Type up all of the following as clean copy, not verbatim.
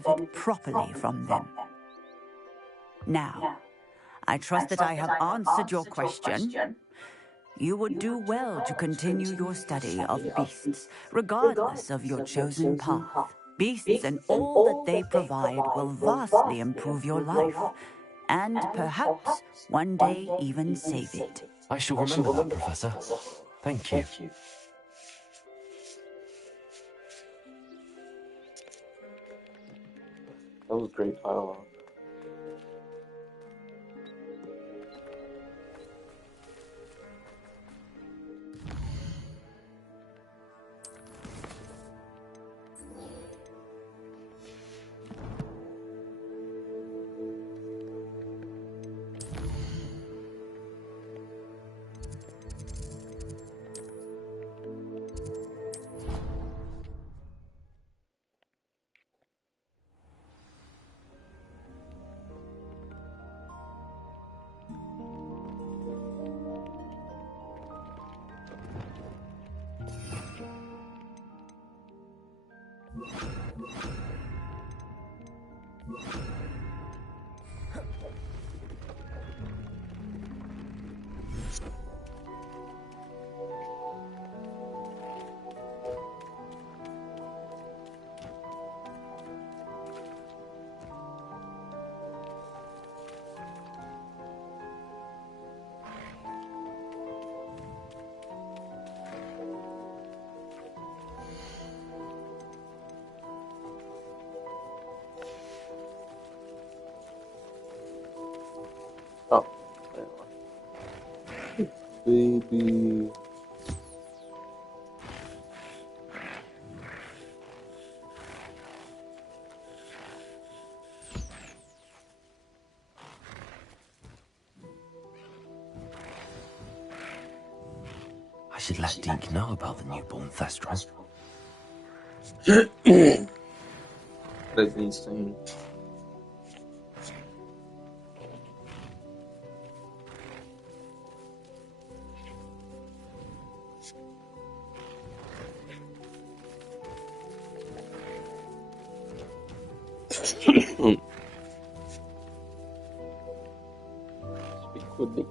benefit properly from them. Now, I trust that I have answered your question. You would do well to continue your study of beasts, regardless of your chosen path. Beasts and all that they provide will vastly improve your life, and perhaps one day even save it. I shall remember that, Professor. Thank you. That was great dialogue. Oh, baby. I should let Deke know about the newborn Thestral. That's insane. Speak with me.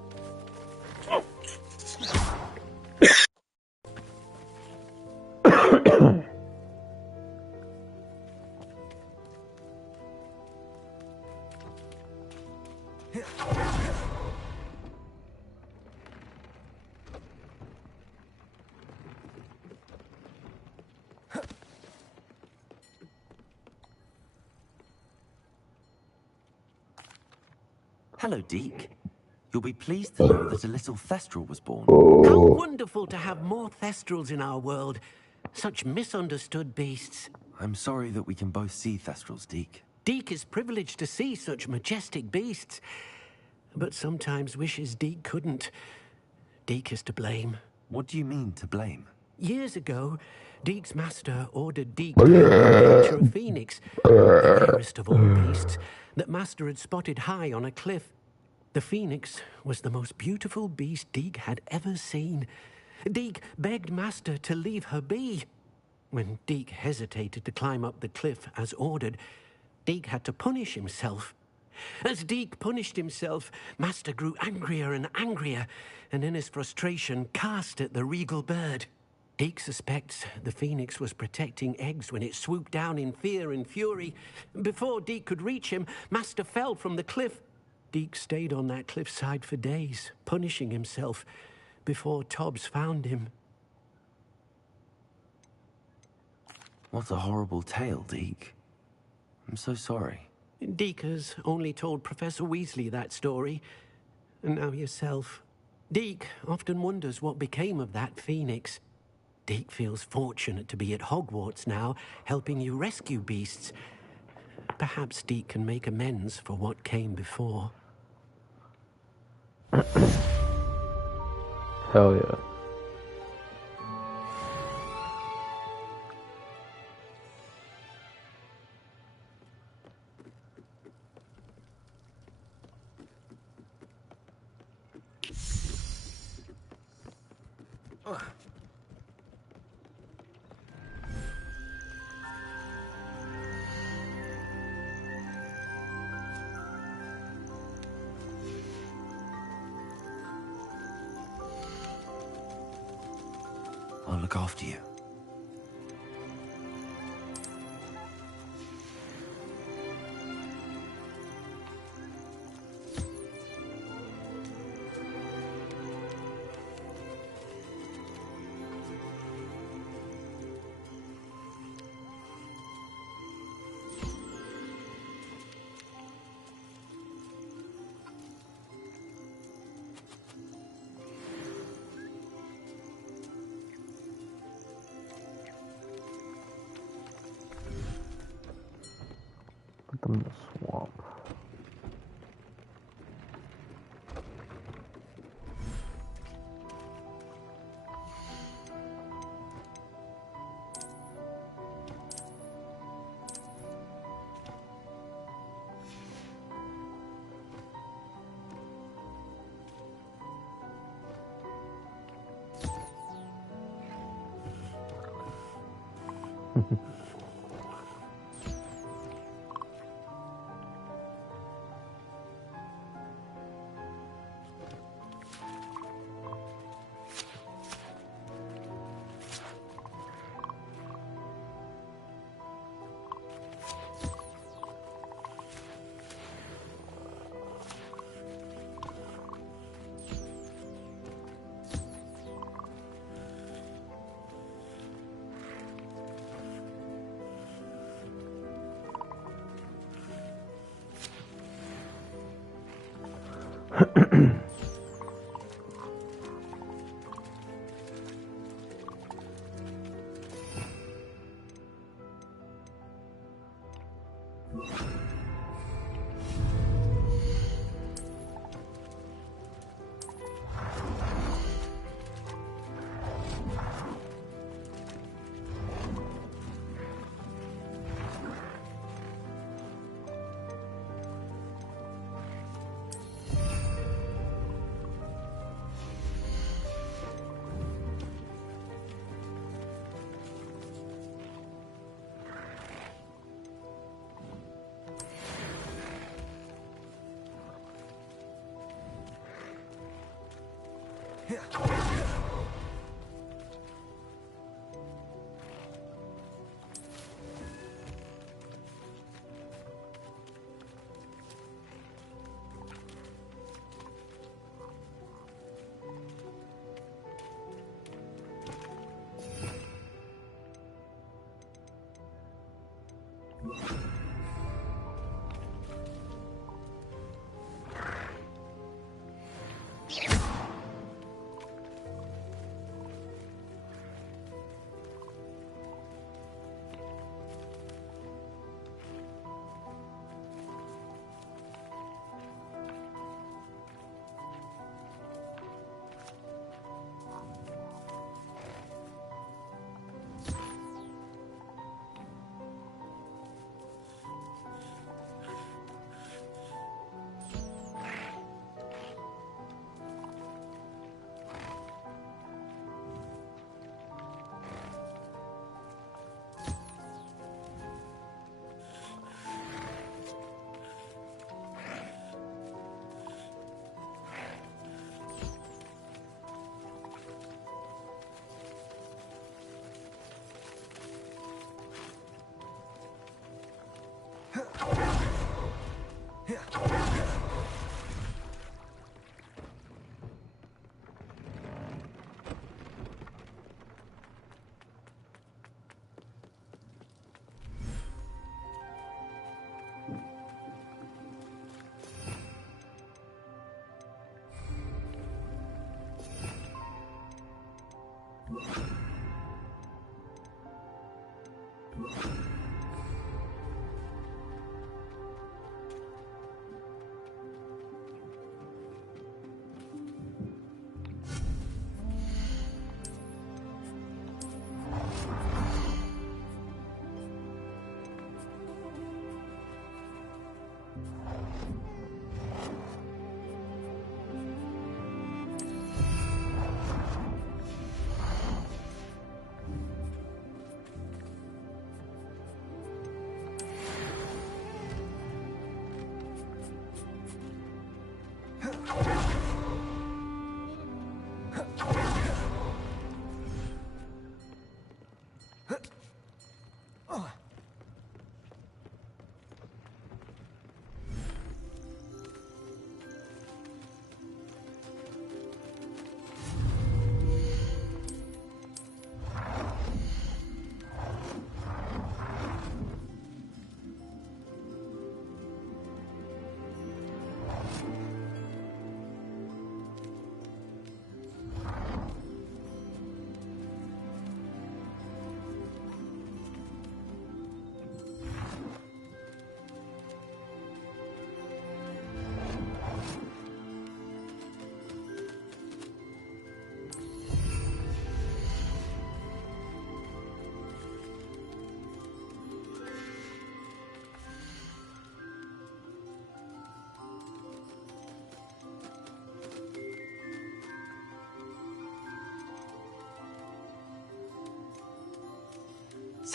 Hello, Deke. You'll be pleased to know that a little Thestral was born. How wonderful to have more Thestrals in our world. Such misunderstood beasts. I'm sorry that we can both see Thestrals, Deke. Deke is privileged to see such majestic beasts, but sometimes wishes Deke couldn't. Deke is to blame. What do you mean, to blame? Years ago, Deke's master ordered Deke to help him capture a phoenix, the rarest of all beasts, that master had spotted high on a cliff. The phoenix was the most beautiful beast Deke had ever seen. Deke begged master to leave her be. When Deke hesitated to climb up the cliff as ordered, Deke had to punish himself. As Deke punished himself, master grew angrier and angrier, and in his frustration cast at the regal bird. Deke suspects the phoenix was protecting eggs when it swooped down in fear and fury. Before Deke could reach him, master fell from the cliff. Deke stayed on that cliffside for days, punishing himself, before Tobbs found him. What a horrible tale, Deke. I'm so sorry. Deke has only told Professor Weasley that story, and now yourself. Deke often wonders what became of that phoenix. Deke feels fortunate to be at Hogwarts now, helping you rescue beasts. Perhaps Deke can make amends for what came before. Hell yeah. look after you. Put them in the swamp.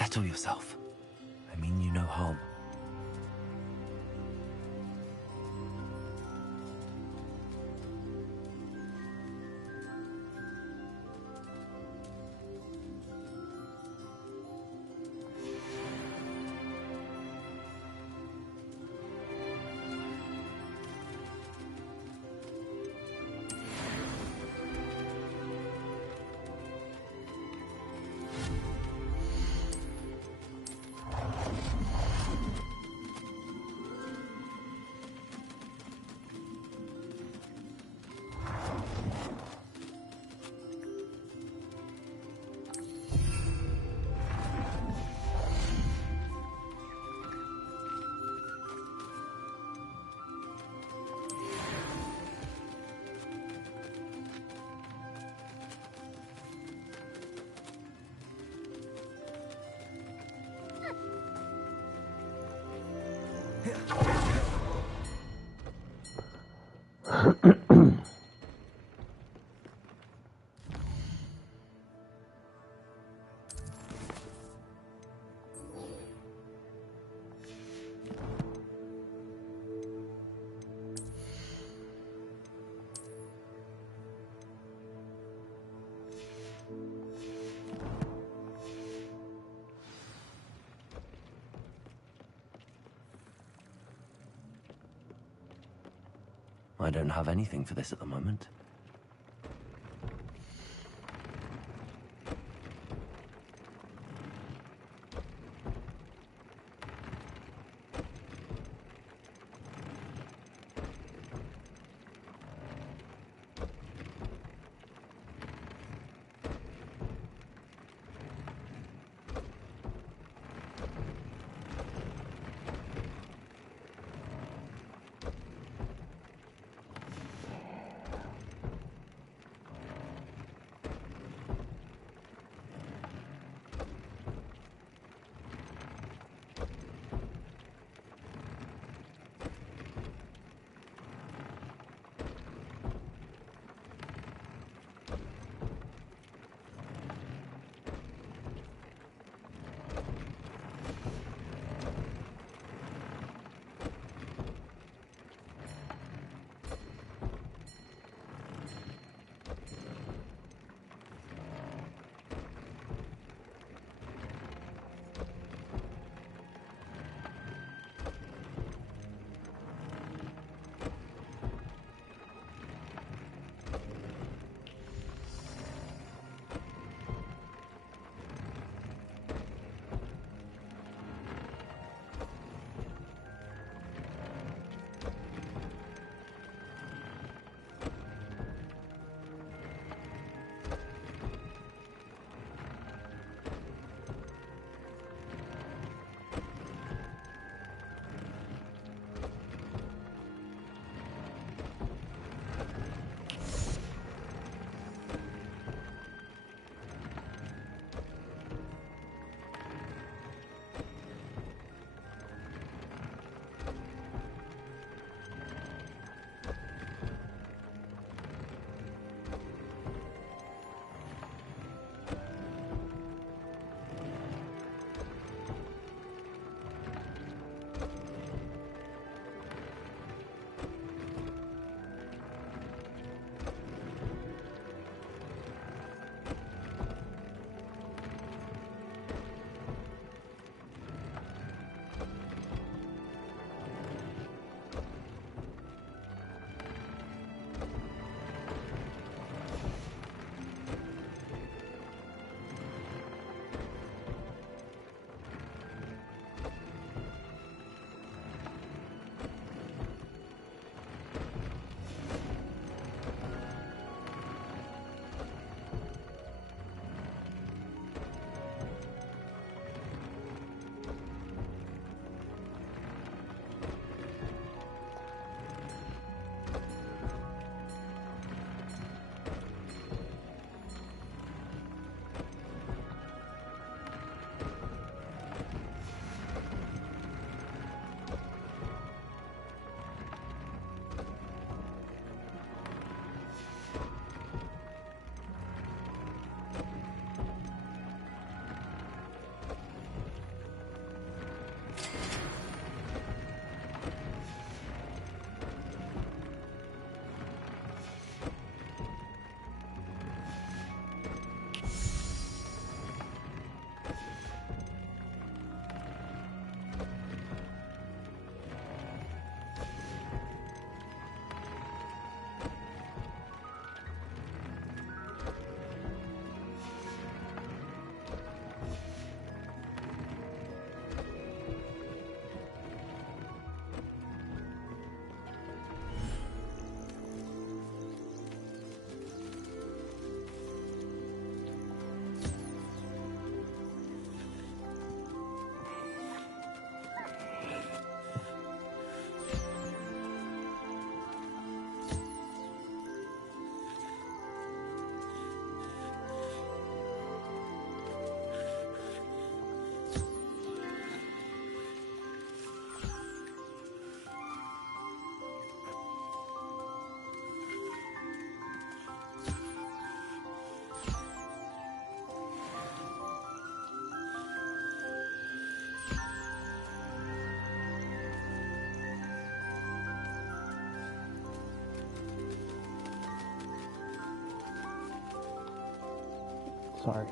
Settle yourself. I mean you no harm. I don't have anything for this at the moment. Sorry.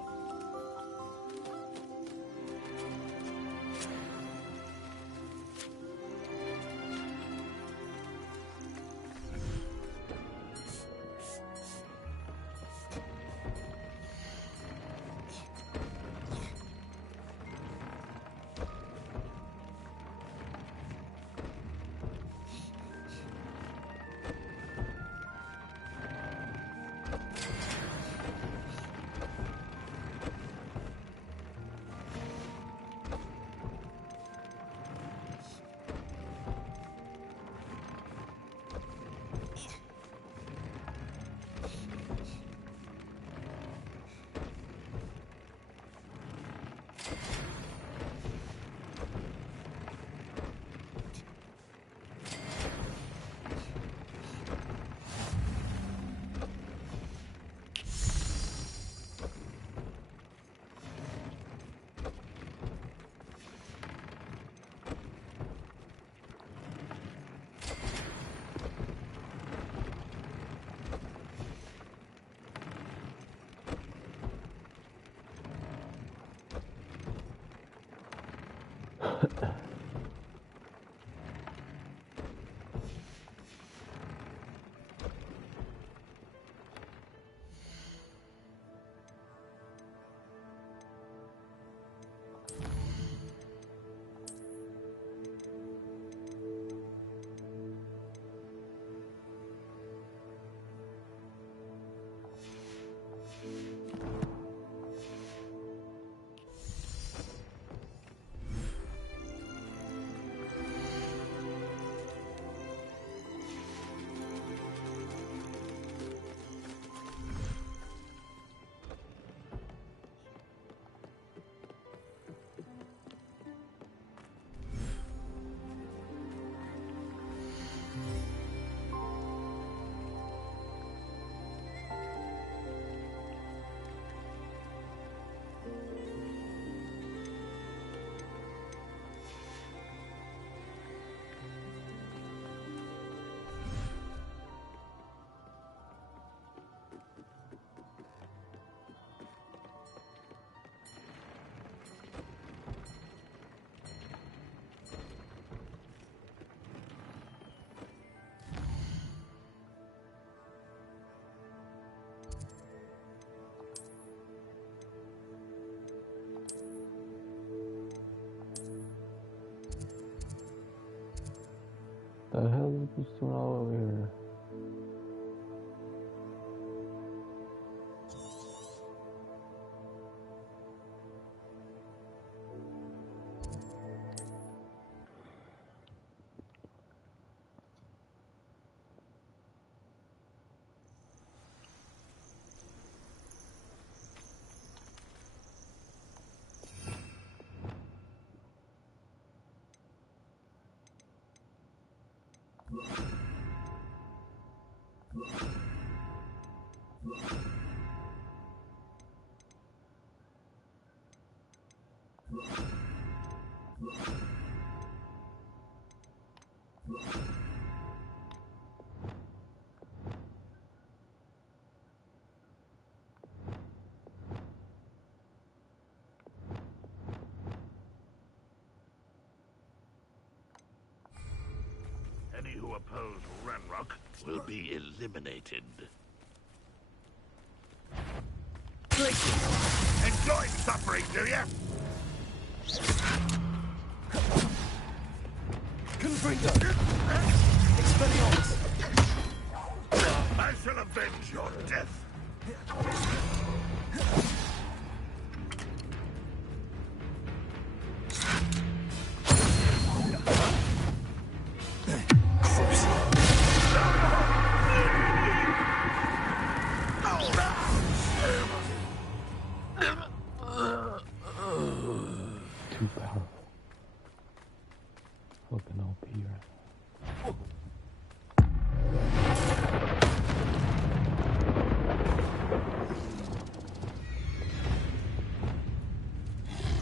The hell is this doing all over here? Any who oppose Ranrock will be eliminated. Enjoy suffering, do ya? Confringo! Expelliarmus! I shall avenge your death. Too powerful. Fucking OP right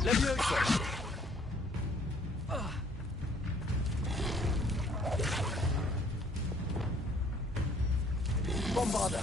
Levioso! Bombarda!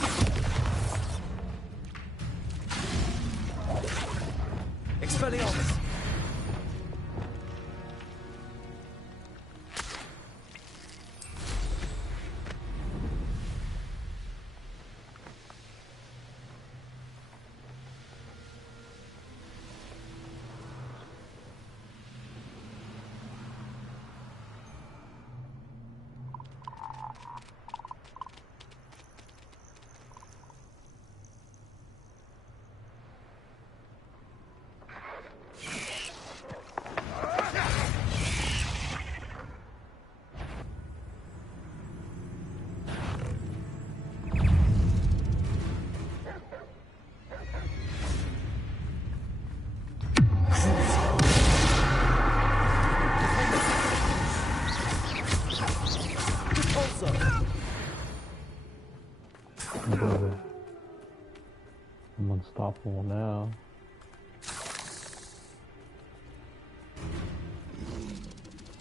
unstoppable now.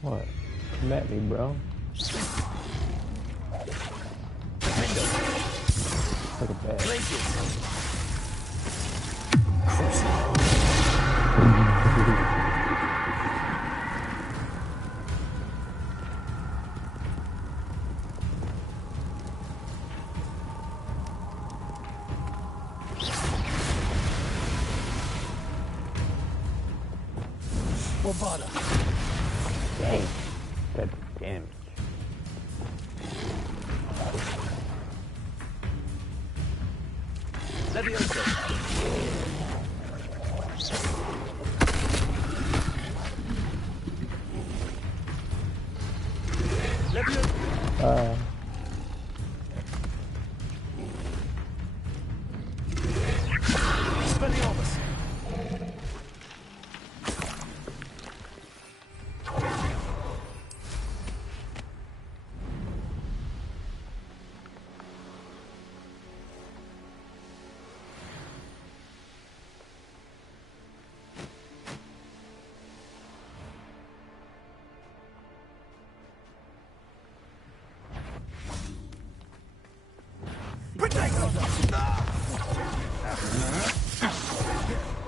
What? Come at me, bro. Look at that. Bombarda. Dang. Got damage. Levioso. Levioso. Expelliarmus.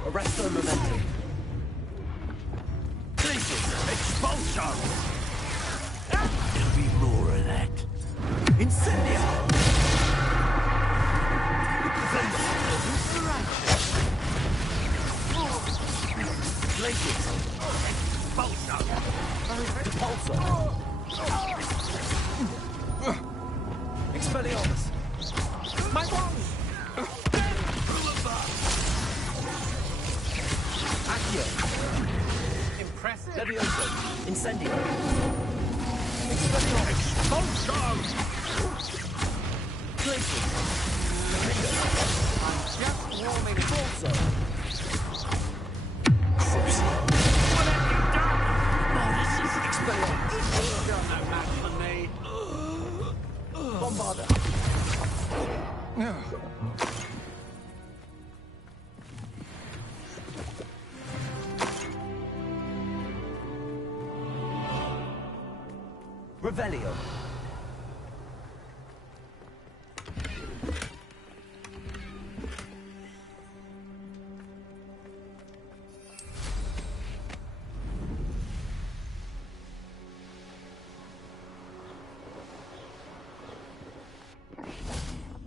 Arresto momentum. Expulsion! There'll be more of that. Incendio! Glacius! Expulsion! Repulsor! Expelliarmus! My wand! Accio! Impressive! Levioso! Incendio! Expelliarmus! Expulsion! Glacius! I'm just warming also! Crucial! What have you done? Oh, this is Expelliarmus! You're no match for me! Bombarda! Revelio.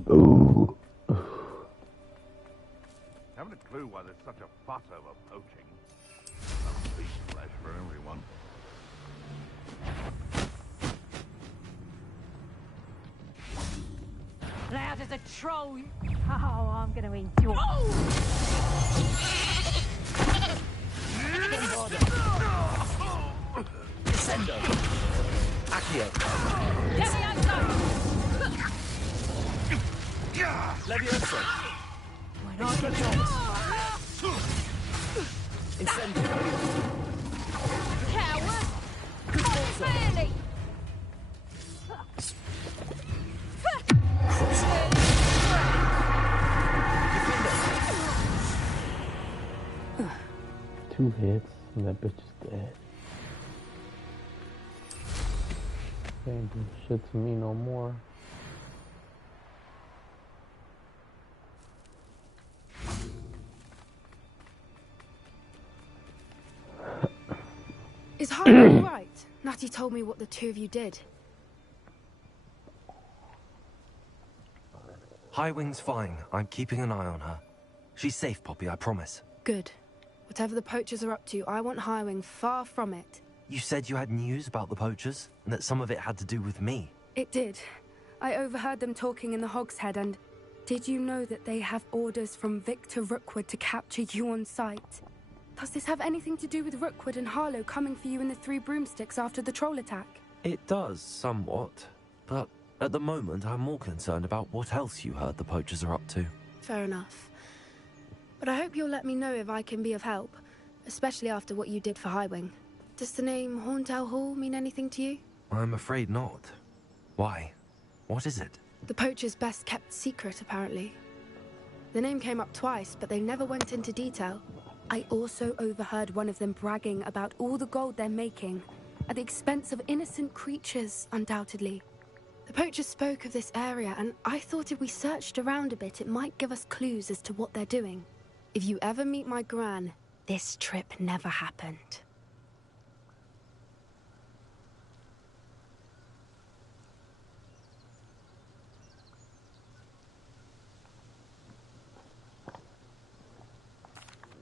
Ooh. Haven't a clue why there's such a fuss over poaching. Some beast flesh for everyone. Loud as a troll. Oh, I'm going to enjoy. Descendo. Accio. Levioso. When I get Incendio. coward, Repulsor. fairly. Two hits and that bitch is dead. They ain't do shit to me no more. Is Harley right? Natty told me what the two of you did. Highwing's fine. I'm keeping an eye on her. She's safe, Poppy, I promise. Good. Whatever the poachers are up to, I want Highwing far from it. You said you had news about the poachers, and that some of it had to do with me. It did. I overheard them talking in the Hogshead, and did you know that they have orders from Victor Rookwood to capture you on sight? Does this have anything to do with Rookwood and Harlow coming for you in the Three Broomsticks after the troll attack? It does, somewhat. But at the moment, I'm more concerned about what else you heard the poachers are up to. Fair enough. But I hope you'll let me know if I can be of help, especially after what you did for Highwing. Does the name Horntail Hall mean anything to you? I'm afraid not. Why? What is it? The poacher's best kept secret, apparently. The name came up twice, but they never went into detail. I also overheard one of them bragging about all the gold they're making, at the expense of innocent creatures, undoubtedly. The poachers spoke of this area, and I thought if we searched around a bit, it might give us clues as to what they're doing. If you ever meet my gran, this trip never happened.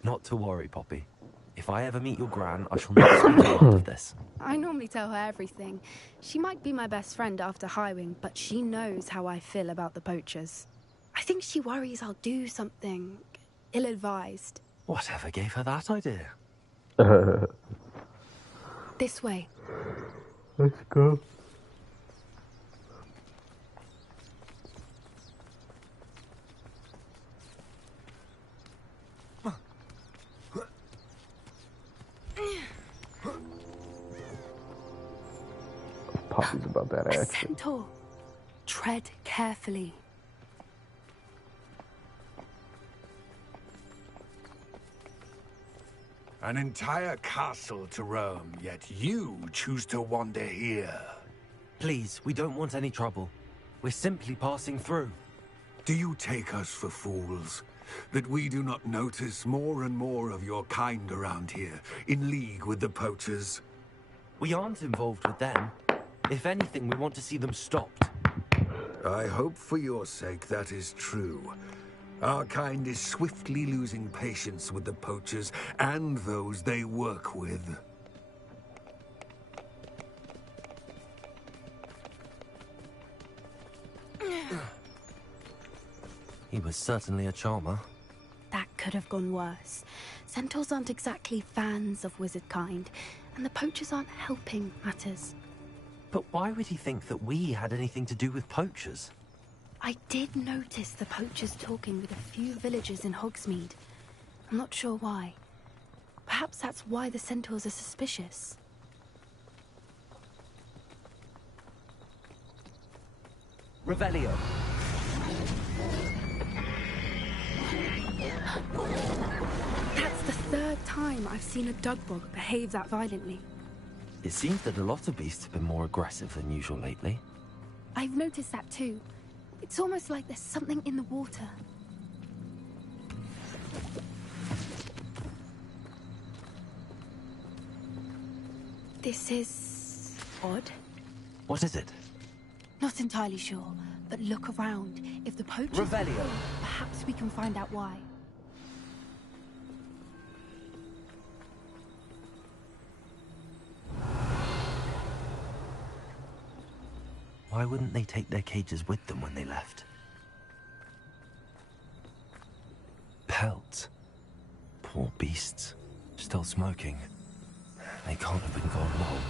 Not to worry, Poppy. If I ever meet your gran, I shall not speak a word of this. I normally tell her everything. She might be my best friend after Highwing, but she knows how I feel about the poachers. I think she worries I'll do something ill-advised. Whatever gave her that idea? This way. Let's go. Poppy's about that A action. centaur. Tread carefully. An entire castle to roam, yet you choose to wander here. Please, we don't want any trouble. We're simply passing through. Do you take us for fools? That we do not notice more and more of your kind around here, in league with the poachers? We aren't involved with them. If anything, we want to see them stopped. I hope for your sake that is true. Our kind is swiftly losing patience with the poachers and those they work with. He was certainly a charmer. That could have gone worse. Centaurs aren't exactly fans of wizard kind, and the poachers aren't helping matters. But why would he think that we had anything to do with poachers? I did notice the poachers talking with a few villagers in Hogsmeade. I'm not sure why. Perhaps that's why the centaurs are suspicious. Revelio. That's the third time I've seen a dugbog behave that violently. It seems that a lot of beasts have been more aggressive than usual lately. I've noticed that too. It's almost like there's something in the water. This is odd. What is it? Not entirely sure, but look around. If the poachers... Revelio. Perhaps we can find out why. Why wouldn't they take their cages with them when they left? Pelts. Poor beasts. Still smoking. They can't have been gone long.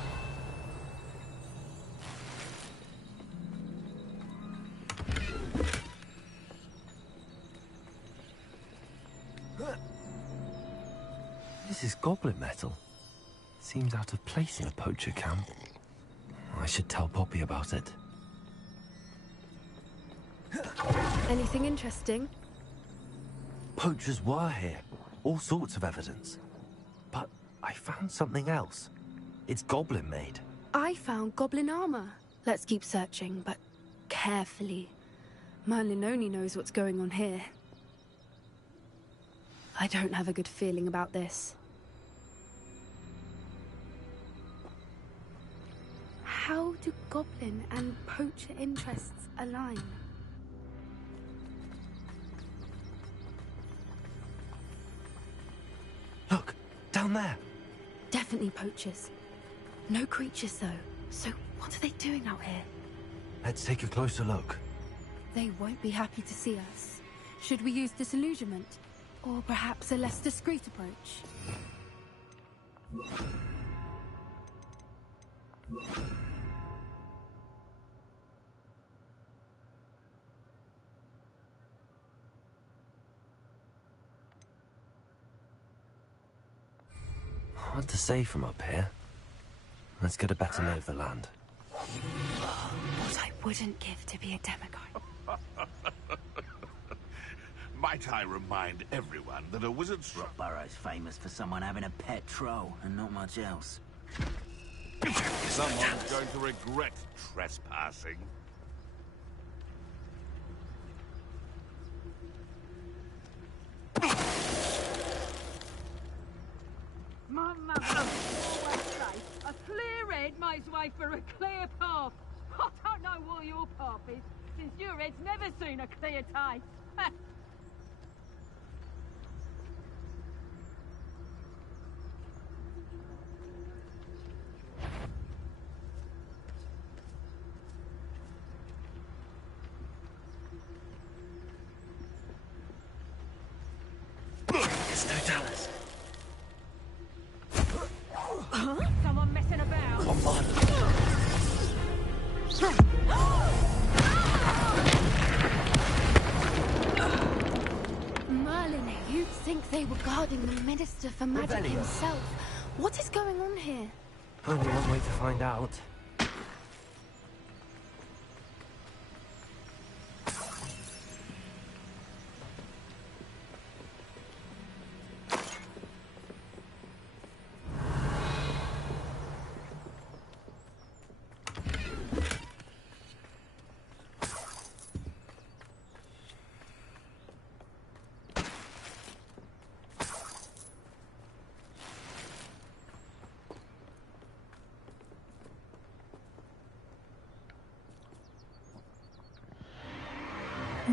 This is goblin metal. Seems out of place in a poacher camp. I should tell Poppy about it. Anything interesting? Poachers were here. All sorts of evidence. But I found something else. It's goblin made. I found goblin armor. Let's keep searching, but carefully. Merlin only knows what's going on here. I don't have a good feeling about this. How do goblin and poacher interests align? Look, down there. Definitely poachers. No creatures, though. So what are they doing out here? Let's take a closer look. They won't be happy to see us. Should we use disillusionment? Or perhaps a less discreet approach? Hard to say from up here. Let's get a better lay of the land. What I wouldn't give to be a demigod. Might I remind everyone that a wizard's... Rockborough's famous for someone having a pet troll and not much else. Someone's going to regret trespassing. My mother always say, a clear head makes way for a clear path. I don't know what your path is, since your head's never seen a clear taste. There's no Dallas. Someone messing about. Come on. Merlin, you'd think they were guarding the Minister for Magic Revelio. himself. What is going on here? Only one way to find out.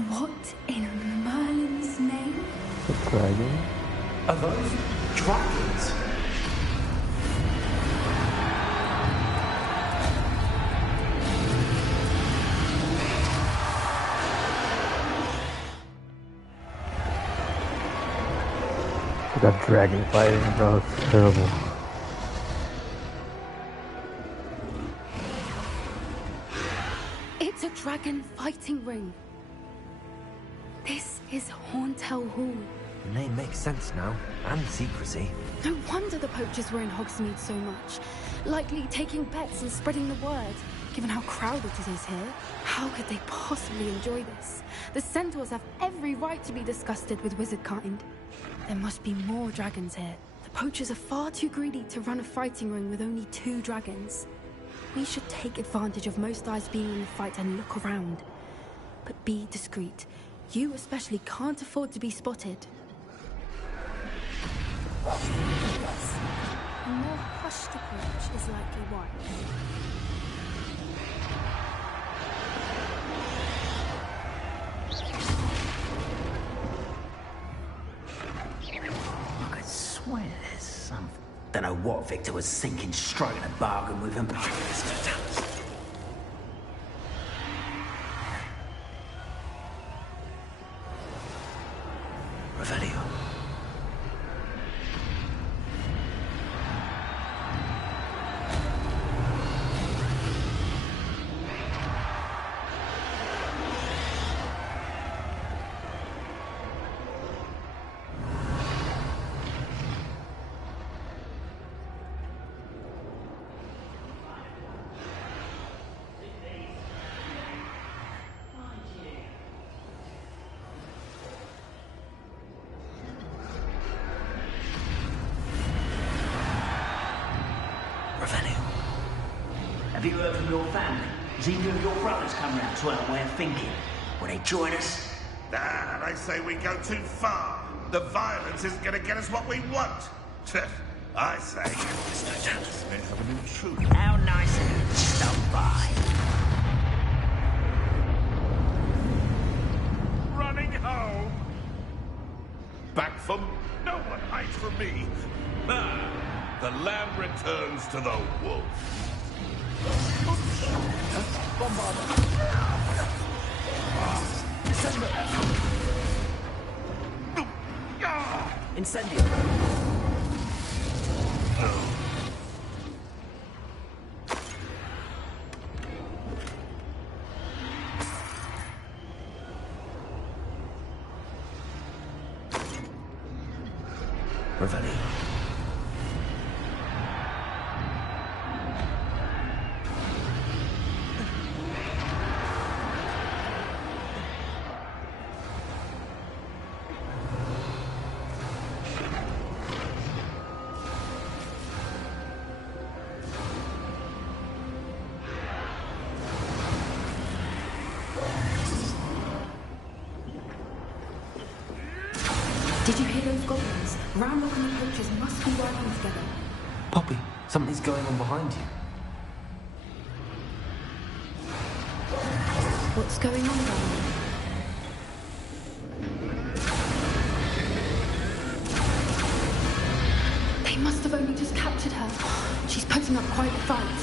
What in Merlin's name? The dragon? Are those dragons? That dragon fighting, bro, it's terrible. It's a dragon fighting ring. This is Hauntel Hall. The name makes sense now, and secrecy. No wonder the poachers were in Hogsmeade so much. Likely taking bets and spreading the word. Given how crowded it is here, how could they possibly enjoy this? The centaurs have every right to be disgusted with wizard kind. There must be more dragons here. The poachers are far too greedy to run a fighting ring with only 2 dragons. We should take advantage of most eyes being in the fight and look around. But be discreet. You especially can't afford to be spotted. Yes. A more hushed approach is likely wise. I could swear there's something. Don't know what Victor was thinking, striking a bargain with him. There's no Dallas. Revelio. Have you heard from your family? Has either of your brothers come round to our way of thinking? Will they join us? Ah, they say we go too far. The violence isn't going to get us what we want. I say, Mr. Dallas may have an intruder. How nice of you to stop by. Running home. Back from... No one hides from me. Ah, the lamb returns to the wolf. Incendio. Revelio. goblins. Randall and the poachers must be working together. Poppy, something's going on behind you. What's going on, darling? They must have only just captured her. She's putting up quite a fight.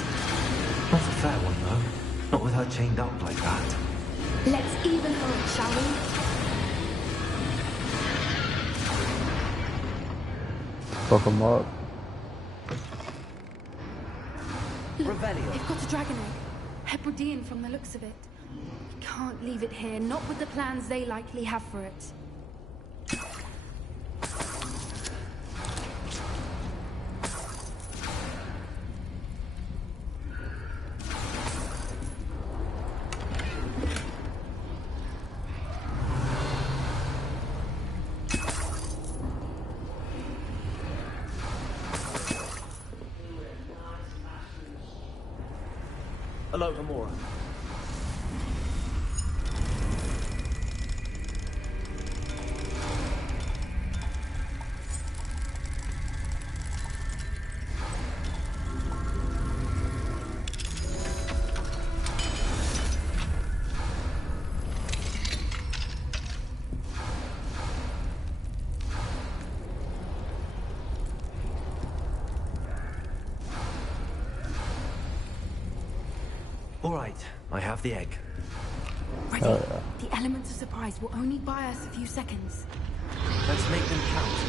Not a fair one, though. Not with her chained up like that. Let's even her up, shall we? Fuck them up. Look, they've got a dragon egg. Hebridean from the looks of it. We can't leave it here, not with the plans they likely have for it. Hello, Amora. All right, I have the egg. Ready? The elements of surprise will only buy us a few seconds. Let's make them count.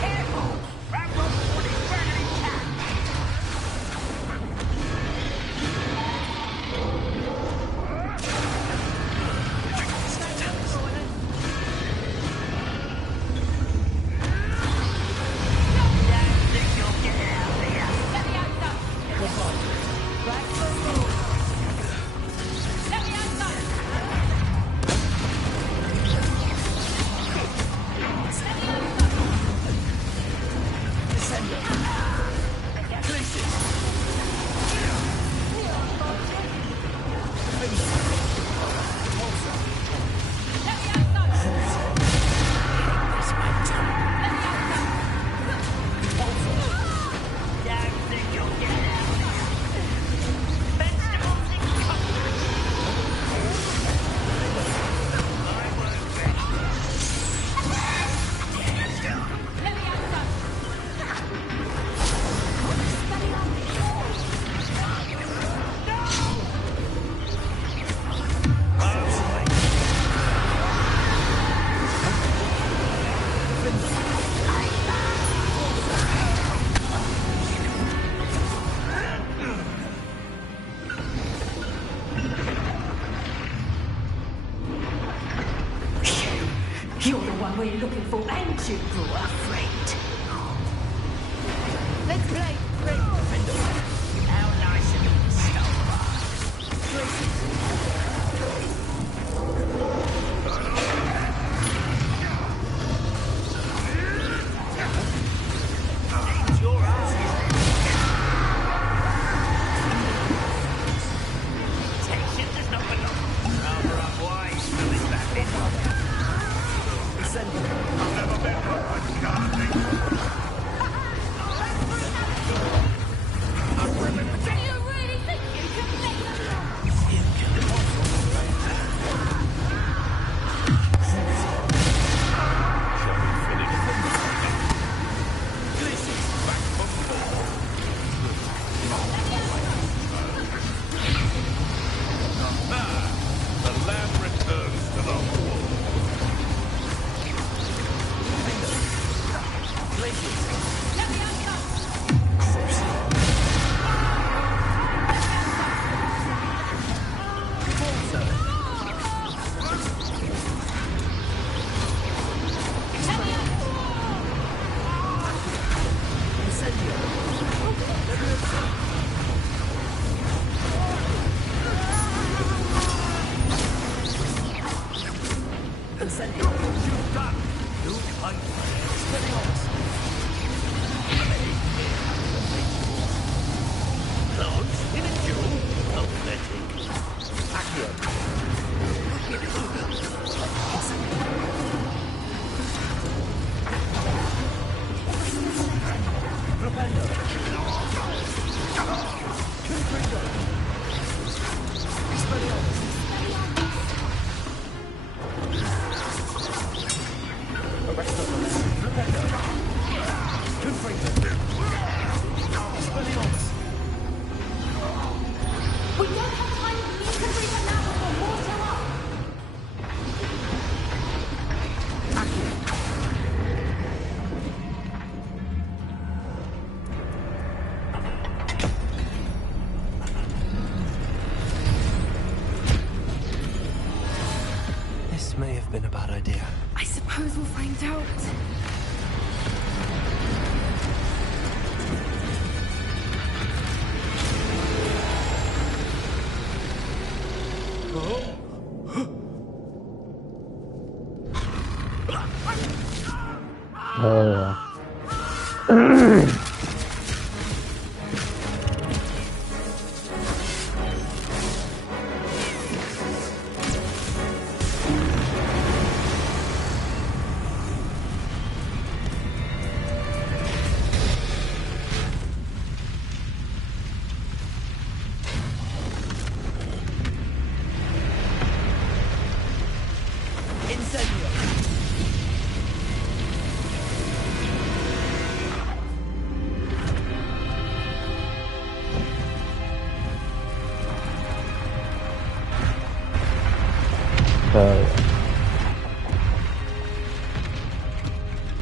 Careful! Rambo 40's burning cat! You're the one we're looking for, ain't you, poor friend? Let's play. How nice of you to Ain't your ass, Temptation does not belong. Rather unwise for this bandit. I've never been Hogwarts gardening. been a bad idea. I suppose we'll find out.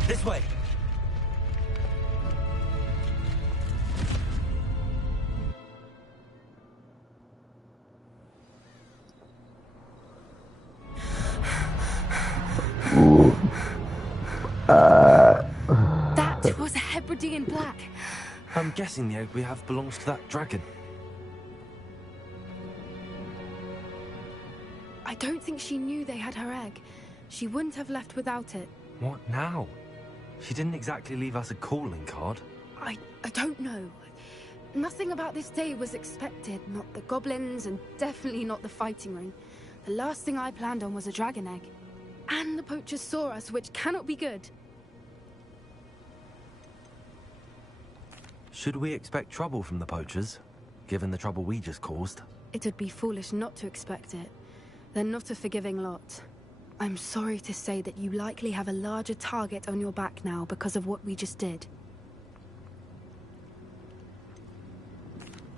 This way. That was a Hebridean black. I'm guessing the egg we have belongs to that dragon. I don't think she knew they had her egg. She wouldn't have left without it. What now? She didn't exactly leave us a calling card. I don't know. Nothing about this day was expected. Not the goblins, and definitely not the fighting ring. The last thing I planned on was a dragon egg. And the poachers saw us, which cannot be good. Should we expect trouble from the poachers, given the trouble we just caused? It'd be foolish not to expect it. They're not a forgiving lot. I'm sorry to say that you likely have a larger target on your back now because of what we just did.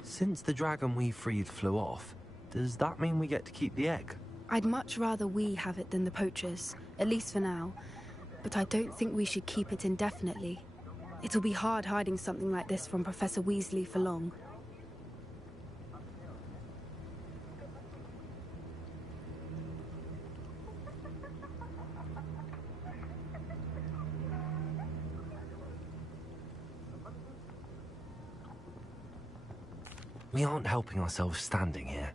Since the dragon we freed flew off, does that mean we get to keep the egg? I'd much rather we have it than the poachers, at least for now. But I don't think we should keep it indefinitely. It'll be hard hiding something like this from Professor Weasley for long. We aren't helping ourselves standing here.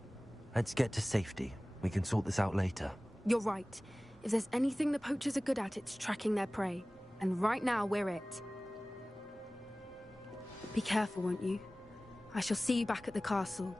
Let's get to safety. We can sort this out later. You're right. If there's anything the poachers are good at, it's tracking their prey. And right now, we're it. Be careful, won't you? I shall see you back at the castle.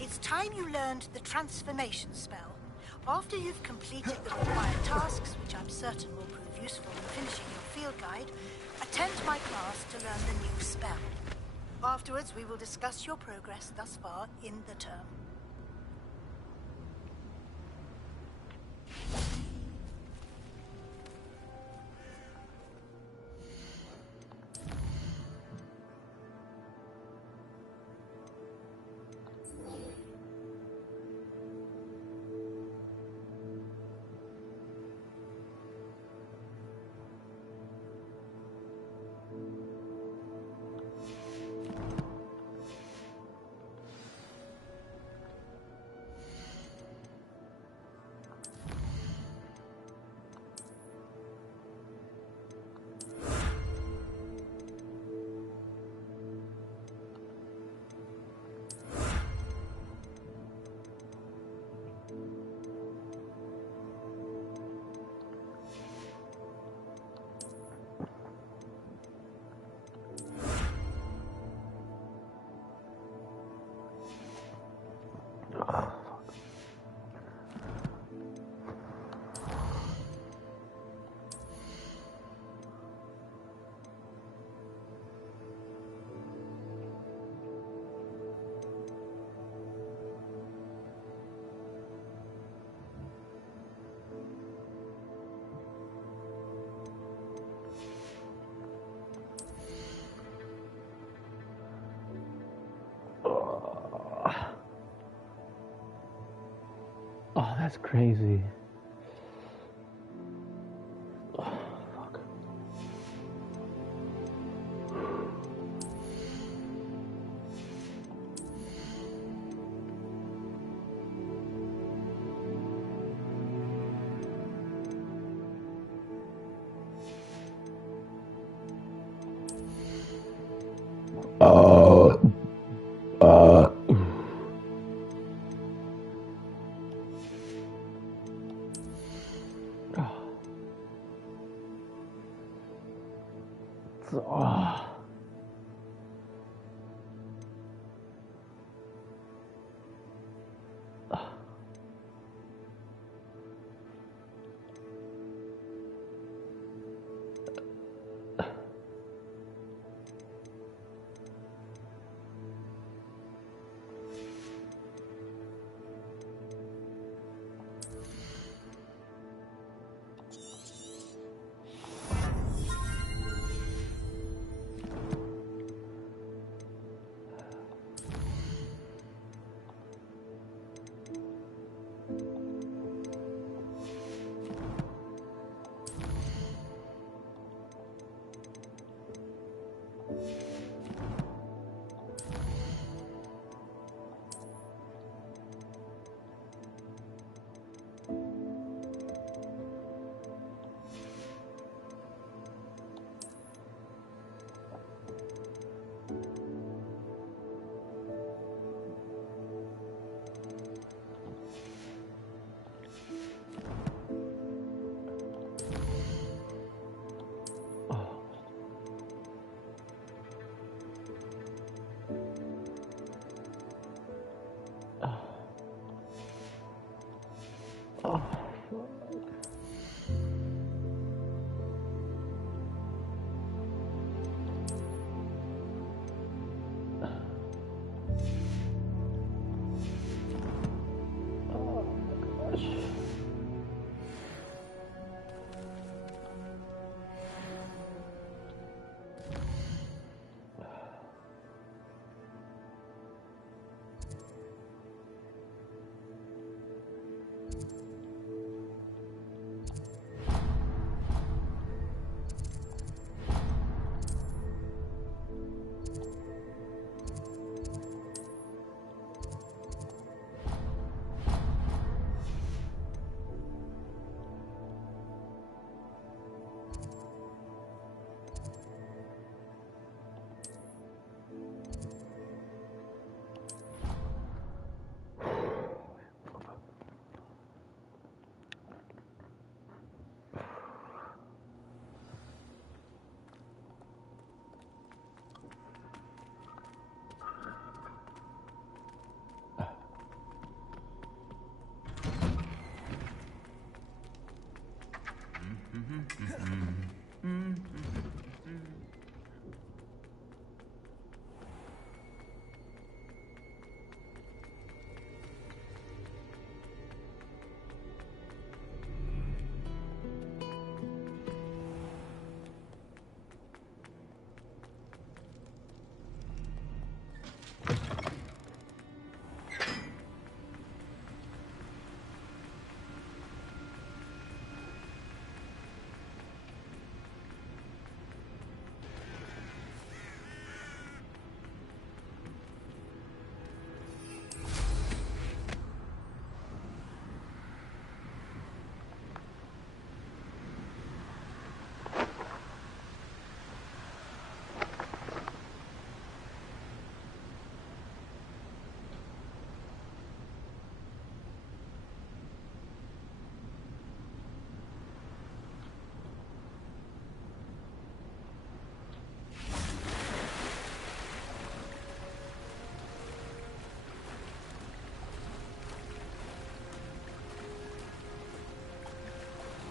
It's time you learned the transformation spell. After you've completed the required tasks, which I'm certain will prove useful in finishing your field guide, attend my class to learn the new spell. Afterwards, we will discuss your progress thus far in the term. That's crazy.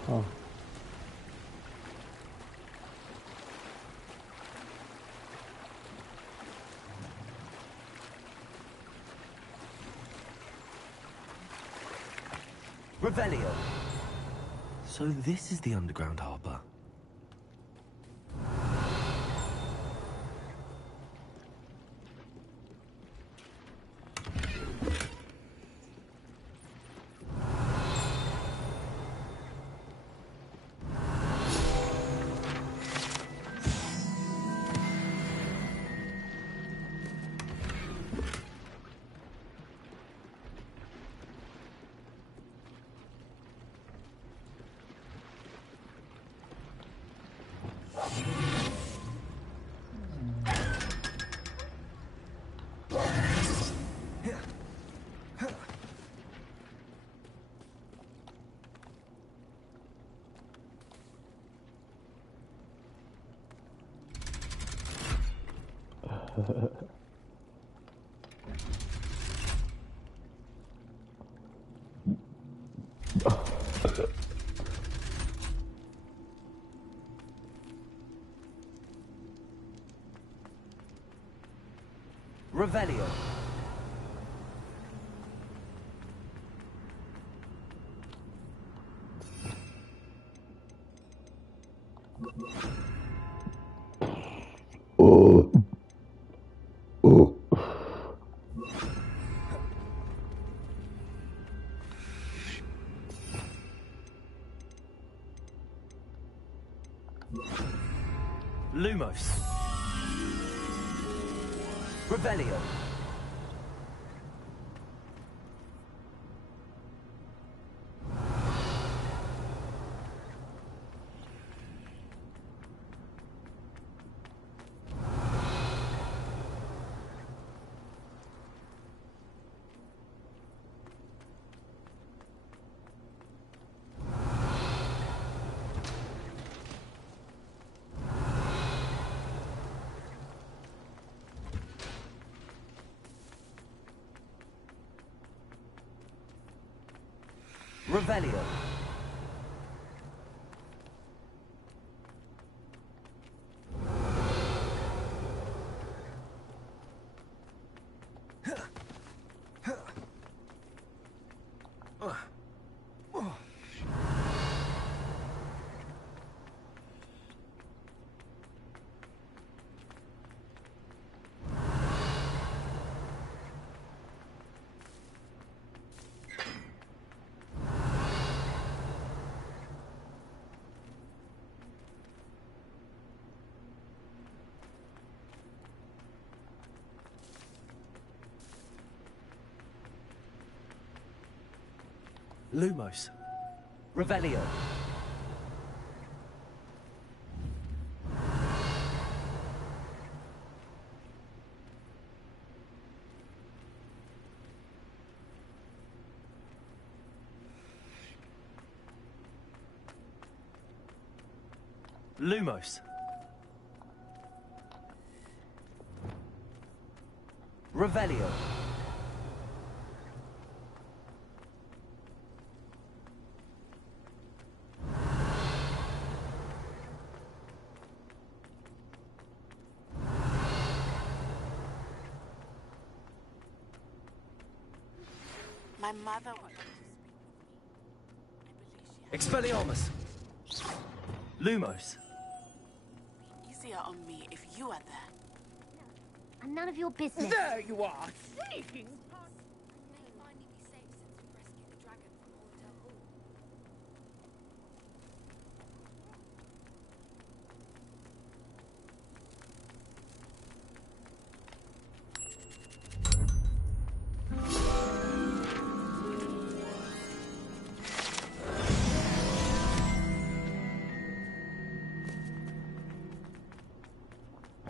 Oh. Revelio. So this is the underground harbor. Revelio. Lumos. Revelio. Revelio. Lumos. Revelio. Lumos. Revelio. My mother wanted to speak with me. I believe she Expelliarmus. Lumos. be easier on me if you are there. And none of your business. There you are, sneaking. May finally be safe since we rescued the dragon from Hotel Hall.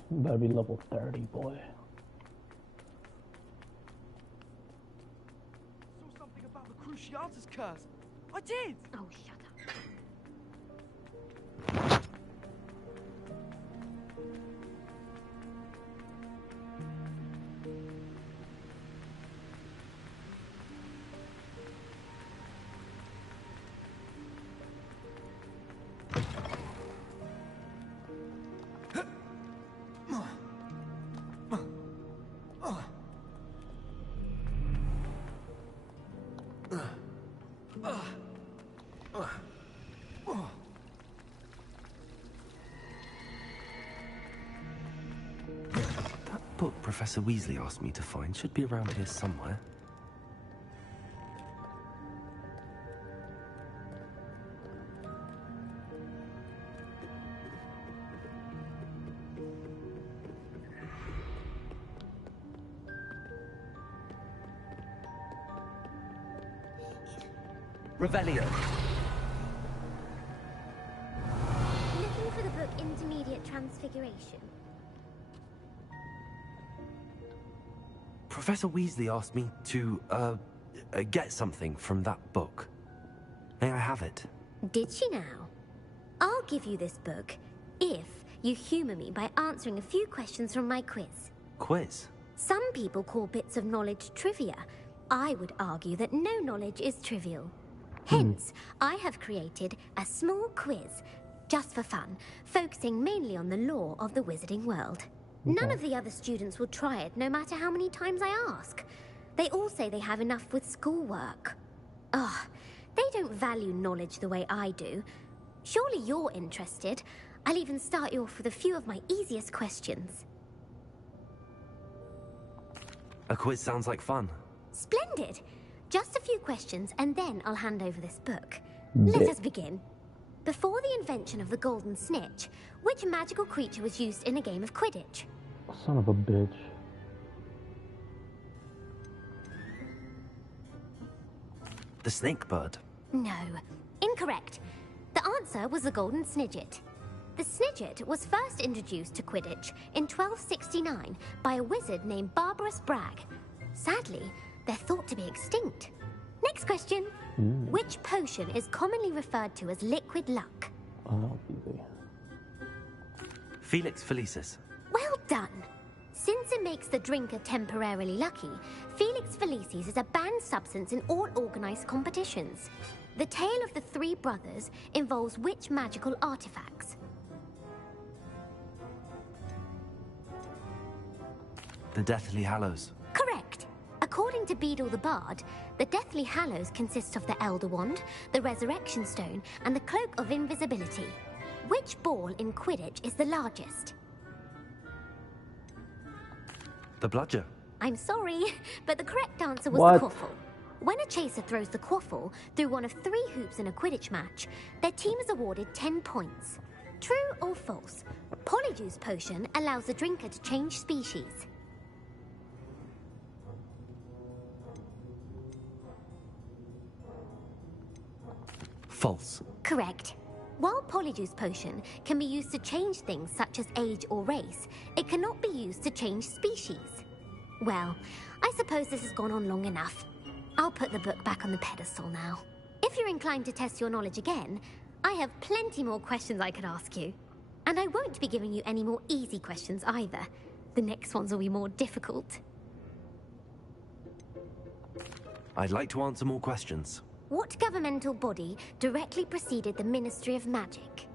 Better be level 30, boy. Saw something about the Cruciatus curse. I did! Oh, shut up. That book Professor Weasley asked me to find should be around here somewhere. Revelio. Looking for the book Intermediate Transfiguration. Professor Weasley asked me to, get something from that book. May I have it? Did she now? I'll give you this book if you humor me by answering a few questions from my quiz. Quiz? Some people call bits of knowledge trivia. I would argue that no knowledge is trivial. Hence, I have created a small quiz, just for fun, focusing mainly on the lore of the wizarding world. None of the other students will try it, no matter how many times I ask. They all say they have enough with schoolwork. Ugh, they don't value knowledge the way I do. Surely you're interested. I'll even start you off with a few of my easiest questions. A quiz sounds like fun. Splendid! Just a few questions, and then I'll hand over this book. Let us begin. Before the invention of the golden snitch, which magical creature was used in a game of Quidditch? Son of a bitch. The snake bird. No. Incorrect. The answer was the golden snidget. The snidget was first introduced to Quidditch in 1269 by a wizard named Barbarous Bragg. Sadly, they're thought to be extinct. Next question. Which potion is commonly referred to as liquid luck? Oh, easy. Felix Felicis. Well done. Since it makes the drinker temporarily lucky, Felix Felicis is a banned substance in all organized competitions. The tale of the three brothers involves which magical artifacts? The Deathly Hallows. Correct. According to Beedle the Bard, the Deathly Hallows consists of the Elder Wand, the Resurrection Stone, and the Cloak of Invisibility. Which ball in Quidditch is the largest? The Bludger. I'm sorry, but the correct answer was the quaffle. When a chaser throws the quaffle through one of 3 hoops in a Quidditch match, their team is awarded 10 points. True or false? Polyjuice potion allows the drinker to change species. False. Correct. While Polyjuice potion can be used to change things such as age or race, it cannot be used to change species. Well, I suppose this has gone on long enough. I'll put the book back on the pedestal now. If you're inclined to test your knowledge again, I have plenty more questions I could ask you. And I won't be giving you any more easy questions either. The next ones will be more difficult. I'd like to answer more questions. What governmental body directly preceded the Ministry of Magic?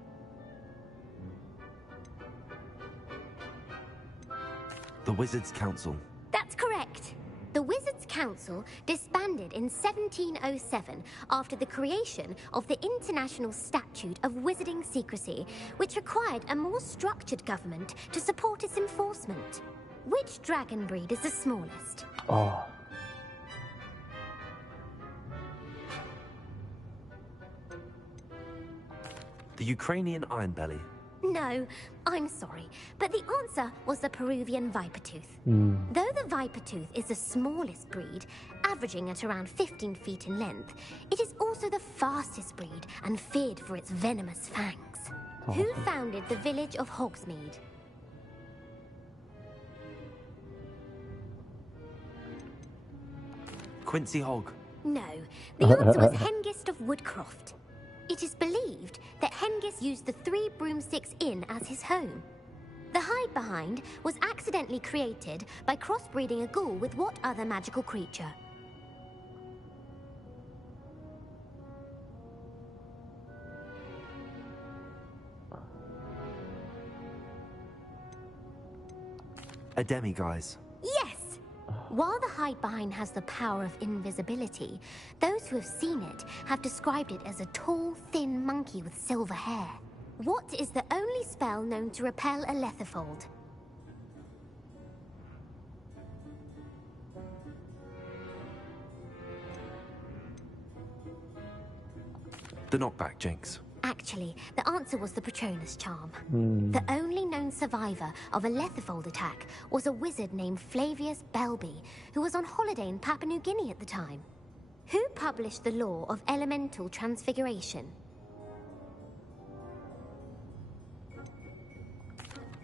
The Wizards' Council. That's correct. The Wizards' Council disbanded in 1707 after the creation of the International Statute of Wizarding Secrecy, which required a more structured government to support its enforcement. Which dragon breed is the smallest? Oh. The Ukrainian Ironbelly. No, I'm sorry, but the answer was the Peruvian Vipertooth. Though the Vipertooth is the smallest breed, averaging at around 15 feet in length, it is also the fastest breed and feared for its venomous fangs. Who founded the village of Hogsmeade? Quincy Hogg. No, the answer was Hengist of Woodcroft. It is believed that Hengist used the 3 Broomsticks Inn as his home. The hide-behind was accidentally created by crossbreeding a ghoul with what other magical creature? A demiguise. Yes! While the hide-behind has the power of invisibility, those who have seen it have described it as a tall, thin monkey with silver hair. What is the only spell known to repel a lethifold? The Knockback Jinx. Actually, the answer was the Patronus Charm. The only known survivor of a lethifold attack was a wizard named Flavius Belby, who was on holiday in Papua New Guinea at the time. Who published the law of elemental transfiguration?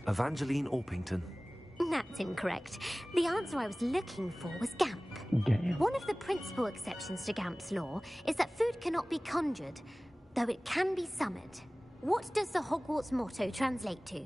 Evangeline Orpington. That's incorrect. The answer I was looking for was Gamp. One of the principal exceptions to Gamp's law is that food cannot be conjured, though it can be summoned. What does the Hogwarts motto translate to?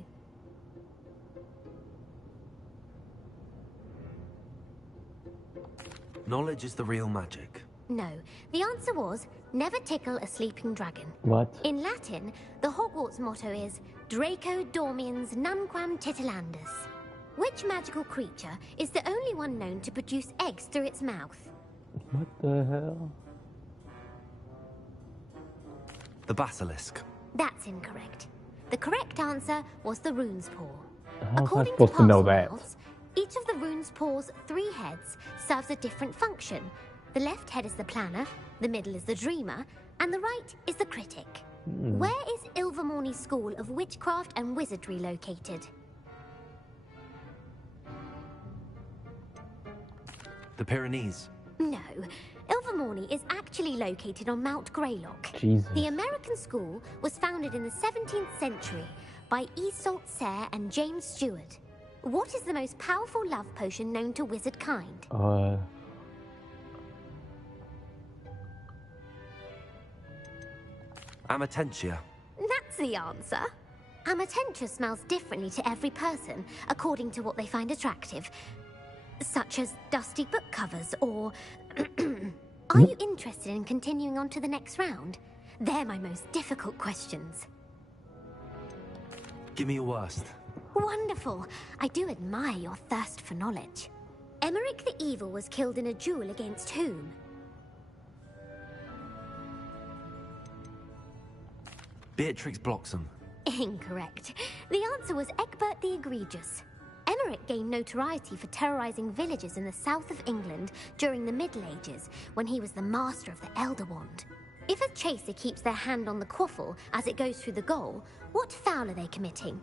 Knowledge is the real magic. No, the answer was never tickle a sleeping dragon. What? In Latin, the Hogwarts motto is Draco dormiens nunquam titilandus. Which magical creature is the only one known to produce eggs through its mouth? What the hell? The basilisk. That's incorrect. The correct answer was the rune's paw. How was I According supposed to know that? Rules, each of the rune's paw's 3 heads serves a different function. The left head is the planner, the middle is the dreamer, and the right is the critic. Where is Ilvermorny School of Witchcraft and Wizardry located? The Pyrenees. No, Ilvermorny is actually located on Mount Greylock. Jesus. The American school was founded in the 17th century by Isolde Sayre and James Stewart. What is the most powerful love potion known to wizard kind? Amatentia. That's the answer. Amatentia smells differently to every person, according to what they find attractive. Such as dusty book covers, or... Are you interested in continuing on to the next round? They're my most difficult questions. Give me your worst. Wonderful. I do admire your thirst for knowledge. Emmerich the Evil was killed in a duel against whom? Beatrix Bloxham. Incorrect. The answer was Egbert the Egregious. Emmerich gained notoriety for terrorizing villages in the south of England during the Middle Ages, when he was the master of the Elder Wand. If a chaser keeps their hand on the quaffle as it goes through the goal, what foul are they committing?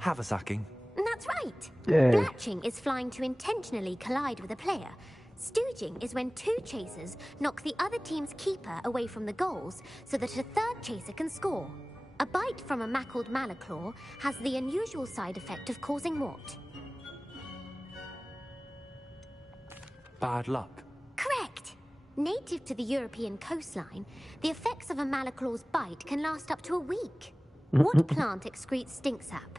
Haversacking. That's right. Yay. Blatching is flying to intentionally collide with a player. Stooging is when 2 chasers knock the other team's keeper away from the goals so that a third chaser can score. A bite from a mackled malaclaw has the unusual side effect of causing what? Bad luck. Correct! Native to the European coastline, the effects of a malaclaw's bite can last up to a week. What plant excretes stink sap?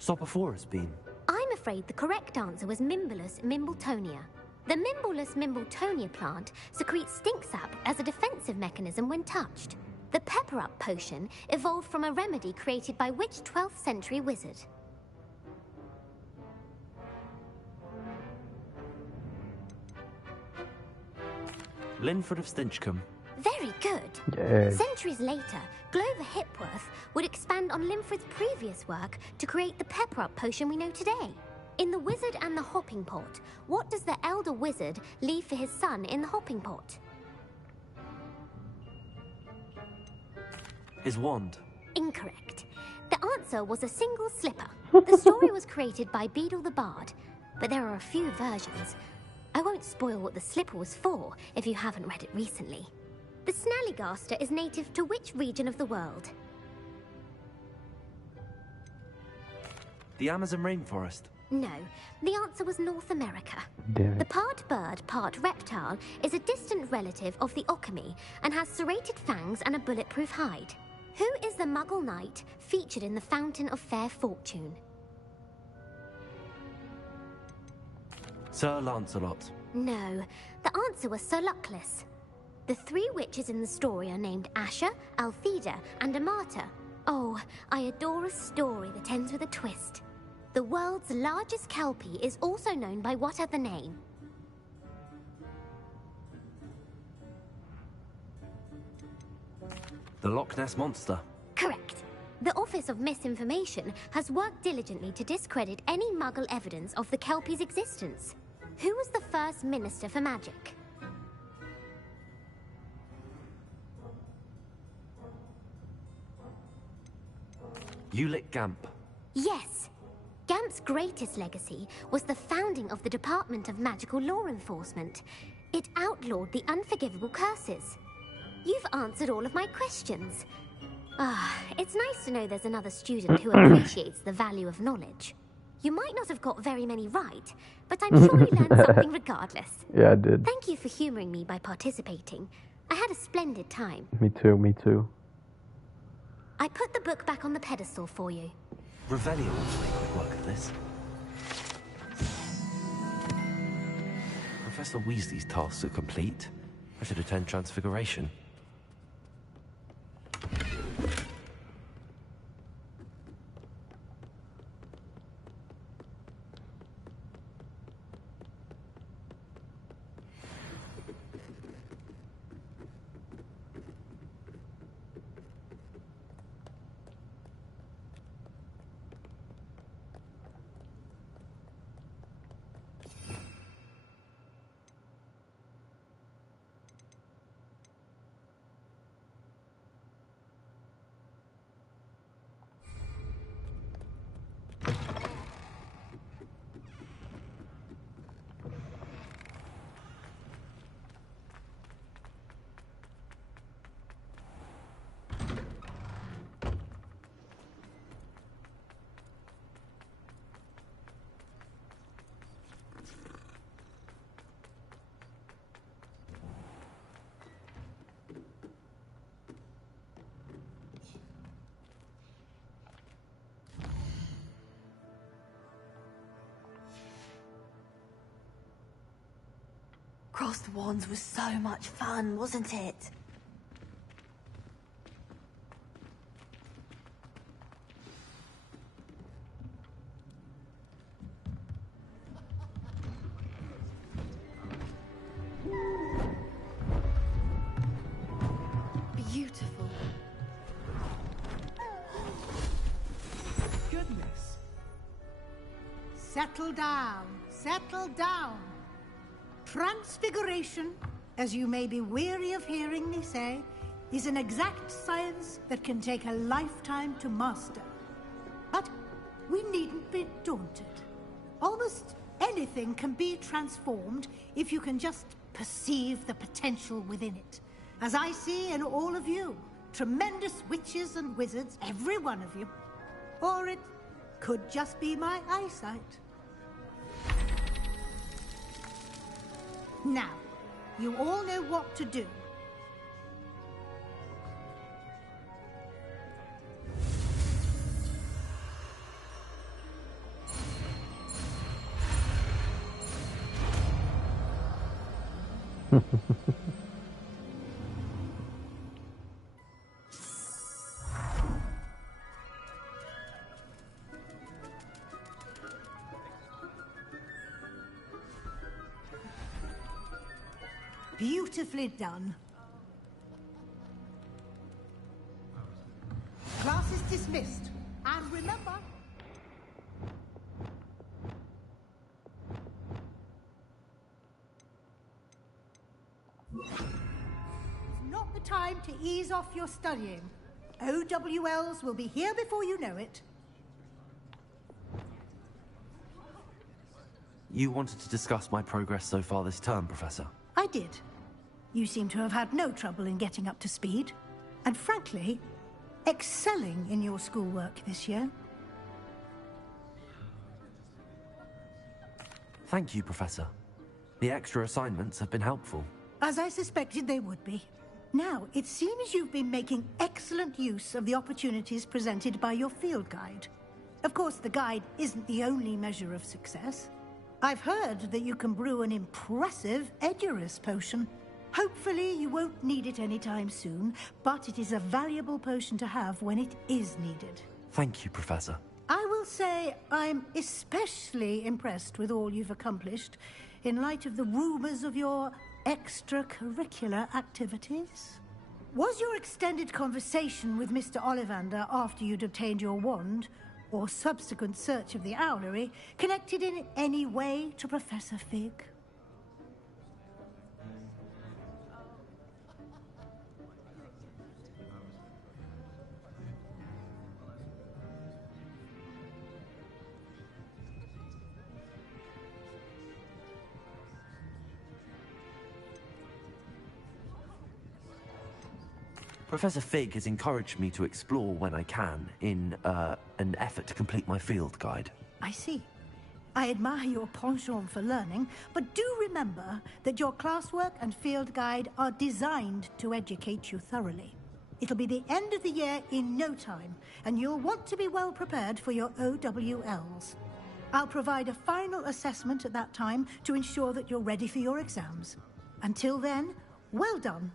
Sopophorus bean. I'm afraid the correct answer was Mimbulus mimbletonia. The Mimbulus mimbletonia plant secretes stink sap as a defensive mechanism when touched. The pepper-up potion evolved from a remedy created by which 12th century wizard? Linford of Stinchcombe. Very good. Yay. Centuries later, Glover Hipworth would expand on Linford's previous work to create the pepper-up potion we know today. In The Wizard and the Hopping Pot, what does the elder wizard leave for his son in the hopping pot? His wand. Incorrect. The answer was a single slipper. The story was created by Beadle the Bard, but there are a few versions. I won't spoil what the slipper was for if you haven't read it recently. The Snallygaster is native to which region of the world? The Amazon rainforest. No, the answer was North America. Damn it. The part bird, part reptile is a distant relative of the Occamy and has serrated fangs and a bulletproof hide. Who is the Muggle knight featured in the Fountain of Fair Fortune? Sir Lancelot. No, the answer was Sir Luckless. The 3 witches in the story are named Asher, Altheda, and Amata. Oh, I adore a story that ends with a twist. The world's largest kelpie is also known by what other name? The Loch Ness Monster. Correct. The Office of Misinformation has worked diligently to discredit any Muggle evidence of the kelpie's existence. Who was the first Minister for Magic? Ulick Gamp. Yes. Gamp's greatest legacy was the founding of the Department of Magical Law Enforcement. It outlawed the unforgivable curses. You've answered all of my questions. It's nice to know there's another student who appreciates the value of knowledge. You might not have got very many right, but I'm sure you learned something regardless. Yeah, I did. Thank you for humoring me by participating. I had a splendid time. Me too, me too. I put the book back on the pedestal for you. Revelio wants to make quick work of this. Professor Weasley's tasks are complete. I should attend Transfiguration. Cross the Wands was so much fun, wasn't it? Beautiful. Goodness. Settle down. Settle down. Transfiguration, as you may be weary of hearing me say, is an exact science that can take a lifetime to master. But we needn't be daunted. Almost anything can be transformed if you can just perceive the potential within it. As I see in all of you, tremendous witches and wizards, every one of you. Or it could just be my eyesight. Now, you all know what to do. Beautifully done. Class is dismissed. And remember... It's not the time to ease off your studying. OWLs will be here before you know it. You wanted to discuss my progress so far this term, Professor? I did. You seem to have had no trouble in getting up to speed. And frankly, excelling in your schoolwork this year. Thank you, Professor. The extra assignments have been helpful. As I suspected they would be. Now, it seems you've been making excellent use of the opportunities presented by your field guide. Of course, the guide isn't the only measure of success. I've heard that you can brew an impressive Edurus potion. Hopefully you won't need it anytime soon, but it is a valuable potion to have when it is needed. Thank you, Professor. I will say I'm especially impressed with all you've accomplished in light of the rumors of your extracurricular activities. Was your extended conversation with Mr. Ollivander after you'd obtained your wand, or subsequent search of the owlery, connected in any way to Professor Fig? Professor Fig has encouraged me to explore when I can in an effort to complete my field guide. I see. I admire your penchant for learning, but do remember that your classwork and field guide are designed to educate you thoroughly. It'll be the end of the year in no time, and you'll want to be well prepared for your OWLs. I'll provide a final assessment at that time to ensure that you're ready for your exams. Until then, well done.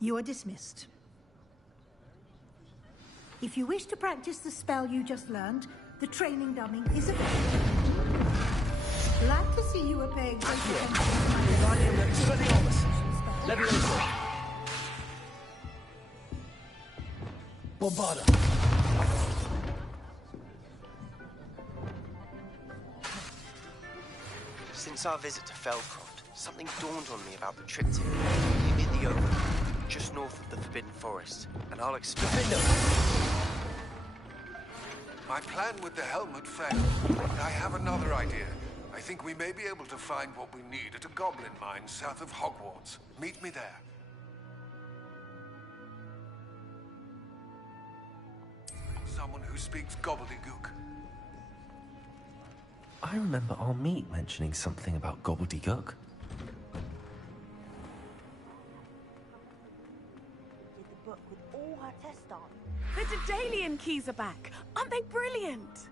You are dismissed. If you wish to practice the spell you just learned, the training dummy is available. Glad to see you are paying close attention. Bombarda. Since our visit to Feldcroft, something dawned on me about the triptych. In the open, just north of the Forbidden Forest, and I'll explain. My plan with the helmet failed, but I have another idea. I think we may be able to find what we need at a goblin mine south of Hogwarts. Meet me there. Someone who speaks gobbledygook. I remember our meet mentioning something about gobbledygook. Did the book with all her tests on. The Daedalian keys are back. Aren't they brilliant?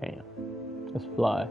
Damn. Let's fly.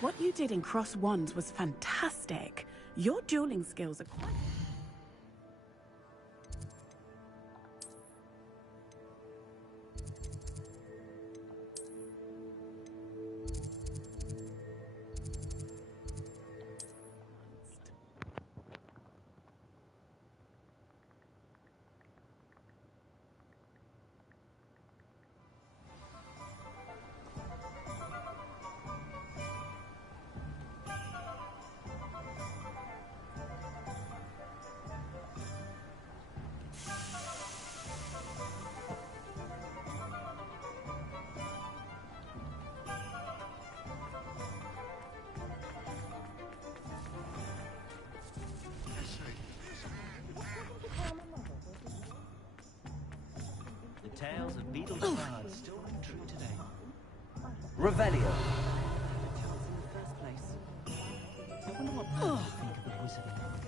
What you did in Cross Wands was fantastic. Your dueling skills are quite... The tales of Beetle the Bard still ring true today. Revelio. I wonder what people think of the wizarding art.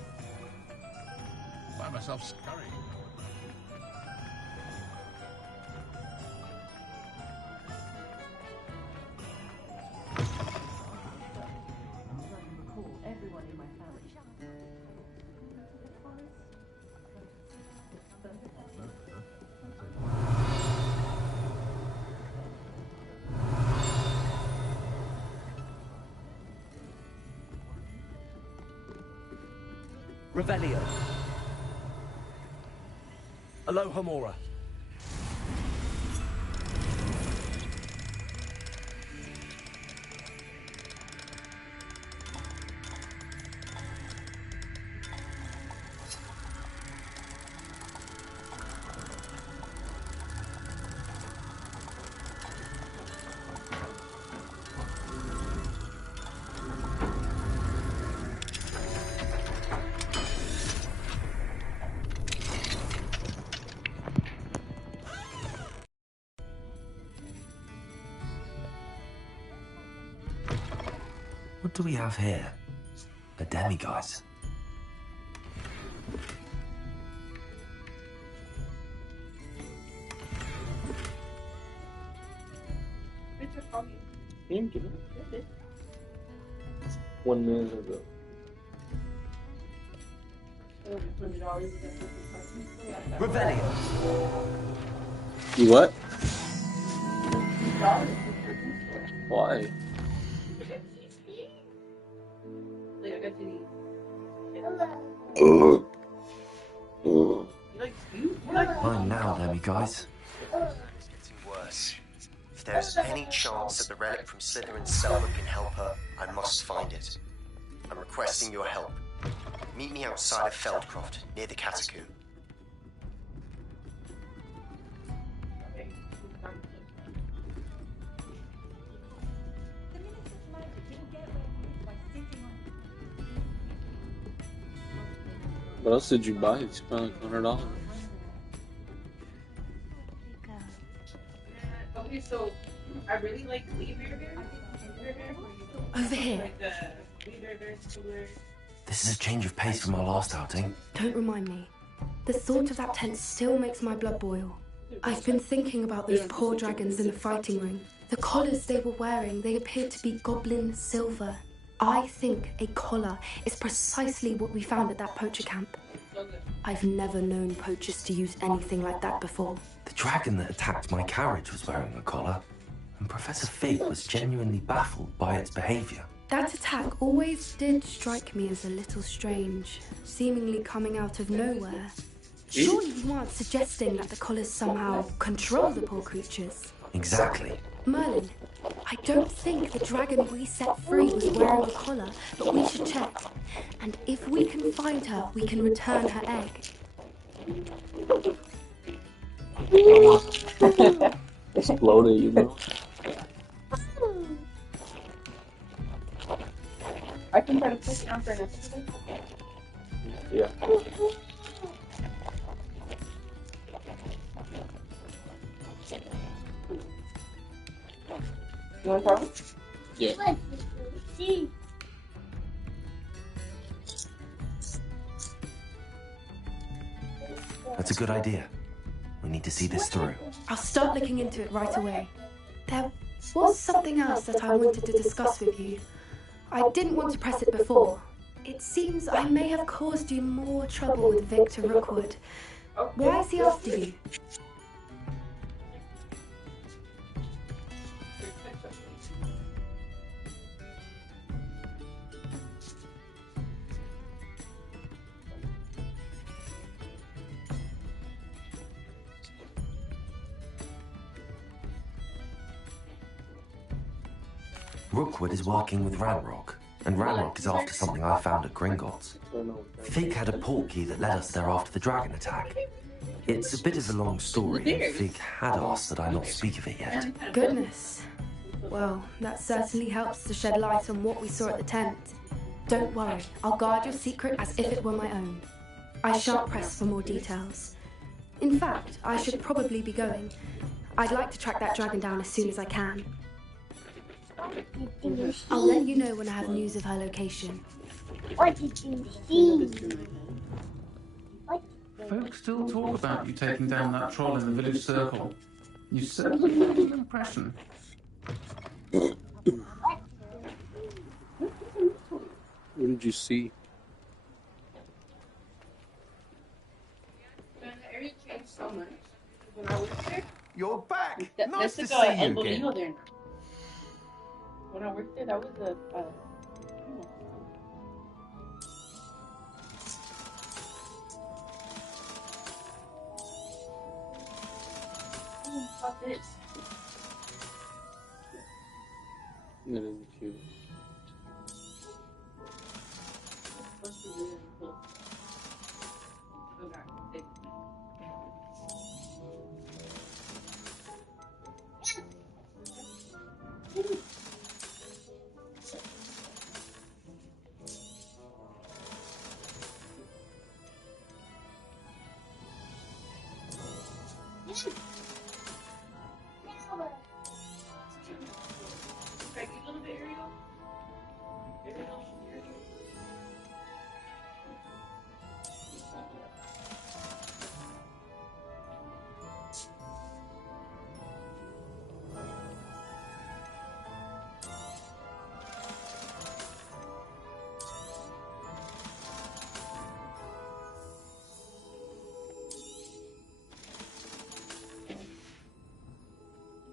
Find myself scurrying. Everyone in my family. Revelio. Alohomora. What do we have here? A demiguise. Sim, 1 minute ago. Revelio. You what? Why? Mine now, demiguise. It's getting worse. If there's any chance that the relic from Slytherin's cellar can help her, I must find it. I'm requesting your help. Meet me outside of Feldcroft, near the catacomb. What else did you buy? You spent like $100. Okay, so I really like Lee Bear Bear. Over here. Like the Lee Bear Bear cooler. This is a change of pace from our last outing. Don't remind me. The thought of that tent still makes my blood boil. I've been thinking about those poor dragons in the fighting ring. The collars they were wearing, they appeared to be goblin silver. I think a collar is precisely what we found at that poacher camp. I've never known poachers to use anything like that before. The dragon that attacked my carriage was wearing a collar, and Professor Fig was genuinely baffled by its behavior. That attack always did strike me as a little strange, seemingly coming out of nowhere. Surely you aren't suggesting that the collars somehow control the poor creatures? Exactly. Merlin, I don't think the dragon we set free was wearing a collar, but we should check. And if we can find her, we can return her egg. Exploded, you know. I can try to push it on for next week. Yeah. You want to try? Yeah. That's a good idea. We need to see this through. I'll start looking into it right away. There was something else that I wanted to discuss with you. I didn't want to press it before. It seems I may have caused you more trouble with Victor Rookwood. Why is he after you? Rookwood is working with Ranrock, and Ranrock is after something I found at Gringotts. Fig had a portkey that led us there after the dragon attack. It's a bit of a long story, and Fig had asked that I not speak of it yet. Goodness. Well, that certainly helps to shed light on what we saw at the tent. Don't worry, I'll guard your secret as if it were my own. I shan't press for more details. In fact, I should probably be going. I'd like to track that dragon down as soon as I can. I'll let you know when I have news of her location. What did you see? Folks still talk about you taking down that troll in the village circle. You certainly made an impression. What did you see? The area changed so much. When I was there, you're back. Nice to see you again. There. When I worked there, that was a. What's this? That is cute.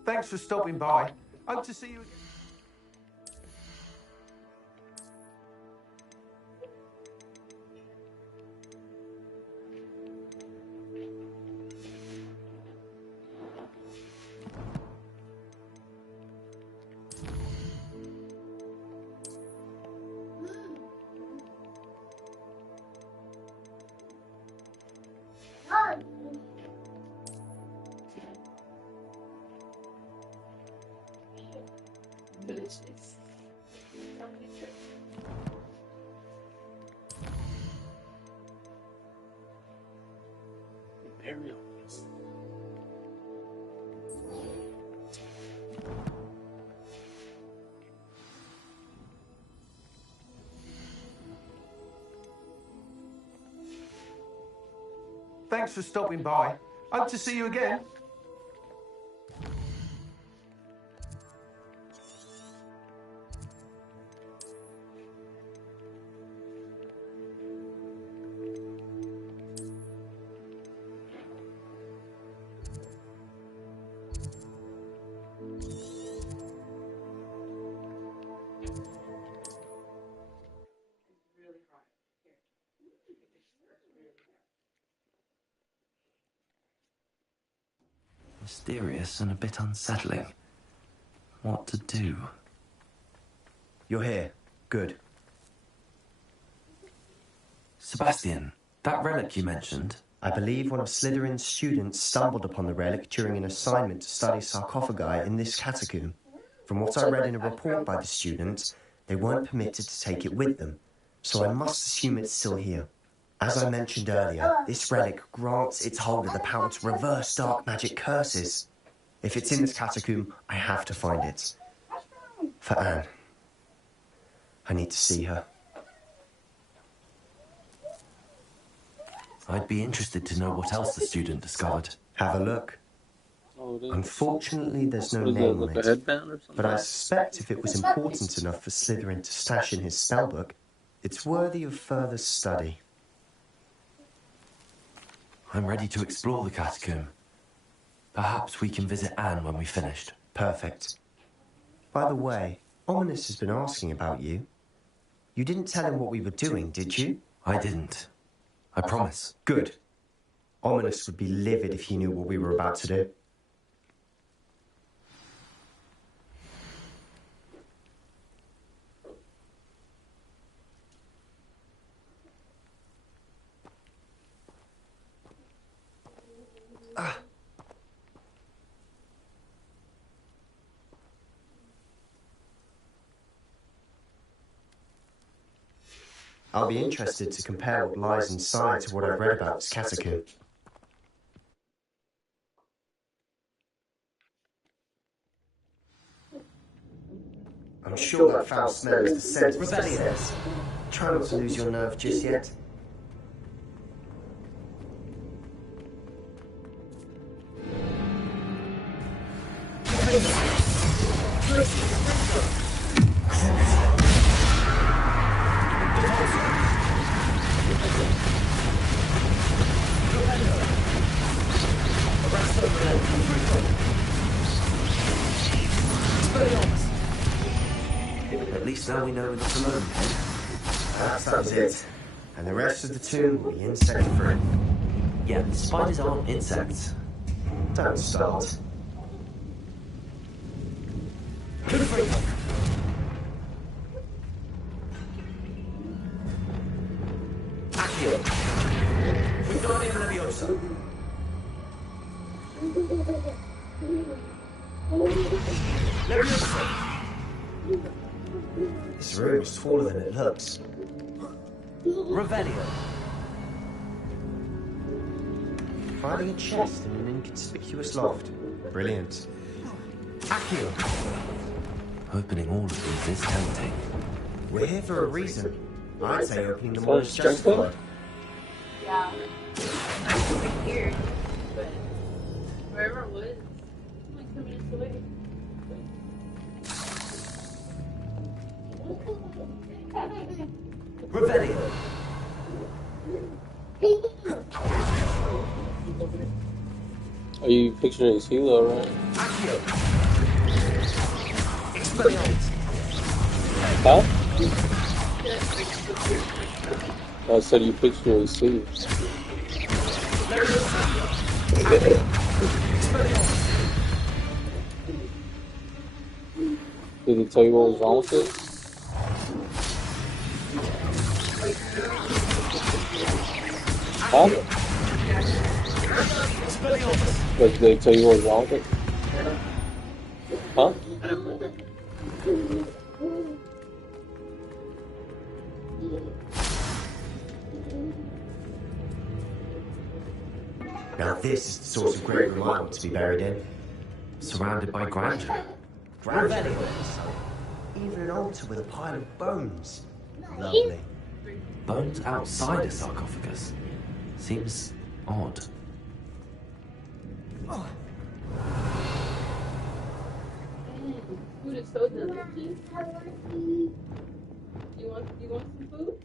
Thanks for stopping by. Hope to see you again. Imperial. Thanks for stopping by. Hope to see you again. Mysterious and a bit unsettling. What to do? You're here. Good. Sebastian, that relic you mentioned? I believe one of Slytherin's students stumbled upon the relic during an assignment to study sarcophagi in this catacomb. From what I read in a report by the student, they weren't permitted to take it with them, so I must assume it's still here. As I mentioned earlier, this relic grants its holder the power to reverse dark magic curses. If it's in this catacomb, I have to find it. For Anne. I need to see her. I'd be interested to know what else the student discovered. Have a look. Oh, Unfortunately, there's no what is name that, on like a it, headband or something? but I suspect if it was important enough for Slytherin to stash in his spellbook, it's worthy of further study. I'm ready to explore the catacomb. Perhaps we can visit Anne when we've finished. Perfect. By the way, Ominous has been asking about you. You didn't tell him what we were doing, did you? I didn't. I promise. Good. Ominous would be livid if he knew what we were about to do. I'll be interested to compare what lies inside to what I've read about this catacomb. I'm sure that foul smell is the scent of rebellion. Try not to lose your nerve just yet. At least now we know we're not alone. That was it. And the rest of the tomb will be insect-free. Yeah, spiders aren't insects. Don't start. Accio! Wingardium Leviosa! Leviosa! This room is smaller than it looks. Revelio! Finding a chest in an inconspicuous loft. Brilliant. Accio! Opening all of these is tempting. We're here for a reason. I'd say opening them all is justified. Yeah. I'm here, but wherever it was, like 2 minutes away. Revelio! Are you picturing his helo, right? Accio! Expelliarmus! Huh? I said you picture his suit. Did he tell you what was wrong with it? Huh? But did they tell you what was wrong with it? Huh? Now this is the sort of great room I want to be buried in. Surrounded by grandeur. Grandeur. Even an altar with a pile of bones. Lovely. Bones outside a sarcophagus. Seems odd. Food is so delicious. You want some food?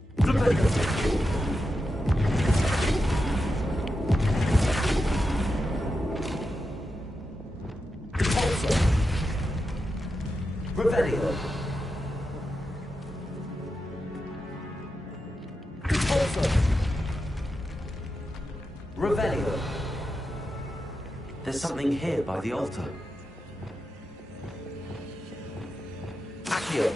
Revelio. Revelio. There's something here by the altar. Accio.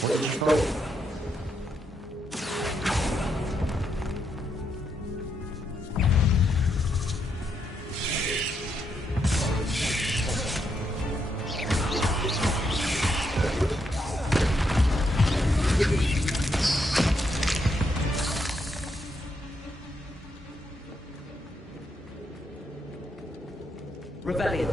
What is it called? Rebellion.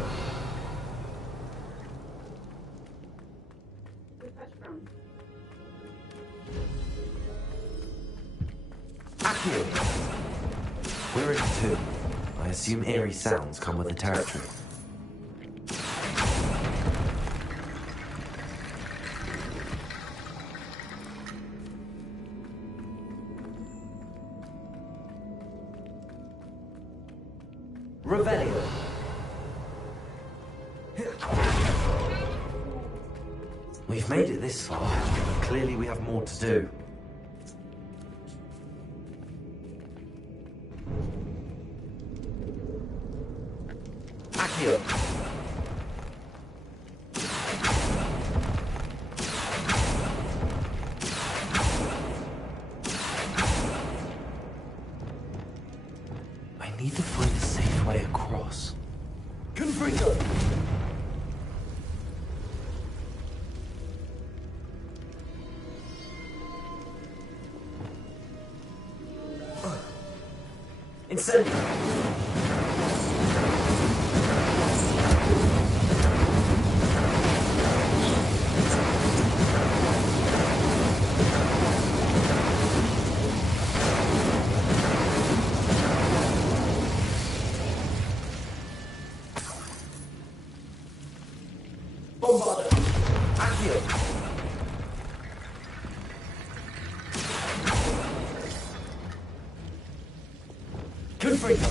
Accio. We're in two. I assume eerie sounds come with the territory. Revelio. We've made it this far, but clearly we have more to do. Accio. I need to find a safe way across. Confringo! Incendio! Bombardo! Accio! Confringo!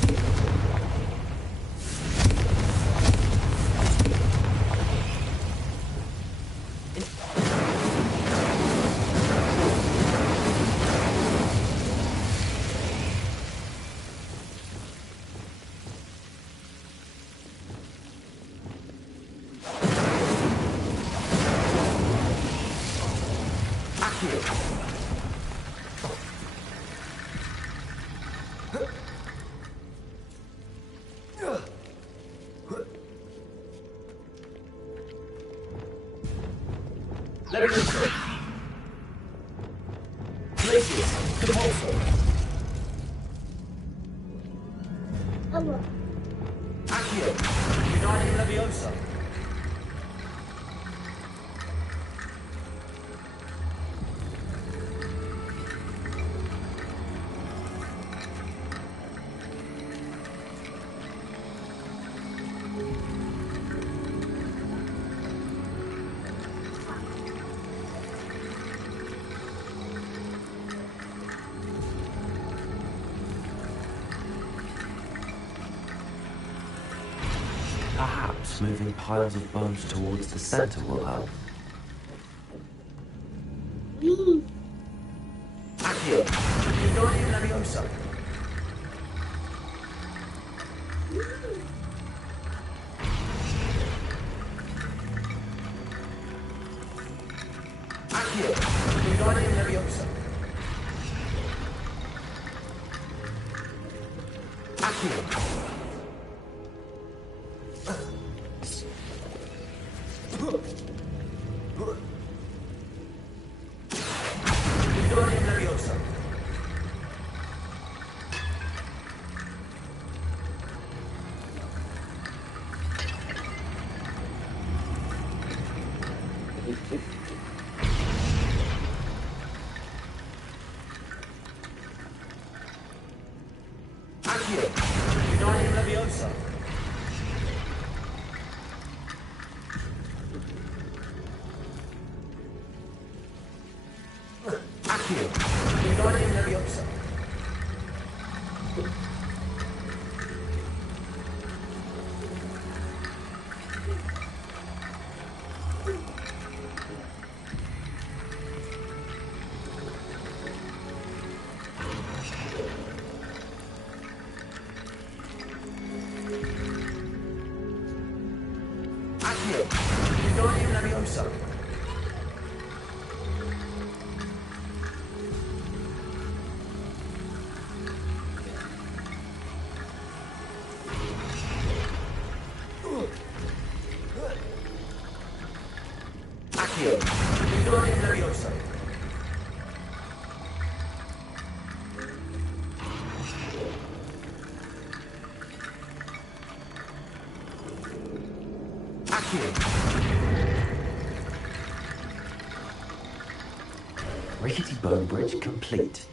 Levitation. Glacius. Compulso. Accio. Uniting Leviosa. Perhaps moving piles of bones towards the center will help. Accio. Uniting Leviosa. Accio. Uniting Leviosa. Accio. Accio! United Leviosa! Accio! United Leviosa! Accio! United Leviosa! Accio! United Leviosa! Accio! Rickety bone bridge complete.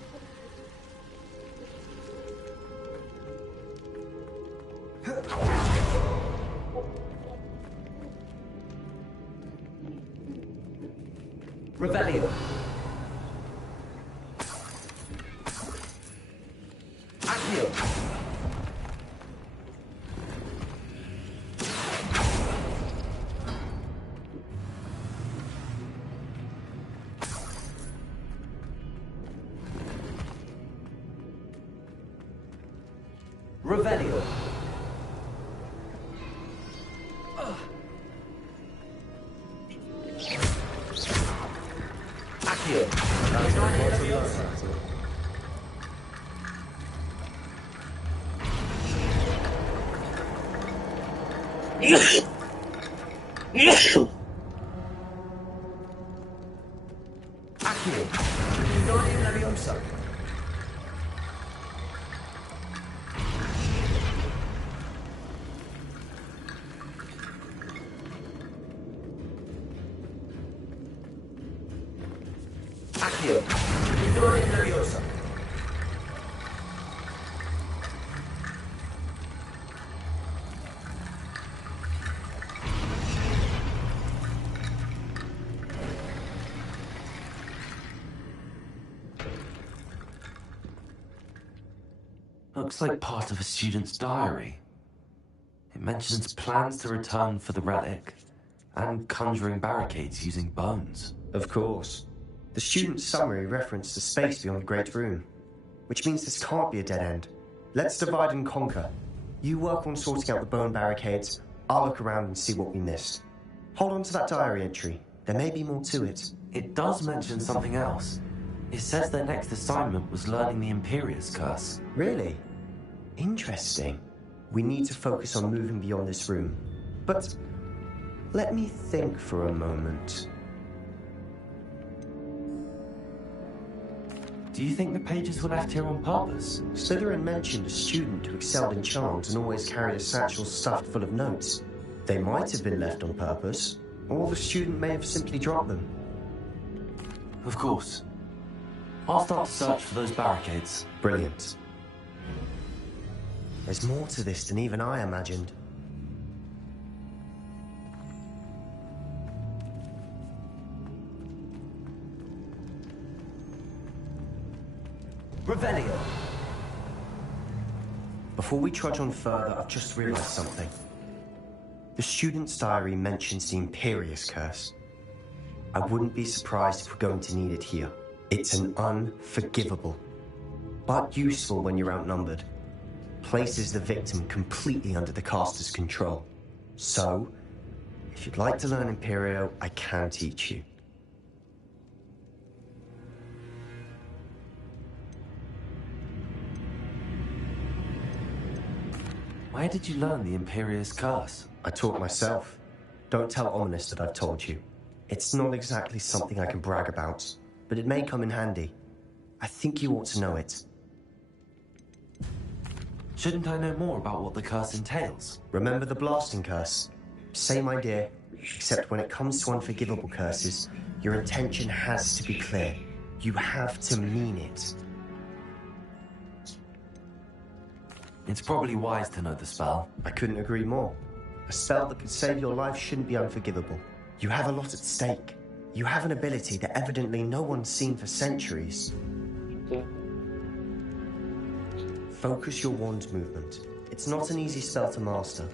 Revelio! Accio! Revelio! Accio! United Leviosa! Accio! United Leviosa! Accio! United Leviosa! Looks like part of a student's diary. It mentions plans to return for the relic and conjuring barricades using bones. Of course. The student's summary referenced the space beyond the Great Room, which means this can't be a dead end. Let's divide and conquer. You work on sorting out the bone barricades, I'll look around and see what we missed. Hold on to that diary entry. There may be more to it. It does mention something else. It says their next assignment was learning the Imperius Curse. Really? Interesting. We need to focus on moving beyond this room. But let me think for a moment. Do you think the pages were left here on purpose? Slytherin mentioned a student who excelled in charms and always carried a satchel stuffed full of notes. They might have been left on purpose, or the student may have simply dropped them. Of course. I'll start to search for those barricades. Brilliant. There's more to this than even I imagined. Revelio! Before we trudge on further, I've just realized something. The student's diary mentions the Imperius Curse. I wouldn't be surprised if we're going to need it here. It's an unforgivable, but useful when you're outnumbered. Places the victim completely under the caster's control. So, if you'd like to learn Imperio, I can teach you. Where did you learn the Imperius Curse? I taught myself. Don't tell Ominous that I've told you. It's not exactly something I can brag about, but it may come in handy. I think you ought to know it. Shouldn't I know more about what the curse entails? Remember the blasting curse? Same idea, except when it comes to unforgivable curses, your intention has to be clear. You have to mean it. It's probably wise to know the spell. I couldn't agree more. A spell that could save your life shouldn't be unforgivable. You have a lot at stake. You have an ability that evidently no one's seen for centuries. Focus your wand movement. It's not an easy spell to master.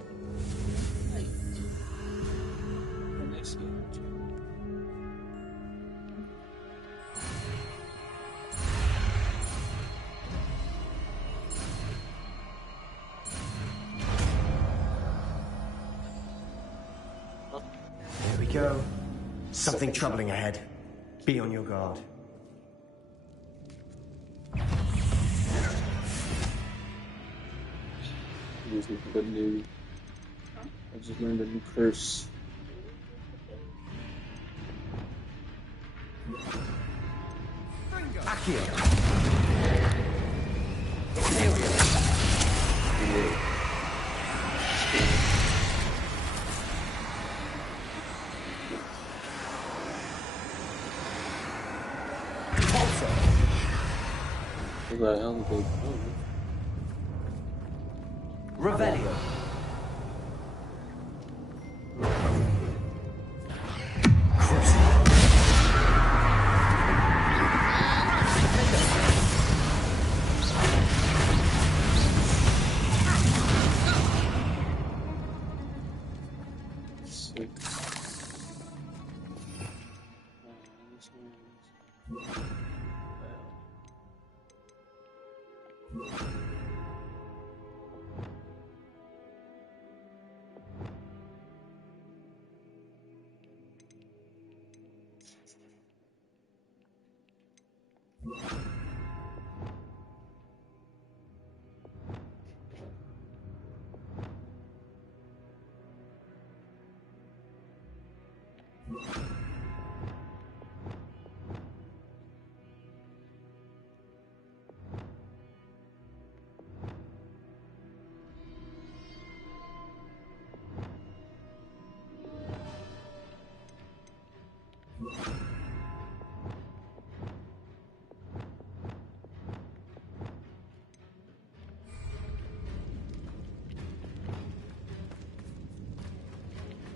Here we go. Something troubling ahead. Be on your guard. I just learned a new curse. Accio. What the hell did they do? Revelio.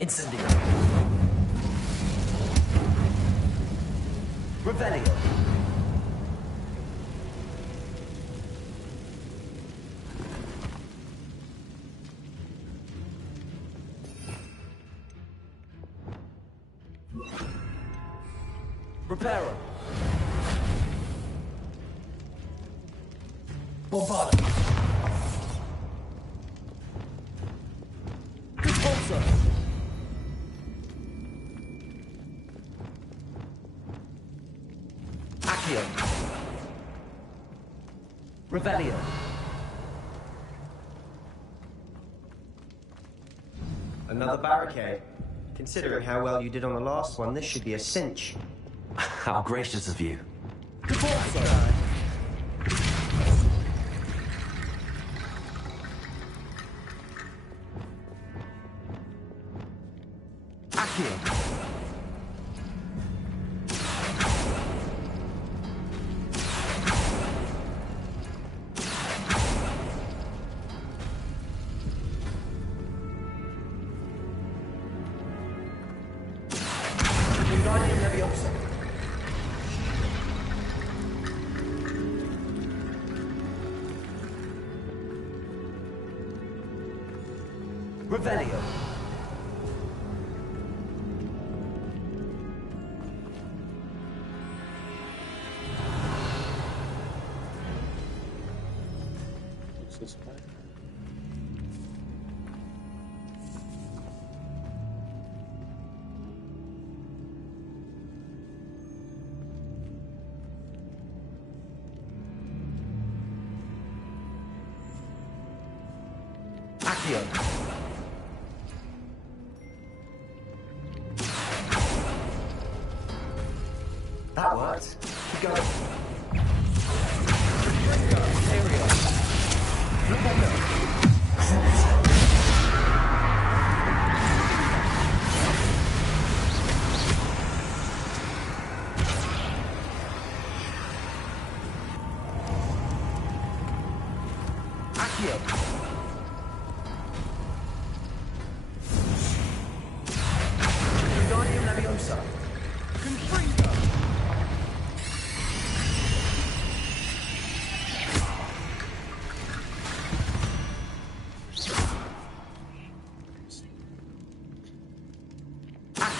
Incendio. Revelio. Reparo. Bombado. Repulsor. Accio. Revelio. Another barricade. Considering how well you did on the last one, this should be a cinch. How gracious of you. Accio. Revelio. What's this guy? Accio. That worked. Keep going.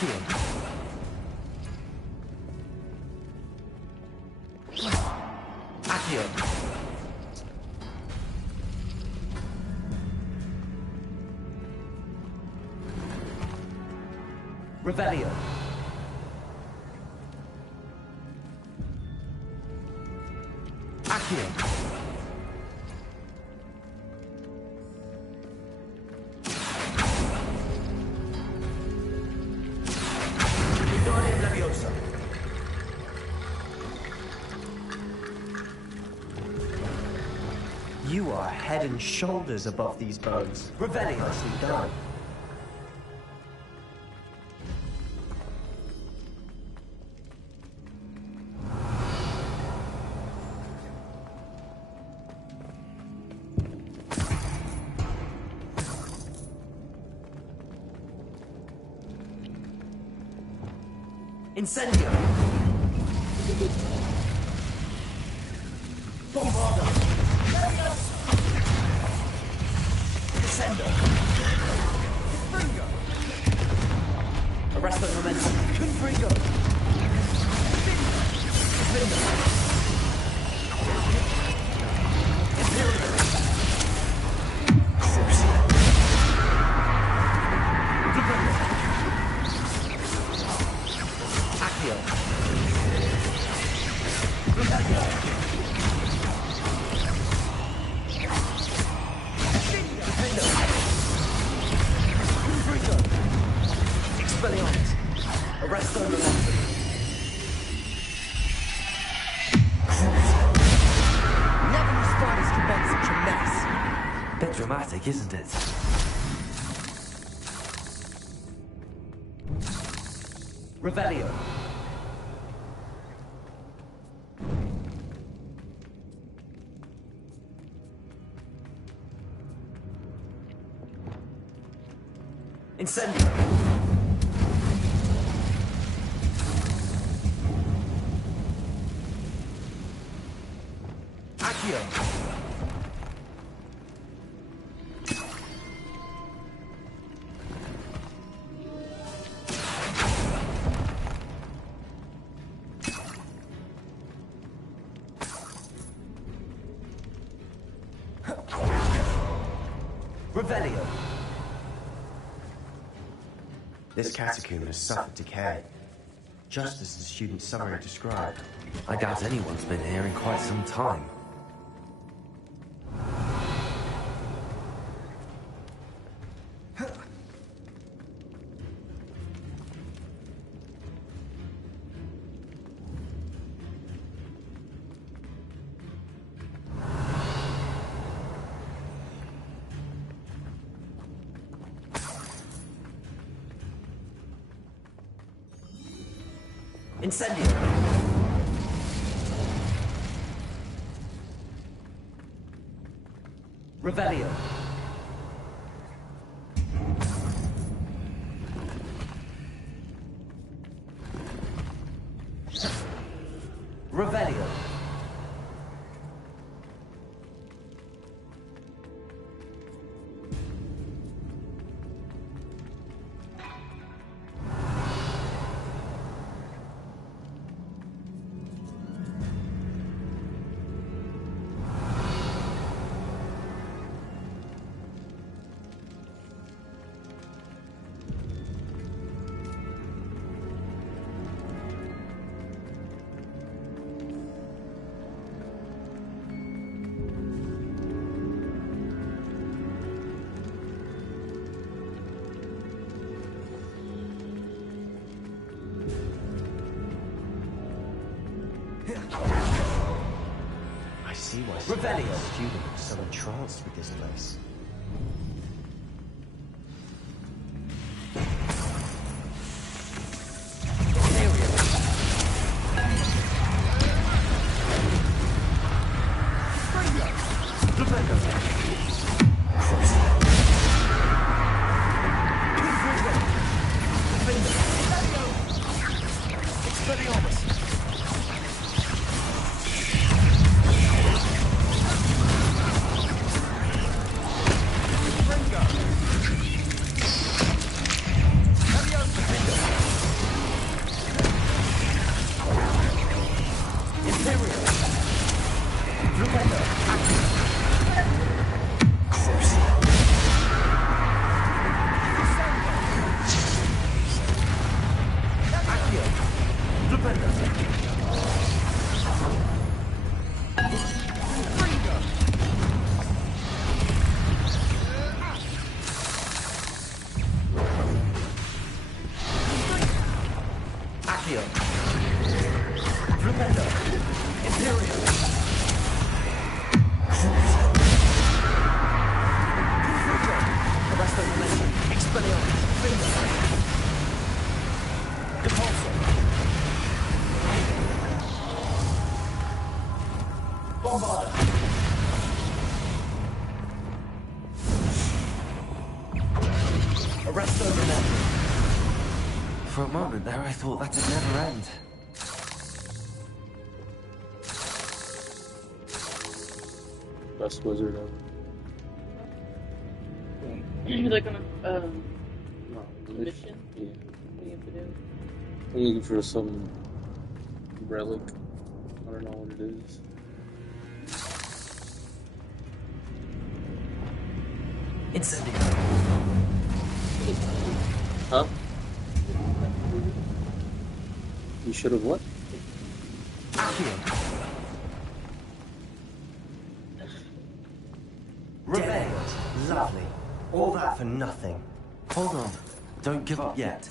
Accio. Accio. Revelio. Accio. Vittoria Leviosa. You are head and shoulders above these bones. Revelio. Nicely done. Incendio. Bombarda. Descendo. Confringo. Arresto momentum. Confringo. Confringo. Imperial. Crucial. Defendo. Accio. Revelio. Defendo. Confringo. Expelliarmus. Arresto momentum. Never knew spiders could make such a mess. Bit dramatic, isn't it? Revelio. Incendio. Accio. Revelio. This catacomb has suffered decay, just as the student summary described. I doubt anyone's been here in quite some time. Incendio! Revelio. Revelio. I see why some students are so entranced with this place. Accio. Flipendo. Imperium. Arresto Momentum. Expelliarmus. Bingo. Depulso. Bombarda. Arresto Momentum. For a moment there, I thought that'd never end. Best wizard ever. You're like on a No, mission? Yeah. What do you have to do? I'm looking for some relic. I don't know what it is. Incendio. Huh? You should have what? Accio. Rebellion. Lovely. All that for nothing. Hold on. Don't give up yet.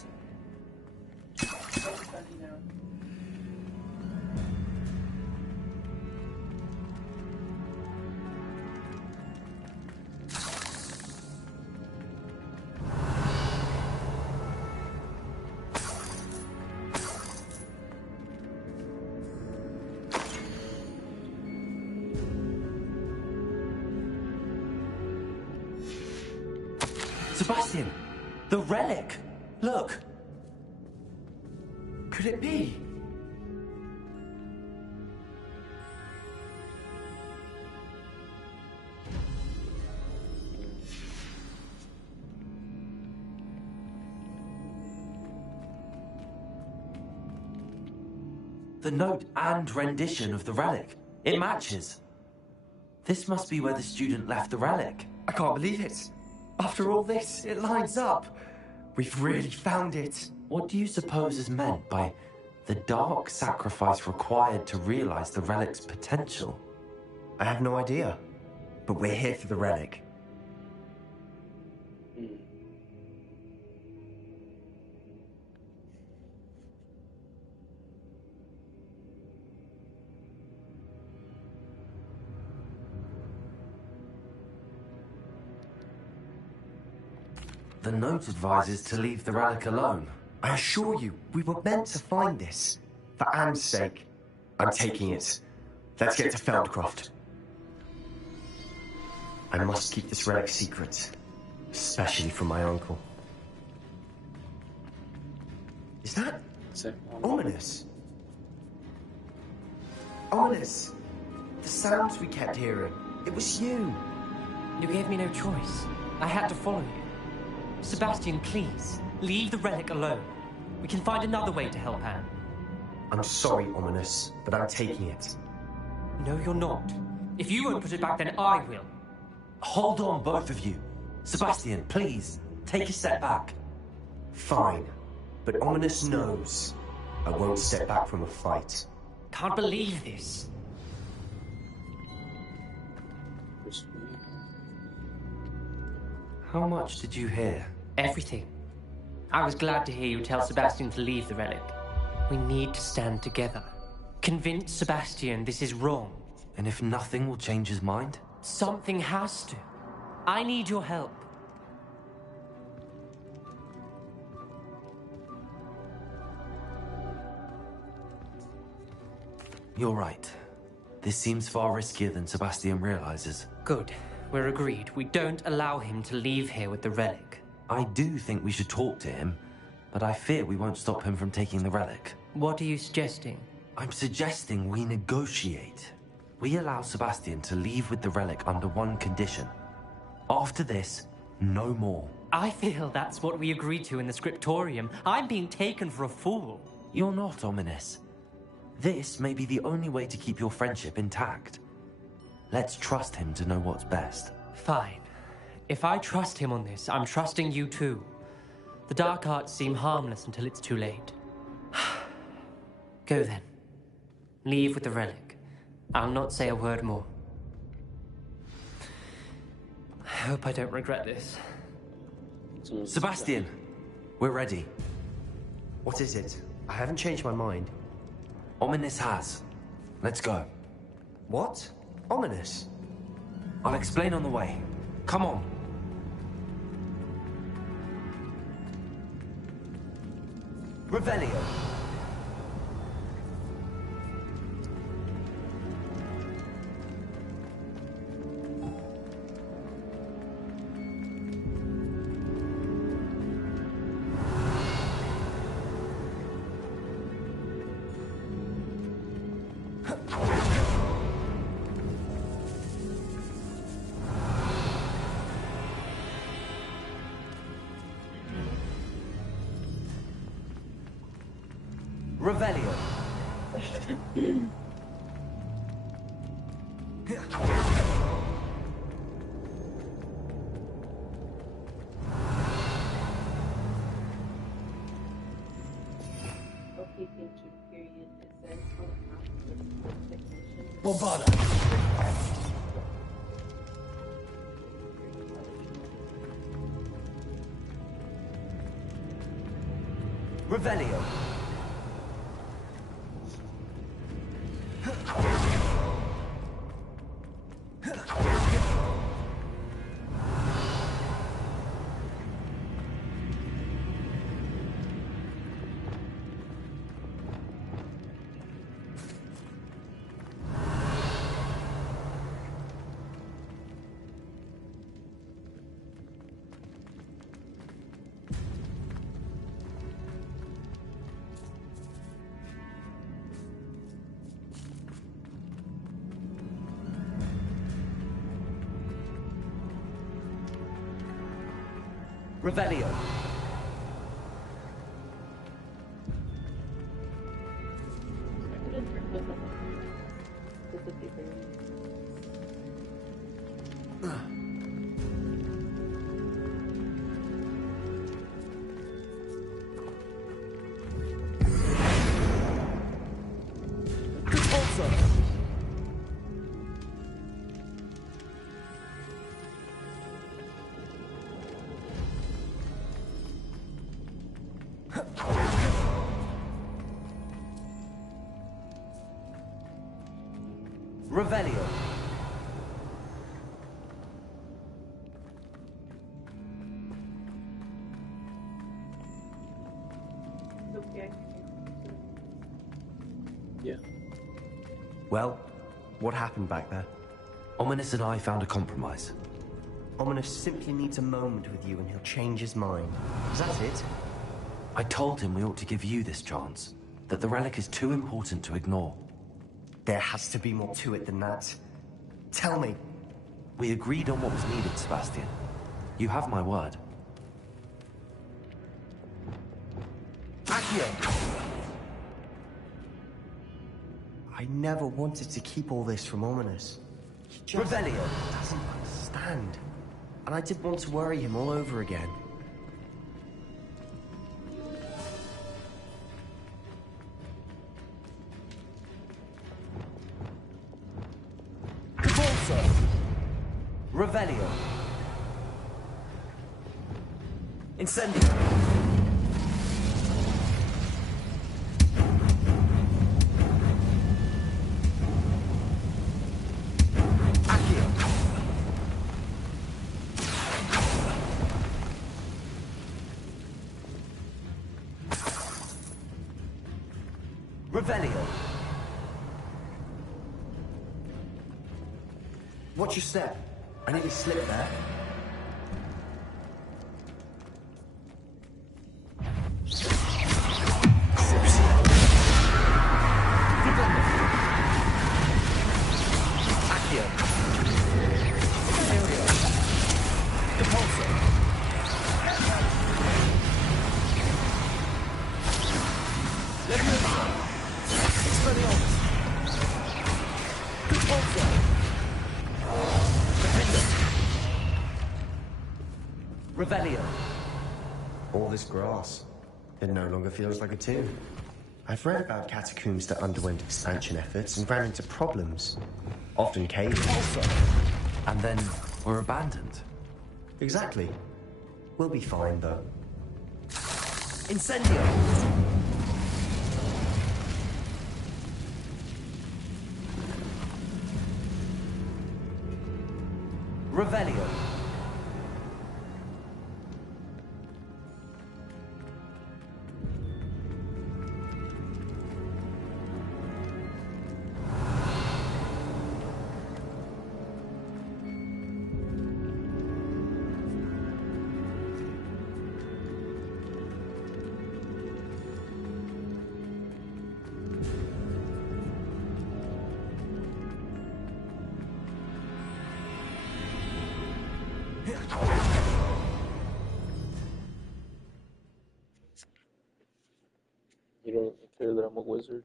Sebastian! The relic! Look! Could it be? The note and rendition of the relic. It matches. This must be where the student left the relic. I can't believe it. After all this, it lines up. We've really found it. What do you suppose is meant by the dark sacrifice required to realize the relic's potential? I have no idea. But we're here for the relic. The note advises to leave the relic alone. I assure you, we were meant to find this. For Anne's sake. I'm taking it. Let's get to Feldcroft. I must keep this relic secret. Especially from my uncle. Is that ominous? Ominous! The sounds we kept hearing. It was you. You gave me no choice. I had to follow you. Sebastian, please, leave the relic alone. We can find another way to help Anne. I'm sorry, Ominous, but I'm taking it. No, you're not. If you won't put it back, then I will. Hold on, both of you. Sebastian, please, take a step back. Fine, but Ominous knows I won't step back from a fight. Can't believe this. How much did you hear? Everything. I was glad to hear you tell Sebastian to leave the relic. We need to stand together. Convince Sebastian this is wrong. And if nothing will change his mind? Something has to. I need your help. You're right. This seems far riskier than Sebastian realizes. Good. We're agreed. We don't allow him to leave here with the relic. I do think we should talk to him, but I fear we won't stop him from taking the relic. What are you suggesting? I'm suggesting we negotiate. We allow Sebastian to leave with the relic under one condition. After this, no more. I feel that's what we agreed to in the scriptorium. I'm being taken for a fool. You're not, Ominous. This may be the only way to keep your friendship intact. Let's trust him to know what's best. Fine. If I trust him on this, I'm trusting you too. The dark arts seem harmless until it's too late. Go then. Leave with the relic. I'll not say a word more. I hope I don't regret this. Sebastian, we're ready. What is it? I haven't changed my mind. Ominous has. Let's go. What? Ominous? I'll explain on the way. Come on. Revelio. Revelio. Bombarda. Revelio. Revelio. Revelio. Yeah. Well, what happened back there? Ominous and I found a compromise. Ominous simply needs a moment with you and he'll change his mind. Is that it? I told him we ought to give you this chance, that the relic is too important to ignore. There has to be more to it than that. Tell me. We agreed on what was needed, Sebastian. You have my word. Accio! I never wanted to keep all this from Ominous. He just Revelio. doesn't understand. And I didn't want to worry him all over again. Revelio. Incendio. Accio. Revelio. Watch your step. I nearly slipped there. Accio. Aerial. Depulso. Leviosa. Expelliarmus. Depulso. Revelio. All this grass. It no longer feels like a tomb. I've read about catacombs that underwent expansion efforts and ran into problems. Often caves. And then were abandoned. Exactly. We'll be fine, though. Incendio! You don't care that I'm a wizard?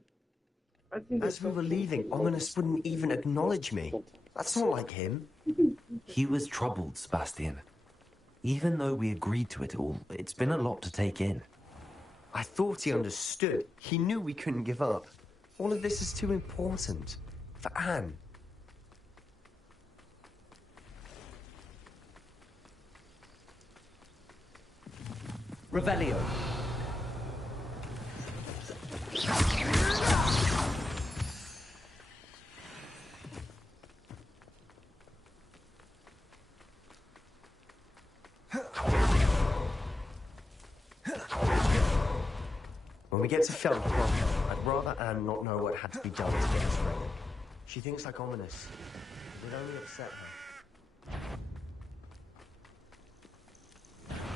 As we were leaving, Ominous wouldn't even acknowledge me. That's not like him. He was troubled, Sebastian. Even though we agreed to it all, it's been a lot to take in. I thought he understood. He knew we couldn't give up. All of this is too important. For Anne. Revelio. When we get to Feldcroft, I'd rather Anne not know what had to be done to get us ready. She thinks like Ominous. It would only upset her.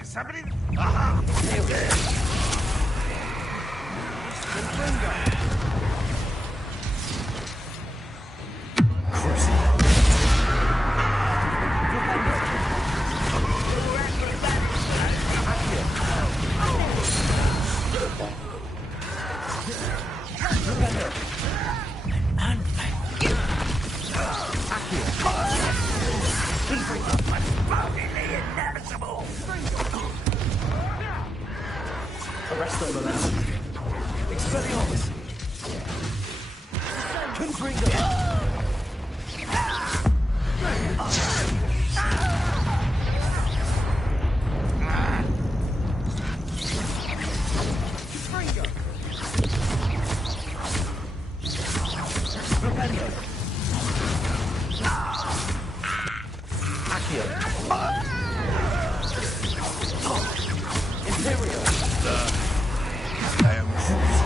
Somebody? Aha! Arrest them, momentum. Expelliarmus. Confringo. Confringo. Propendo. Accio. Imperio. I am Flipendo.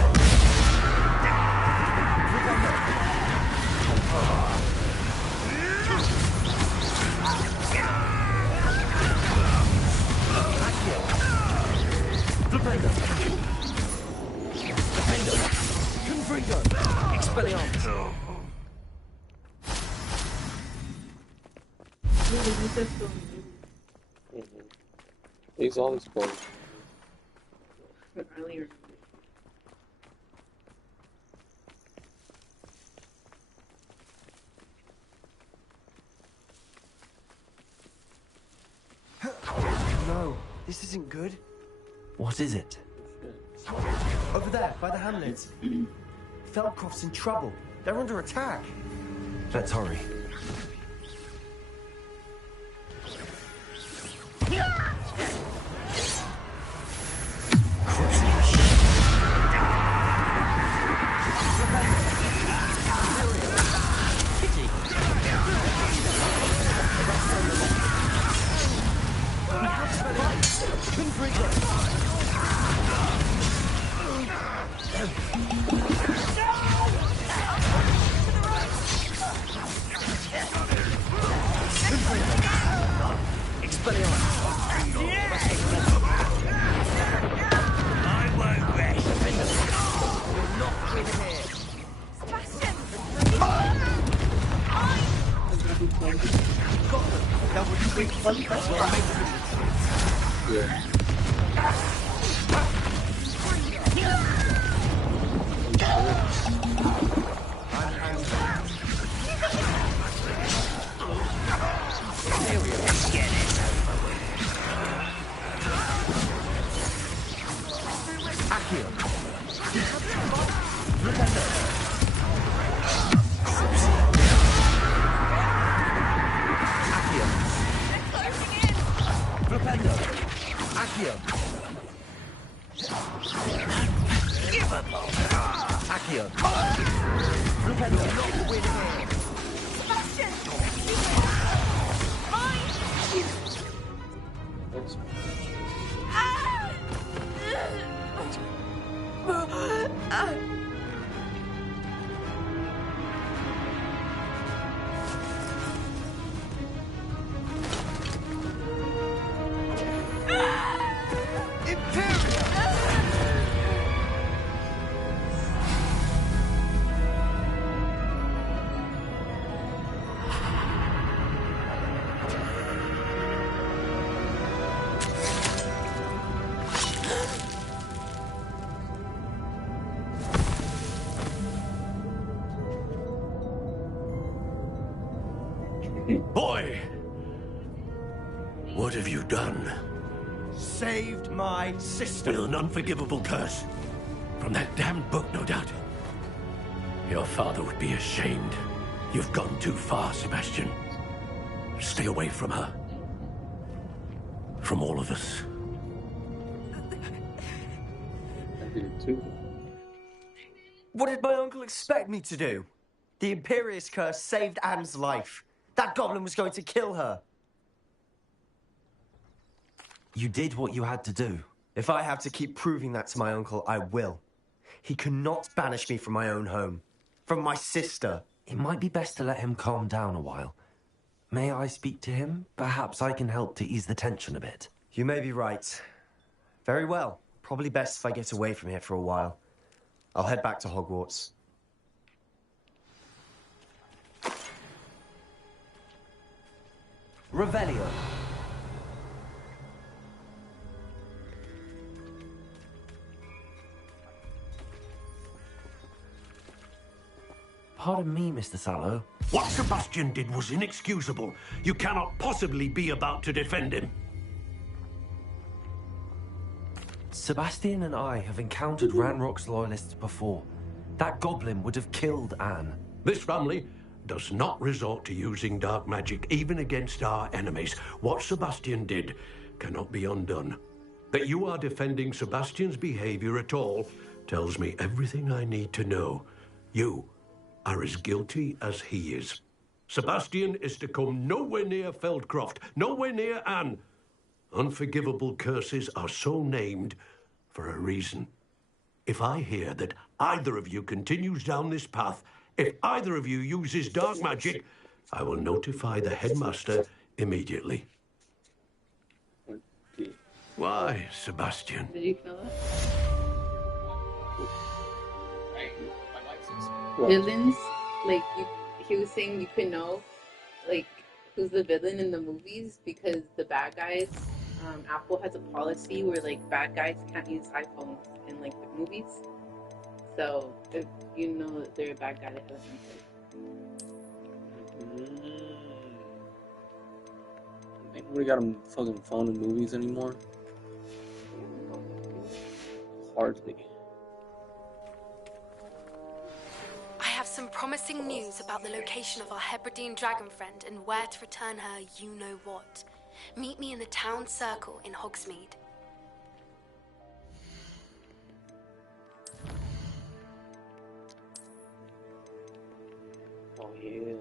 Flipendo. Confringo. Expelliarmus. He's all exposed. Earlier. No, this isn't good. What is it? Over there, by the hamlets. Feldcroft's in trouble. They're under attack. Let's hurry. Boy! What have you done? Saved my sister. With an unforgivable curse. From that damned book, no doubt. Your father would be ashamed. You've gone too far, Sebastian. Stay away from her. From all of us. I did it too. What did my uncle expect me to do? The Imperious curse saved Anne's life. That goblin was going to kill her. You did what you had to do. If I have to keep proving that to my uncle, I will. He cannot banish me from my own home. From my sister. It might be best to let him calm down a while. May I speak to him? Perhaps I can help to ease the tension a bit. You may be right. Very well. Probably best if I get away from here for a while. I'll head back to Hogwarts. Revelio. Pardon me, Mr. Sallow. What Sebastian did was inexcusable. You cannot possibly be about to defend him. Sebastian and I have encountered Ranrock's loyalists before. That goblin would have killed Anne. This family does not resort to using dark magic, even against our enemies. What Sebastian did cannot be undone. That you are defending Sebastian's behavior at all tells me everything I need to know. You are as guilty as he is. Sebastian is to come nowhere near Feldcroft, nowhere near Anne. Unforgivable curses are so named for a reason. If I hear that either of you continues down this path, if either of you uses dark magic, I will notify the headmaster immediately. Why, Sebastian? Did you feel it? Villains, like he was saying, you could know, like, who's the villain in the movies because the bad guys. Apple has a policy where like bad guys can't use iPhones in like the movies. So if you know that they're a bad guy, that doesn't. Ain't nobody got a fucking phone in movies anymore. Hardly. I have some promising news about the location of our Hebridean dragon friend and where to return her you-know-what. Meet me in the town circle in Hogsmeade. Oh, yeah.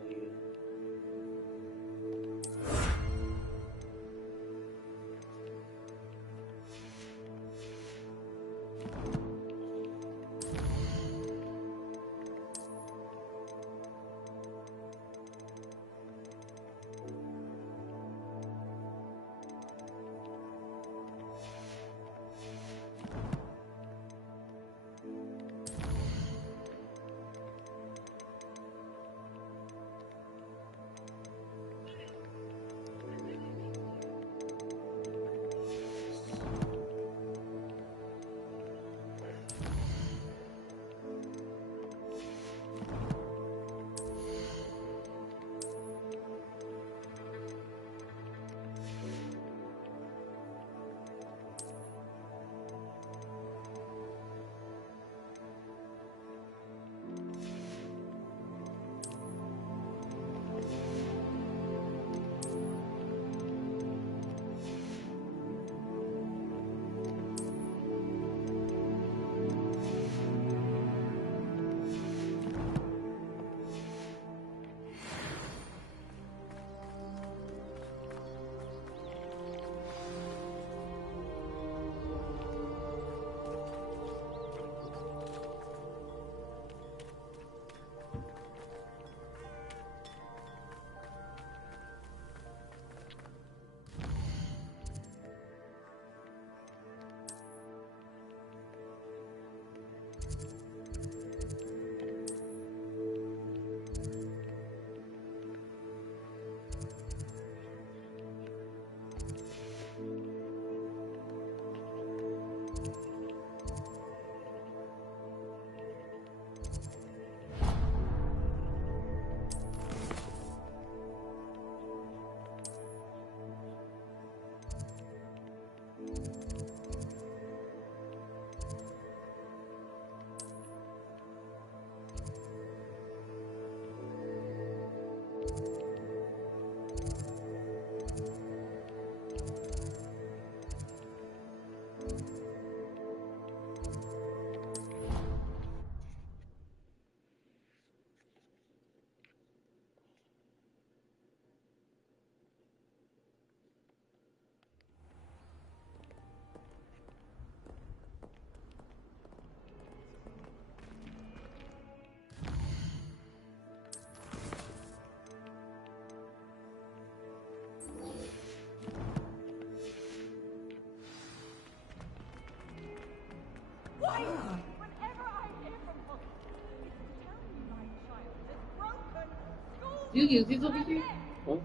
Do you use these over here? What?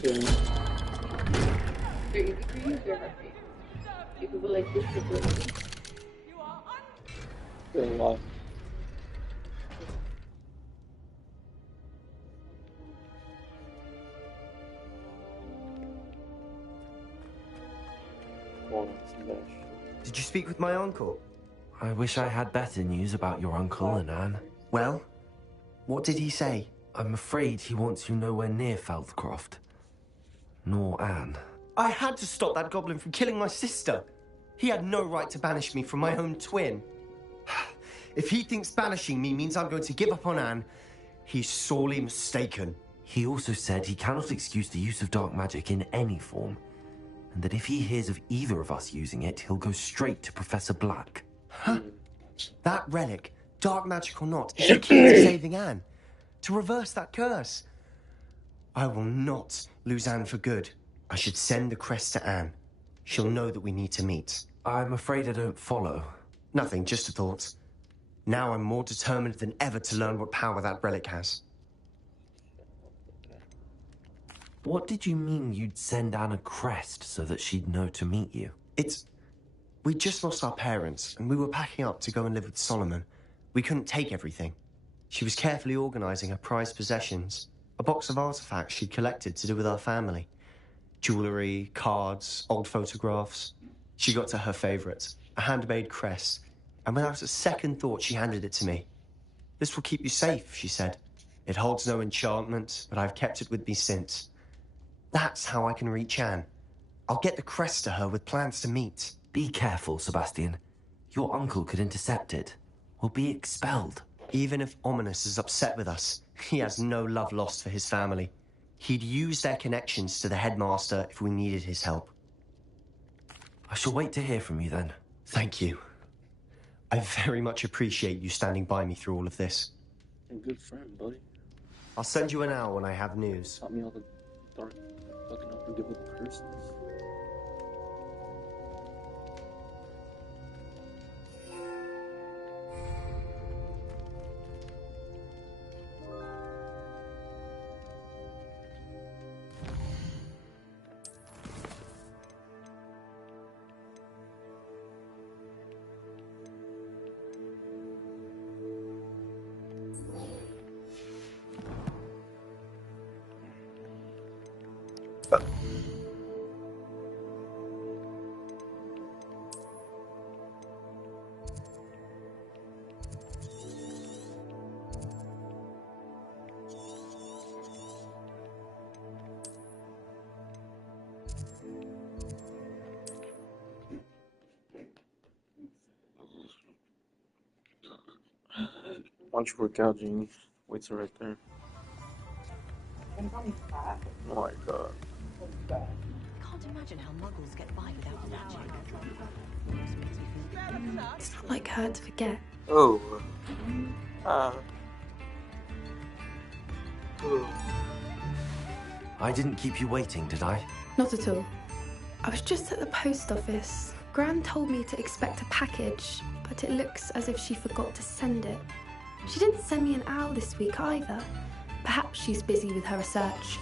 They're easy for you, they're hard for you. You can go like this or this. They're a lot. Did you speak with my uncle? I wish I had better news about your uncle and Anne. Well, what did he say? I'm afraid he wants you nowhere near Feldcroft. Nor Anne. I had to stop that goblin from killing my sister. He had no right to banish me from my own twin. If he thinks banishing me means I'm going to give up on Anne, he's sorely mistaken. He also said he cannot excuse the use of dark magic in any form, and that if he hears of either of us using it, he'll go straight to Professor Black. Huh? That relic, dark magic or not, is the key to saving Anne. To reverse that curse. I will not lose Anne for good. I should send the crest to Anne. She'll know that we need to meet. I'm afraid I don't follow. Nothing, just a thought. Now I'm more determined than ever to learn what power that relic has. What did you mean you'd send Anne a crest so that she'd know to meet you? We just lost our parents, and we were packing up to go and live with Solomon. We couldn't take everything. She was carefully organizing her prized possessions, a box of artifacts she'd collected to do with our family. Jewelry, cards, old photographs. She got to her favorite, a handmade crest, and without a second thought, she handed it to me. "This will keep you safe," she said. "It holds no enchantment, but I've kept it with me since. That's how I can reach Anne. I'll get the crest to her with plans to meet." Be careful, Sebastian. Your uncle could intercept it. We'll be expelled. Even if Ominous is upset with us, he has no love lost for his family. He'd use their connections to the headmaster if we needed his help. I shall wait to hear from you then. Thank you. I very much appreciate you standing by me through all of this. You're a good friend, buddy. I'll send you an hour when I have news. Taught me all the dark fucking unforgivable curses. Why don't you work out, Jeannie? Weights are right there. Oh my god. Can't imagine how muggles get by without magic. It's not like her to forget. Oh. I didn't keep you waiting, did I? Not at all. I was just at the post office. Gran told me to expect a package, but it looks as if she forgot to send it. She didn't send me an owl this week either. Perhaps she's busy with her research.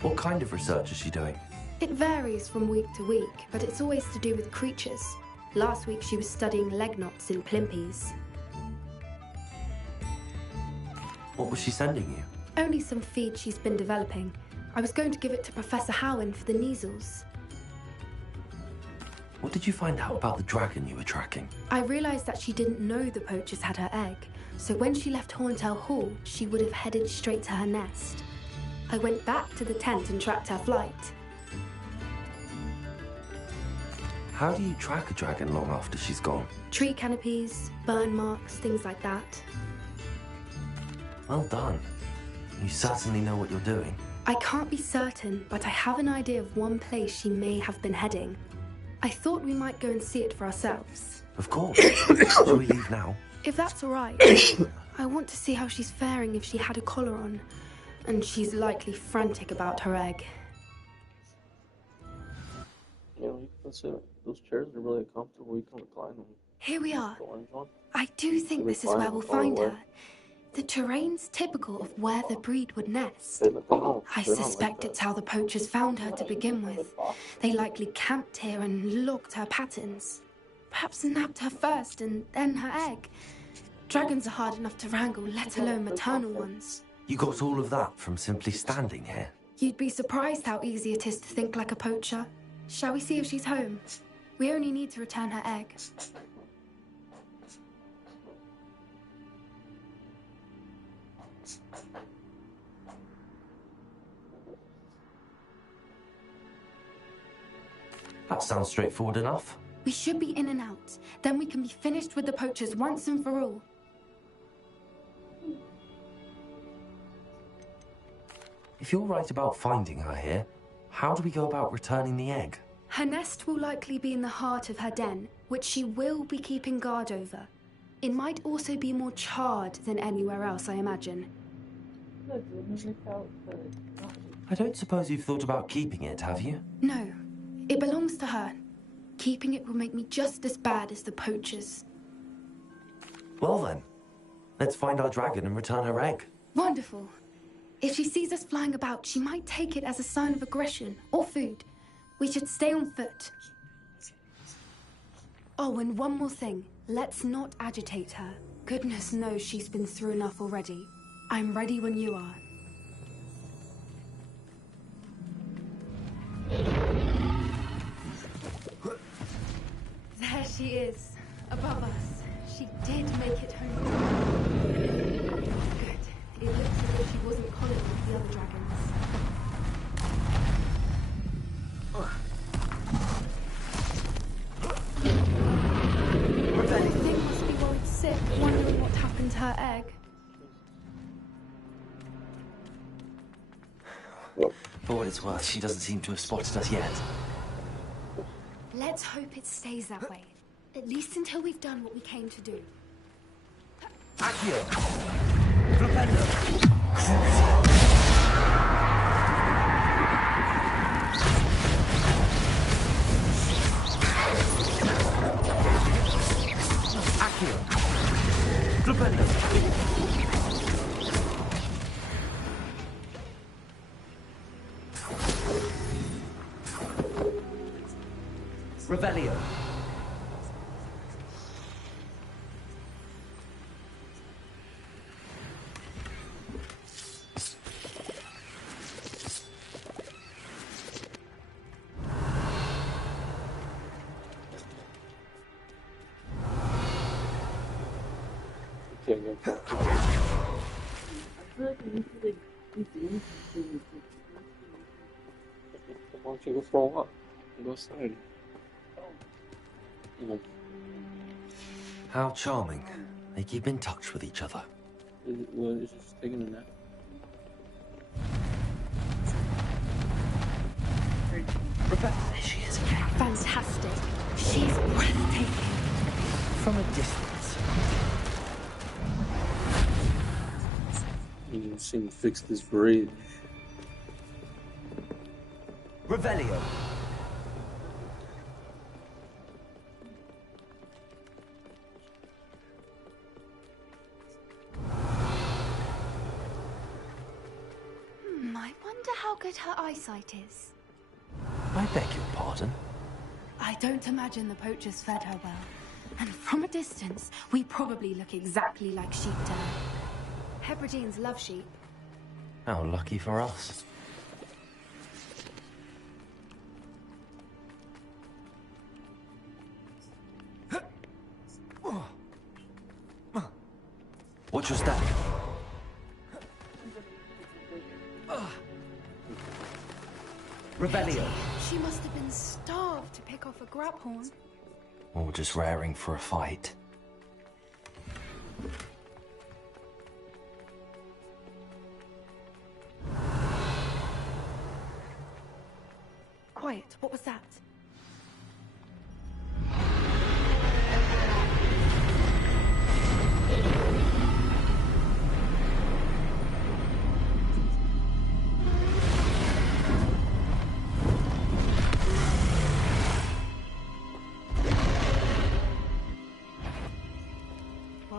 What kind of research is she doing? It varies from week to week, but it's always to do with creatures. Last week she was studying leg knots in plimpies. What was she sending you? Only some feed she's been developing. I was going to give it to Professor Howen for the measles. What did you find out about the dragon you were tracking? I realised that she didn't know the poachers had her egg, so when she left Horntail Hall, she would have headed straight to her nest. I went back to the tent and tracked her flight. How do you track a dragon long after she's gone? Tree canopies, burn marks, things like that. Well done. You certainly know what you're doing. I can't be certain, but I have an idea of one place she may have been heading. I thought we might go and see it for ourselves. Of course. Shall we leave now? If that's all right. I want to see how she's faring if she had a collar on. And she's likely frantic about her egg. That's it. Those chairs are really comfortable. You can recline them. Here we are. The orange one. I do think this is where we'll find her. The terrain's typical of where the breed would nest. I suspect it's how the poachers found her to begin with. They likely camped here and logged her patterns. Perhaps nabbed her first and then her egg. Dragons are hard enough to wrangle, let alone maternal ones. You got all of that from simply standing here? You'd be surprised how easy it is to think like a poacher. Shall we see if she's home? We only need to return her egg. That sounds straightforward enough. We should be in and out. Then we can be finished with the poachers once and for all. If you're right about finding her here, how do we go about returning the egg? Her nest will likely be in the heart of her den, which she will be keeping guard over. It might also be more charred than anywhere else, I imagine. I don't suppose you've thought about keeping it, have you? No. It belongs to her. Keeping it will make me just as bad as the poachers. Well then, let's find our dragon and return her egg. Wonderful. If she sees us flying about, she might take it as a sign of aggression or food. We should stay on foot. Oh, and one more thing. Let's not agitate her. Goodness knows she's been through enough already. I'm ready when you are. There she is, above us. She did make it home. Good. It looks as if she wasn't collared like the other dragons. The thing must be worried sick, wondering what happened to her egg. For what it's worth, she doesn't seem to have spotted us yet. Let's hope it stays that way. At least until we've done what we came to do. Accio! Flipendo! Accio! Flipendo! Revelio. Why don't you go for a walk and go outside? How charming. They keep in touch with each other. Is just taking a nap? Rebecca, there she is again. Fantastic. She's breathtaking. From a distance. You seem to fix this braid. Revelio. I wonder how good her eyesight is. I beg your pardon? I don't imagine the poachers fed her well. And from a distance, we probably look exactly like sheep to her. Hebrideans love sheep. How lucky for us. Watch your step. Revelio. She must have been starved to pick off a grab horn. Or just raring for a fight. Quiet, what was that?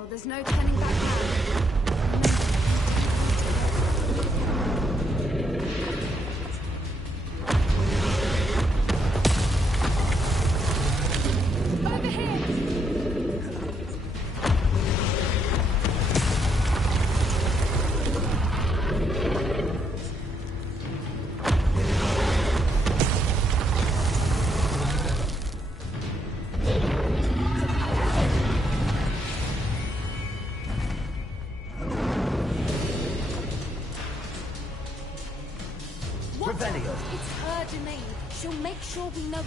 Well, there's no turning back now. Over here! It's her domain. She'll make sure we know it.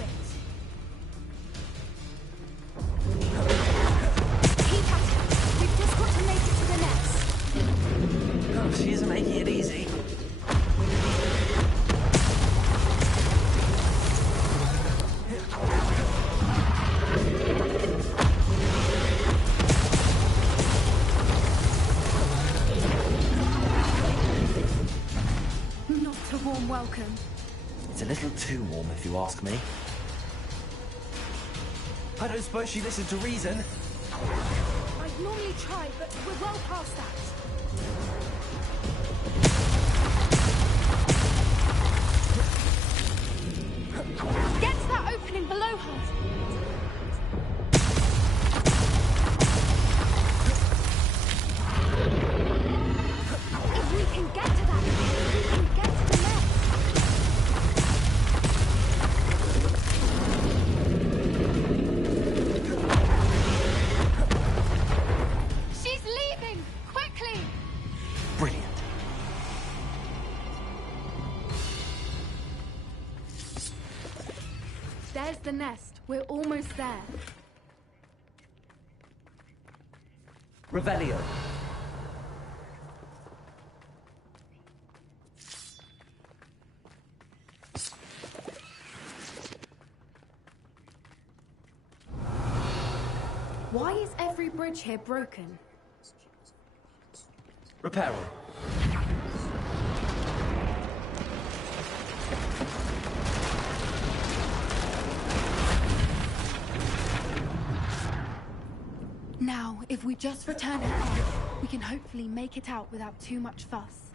Keep at it. We've just got to make it to the nest. Oh, she isn't making it easy. Not a warm welcome. It's a little too warm, if you ask me. I don't suppose she listened to reason. I'd normally try, but we're well past that. Get to that opening below her. If we can get to that, we can get to the nest. She's leaving! Quickly! Brilliant. There's the nest. We're almost there. Revelio. Why is every bridge here broken? Repair. Now, if we just return her egg, we can hopefully make it out without too much fuss.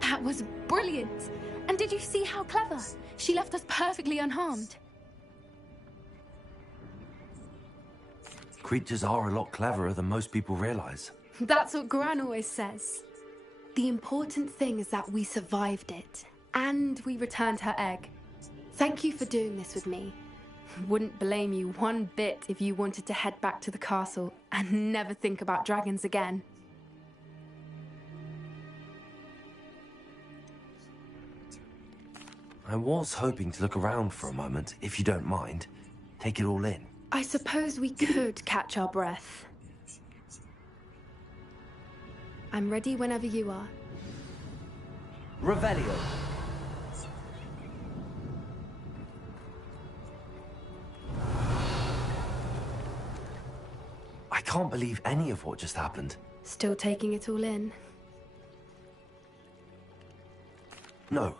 That was brilliant! And did you see how clever? She left us perfectly unharmed. Creatures are a lot cleverer than most people realize. That's what Gran always says. The important thing is that we survived it. And we returned her egg. Thank you for doing this with me. Wouldn't blame you one bit if you wanted to head back to the castle and never think about dragons again. I was hoping to look around for a moment, if you don't mind. Take it all in. I suppose we could catch our breath. I'm ready whenever you are. Revelio. I can't believe any of what just happened. Still taking it all in? No.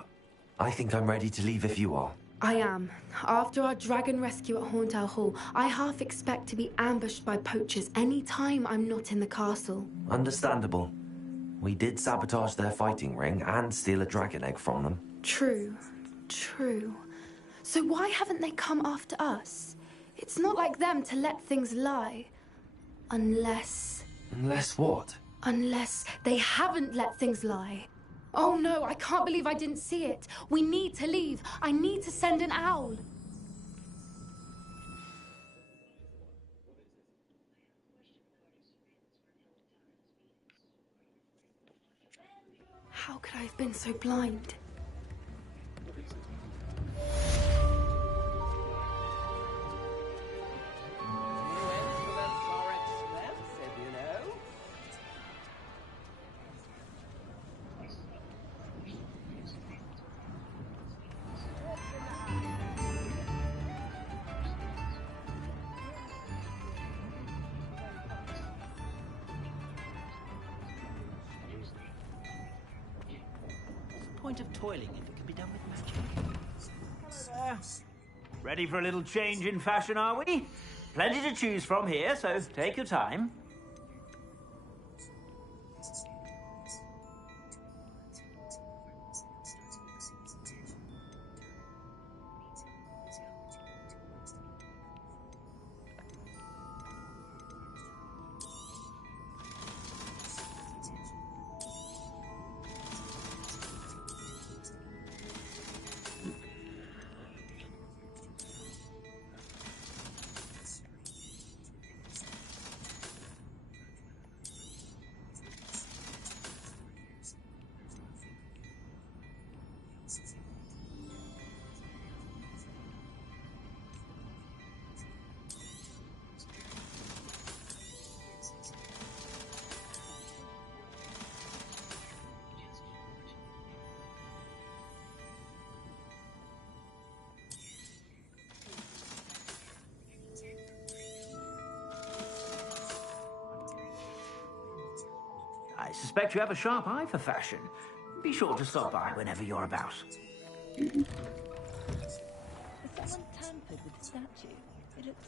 I think I'm ready to leave if you are. I am. After our dragon rescue at Hauntow Hall, I half expect to be ambushed by poachers any time I'm not in the castle. Understandable. We did sabotage their fighting ring and steal a dragon egg from them. True. True. So why haven't they come after us? It's not like them to let things lie. Unless... Unless what? Unless they haven't let things lie. Oh no, I can't believe I didn't see it. We need to leave. I need to send an owl. How could I have been so blind? Point of toiling if it can be done with magic. Ready for a little change in fashion, are we? Plenty to choose from here, so take your time. I suspect you have a sharp eye for fashion. Be sure to stop by whenever you're about. Has someone tampered with the statue? It looks...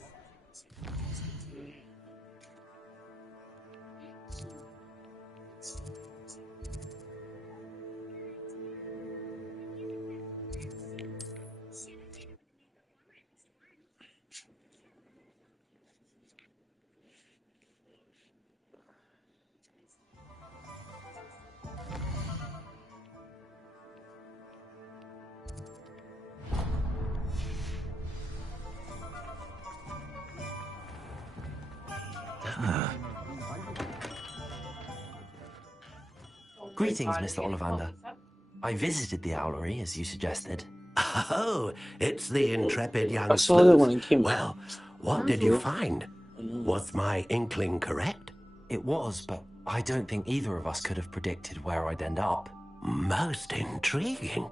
Greetings, Mr. Ollivander. I visited the owlery, as you suggested. Oh, it's the intrepid young I saw that when sleuth. it came Well, out. what did you find? Was my inkling correct? It was, but I don't think either of us could have predicted where I'd end up. Most intriguing.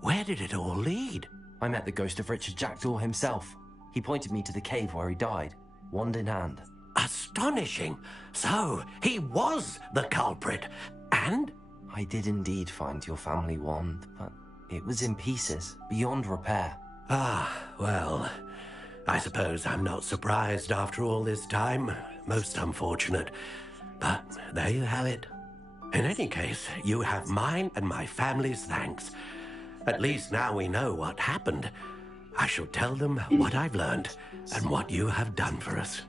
Where did it all lead? I met the ghost of Richard Jackdaw himself. He pointed me to the cave where he died, wand in hand. Astonishing. So, he was the culprit. And? I did indeed find your family wand, but it was in pieces, beyond repair. Ah, well, I suppose I'm not surprised after all this time. Most unfortunate. But there you have it. In any case, you have mine and my family's thanks. At least now we know what happened. I shall tell them what I've learned and what you have done for us.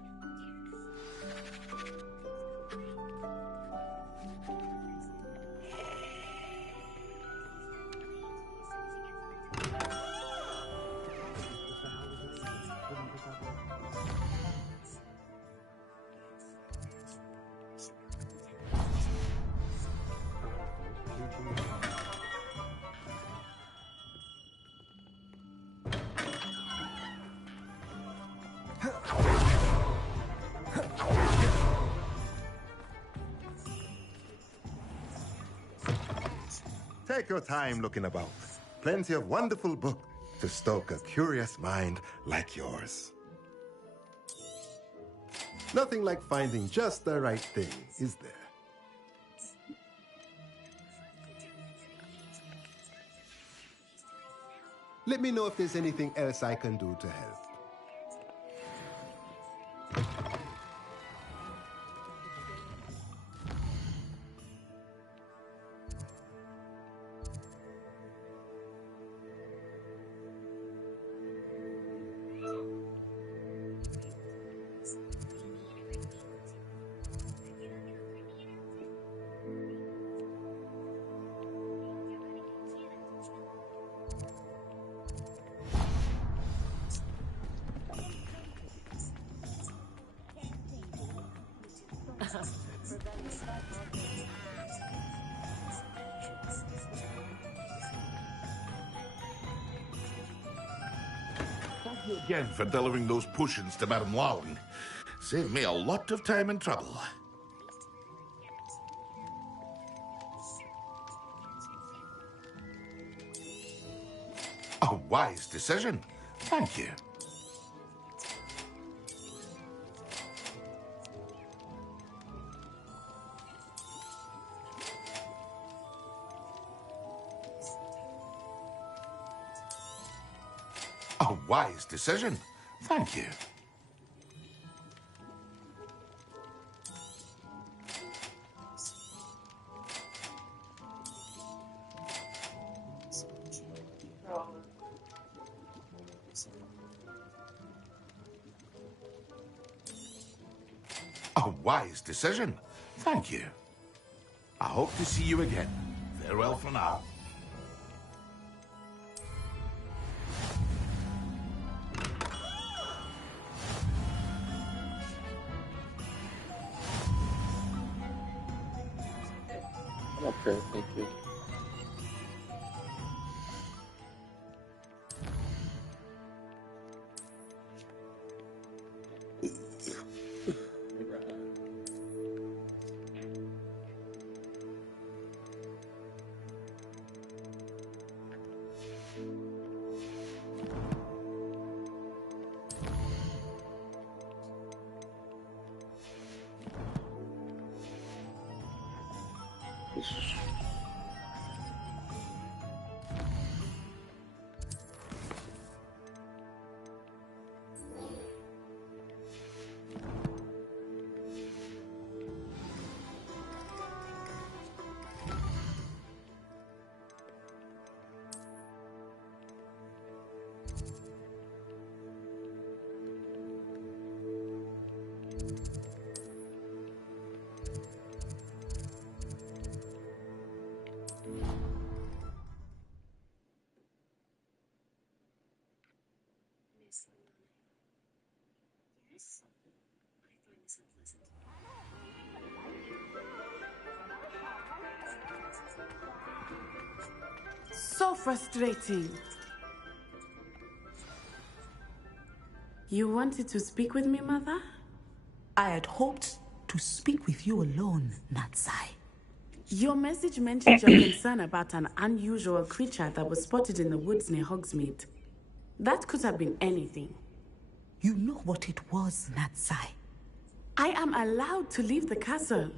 Take your time looking about. Plenty of wonderful books to stoke a curious mind like yours. Nothing like finding just the right thing, is there? Let me know if there's anything else I can do to help. Thank you again for delivering those potions to Madame Lawling. Saved me a lot of time and trouble. A wise decision. Thank you. A wise decision. Thank you. A wise decision. Thank you. I hope to see you again. Farewell for now. Okay, thank you. So frustrating. You wanted to speak with me, Mother? I had hoped to speak with you alone, Natsai. Your message mentioned your concern about an unusual creature that was spotted in the woods near Hogsmeade. That could have been anything. You know what it was, Natsai. I am allowed to leave the castle.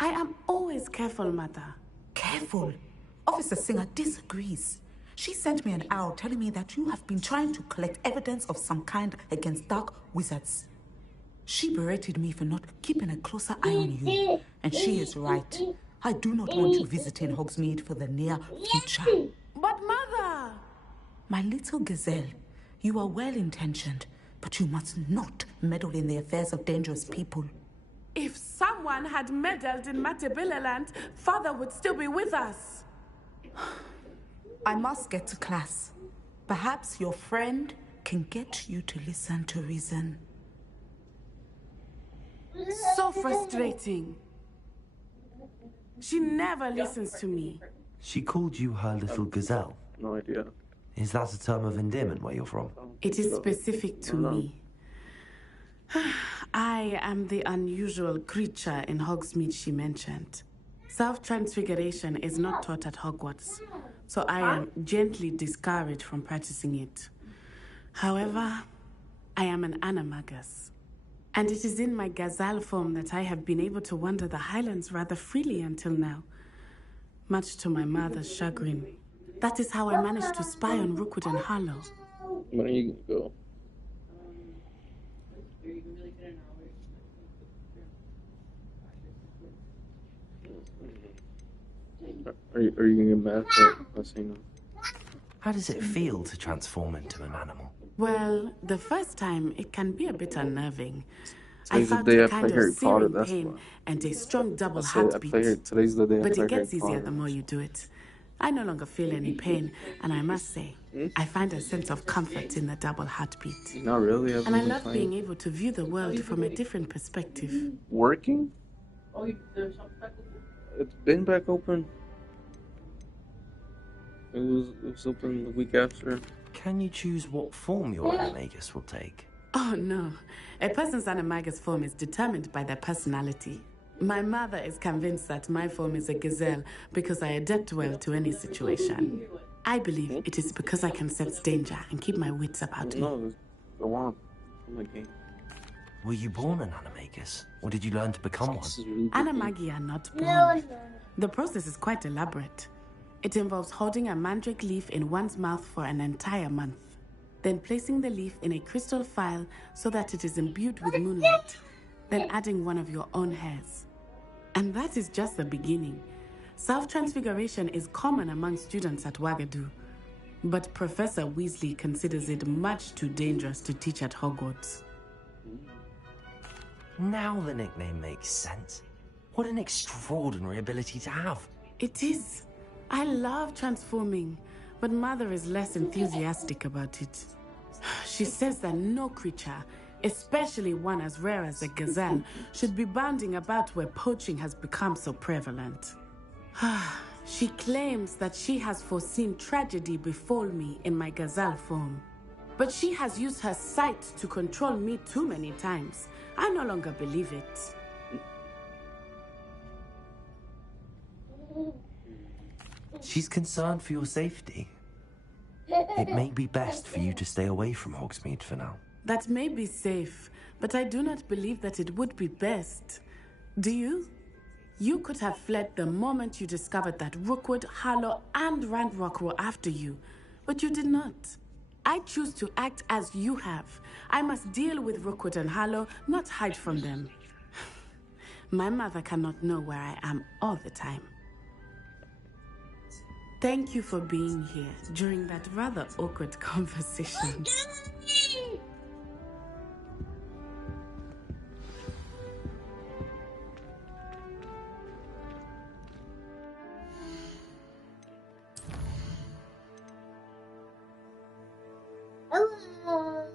I am always careful, Mother. Careful? Officer Singer disagrees. She sent me an owl telling me that you have been trying to collect evidence of some kind against dark wizards. She berated me for not keeping a closer eye on you. And she is right. I do not want you visiting Hogsmeade for the near future. But Mother! My little gazelle, you are well-intentioned, but you must not meddle in the affairs of dangerous people. If someone had meddled in Matabeleland, Father would still be with us. I must get to class. Perhaps your friend can get you to listen to reason. So frustrating. She never listens to me. She called you her little gazelle? No idea. Is that a term of endearment where you're from? It is specific to me. I am the unusual creature in Hogsmeade she mentioned. Self-transfiguration is not taught at Hogwarts, so I am gently discouraged from practicing it. However, I am an animagus, and it is in my gazelle form that I have been able to wander the Highlands rather freely until now, much to my mother's chagrin. That is how I managed to spy on Rookwood and Harlow. When are you gonna go? Are you gonna get mad for us saying no? How does it feel to transform into an animal? Well, the first time it can be a bit unnerving. Today's the I day found I a kind play Harry of Potter, searing that's pain why. and a strong double Today's the day I But play it gets Harry easier Potter. the more you do it. I no longer feel any pain, and I must say, I find a sense of comfort in the double heartbeat. Not really. And I love being able to view the world from a different perspective. Working? Oh, the shop's back open? It's been back open. It was open the week after. Can you choose what form your animagus will take? Oh, no. A person's animagus form is determined by their personality. My mother is convinced that my form is a gazelle because I adapt well to any situation. I believe it is because I can sense danger and keep my wits about me. No, go on. Oh my game. Were you born an animagus, or did you learn to become one? Animagi are not born. The process is quite elaborate. It involves holding a mandrake leaf in one's mouth for an entire month, then placing the leaf in a crystal phial so that it is imbued with moonlight, then adding one of your own hairs. And that is just the beginning. Self-transfiguration is common among students at Wagadu, but Professor Weasley considers it much too dangerous to teach at Hogwarts. Now the nickname makes sense. What an extraordinary ability to have. It is. I love transforming, but Mother is less enthusiastic about it. She says that no creature, especially one as rare as a gazelle, should be bounding about where poaching has become so prevalent. She claims that she has foreseen tragedy befall me in my gazelle form. But she has used her sight to control me too many times. I no longer believe it. She's concerned for your safety. It may be best for you to stay away from Hogsmeade for now. That may be safe, but I do not believe that it would be best. Do you? You could have fled the moment you discovered that Rookwood, Harlow, and Ranrock were after you, but you did not. I choose to act as you have. I must deal with Rookwood and Harlow, not hide from them. My mother cannot know where I am all the time. Thank you for being here during that rather awkward conversation. Hello.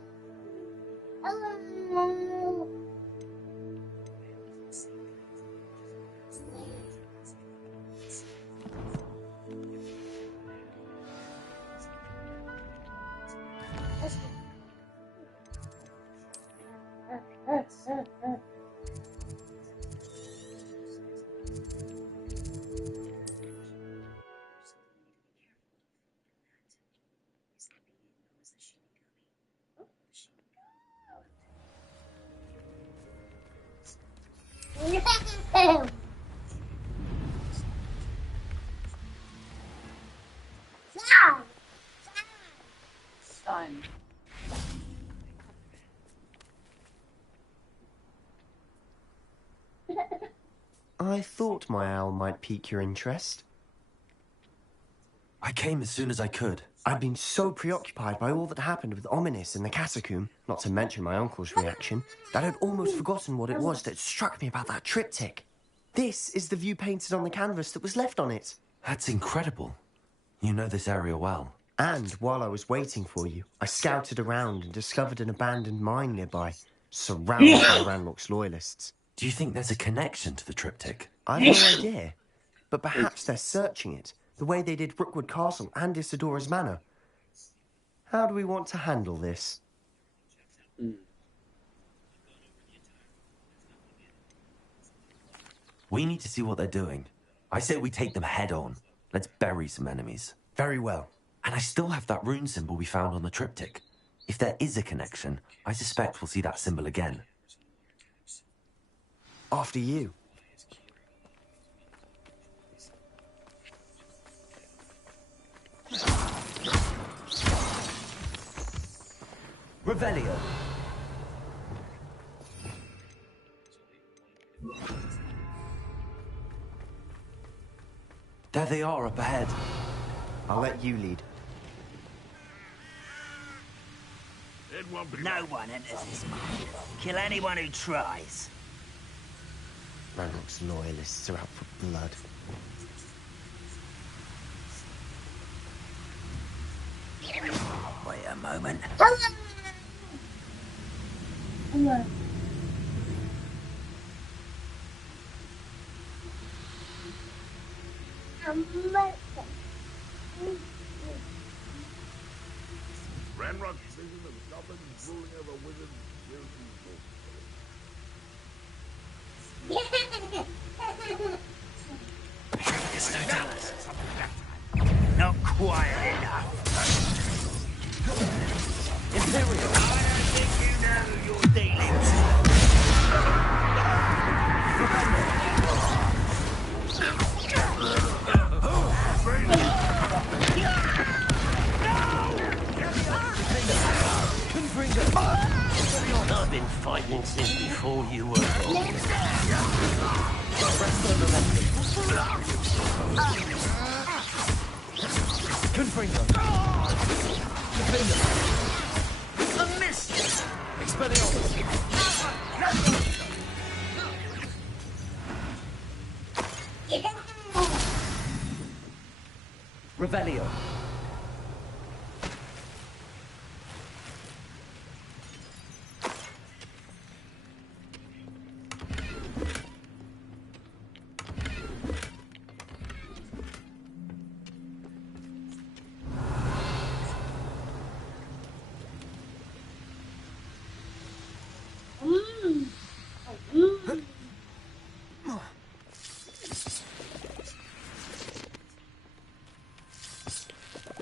Hello. Son. I thought my owl might pique your interest. I came as soon as I could. I'd been so preoccupied by all that happened with Ominis in the catacomb, not to mention my uncle's reaction, that I'd almost forgotten what it was that struck me about that triptych. This is the view painted on the canvas that was left on it. That's incredible. You know this area well. And while I was waiting for you, I scouted around and discovered an abandoned mine nearby, surrounded by Ranrock's loyalists. Do you think there's a connection to the triptych? I have no idea, but perhaps they're searching it, the way they did Rookwood Castle and Isidora's Manor. How do we want to handle this? We need to see what they're doing. I say we take them head on. Let's bury some enemies. Very well. And I still have that rune symbol we found on the triptych. If there is a connection, I suspect we'll see that symbol again. After you. Revelio. There they are up ahead. I'll let you lead. No one enters this mine. Kill anyone who tries. Ranrock's loyalists are out for blood. Wait a moment. There's no Dallas. Not quite enough. Imperial. I don't think you know who you're dealing I've been fighting since before you were born. Confringo. Defender. A miss! Expelliarmus. Revelio.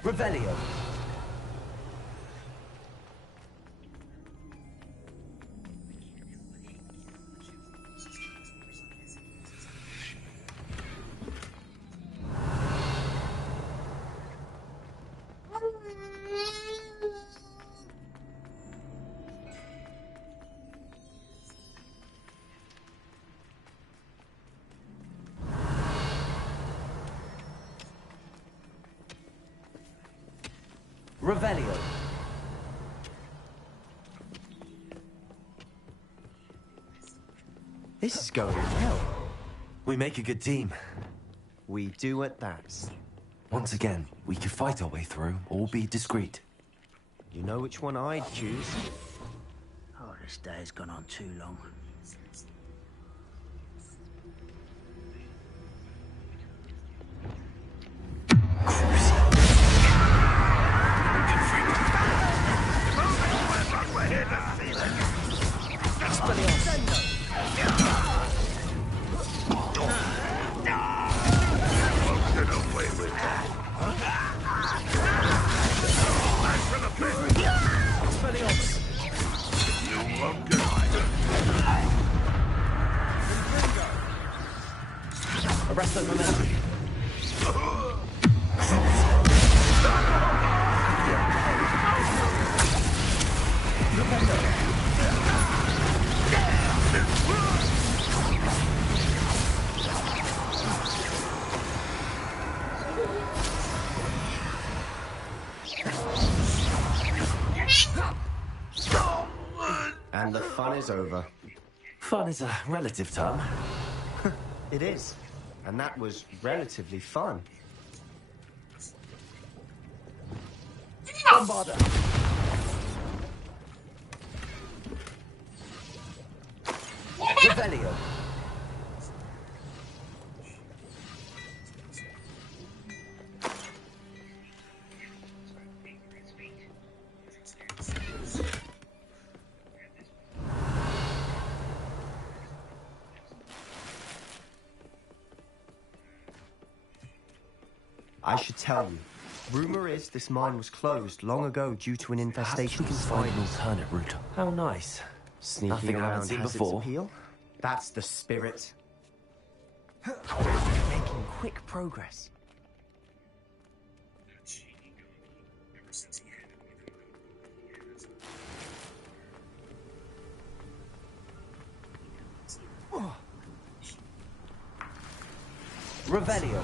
Revelio. Revelio. This is going well. We make a good team. We do at that. Once again, we could fight our way through or be discreet. You know which one I'd choose. Oh, this day's gone on too long. Arrest the momentum. And the fun is over. Fun is a relative term. It is. And that was relatively fun. Bombarder. Revelio. I should tell you. Rumor is this mine was closed long ago due to an infestation of Find an spiders. alternate route. How nice. Sneaking Nothing I haven't around seen has before. its appeal. That's the spirit. Making quick progress. Revelio.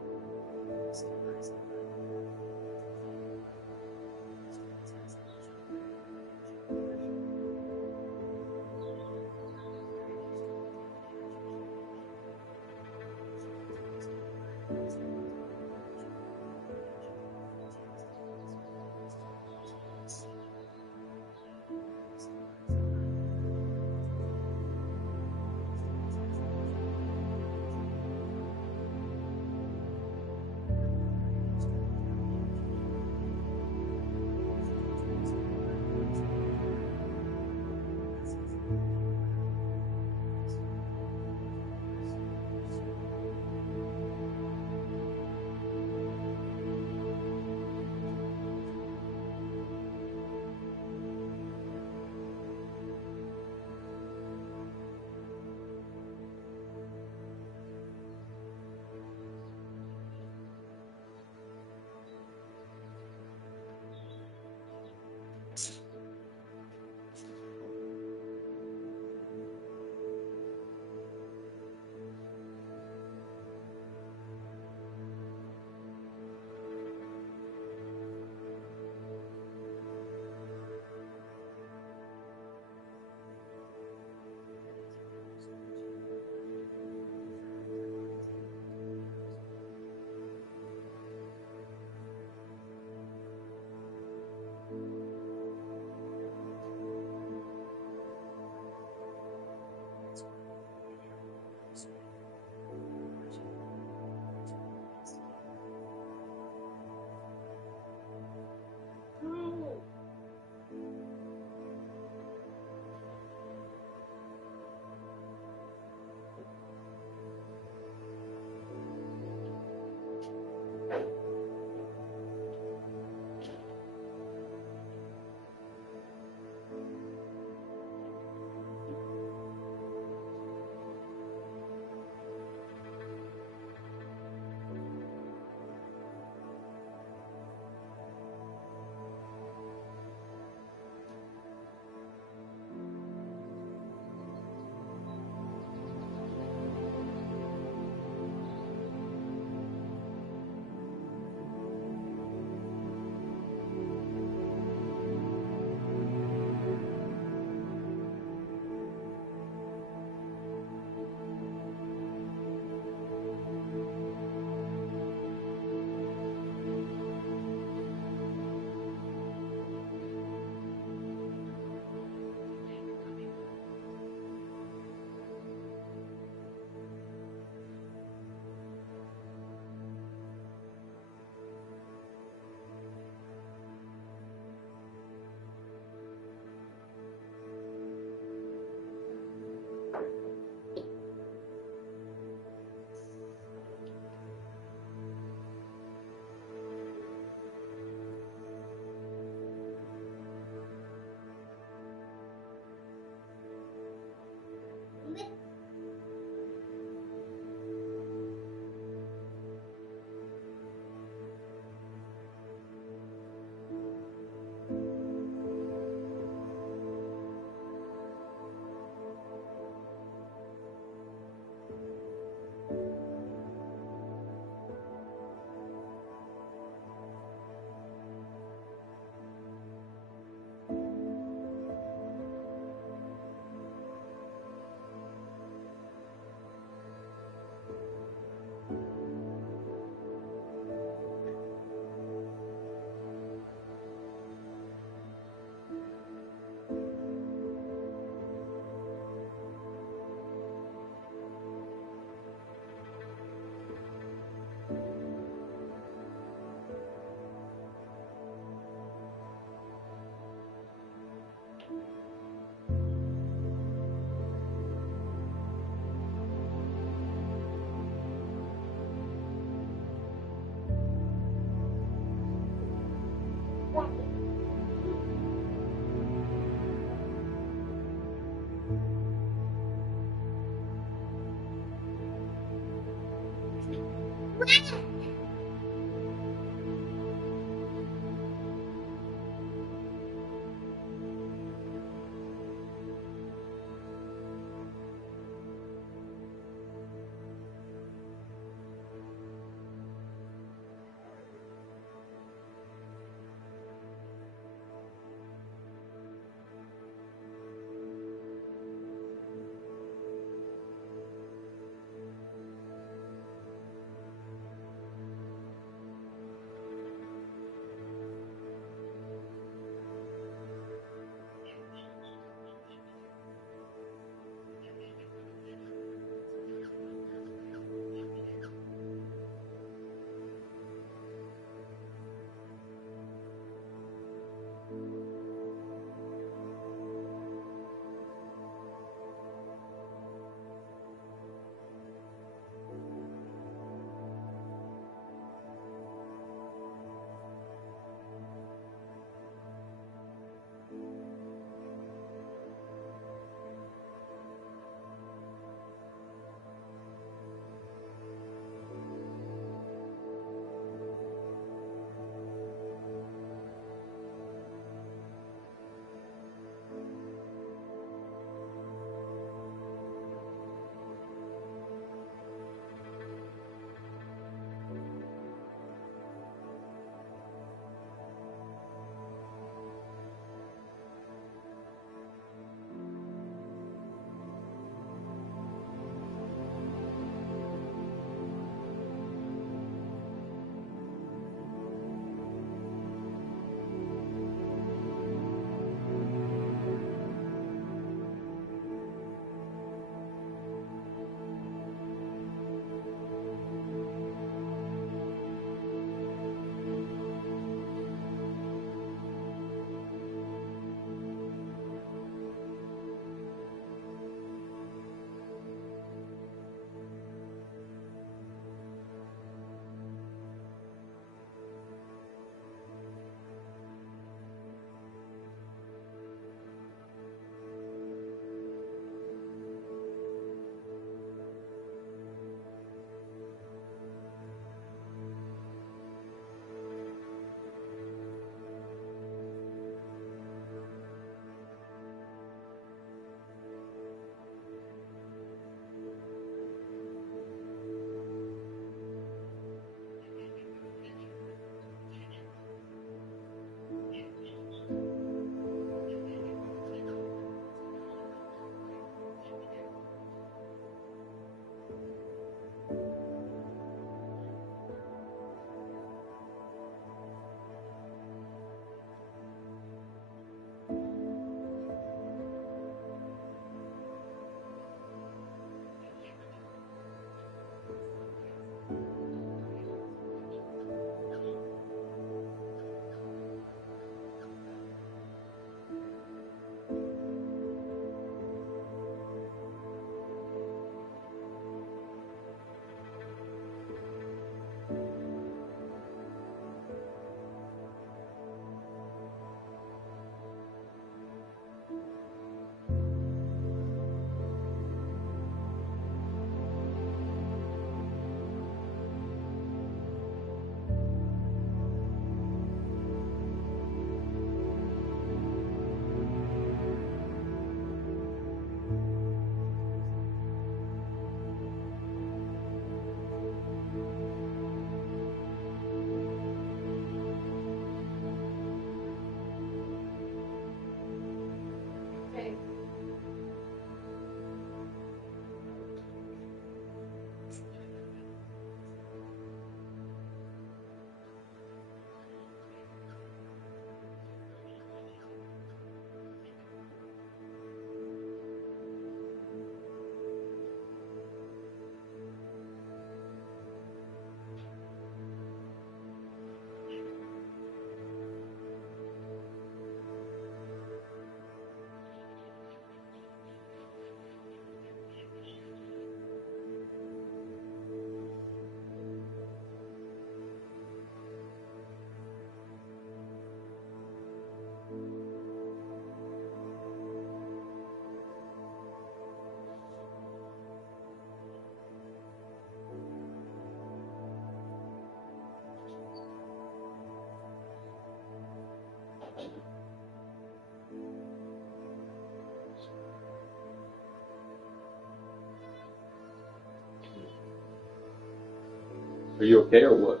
Are you okay or what?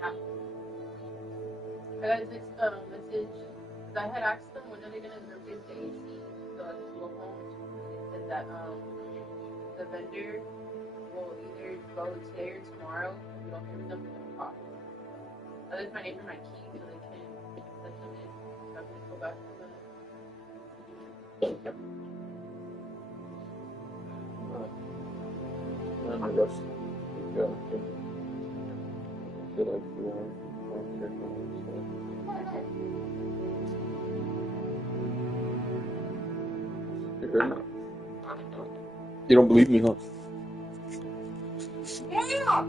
Yeah. I got a text message because I had asked them when are they gonna replace the AC so I could go home. They said that the vendor will either go today or tomorrow. If we don't hear from them, we're gonna call. I left my name and my key so they can let them in. So I'm gonna go back to the. I'm in a rush. Yeah, okay. I feel like we are You're not. You don't believe me, huh? Yeah.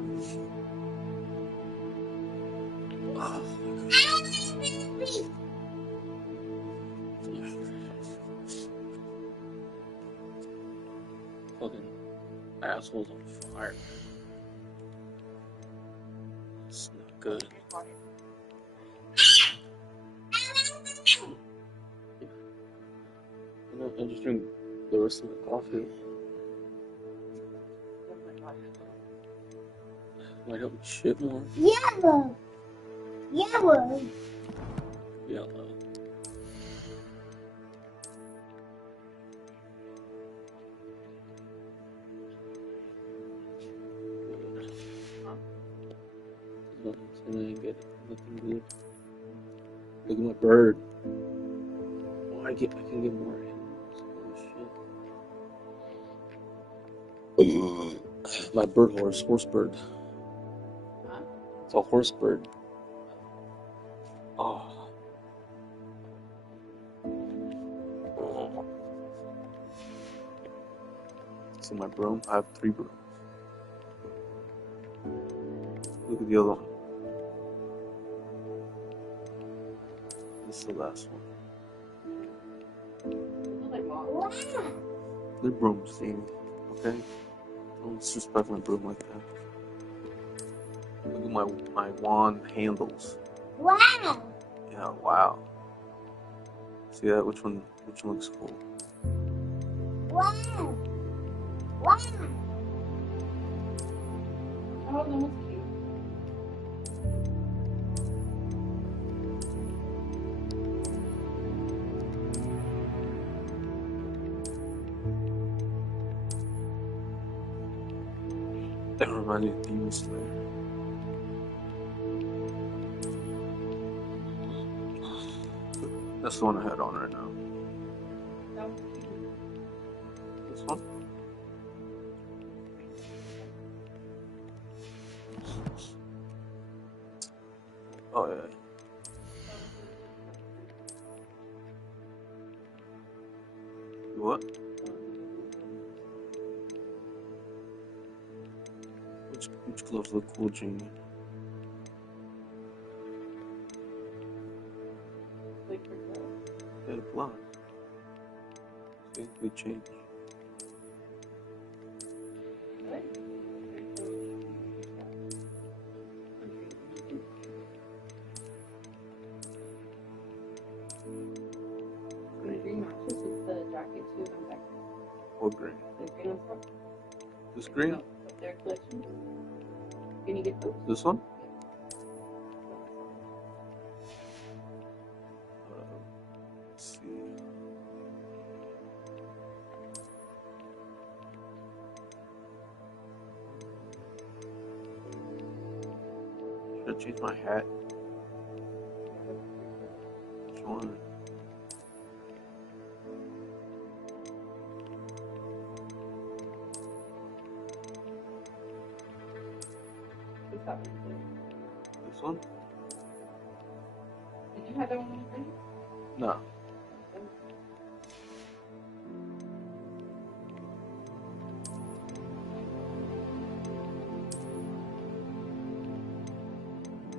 Fucking assholes on fire. It's not good. I just drink the rest of the coffee. Might help me shit more. Yellow. Yellow. Yellow. And I get nothing good. Look at my bird. Oh, I can get more animals. Oh shit. My bird horse bird. It's a horse bird. Oh. See my broom? I have 3 brooms. Look at the other one. This is the last one. Wow. The broom's Amy. Okay? Don't disrespect my broom like that. Look at my wand handles. Wow. Yeah, wow. See that? Which one looks cool? Wow. Wow. Oh, that was cute. That reminds me of Demon Slayer. That's the one I had on right now. That was cute. This one? Oh yeah. What? Which gloves look cool, Jamie? Like for girls. Yeah, black. See, they change. The green matches with the jacket too and back. What green? The green on top. This green? No, of their collection. Can you get those? This one? Let's see. Should I change my hat? Which one? This one? Did you have that one on your thing? No.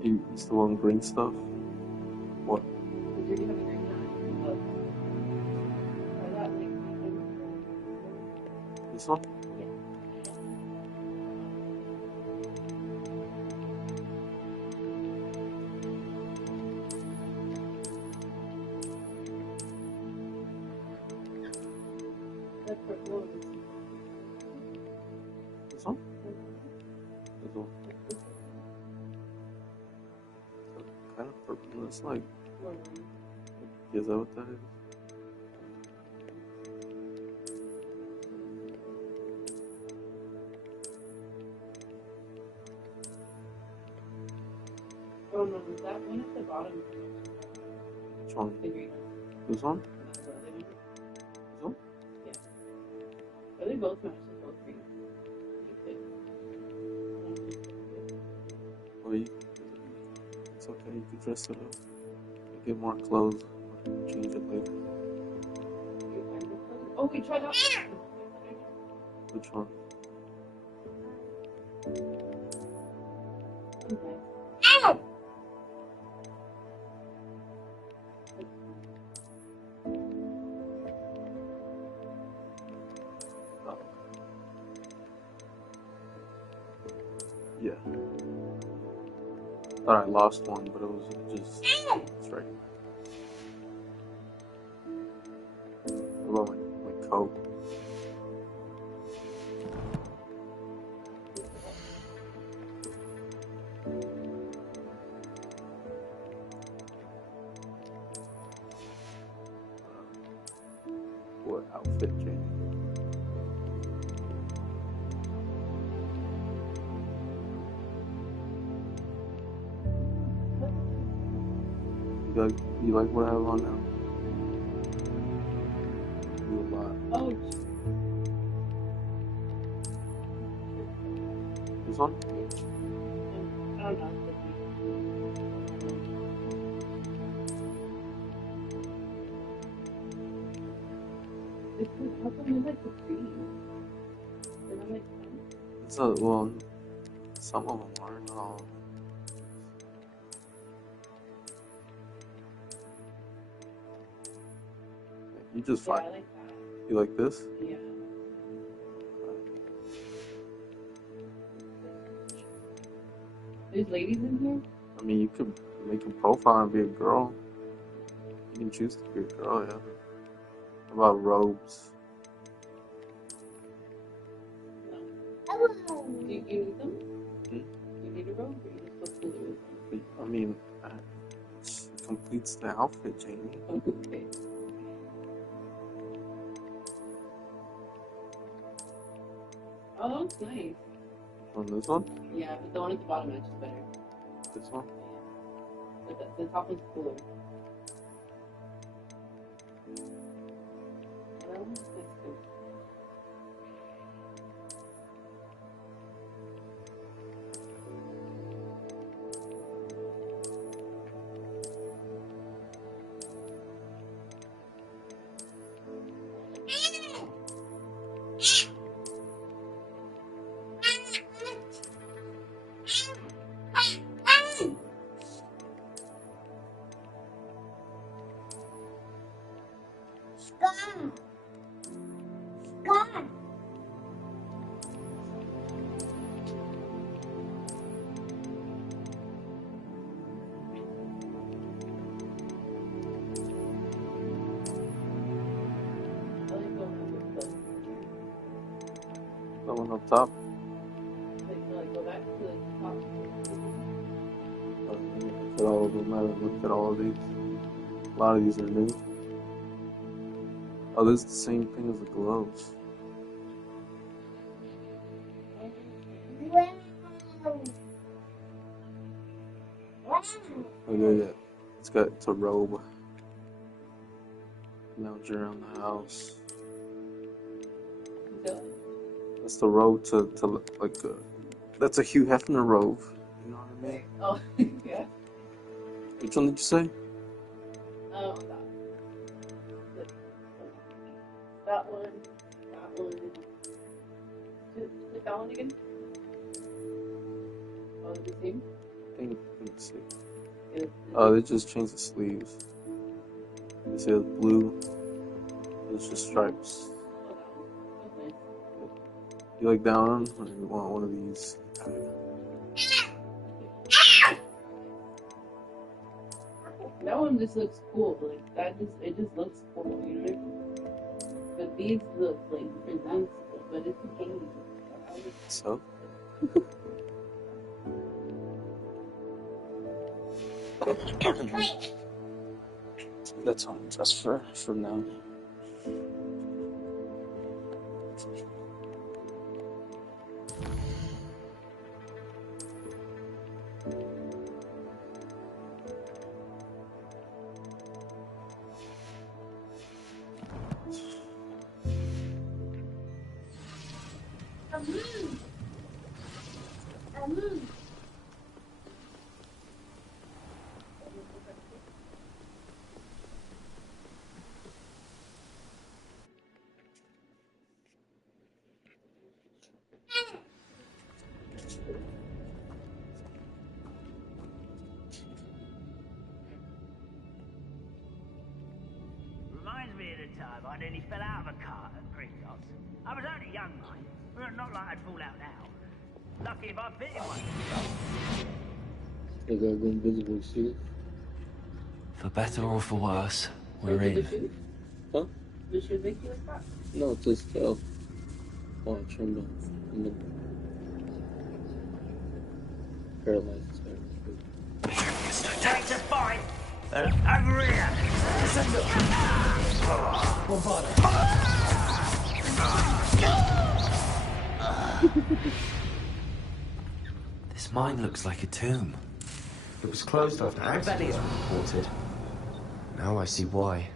You still on green stuff? What? Did you have a green one? Or that like This one? yeah. That's for clothes. This one? This one. that's like. Is that what that is? Oh no, is that one at the bottom? Which one? The green one. This one? No, the other one. This one? Yeah. Are they both matched with both green? Or you, it's okay, you can dress it up. Get more clothes. Change it later. Oh, we tried out. Which one? Yeah. Thought I lost one, but it was just it's right. What about my coat? What outfit change? You like what I have on now? You a lot. Oh. This one? I don't know. How come they like the green? They're not like them? It's a, well, some of them are, not all of them. You just Yeah, find. I like that. You like this? Yeah. There's ladies in here? I mean, you could make a profile and be a girl. You can choose to be a girl, yeah. How about robes? Do you need them? Hmm? Do you need a robe or you just go cool with them? I mean, it completes the outfit, Jamie. Okay. Oh, that looks nice. On this one? Yeah, but the one at the bottom matches better. This one? But the top one's cooler. Well, that's good. That one up top? Like go back to the top. Look at all of them. I haven't looked at all of these. A lot of these are new. Oh, this is the same thing as the gloves. Oh yeah. It's a robe. Lounge around the house. That's the robe to like that's a Hugh Hefner robe. You know what I mean? Oh, yeah. Which one did you say? That one. That one. Click that one again. Oh, the same? Let's see. Oh, they just changed the sleeves. You see it's blue. It's just stripes. You like that one, or you want one of these? That one just looks cool. Like it just looks cool, you know. But these look like presentable, but it's a game. So. That's on just for now. Reminds me of the time I nearly fell out of a cart at Gringotts. I was only young, mind. Well, not like I'd fall out now. Lucky if I fit in one. They got the invisible suit. For better or for worse, we're in. Huh? Did she make you a cop? No, it's his tail. Oh, I trimmed him. And then paralyzed his hair. Take the fight! Over here! This mine looks like a tomb. It was closed after accidents were reported. Now I see why.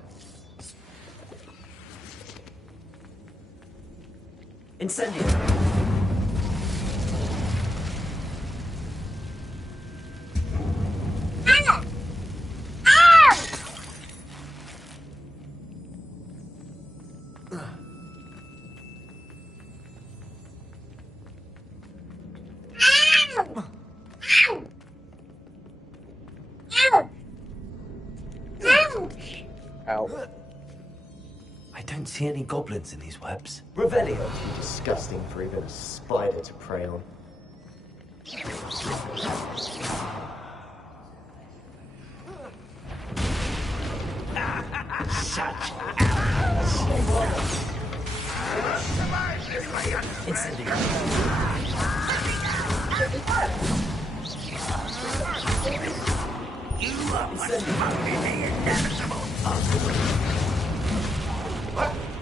Incendio! Ow. I don't see any goblins in these webs. Revelio! Too disgusting for even a spider to prey on.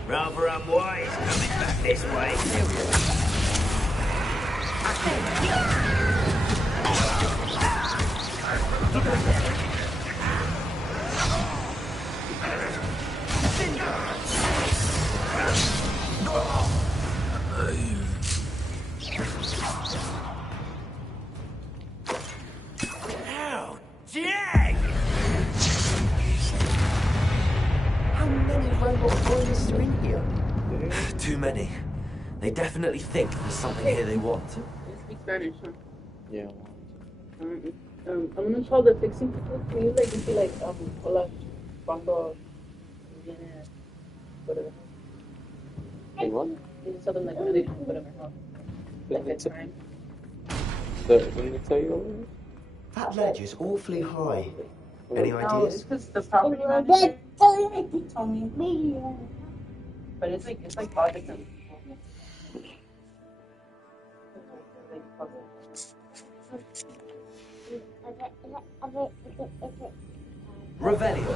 Rather unwise coming back this way. Ow! Jag! How many robot boys are in here? Too many. They definitely think there's something here they want. You speak Spanish, huh? Yeah. I'm gonna call the fixing people. Can you like just be like hola, cuando viene whatever. Hey, what? You just tell them like really whatever. Like the time. Didn't they tell you already? That ledge is awfully high. Any No, ideas? it's because the property manager told me. But it's like all different people. Revelio!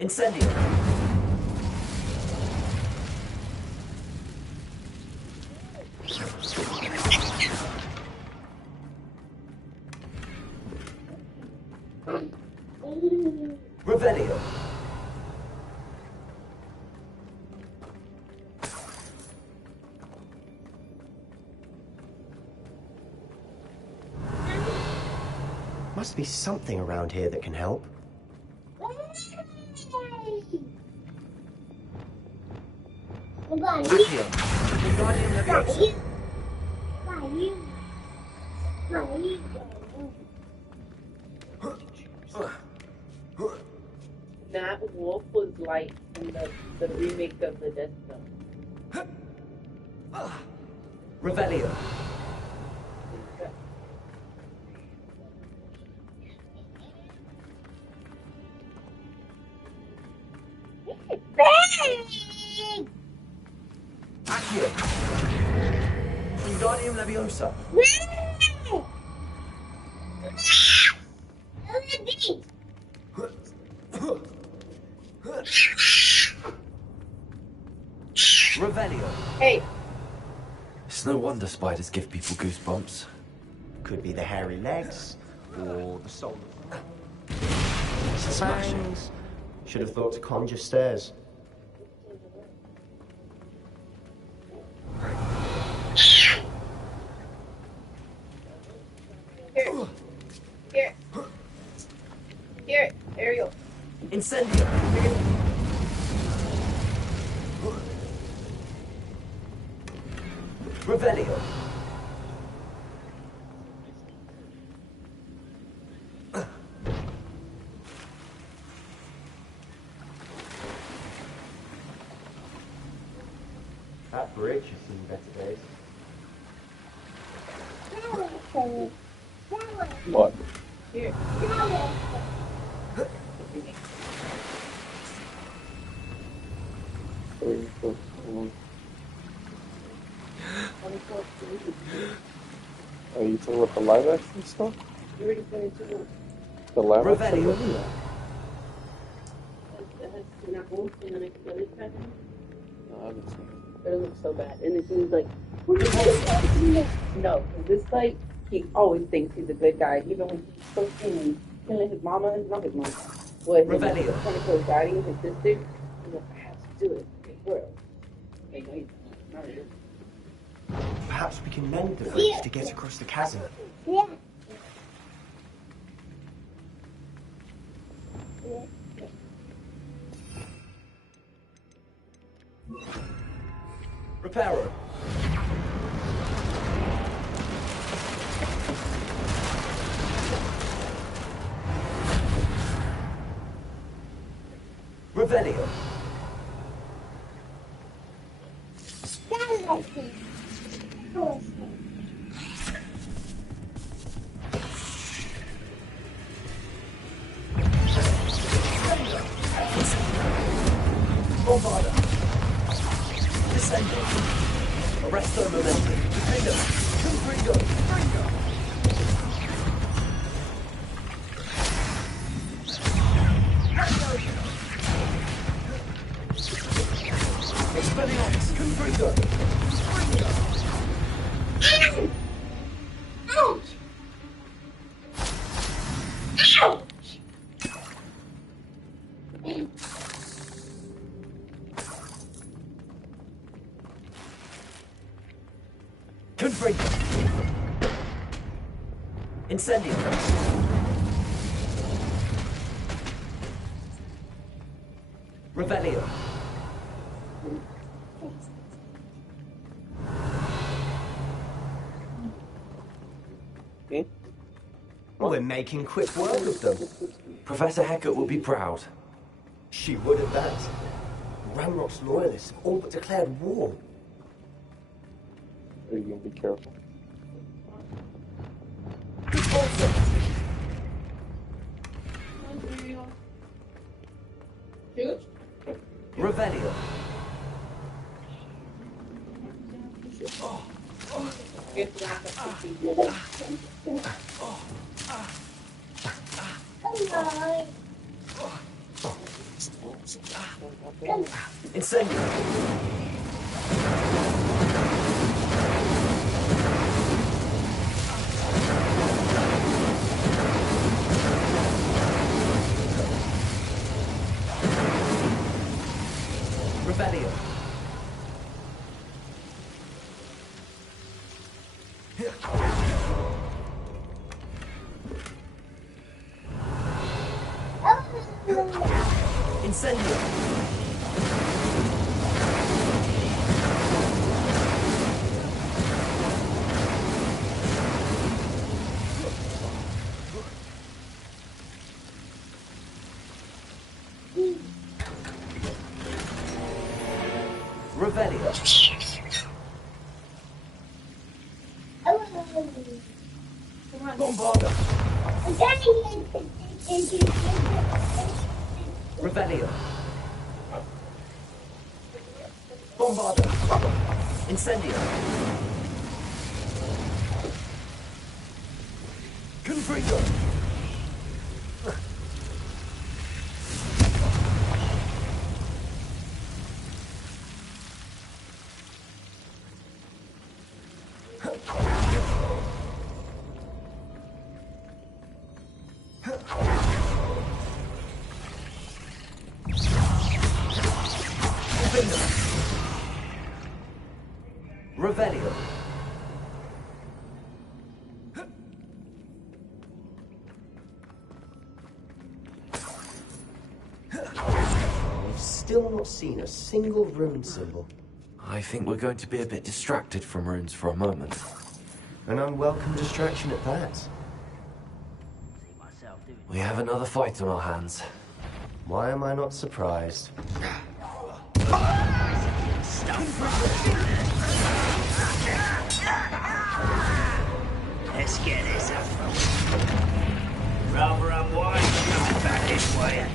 Incendio! Revelio! Must be something around here that can help. Accio! Guardian Leviosa! That wolf was like in the remake of the Death Zone. Revelio! Accio! Wingardium Leviosa! Revelio! Hey! It's no wonder spiders give people goosebumps. Could be the hairy legs, or the soul. Smashing. Fangs. Should have thought to conjure stairs. Here. Here. Here, Ariel. Incendio! Revelio! That bridge has seen better days. What? Here. Are you talking about the live action stuff? You already put it to The live action Revelio. movie? No. It has Knuckles and then I can really cut him. No, I haven't seen it. But it looks so bad. And then she's like, no, this like, he always thinks he's a good guy, even when he's so skinny, killing his mama, not his mama. What, his trying to kill his daddy and his sister. He's like, I have to do it. Okay, girl. Okay, no, he's not really. Perhaps we can mend the bridge to get across the chasm. Yeah. Reparo! Revelio! Bombarda! Descendo! Arresto momentum! Defendo! Confringo! Expelliarmus! Confringo! Ouch! Ouch! Confringo! Incendio! Revelio! We're making quick work of them. Professor Hecat will be proud. She would at that. Ramrock's loyalists have all but declared war. Are you gonna be careful? Shoot? Revelio! Incendio! Revelio! Incendio! Revelio! Bombarda! Revelio! Bombarda! Incendio. Confringo. Revelio. We've still not seen a single rune symbol. I think we're going to be a bit distracted from runes for a moment. An unwelcome distraction at that. We have another fight on our hands. Why am I not surprised? Let's get this up. Rather unwise coming back this way.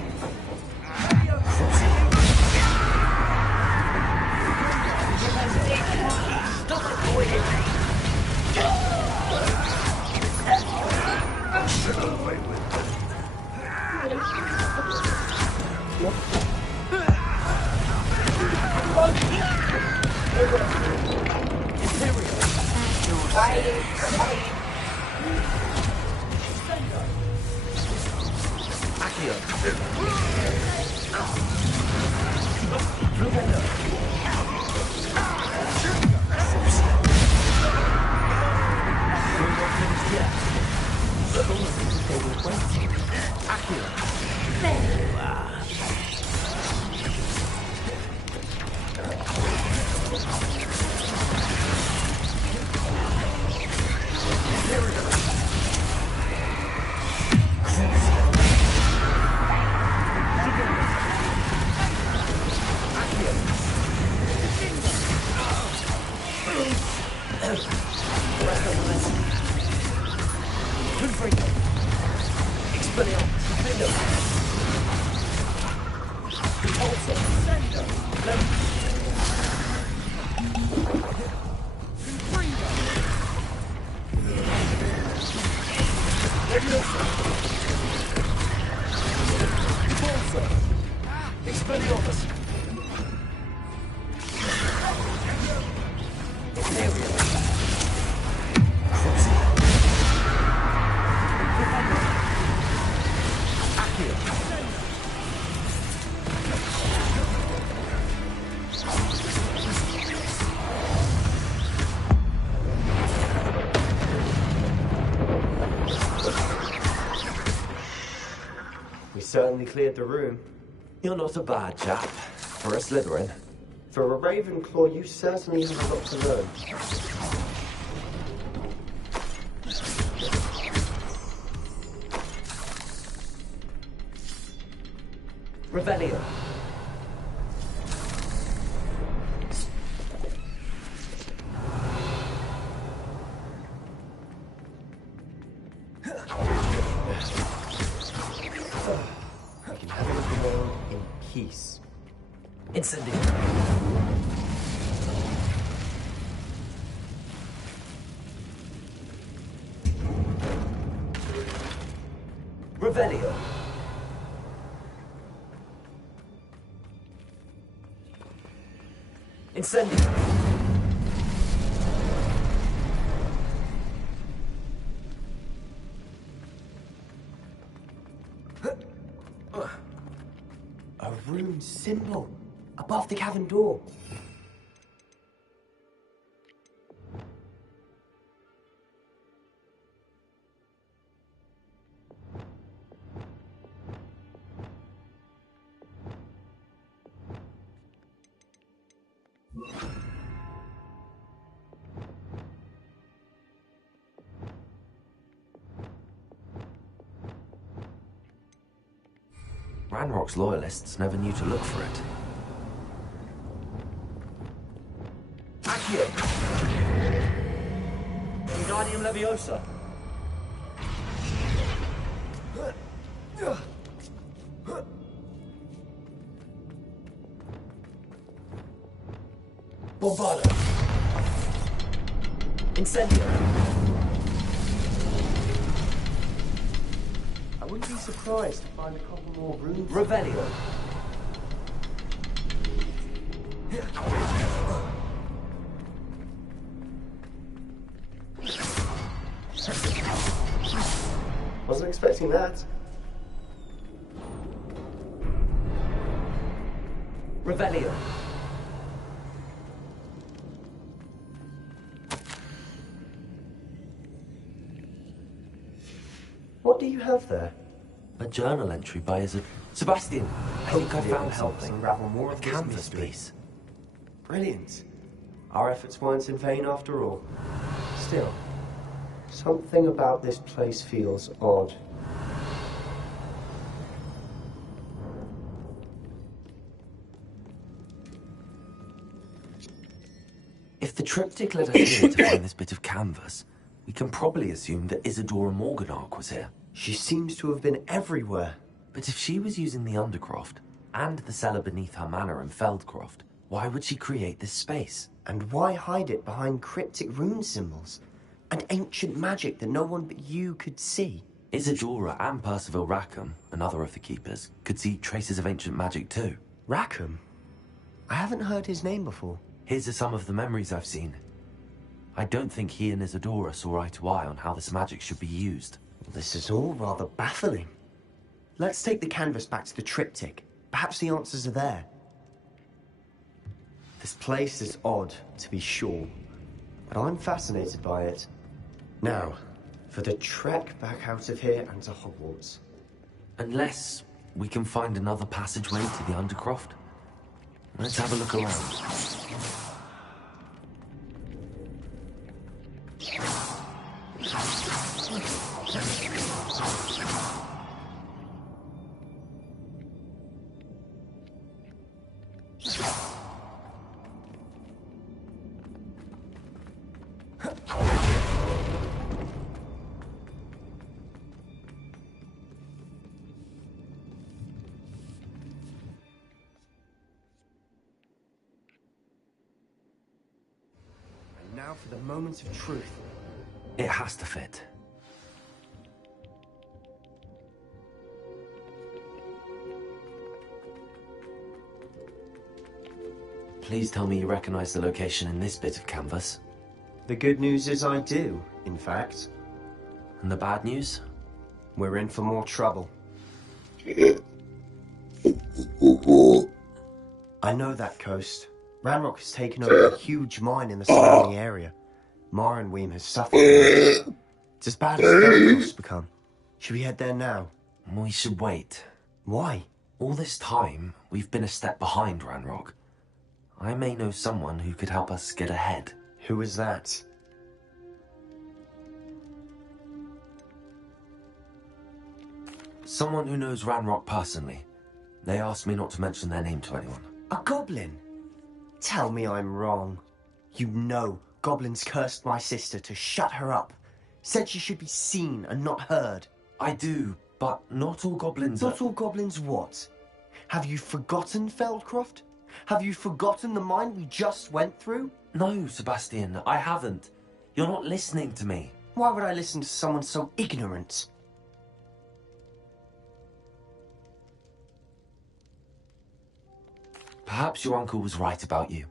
Stop avoiding me. We certainly cleared the room. You're not a bad chap. For a Slytherin. For a Ravenclaw, you certainly have a lot to learn. Revelio. I can have a look around in peace. Incendio. Revelio. Incendio. A rune symbol above the cavern door. Ranrock's loyalists never knew to look for it. Accio! Wingardium Leviosa! Bombarda! Incendio! I wouldn't be surprised to find a couple more rooms. Revelio! Wasn't expecting that. Revelio. What do you have there? A journal entry by Sebastian. I think I found something. Unravel more of A this canvas mystery. piece. Brilliant. Our efforts weren't in vain after all. Still, something about this place feels odd. If the triptych led us here to find this bit of canvas, we can probably assume that Isadora Morganark was here. She seems to have been everywhere. But if she was using the Undercroft, and the cellar beneath her manor in Feldcroft, why would she create this space? And why hide it behind cryptic rune symbols? And ancient magic that no one but you could see? Isadora and Percival Rackham, another of the Keepers, could see traces of ancient magic too. Rackham? I haven't heard his name before. His are some of the memories I've seen. I don't think he and Isadora saw eye to eye on how this magic should be used. This is all rather baffling. Let's take the canvas back to the triptych. Perhaps the answers are there. This place is odd, to be sure, but I'm fascinated by it. Now, for the trek back out of here and to Hogwarts. Unless we can find another passageway to the Undercroft. Let's have a look around. Now for the moment of truth. It has to fit. Please tell me you recognize the location in this bit of canvas. The good news is I do, in fact. And the bad news? We're in for more trouble. I know that coast. Ranrock has taken over a huge mine in the surrounding area. Morinweem has suffered from it. It's as bad as Feldcroft's become. Should we head there now? We should wait. Why? All this time, we've been a step behind Ranrock. I may know someone who could help us get ahead. Who is that? Someone who knows Ranrock personally. They asked me not to mention their name to anyone. A goblin? Tell me I'm wrong. You know goblins cursed my sister to shut her up. Said she should be seen and not heard. I do, but not all goblins Not all goblins what? Have you forgotten Feldcroft? Have you forgotten the mine we just went through? No, Sebastian, I haven't. You're not listening to me. Why would I listen to someone so ignorant? Perhaps your uncle was right about you.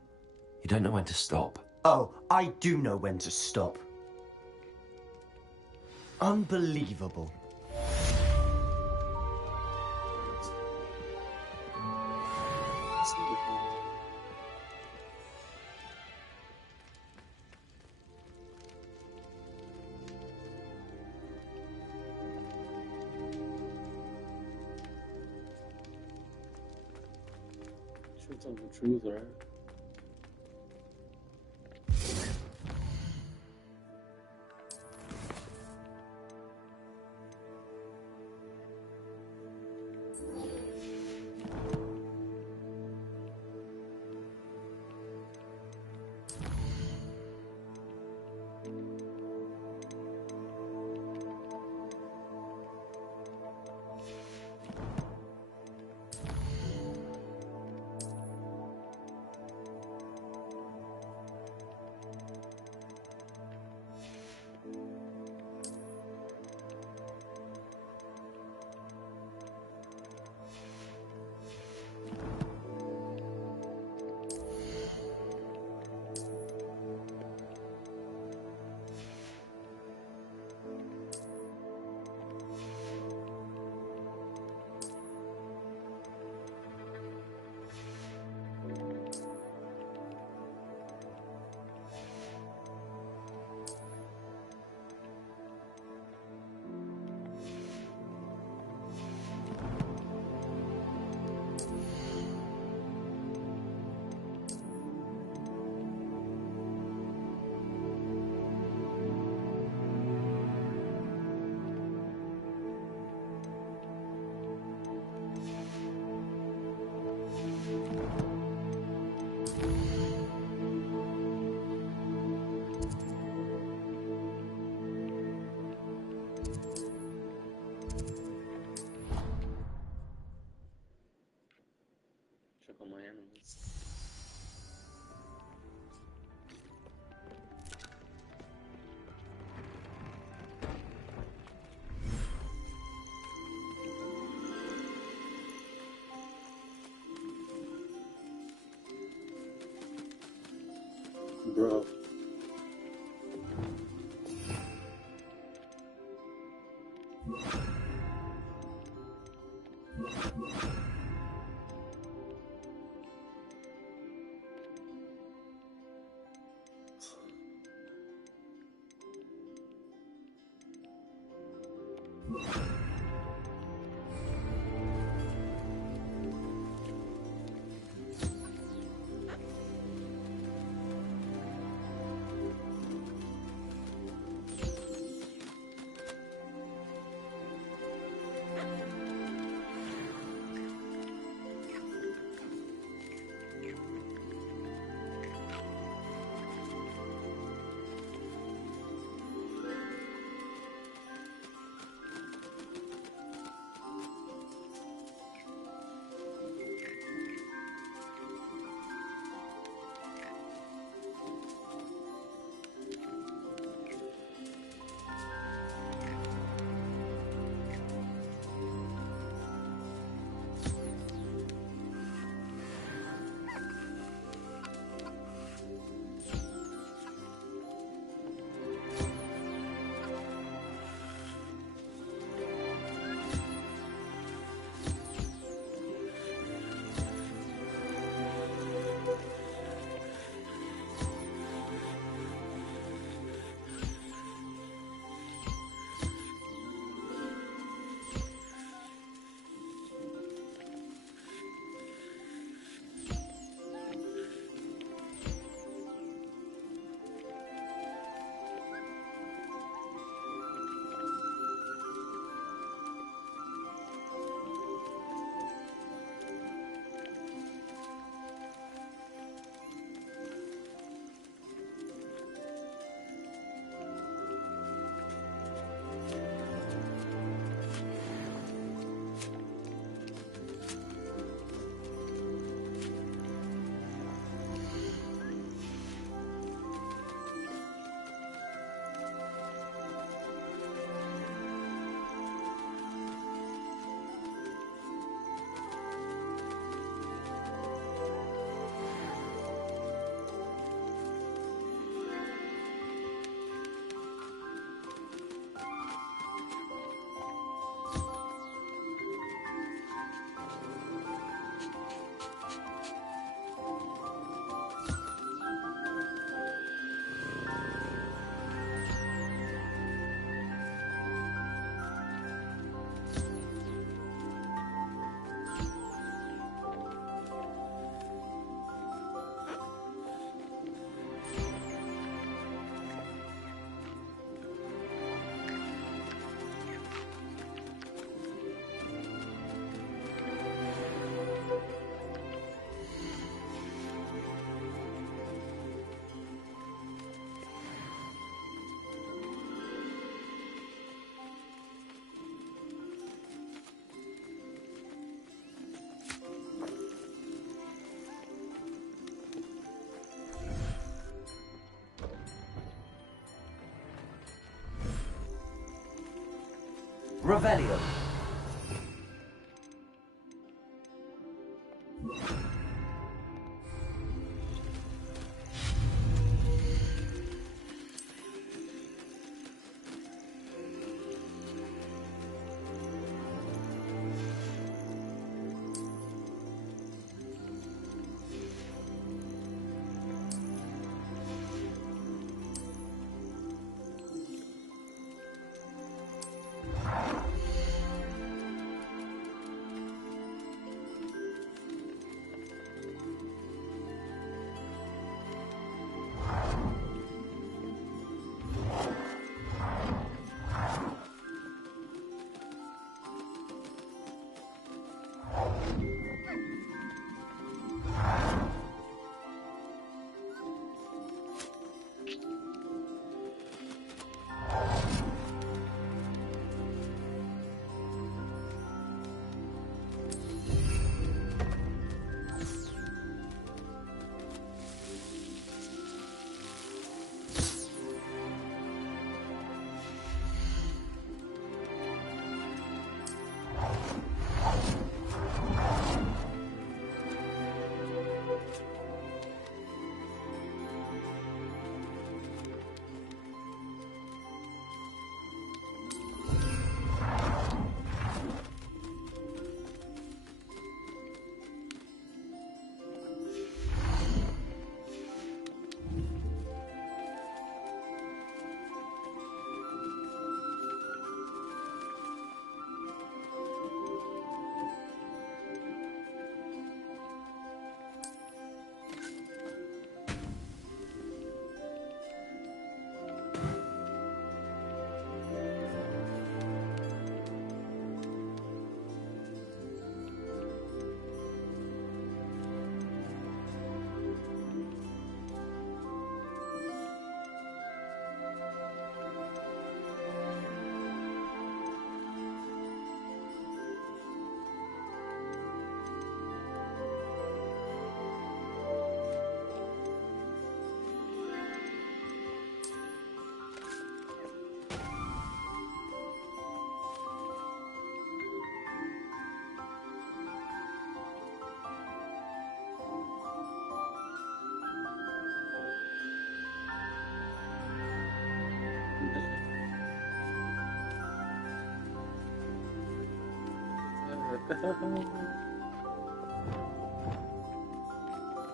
You don't know when to stop. Oh, I do know when to stop. Unbelievable. Tell the truth, right? bro. Revelio.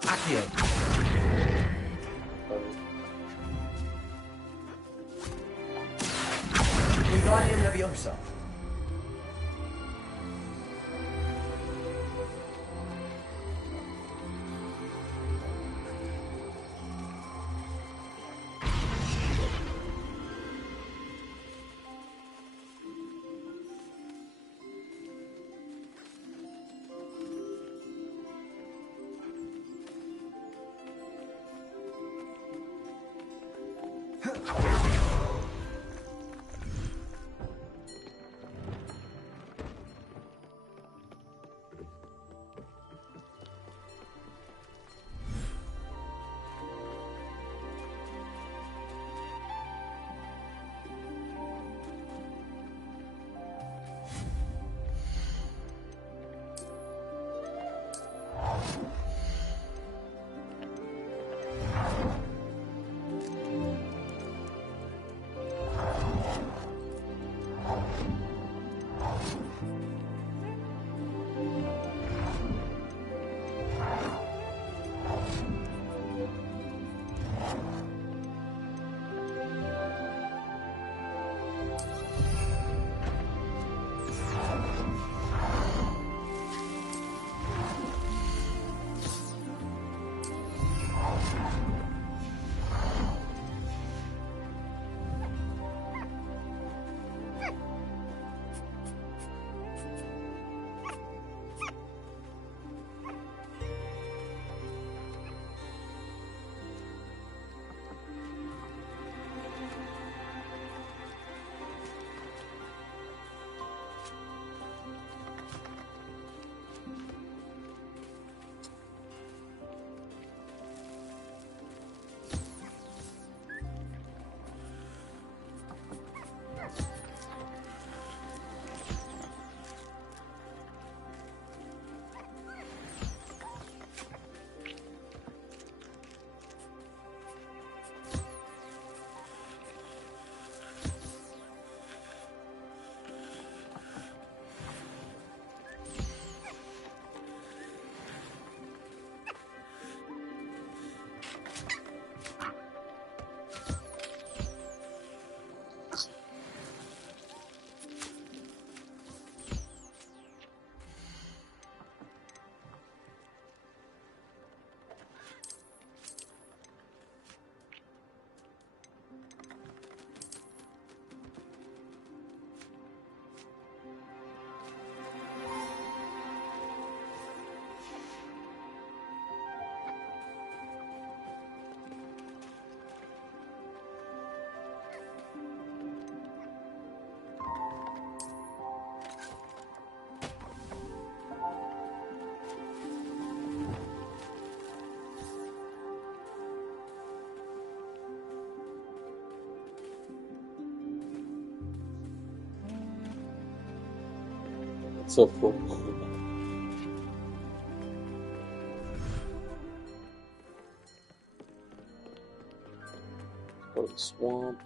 Accio. Wingardium Leviosa. It's so full. Go to the swamp.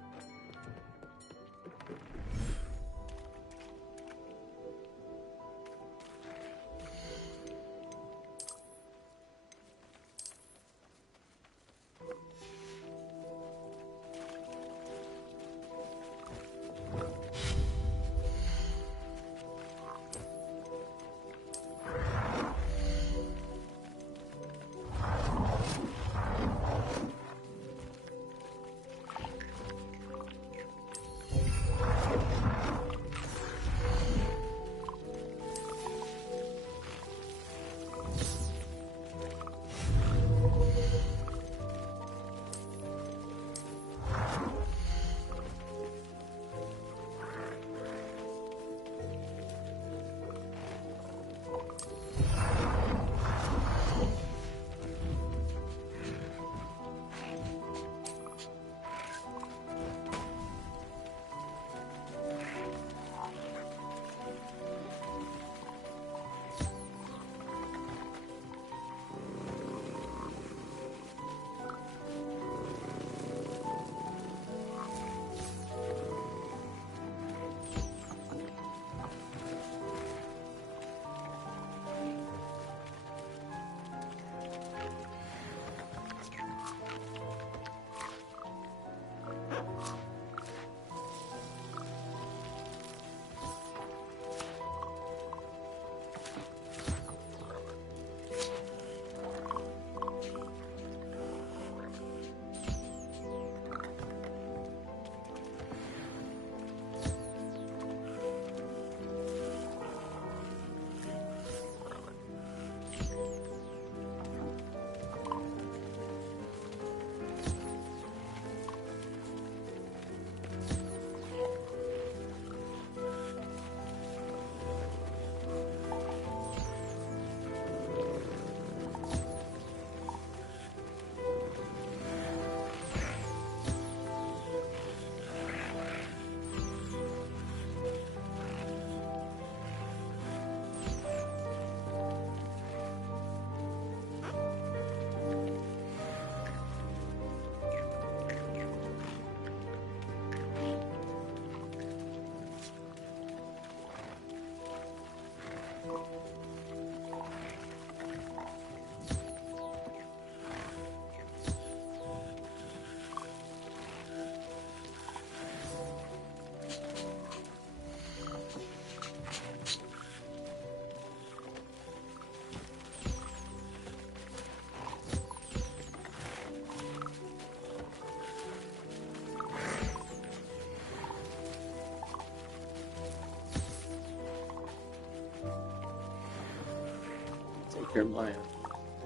Jeremiah,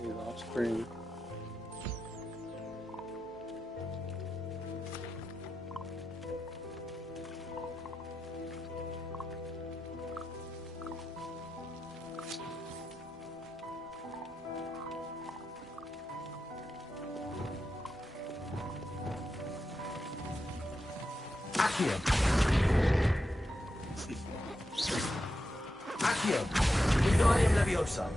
his offspring. Accio. Accio. Wingardium Leviosa.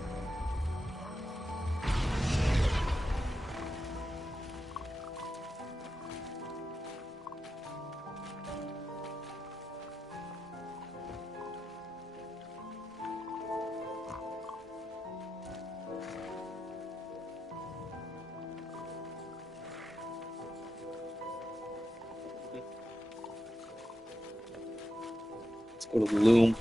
Let's go to the loom.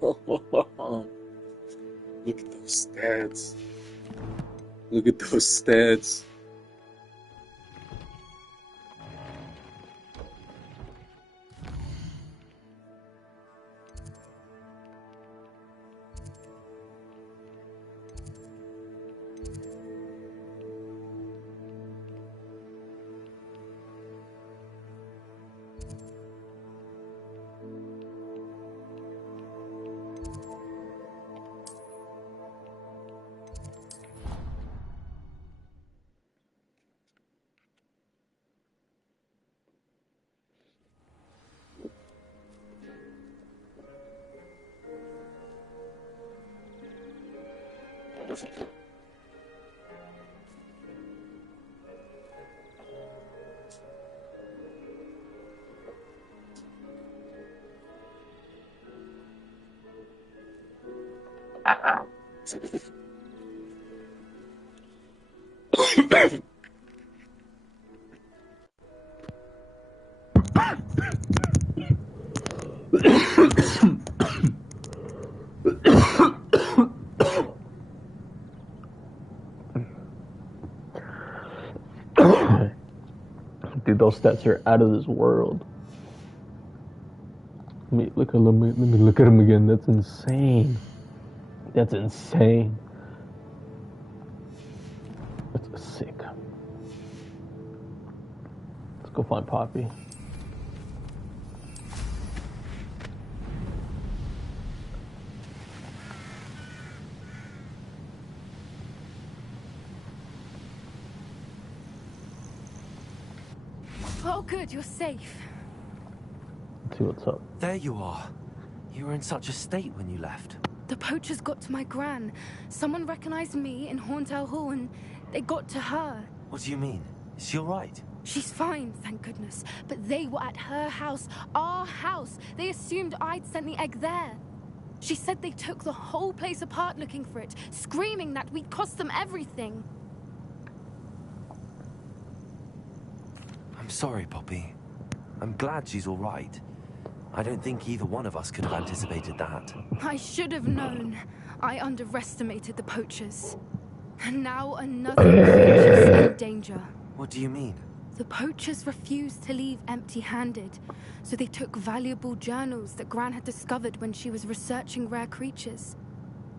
Look at those stats. Look at those stats. Dude, those stats are out of this world. Let me look at him again. That's insane. That's insane. That's sick. Let's go find Poppy. Oh, good, you're safe. Let's see what's up. There you are. You were in such a state when you left. The poachers got to my gran. Someone recognized me in Horntail Hall and they got to her. What do you mean? Is she all right? She's fine, thank goodness. But they were at her house, our house. They assumed I'd sent the egg there. She said they took the whole place apart looking for it, screaming that we'd cost them everything. I'm sorry, Poppy. I'm glad she's all right. I don't think either one of us could have anticipated that. I should have known. I underestimated the poachers. And now another creature's in danger. What do you mean? The poachers refused to leave empty-handed, so they took valuable journals that Gran had discovered when she was researching rare creatures.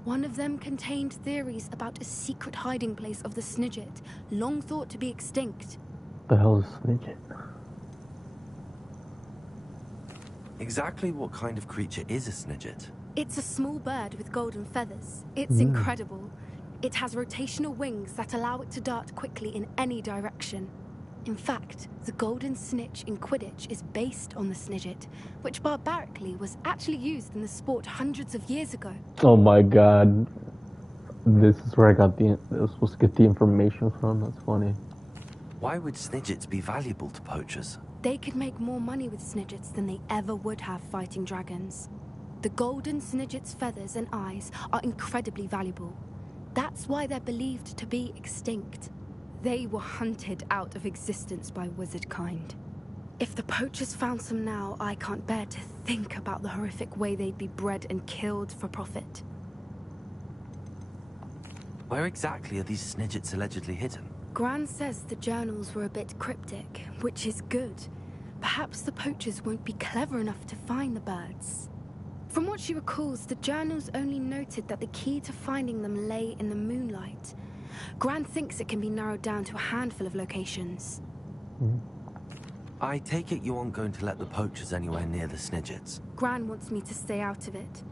One of them contained theories about a secret hiding place of the Snidget, long thought to be extinct. The hell is Snidget? Exactly what kind of creature is a Snidget? It's a small bird with golden feathers. It's incredible. It has rotational wings that allow it to dart quickly in any direction. In fact, the golden snitch in Quidditch is based on the Snidget, which barbarically was actually used in the sport hundreds of years ago. Oh my god. This is where I was supposed to get the information from. That's funny. Why would Snidgets be valuable to poachers? They could make more money with Snidgets than they ever would have fighting dragons. The golden Snidget's feathers and eyes are incredibly valuable. That's why they're believed to be extinct. They were hunted out of existence by wizard kind. If the poachers found some now, I can't bear to think about the horrific way they'd be bred and killed for profit. Where exactly are these Snidgets allegedly hidden? Gran says the journals were a bit cryptic, which is good. Perhaps the poachers won't be clever enough to find the birds. From what she recalls, the journals only noted that the key to finding them lay in the moonlight. Gran thinks it can be narrowed down to a handful of locations. I take it you aren't going to let the poachers anywhere near the Snidgets. Gran wants me to stay out of it,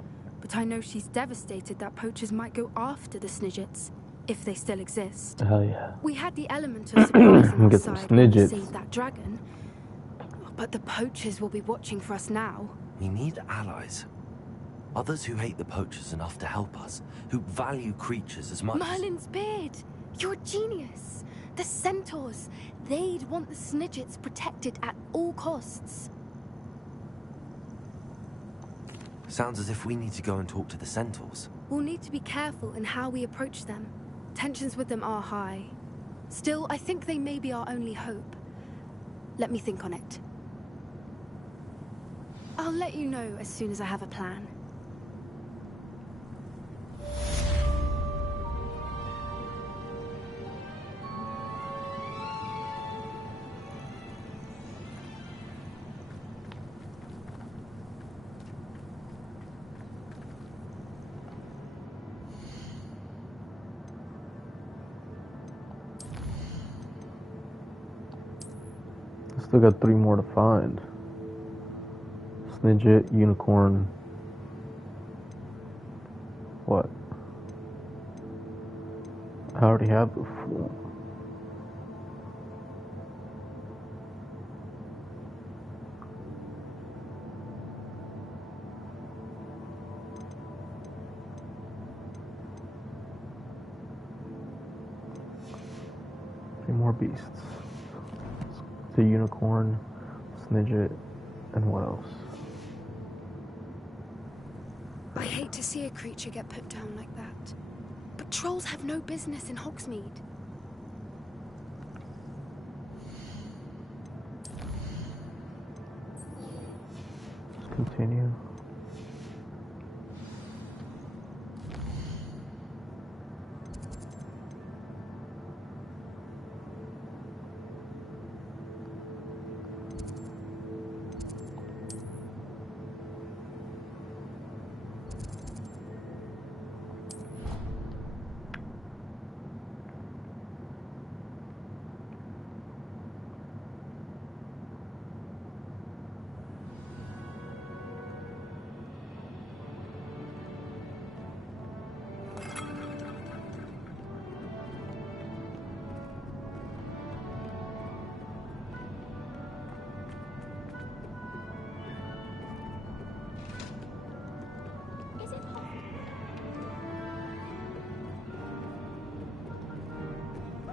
but I know she's devastated that poachers might go after the Snidgets, if they still exist. Hell yeah. We had the element of surprise on our Get some side when we Snidgets. saved that dragon, but the poachers will be watching for us now. We need allies. Others who hate the poachers enough to help us, who value creatures as much Merlin's beard! You're a genius! The centaurs! They'd want the Snidgets protected at all costs. Sounds as if we need to go and talk to the centaurs. We'll need to be careful in how we approach them. Tensions with them are high. Still, I think they may be our only hope. Let me think on it. I'll let you know as soon as I have a plan. Still got 3 more to find. Snidget, unicorn. What? I already have the fool. More beasts. The unicorn, Snidget, and what else? I hate to see a creature get put down like that. But trolls have no business in Hogsmeade. Let's continue.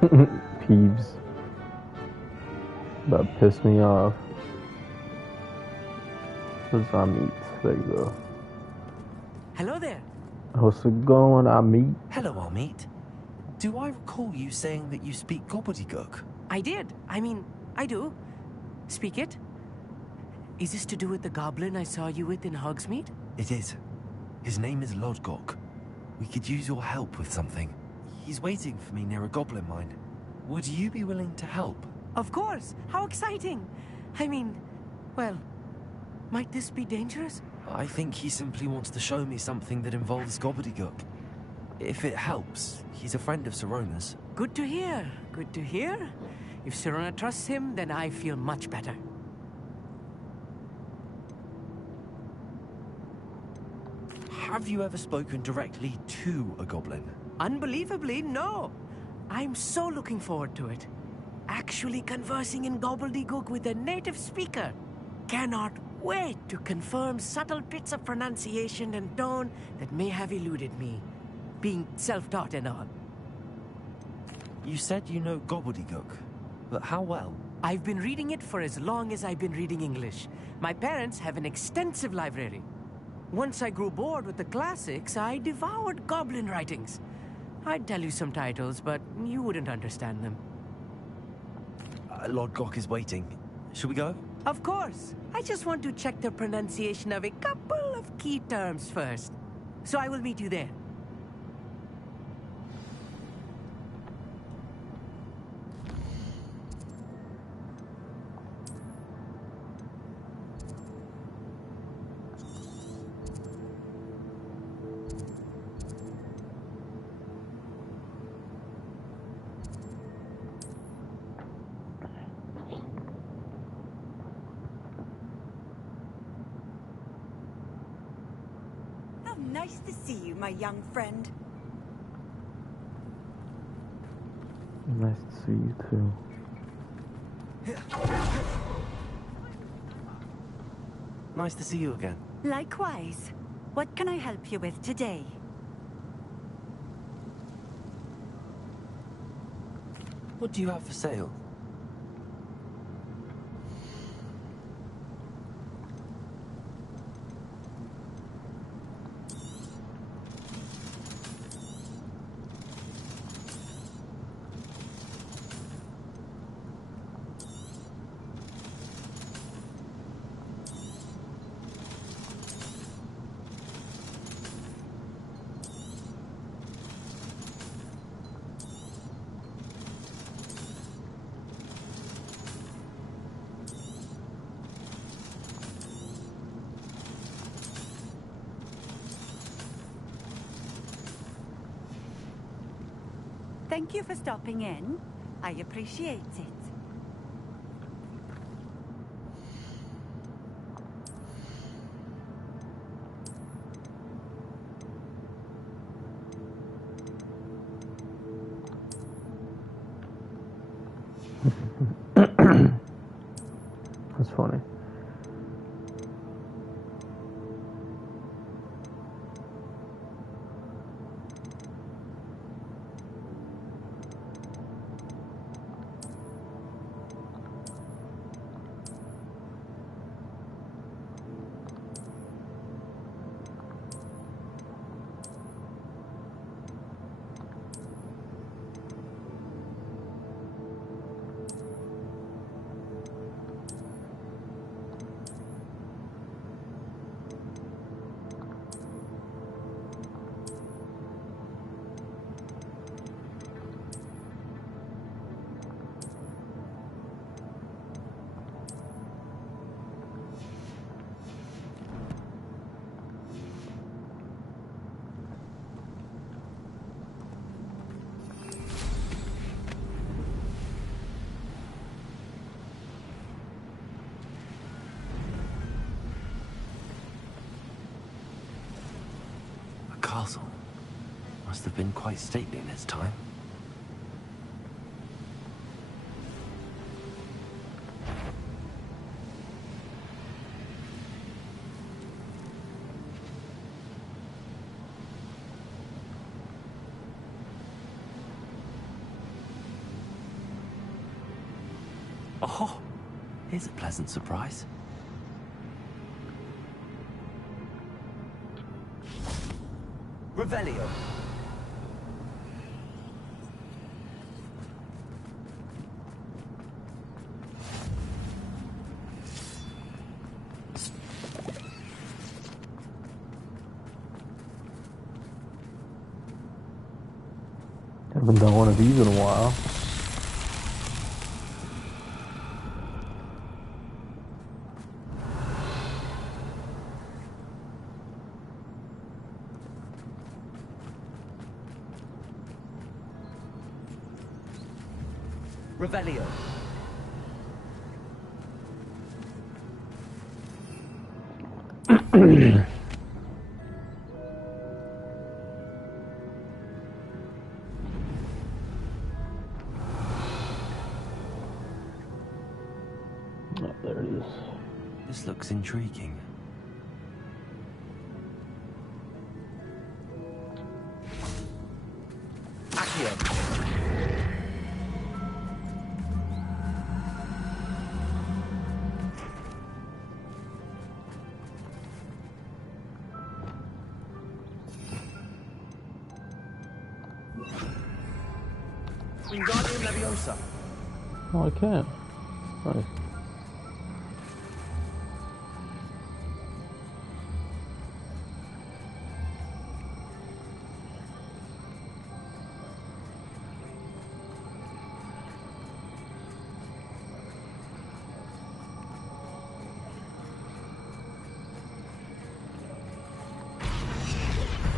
Peeves. That pissed me off. Amit. There you go. Hello there. How's it going, Amit? Hello, Amit. Do I recall you saying that you speak gobbledygook? I did. I mean, I do. Speak it. Is this to do with the goblin I saw you with in Hogsmeade? It is. His name is Lodgok. We could use your help with something. He's waiting for me near a goblin mine. Would you be willing to help? Of course. How exciting. I mean, well, might this be dangerous? I think he simply wants to show me something that involves gobbledygook. If it helps, he's a friend of Sirona's. Good to hear. Good to hear. If Sirona trusts him, then I feel much better. Have you ever spoken directly to a goblin? Unbelievably, no. I'm so looking forward to it. Actually conversing in gobbledygook with a native speaker. Cannot wait to confirm subtle bits of pronunciation and tone that may have eluded me. Being self-taught and all. You said you know gobbledygook, but how well? I've been reading it for as long as I've been reading English. My parents have an extensive library. Once I grew bored with the classics, I devoured goblin writings. I'd tell you some titles, but you wouldn't understand them. Lodgok is waiting. Should we go? Of course. I just want to check the pronunciation of a couple of key terms first. So I will meet you there. Nice to see you, my young friend. Nice to see you too. Nice to see you again. Likewise. What can I help you with today? What do you have for sale? Thank you for stopping in. I appreciate it. That's funny. Castle must have been quite stately in its time. Oh, here's a pleasant surprise. Revelio. Haven't done one of these in a while. Revelio. Oh, there it is. This looks intriguing. Accio. Wingardium Leviosa. Oh, I can. Nice.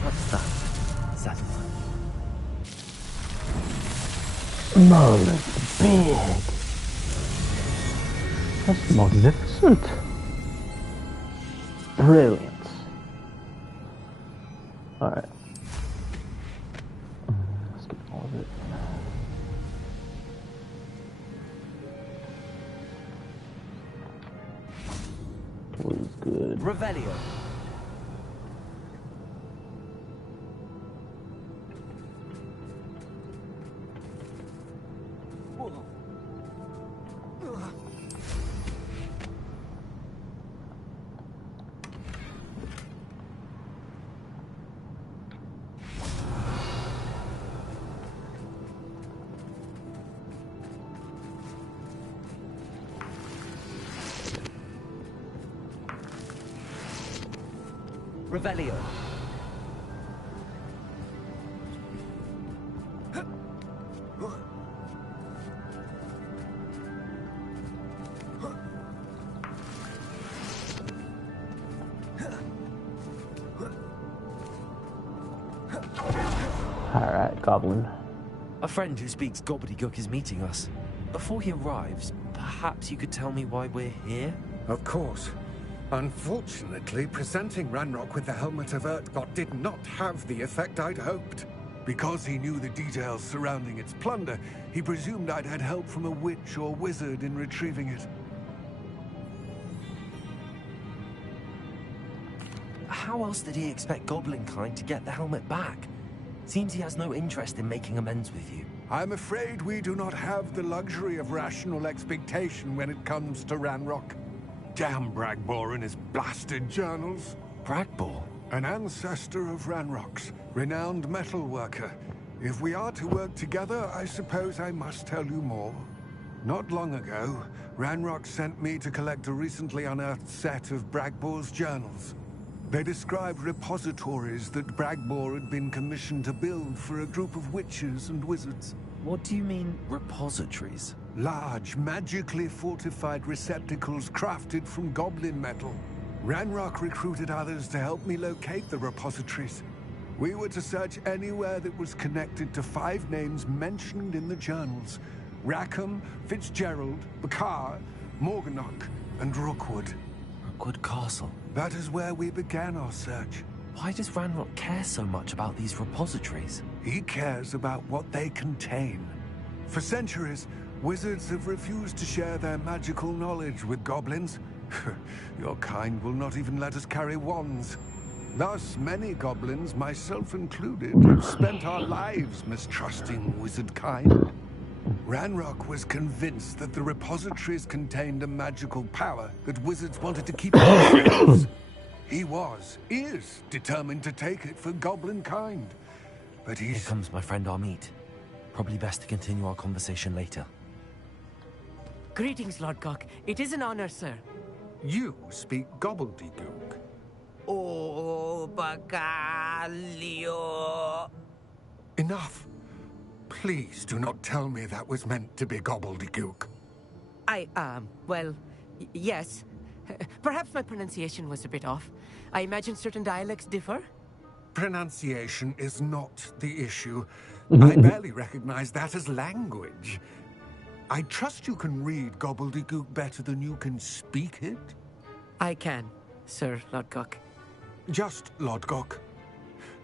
What's that? Is that No, that's big. That's magnificent. Brilliant. Alright. Let's get all of it. What is good? Revelio. Revelio. Alright, Goblin. A friend who speaks gobbledygook is meeting us. Before he arrives, perhaps you could tell me why we're here? Of course. Unfortunately, presenting Ranrock with the Helmet of Urtkot did not have the effect I'd hoped. Because he knew the details surrounding its plunder, he presumed I'd had help from a witch or wizard in retrieving it. How else did he expect Goblinkind to get the helmet back? Seems he has no interest in making amends with you. I'm afraid we do not have the luxury of rational expectation when it comes to Ranrock. Damn Bragbor and his blasted journals. Bragbor? An ancestor of Ranrock's, renowned metal worker. If we are to work together, I suppose I must tell you more. Not long ago, Ranrock sent me to collect a recently unearthed set of Bragbor's journals. They described repositories that Bragbor had been commissioned to build for a group of witches and wizards. What do you mean, repositories? Large, magically fortified receptacles crafted from goblin metal. Ranrock recruited others to help me locate the repositories. We were to search anywhere that was connected to 5 names mentioned in the journals: Rackham, Fitzgerald, Bakar, Morganach, and Rookwood. Rookwood Castle? That is where we began our search. Why does Ranrock care so much about these repositories? He cares about what they contain. For centuries, wizards have refused to share their magical knowledge with goblins. Your kind will not even let us carry wands. Thus, many goblins, myself included, have spent our lives mistrusting wizard kind. Ranrock was convinced that the repositories contained a magical power that wizards wanted to keep to themselves. He is determined to take it for goblin kind. But Here comes my friend Amit. Probably best to continue our conversation later. Greetings, Lord Cock. It is an honor, sir. You speak gobbledygook. Oh, Bacalio. Enough. Please do not tell me that was meant to be gobbledygook. Well, yes. Perhaps my pronunciation was a bit off. I imagine certain dialects differ. Pronunciation is not the issue. I barely recognize that as language. I trust you can read gobbledygook better than you can speak it? I can, Sir Lodgok. Just Lodgok.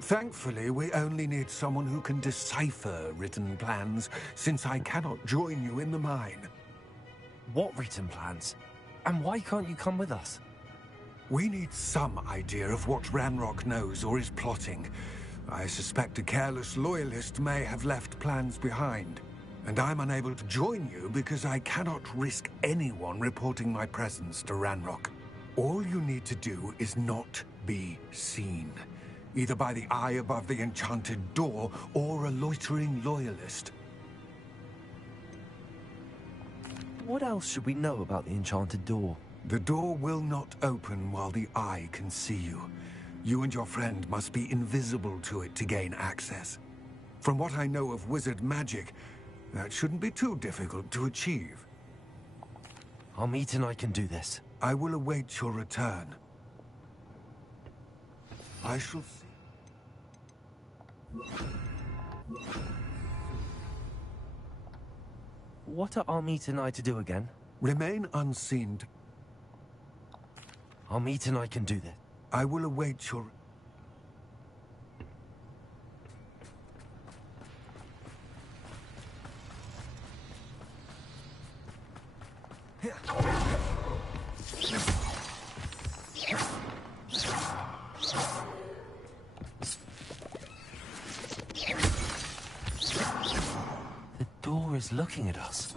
Thankfully, we only need someone who can decipher written plans, since I cannot join you in the mine. What written plans? And why can't you come with us? We need some idea of what Ranrock knows or is plotting. I suspect a careless loyalist may have left plans behind. And I'm unable to join you because I cannot risk anyone reporting my presence to Ranrock. All you need to do is not be seen, either by the eye above the enchanted door or a loitering loyalist. What else should we know about the enchanted door? The door will not open while the eye can see you. You and your friend must be invisible to it to gain access. From what I know of wizard magic, that shouldn't be too difficult to achieve. Amit and I can do this. I will await your return. I shall see. What are Amit and I to do again? Remain unseen. Amit and I can do this. I will await your... The door is looking at us.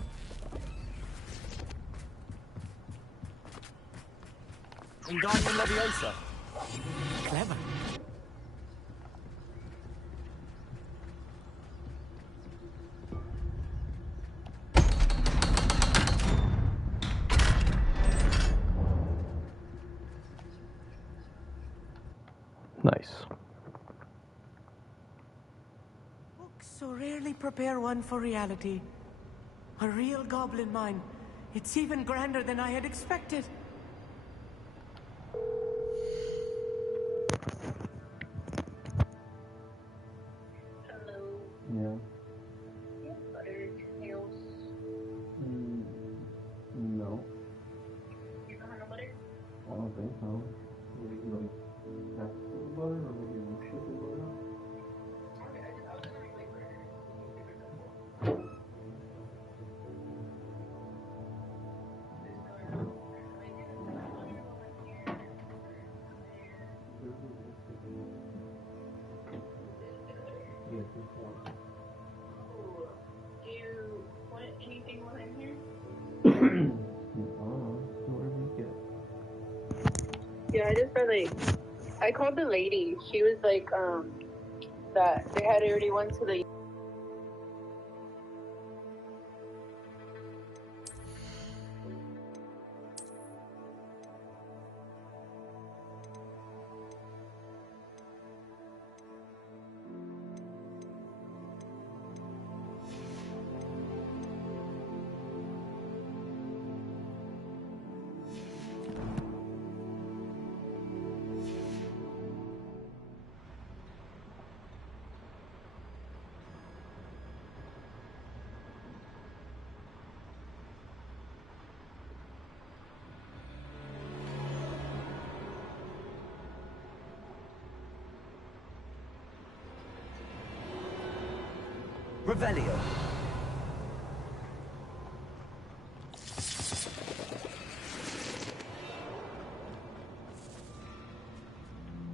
Wingardium Leviosa. Clever. Nice. Books so rarely prepare one for reality. A real goblin mine. It's even grander than I had expected. Yeah. Butter, nails. No. You don't have no butter? I don't think so. Maybe like butter or maybe sugar butter. Okay, I was Yeah, I just read I called the lady. She was like, that they had already went to the. Revelio.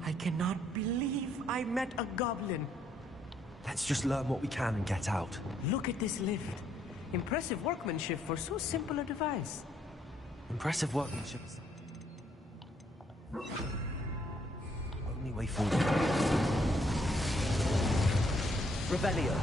I cannot believe I met a goblin. Let's just learn what we can and get out. Look at this lift. Impressive workmanship for so simple a device. Impressive workmanship. Only way forward. Revelio.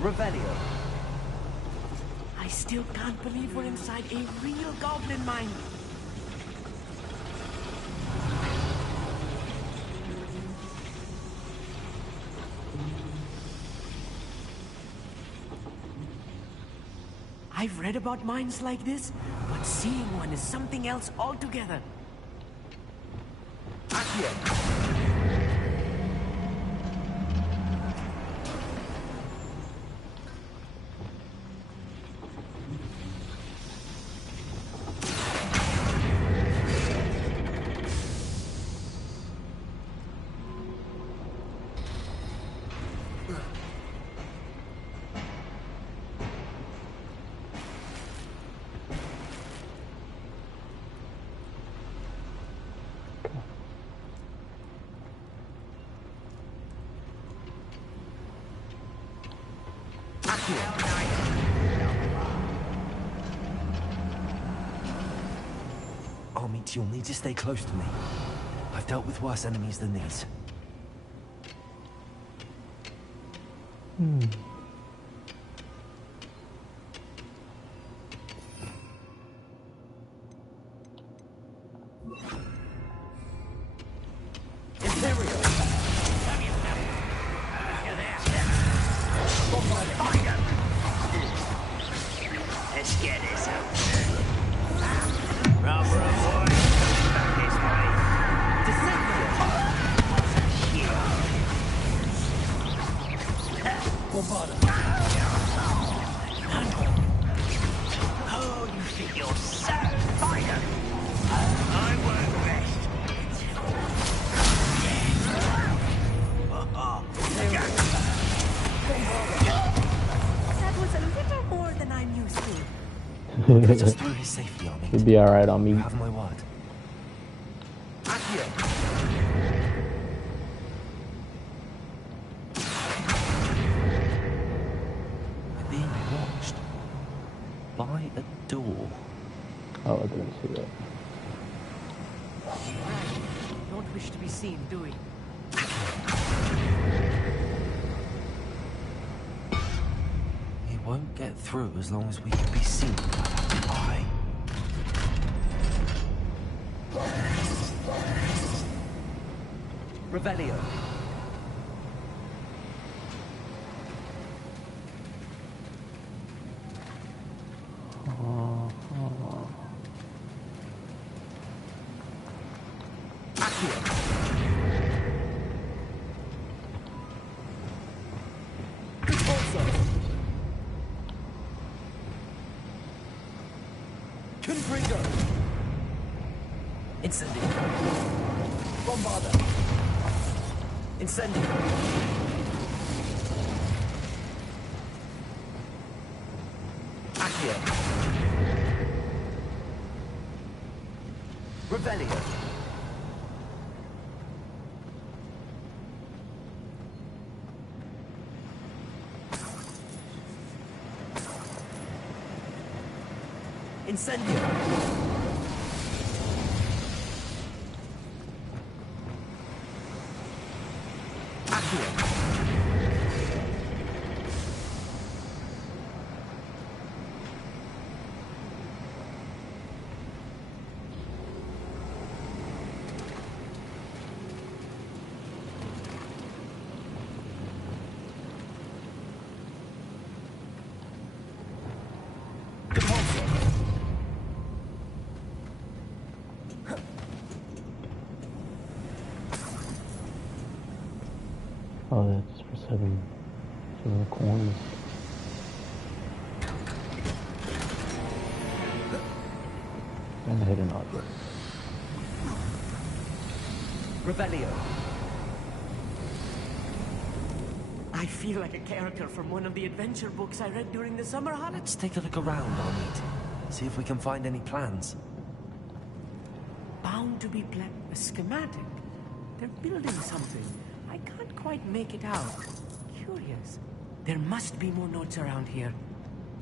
Revelio. I still can't believe we're inside a real goblin mine. I've read about mines like this, but seeing one is something else altogether. Accio. Armit, you'll need to stay close to me. I've dealt with worse enemies than these. Let's get this out. Rubber boy, back this way. Oh, you think you're so fine? I work best. That was a little more than I'm used to. Just through his safety on me. He'd be alright on me. You have my word. Accio. We're being watched by a door. Oh, I didn't see that. Don't wish to be seen, do we? He won't get through as long as we can be seen by that eye. Revelio. Incendio. Bombard. Father. Incendio. Accio. Revelio. Incendio. Accio. Oh, that's for seven coins. And a hidden object. Revelio. I feel like a character from one of the adventure books I read during the summer holidays. Let's take a look around, Armit. See if we can find any plans. Bound to be a schematic. They're building something. I can't quite make it out. Curious. There must be more notes around here.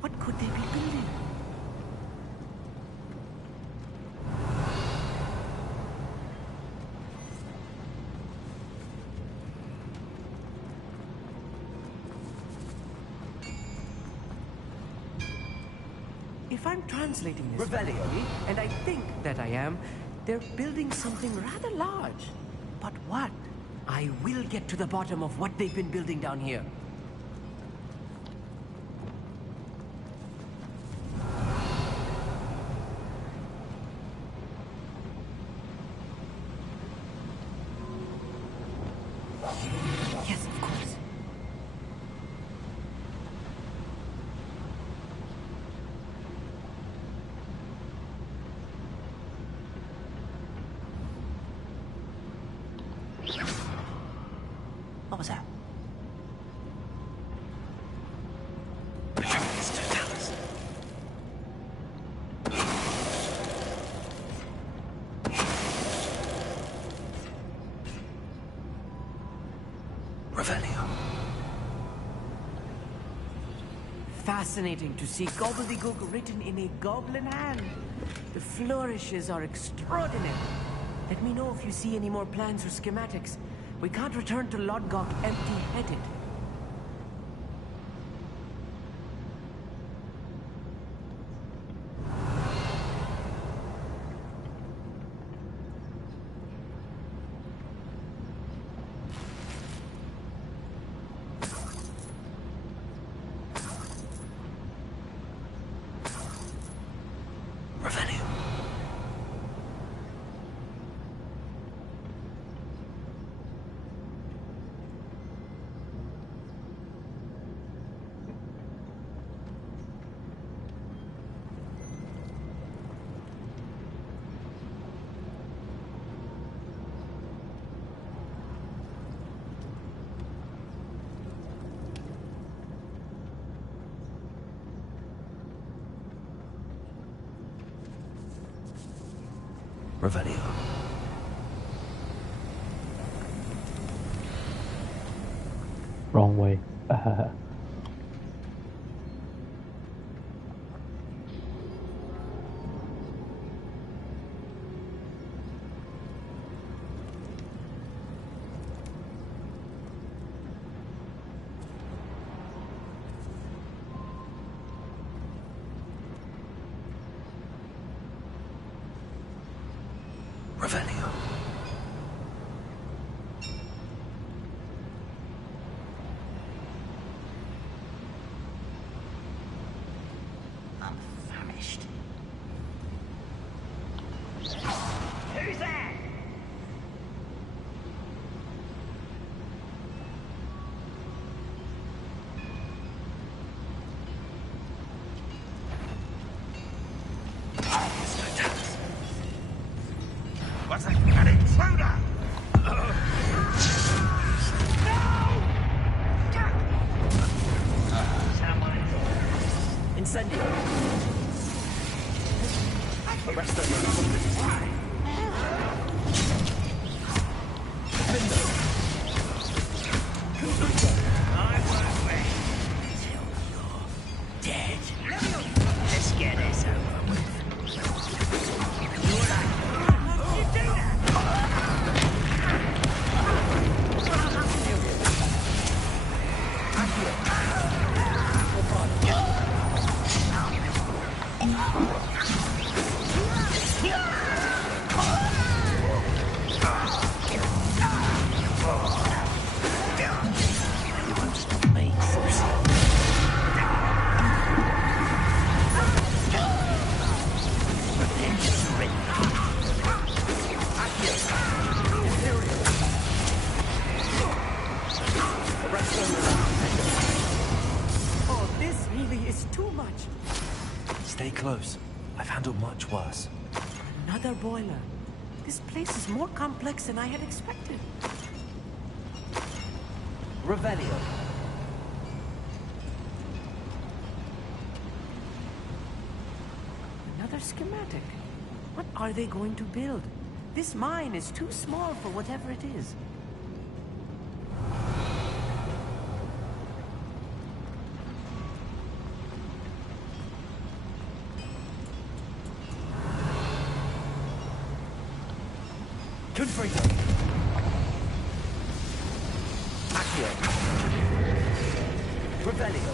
What could they be building? If I'm translating this correctly, and I think that I am, they're building something rather large. But what? I will get to the bottom of what they've been building down here. Yes, of course. What was that? Revelio. Fascinating to see gobbledygook written in a goblin hand. The flourishes are extraordinary. Let me know if you see any more plans or schematics. We can't return to Lodgok empty-headed. Revelio. Revelio. Wrong way. Revelio. close. I've handled much worse. Another boiler. This place is more complex than I had expected. Revelio. Another schematic. What are they going to build? This mine is too small for whatever it is. Confringo. Accio. Revelio.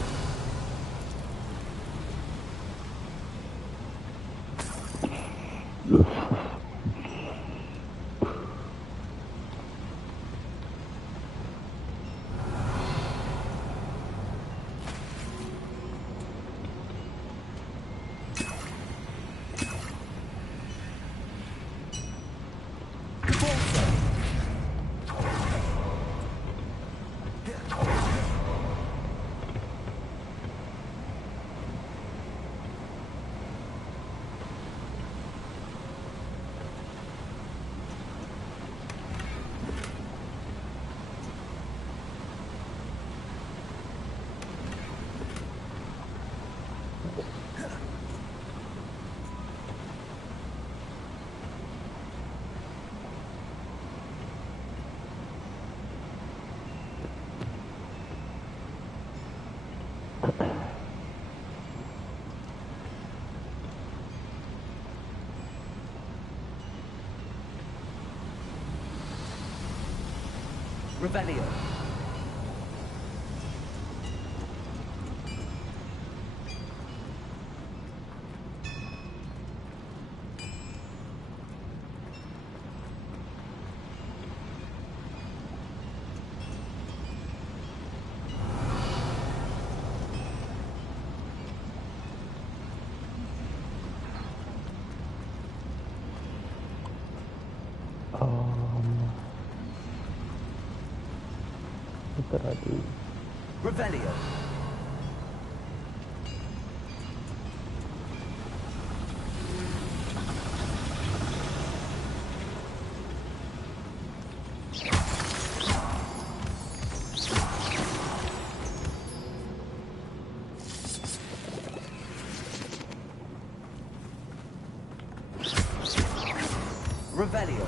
Revelio. What did I do? Revelio. Revelio.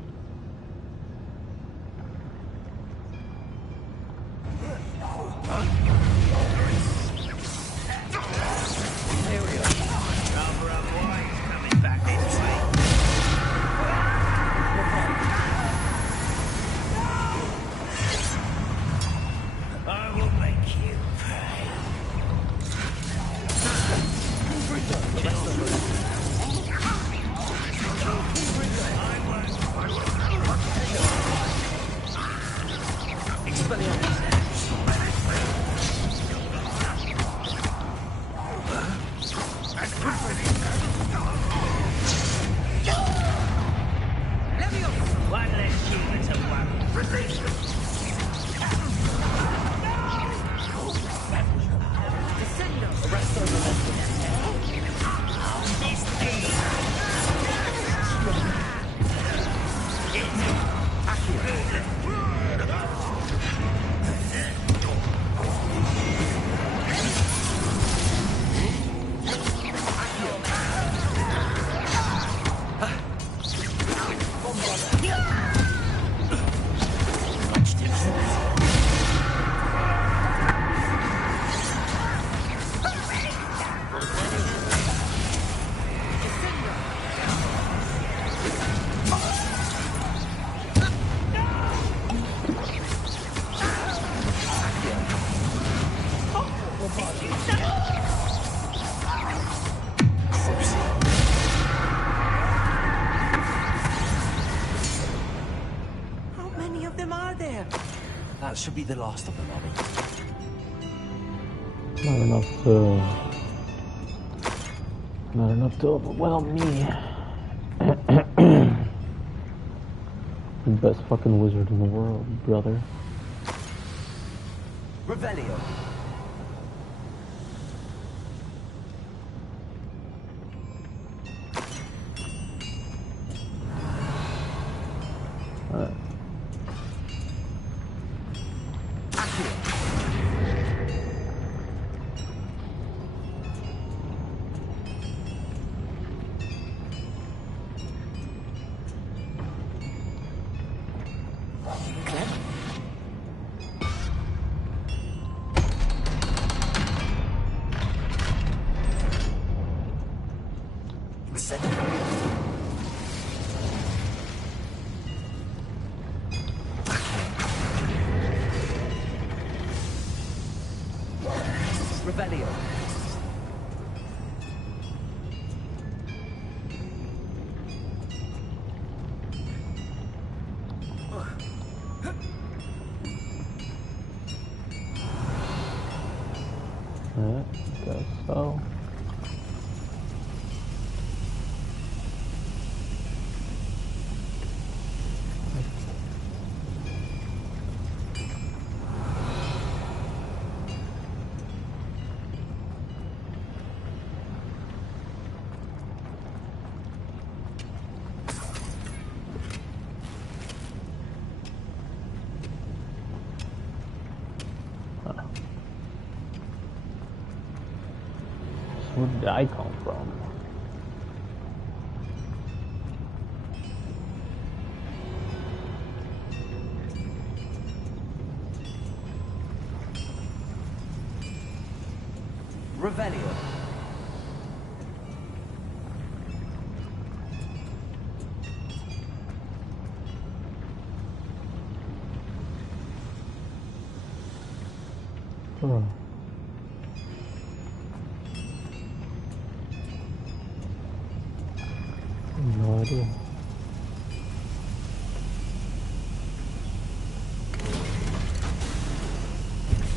Revelio. How many of them are there? That should be the last of them, Abby. Not enough to overwhelm me. The best fucking wizard in the world, brother. Revelio. Revelio. Guess so. Where did I come from? Revelio. Oh. No idea.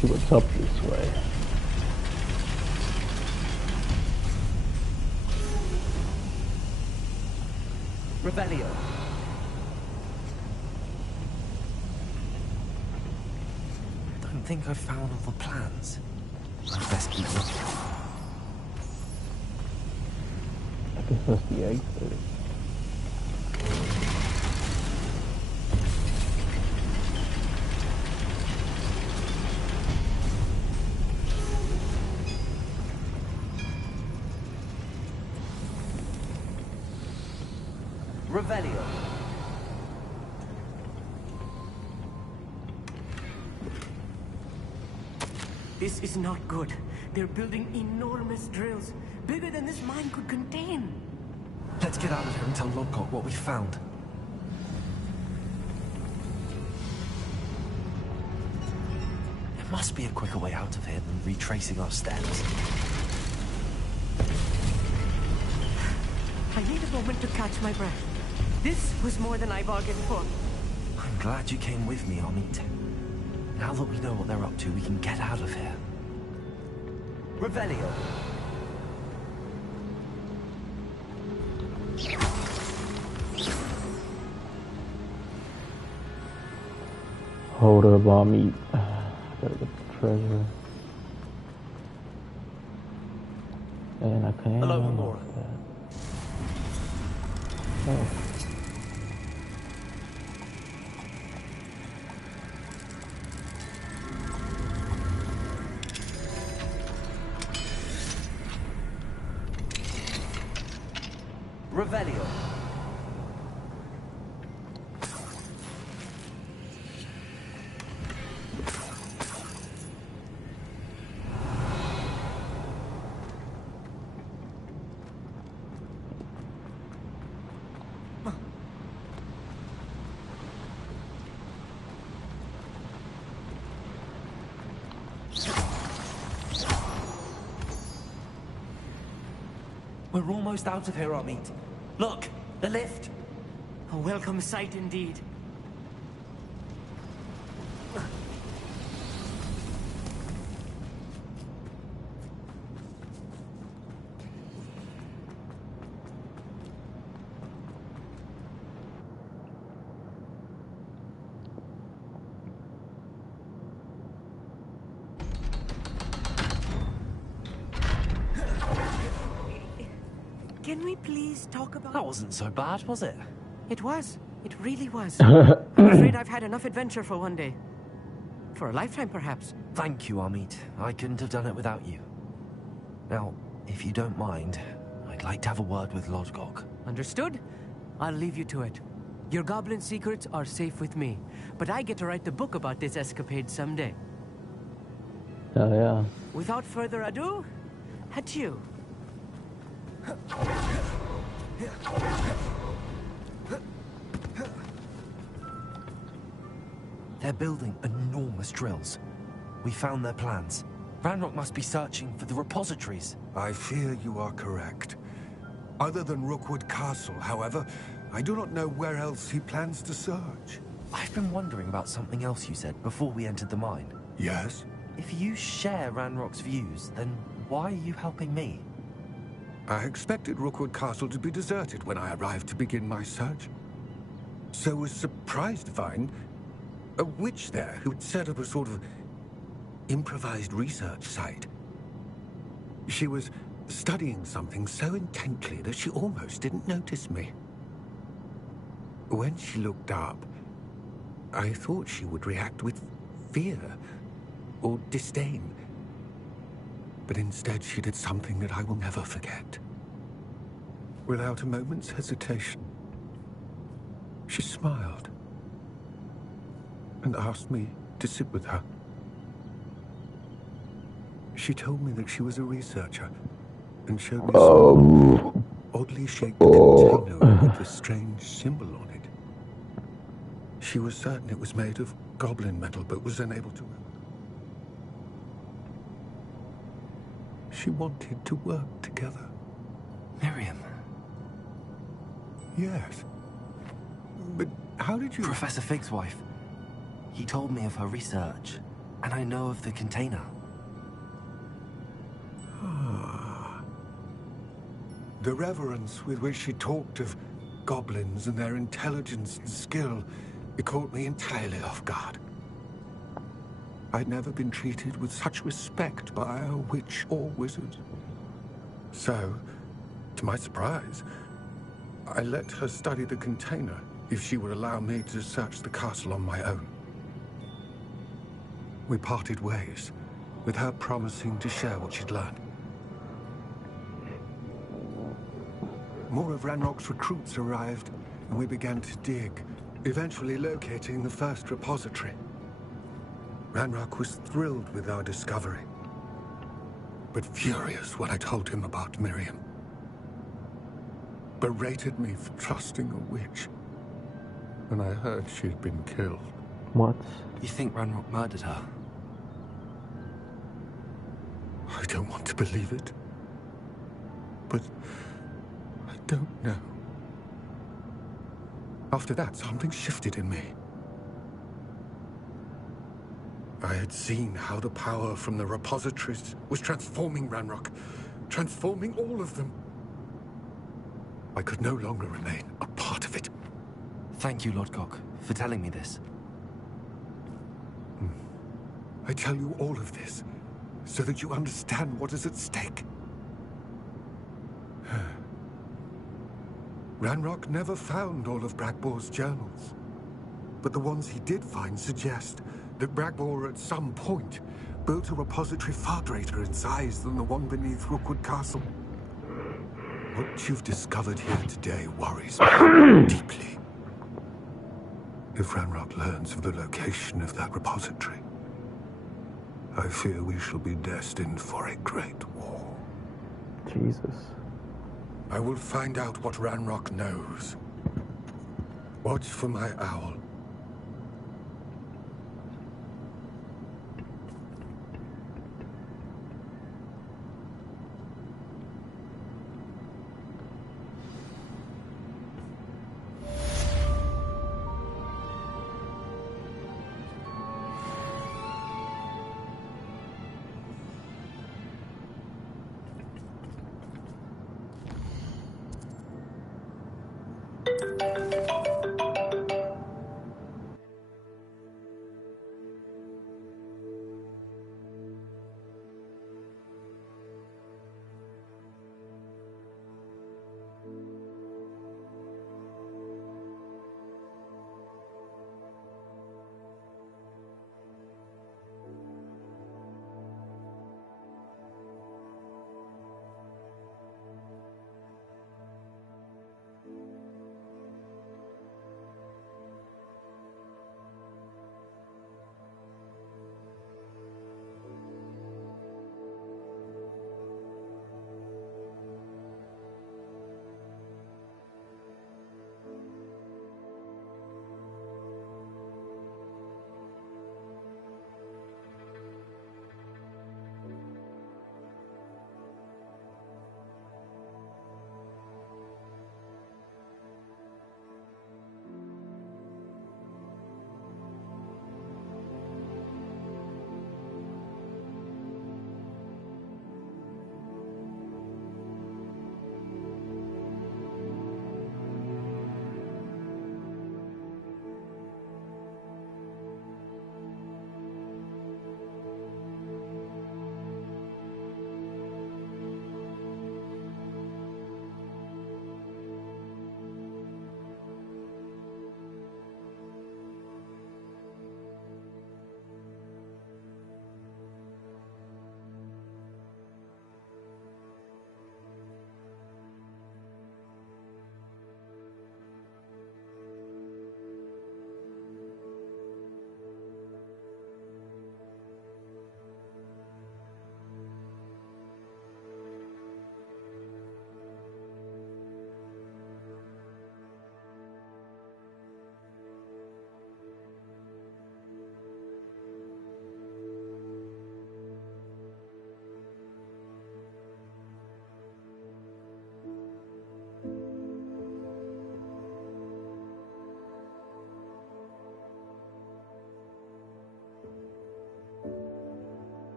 See what's up this way. Revelio. Don't think I've found all the plans. I'd best keep looking. I guess that's the exit. Revelio. This is not good. They're building enormous drills, bigger than this mine could contain. Let's get out of here and tell Lodcock what we found. There must be a quicker way out of here than retracing our steps. I need a moment to catch my breath. This was more than I bargained for. I'm glad you came with me, Amit. Now that we know what they're up to, we can get out of here. Revelio. Hold up, Amit. Gotta get the treasure. And I can't. Hello, Amora. Oh. Revelio. We're almost out of here, Amit. Look, the lift. A welcome sight indeed. please talk about... That wasn't so bad, was it? It was. It really was. I'm afraid I've had enough adventure for one day. For a lifetime, perhaps. Thank you, Amit. I couldn't have done it without you. Now, if you don't mind, I'd like to have a word with Lodgok. Understood? I'll leave you to it. Your goblin secrets are safe with me, but I get to write the book about this escapade someday. Oh, yeah. Without further ado, adieu. They're building enormous drills. We found their plans. Ranrock must be searching for the repositories. I fear you are correct. Other than Rookwood Castle, however, I do not know where else he plans to search. I've been wondering about something else you said before we entered the mine. Yes? If you share Ranrock's views, then why are you helping me? I expected Rookwood Castle to be deserted when I arrived to begin my search. So was surprised to find a witch there who'd set up a sort of improvised research site. She was studying something so intently that she almost didn't notice me. When she looked up, I thought she would react with fear or disdain. But instead she did something that I will never forget. Without a moment's hesitation, she smiled and asked me to sit with her. She told me that she was a researcher and showed me some oddly shaped container with a strange symbol on it. She was certain it was made of goblin metal, but was unable to... She wanted to work together. Miriam. Yes. But how did you... Professor Fig's wife. He told me of her research, and I know of the container. The reverence with which she talked of goblins and their intelligence and skill, it caught me entirely off guard. I'd never been treated with such respect by a witch or wizard. So, to my surprise, I let her study the container if she would allow me to search the castle on my own. We parted ways, with her promising to share what she'd learned. More of Ranrock's recruits arrived, and we began to dig, eventually locating the first repository. Ranrock was thrilled with our discovery, but furious when I told him about Miriam. Berated me for trusting a witch when I heard she'd been killed. What? You think Ranrock murdered her? I don't want to believe it, but I don't know. After that, something shifted in me. I had seen how the power from the repositories was transforming Ranrock, transforming all of them. I could no longer remain a part of it. Thank you, Lodgok, for telling me this. I tell you all of this so that you understand what is at stake. Ranrock never found all of Bragbor's journals, but the ones he did find suggest that Bragbor at some point built a repository far greater in size than the one beneath Rookwood Castle. What you've discovered here today worries me deeply. If Ranrock learns of the location of that repository, I fear we shall be destined for a great war. Jesus. I will find out what Ranrock knows. Watch for my owl.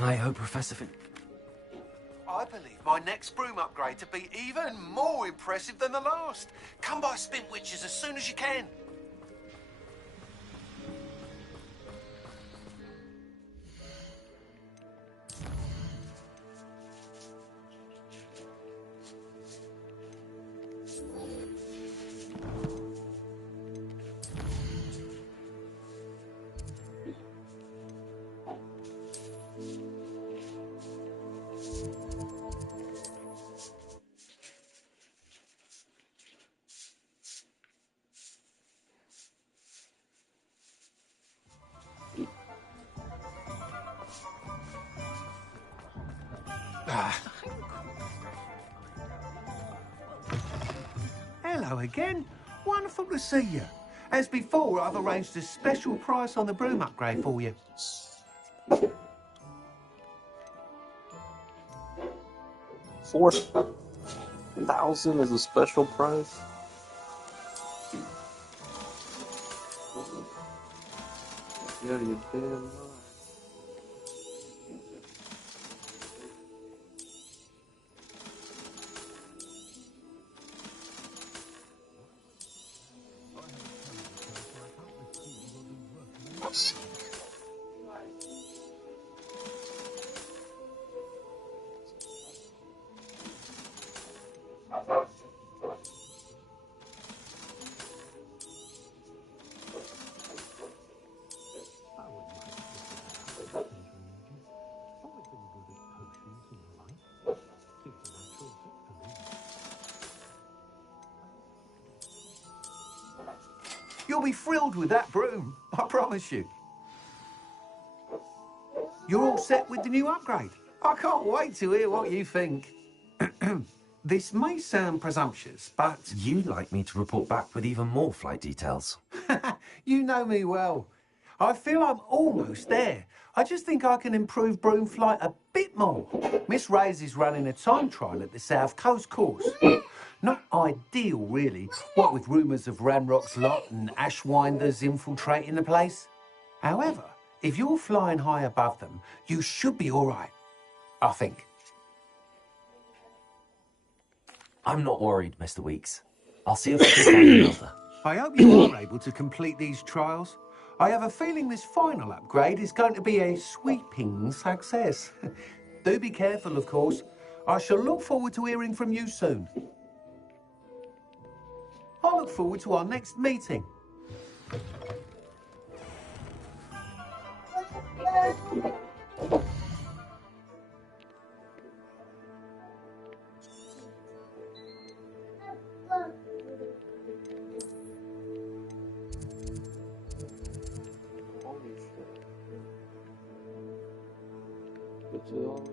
I hope Professor I believe my next broom upgrade to be even more impressive than the last. Come by Spintwitches as soon as you can. Hello again. Wonderful to see you. As before, I've arranged a special price on the broom upgrade for you. $4,000 is a special price. Yeah, you're damn right. You'll be thrilled with that broom, I promise you. You're all set with the new upgrade. I can't wait to hear what you think. This may sound presumptuous, but... You'd like me to report back with even more flight details. You know me well. I feel I'm almost there. I just think I can improve broom flight a bit more. Miss Reyes is running a time trial at the South Coast course. Not ideal, really, what with rumours of Ranrock's lot and Ashwinders infiltrating the place. However, if you're flying high above them, you should be all right, I think. I'm not worried, Mr. Weeks. I'll see if I can find another. I hope you are able to complete these trials. I have a feeling this final upgrade is going to be a sweeping success. Do be careful, of course. I shall look forward to hearing from you soon. I look forward to our next meeting. Holy shit. It's all...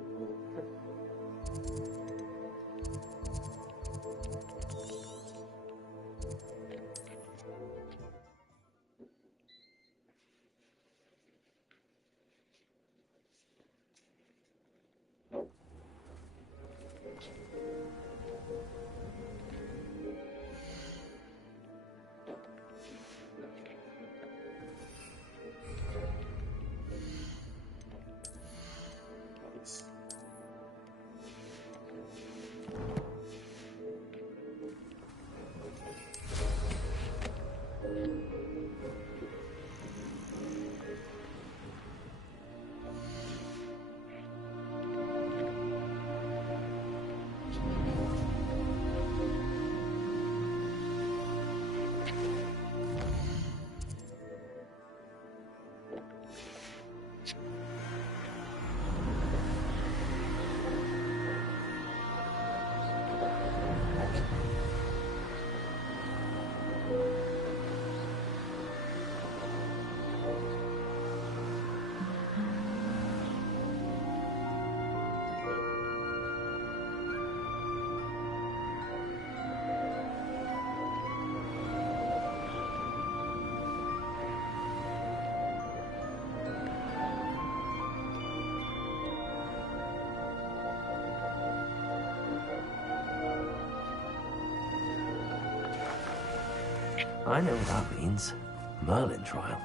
I know what that means. Merlin trial.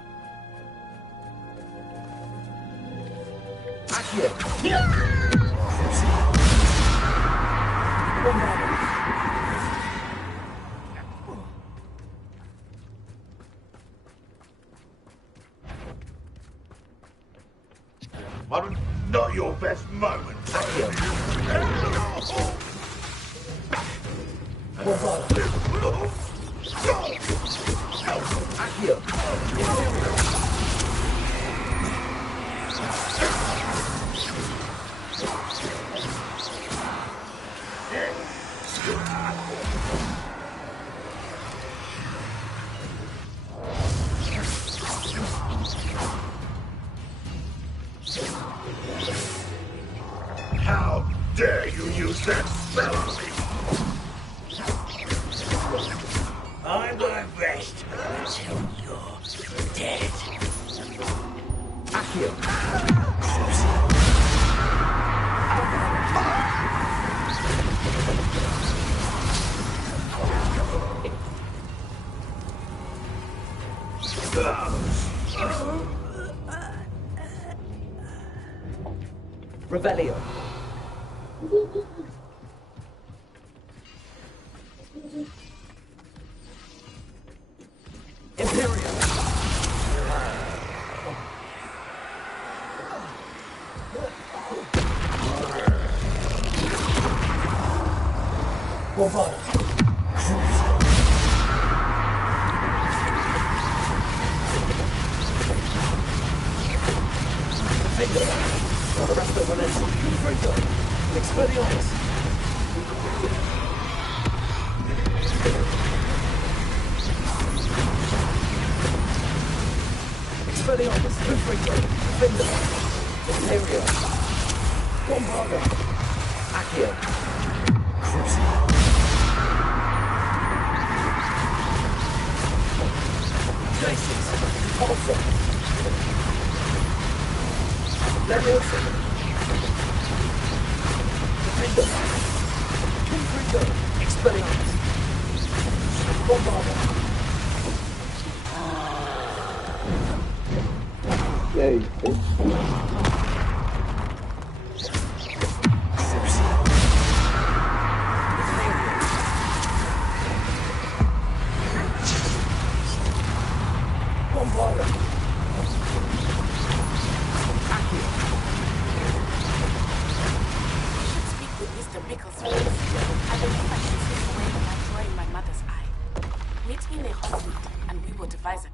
Well, not your best moment. How dare you use that spell on me? I'm my best until you're dead. Revelio.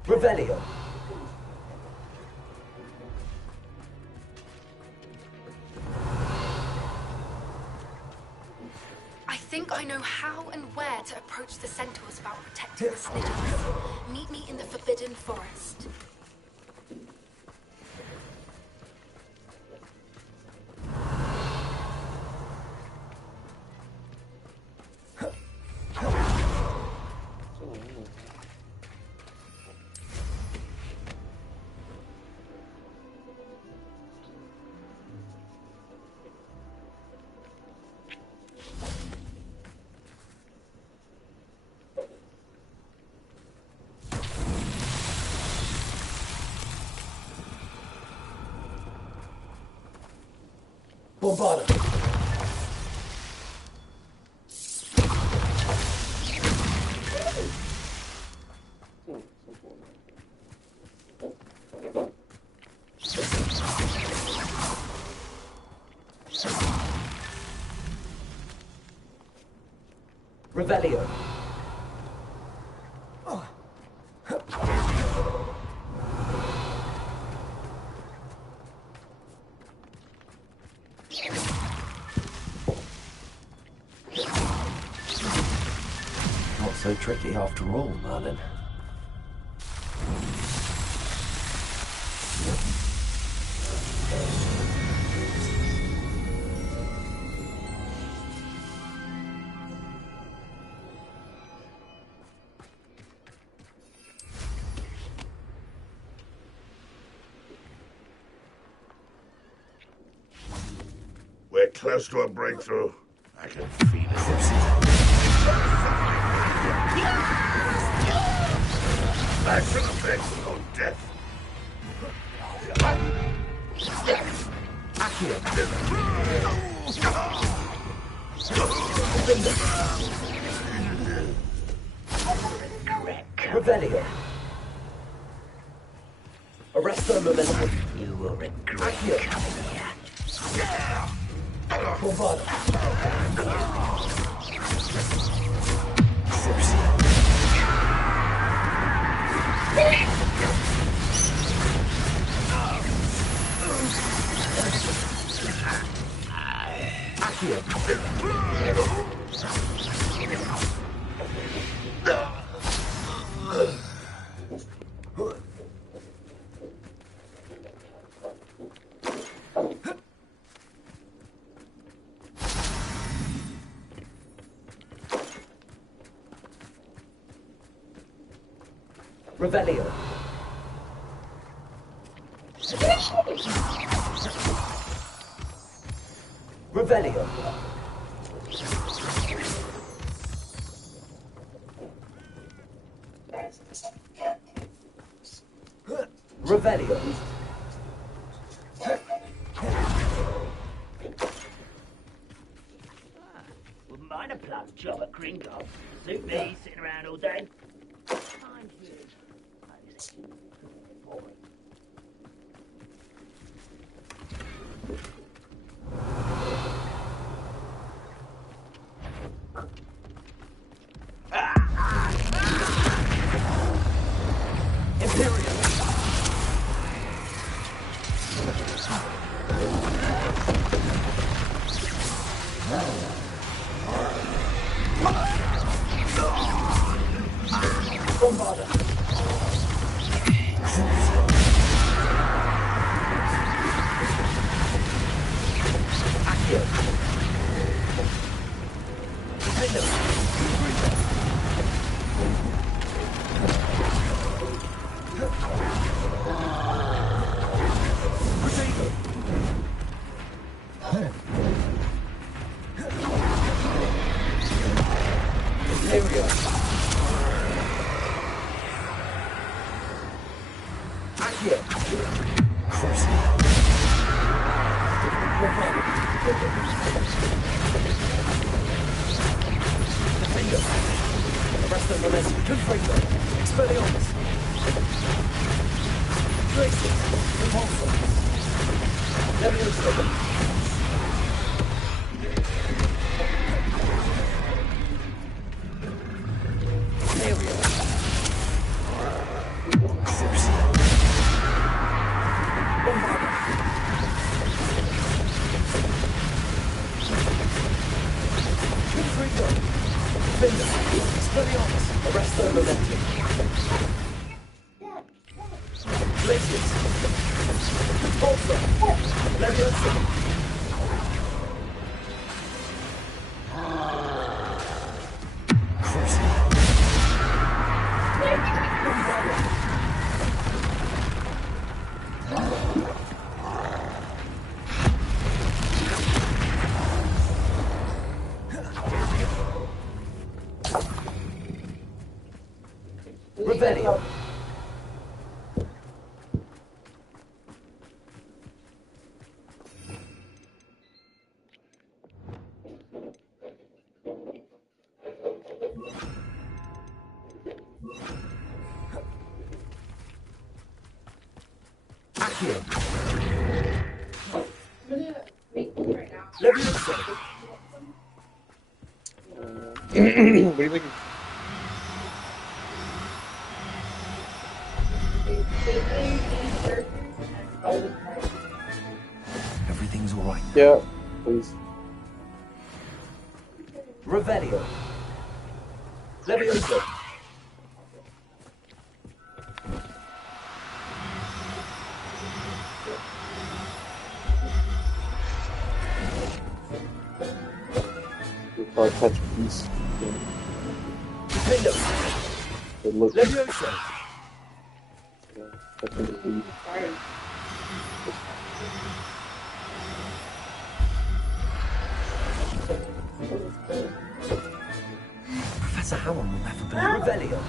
Revelio. I think I know how and where to approach the centaurs about protecting the snitches. Meet me in the Forbidden Forest. Bombarda. Revelio. Not so tricky after all, Merlin. We're close to a breakthrough. I can feel it. Back to the bed, no death. Revelio. Arrest the momentum. You will regret coming here. Bravado. Revelio. Revelio. Revelio. Wouldn't mind a plug job at Gringo. Suit me, sitting around all day. Time for it. Revelio. What do you think? Everything's all right. Yeah, please. Revelio. Levioso. We'll probably catch a piece. It looks Levioso. yeah, catching the piece. Professor Howard will never believe Revelio.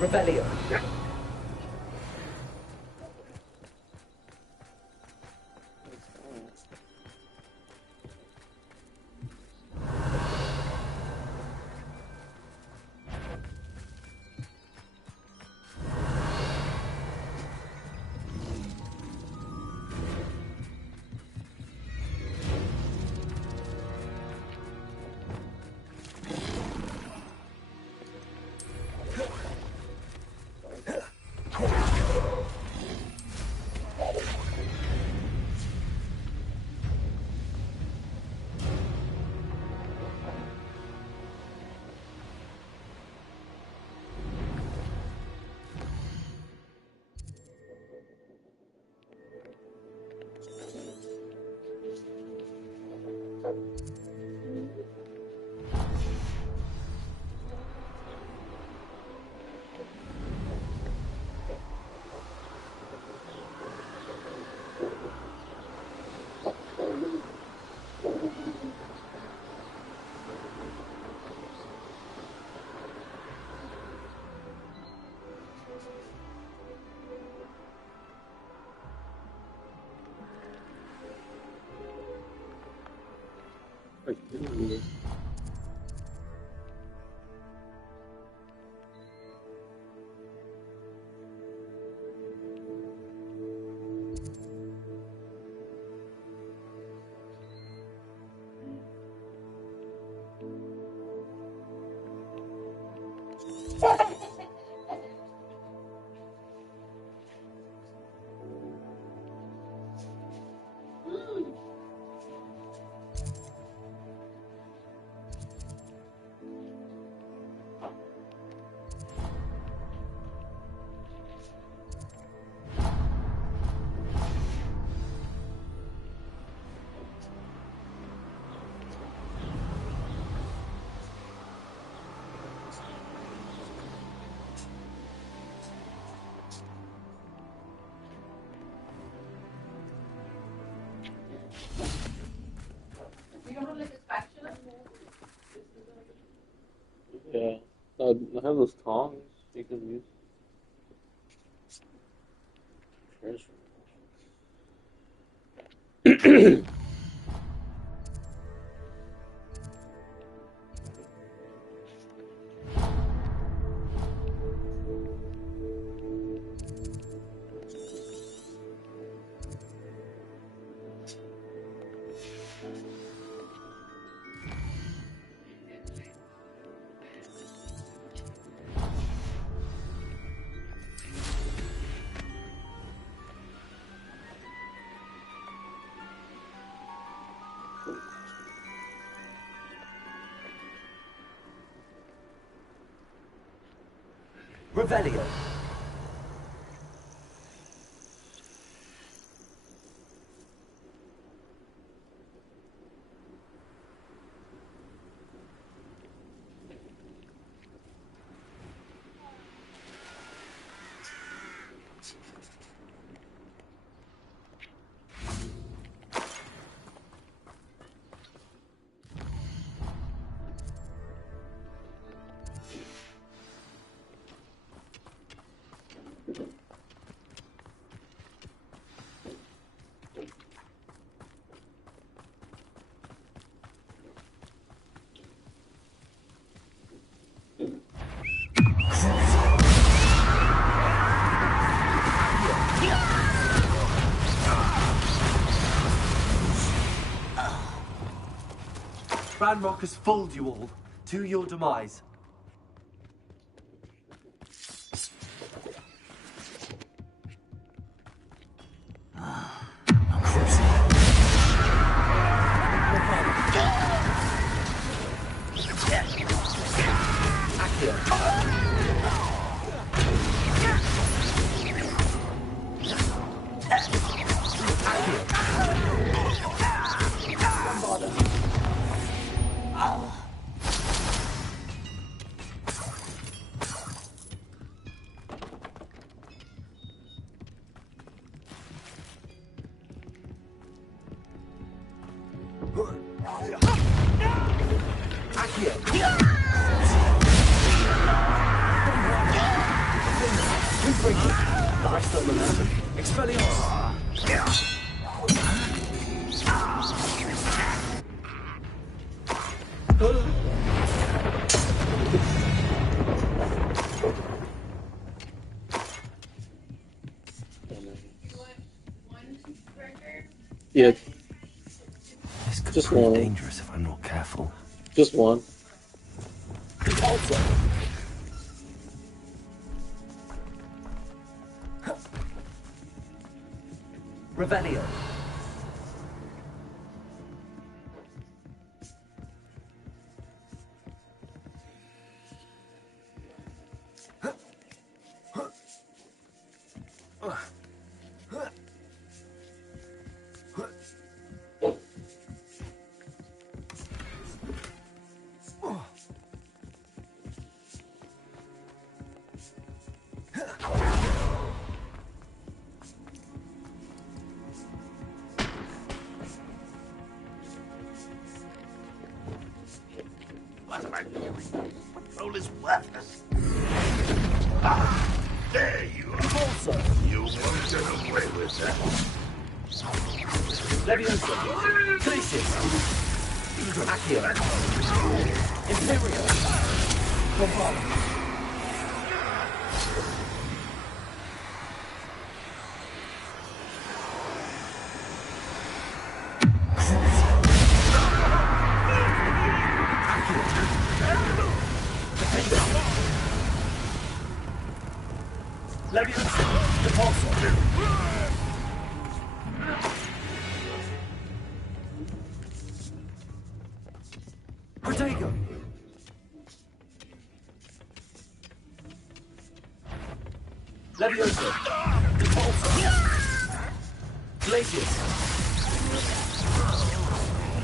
Revelio. Yeah, I have those tongs you can use. Treasure. Revelio. Ranrock has fooled you all, to your demise. Arresto momentum. Expelliarmus. Yeah. This could Just prove one. dangerous if I'm not careful. Just one. Also. Revelio. What am I doing? Control is worthless. Ah, there you are. Also. You won't get away with that. Leviosa. Glacius. Accio. Imperial. Bombard. Leviosa. Repulsor. Protego. Leviosa. Repulsor. Glacius.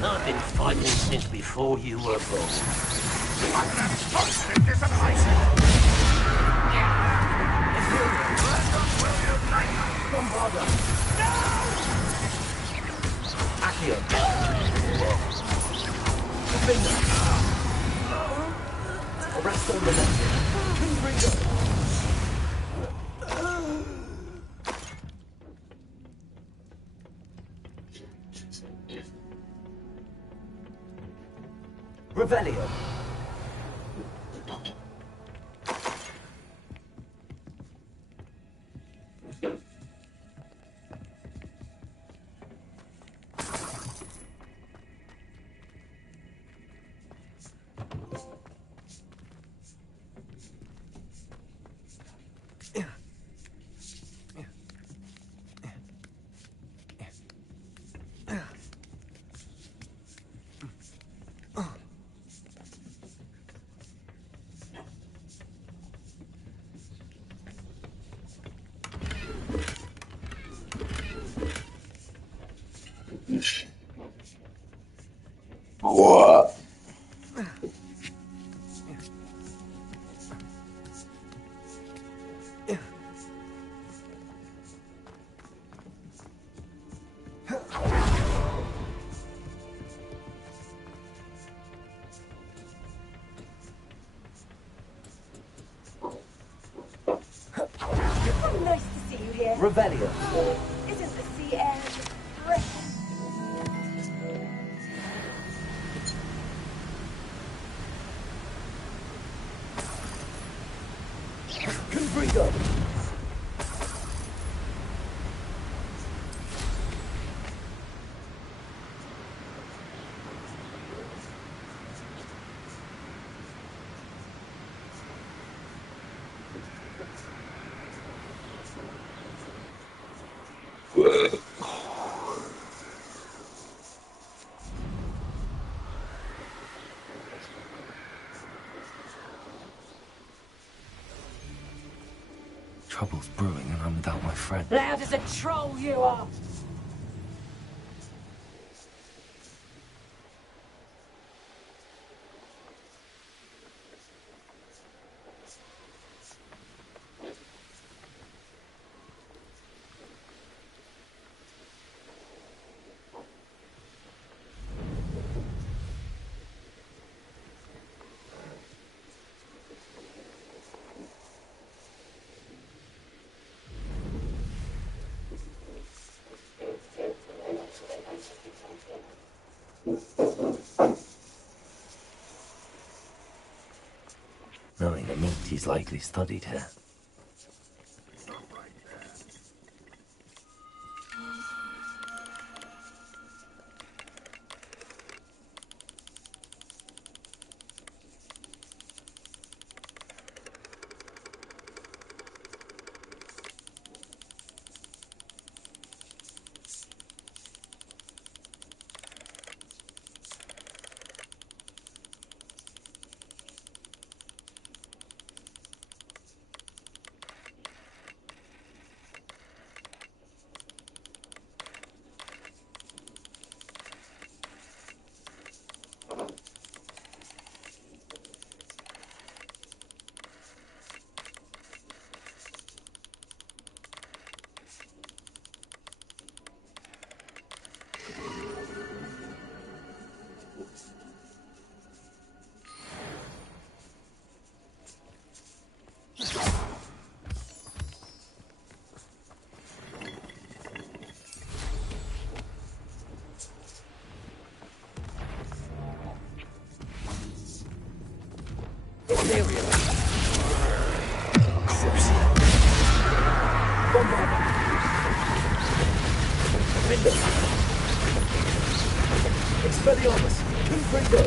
I've been fighting since before you were born. Bombarda. Accio. Defender. Arresto momentum. Confringo. Revelio. What? Oh, nice to see you here. Revelio. Isn't the sea air fresh? Confringo. Trouble's brewing and I'm without my friend. Loud as a troll you are. the meat he's likely studied here. Expelliarmus! Confringo!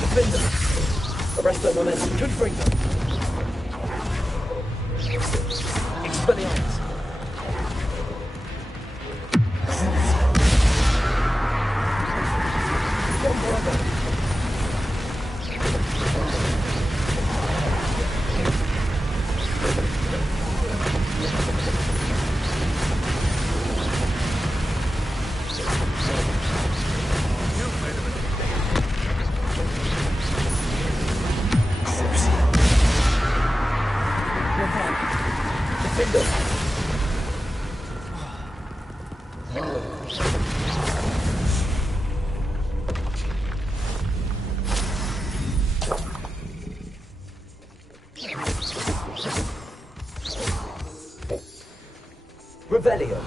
Defender! Arresto momentum! Confringo! Expelliarmus! Revelio.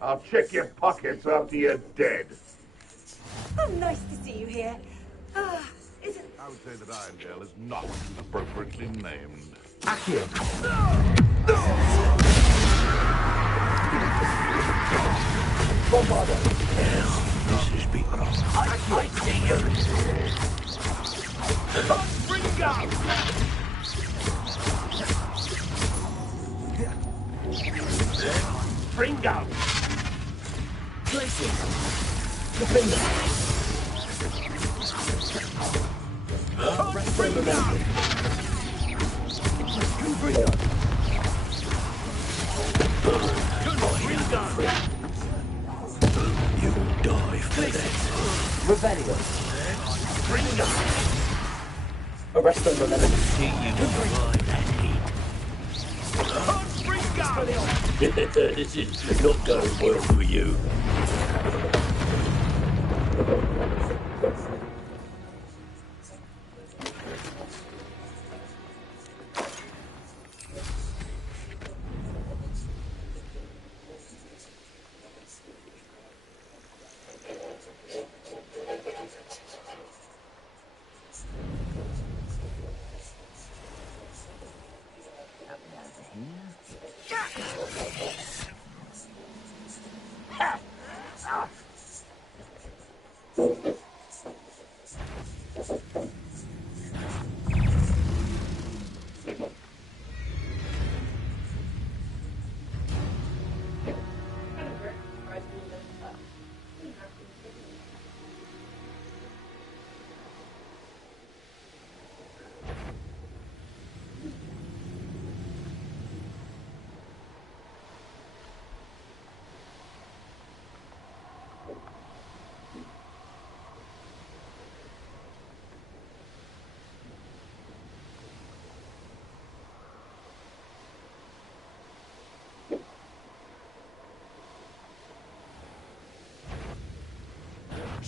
I'll check your pockets after you're dead. Oh, nice to see you here. Is it... I would say that Irondale is not appropriately named. Accio! Bombardo! This is beaten off. I see you! Bring out! Placing! Defender! Bring down! Confringo! You will die for this. Revelio! Bring down! Arresto Revelio! See you alive and eat. This is not going well for you.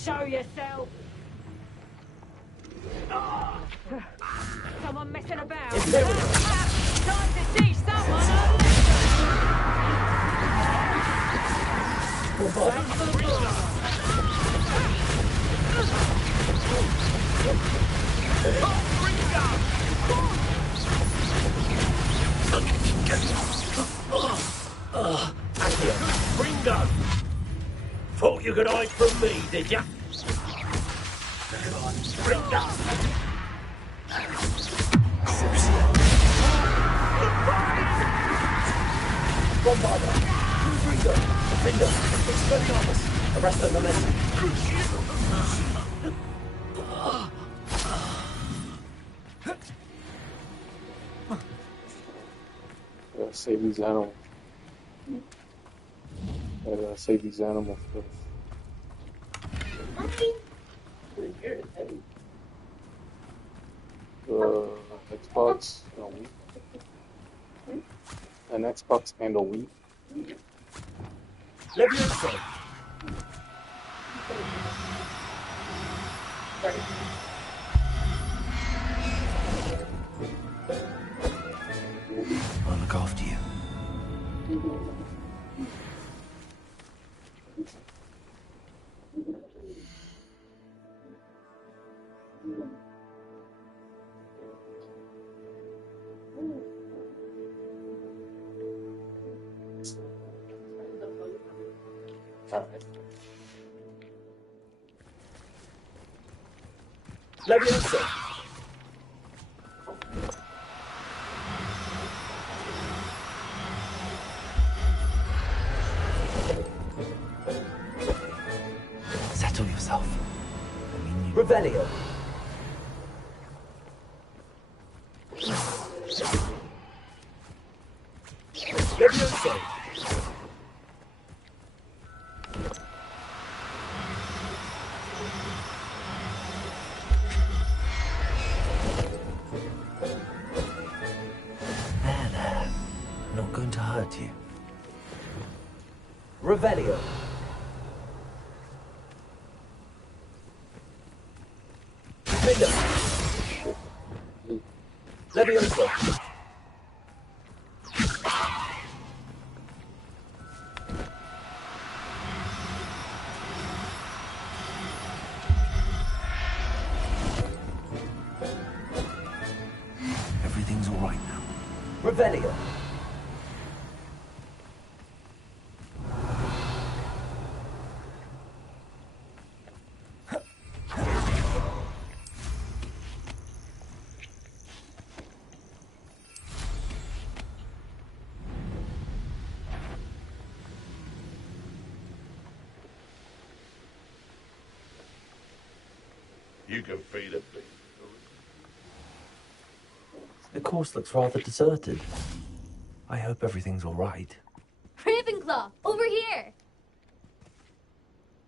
Show yourself. Someone messing about. Time to teach someone a Bring gun! Thought you could hide from me, did ya? Come on, bring gun! Bombarder! Freedom! Defender! Expelliarmus! Arrest them, momentum! Gotta save these animals. Gotta save these animals first. Xbox and a Wii. An Xbox and a Wii. Levioso! I'll look after you. Levioso! Settle yourself. Revelio! Levioso! There. Not going to hurt you. Revelio! Defender! Levioso! Everything's all right now. Revelio! You can feed a beast. The course looks rather deserted. I hope everything's all right. Ravenclaw, over here!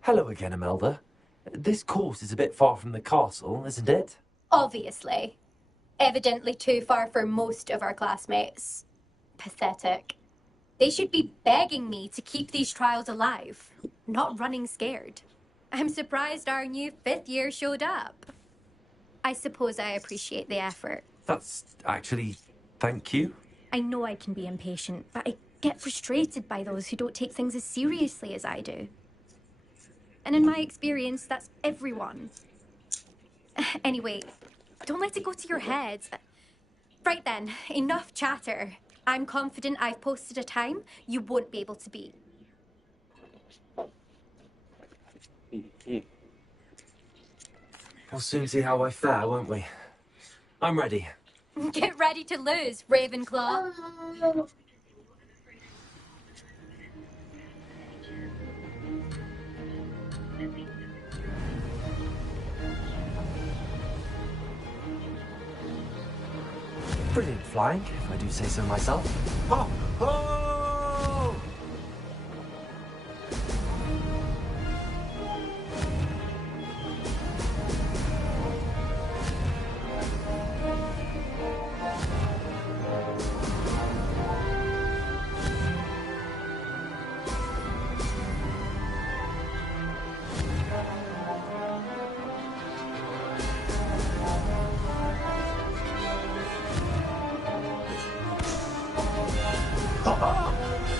Hello again, Imelda. This course is a bit far from the castle, isn't it? Obviously. Evidently too far for most of our classmates. Pathetic. They should be begging me to keep these trials alive, not running scared. I'm surprised our new 5th year showed up. I suppose I appreciate the effort. That's actually... thank you. I know I can be impatient, but I get frustrated by those who don't take things as seriously as I do. And in my experience, that's everyone. Anyway, don't let it go to your head. Right then, enough chatter. I'm confident I've posted a time you won't be able to beat. We'll soon see how I fare, won't we? I'm ready. Get ready to lose, Ravenclaw. Brilliant flying, if I do say so myself. Ho, ho!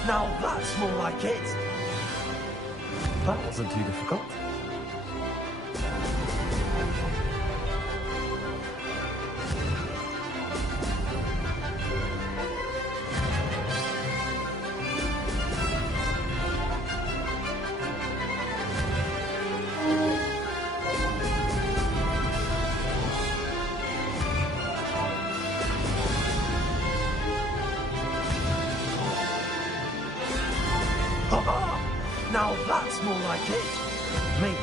Now that's more like it. That wasn't too difficult. Now that's more like it. Made it.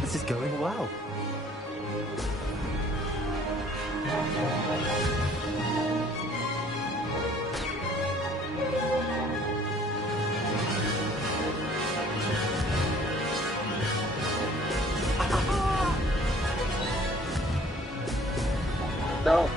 This is going well. No.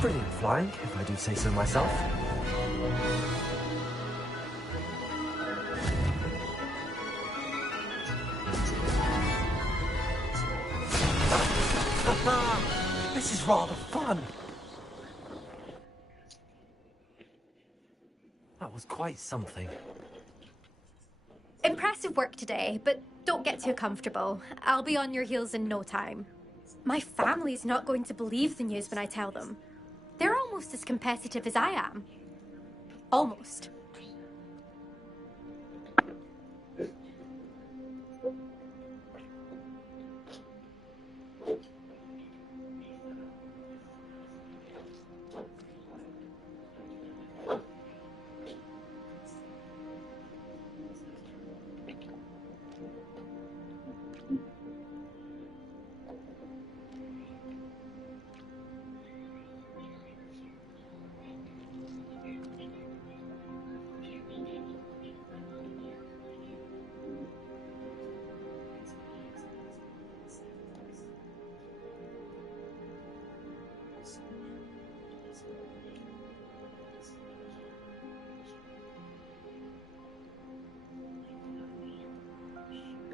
Brilliant flying, if I do say so myself. This is rather fun. That was quite something. Impressive work today, but don't get too comfortable. I'll be on your heels in no time. My family's not going to believe the news when I tell them. They're almost as competitive as I am. Almost.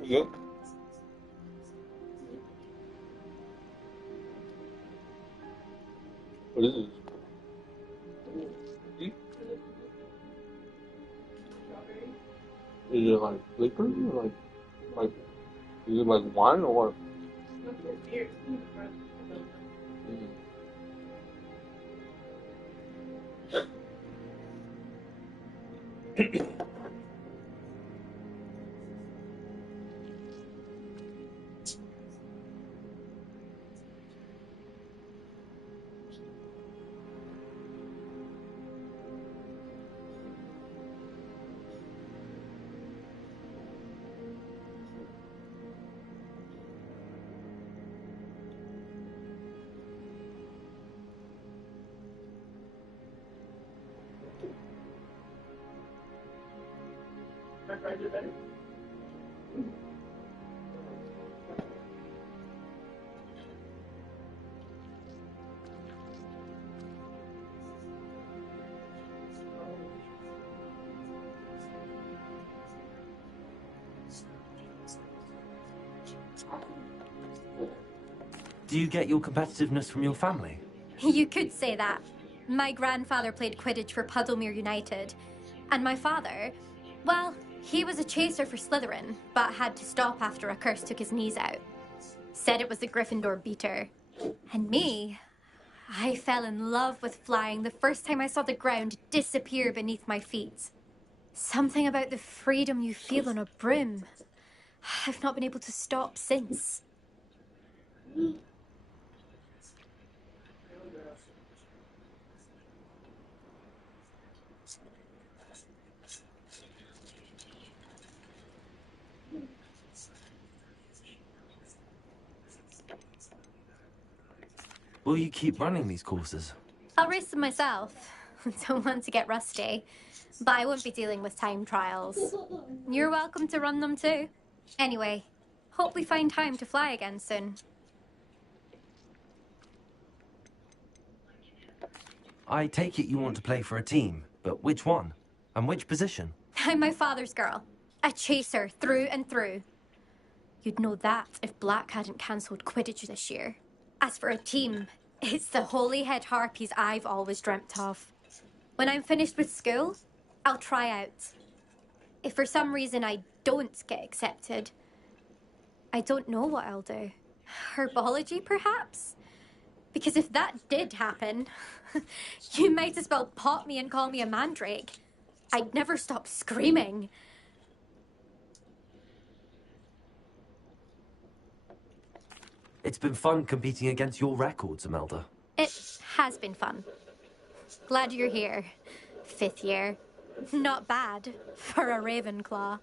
Yep. What is this? Is it like liquor? Or like, is it like wine or what? Do you get your competitiveness from your family? You could say that. My grandfather played Quidditch for Puddlemere United. And my father, well, he was a chaser for Slytherin, but had to stop after a curse took his knees out. Said it was the Gryffindor beater. And me, I fell in love with flying the first time I saw the ground disappear beneath my feet. Something about the freedom you feel on a broom. I've not been able to stop since. Will you keep running these courses? I'll race them myself. Don't want to get rusty. But I won't be dealing with time trials. You're welcome to run them too. Anyway, hope we find time to fly again soon. I take it you want to play for a team, but which one? And which position? I'm my father's girl. A chaser through and through. You'd know that if Black hadn't cancelled Quidditch this year. As for a team, it's the Holyhead Harpies I've always dreamt of. When I'm finished with school, I'll try out. If for some reason I don't get accepted, I don't know what I'll do. Herbology, perhaps? Because if that did happen, you might as well pop me and call me a mandrake. I'd never stop screaming. It's been fun competing against your records, Imelda. It has been fun. Glad you're here. 5th year. Not bad for a Ravenclaw.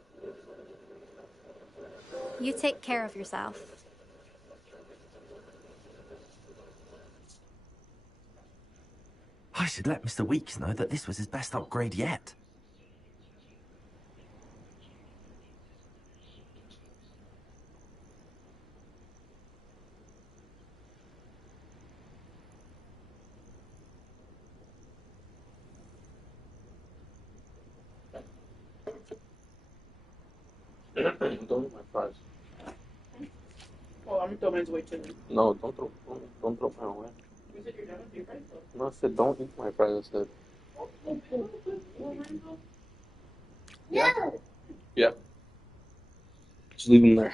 You take care of yourself. I should let Mr. Weeks know that this was his best upgrade yet. Don't eat my fries. Well, I'm gonna throw mine away too. No, don't throw mine away. You said you're done with your fries? No, I said don't eat my fries. I said. No. Yeah. Just leave them there.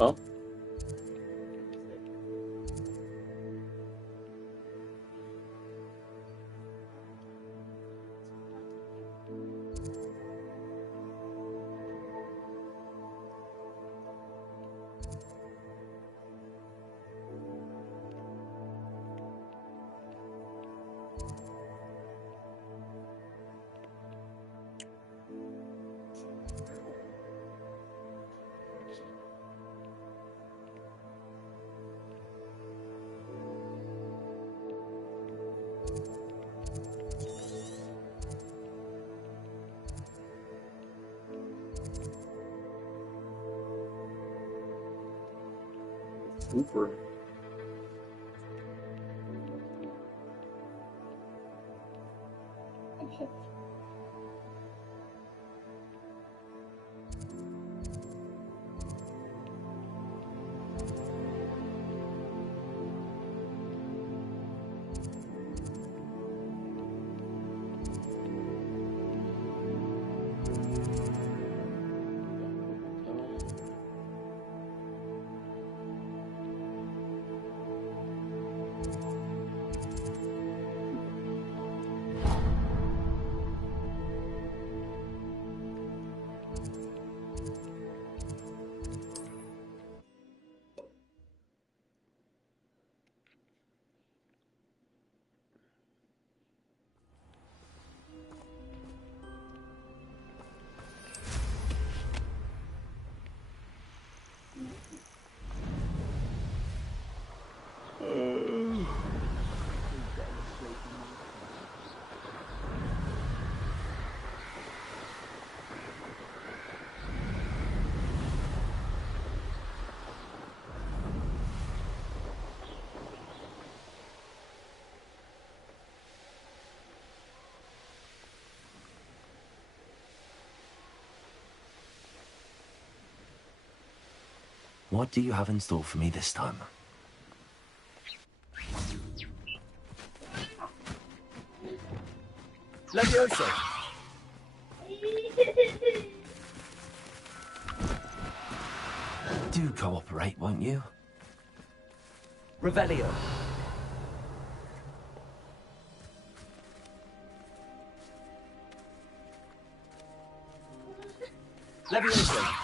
Oh. Super. What do you have in store for me this time? Levioso! Do cooperate, won't you? Revelio. Levioso.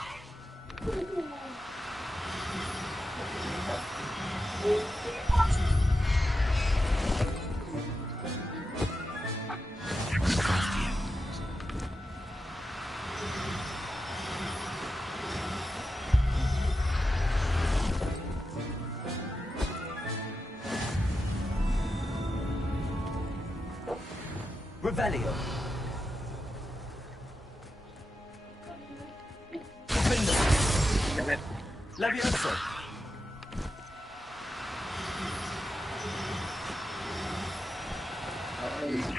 Revelio. Levioso.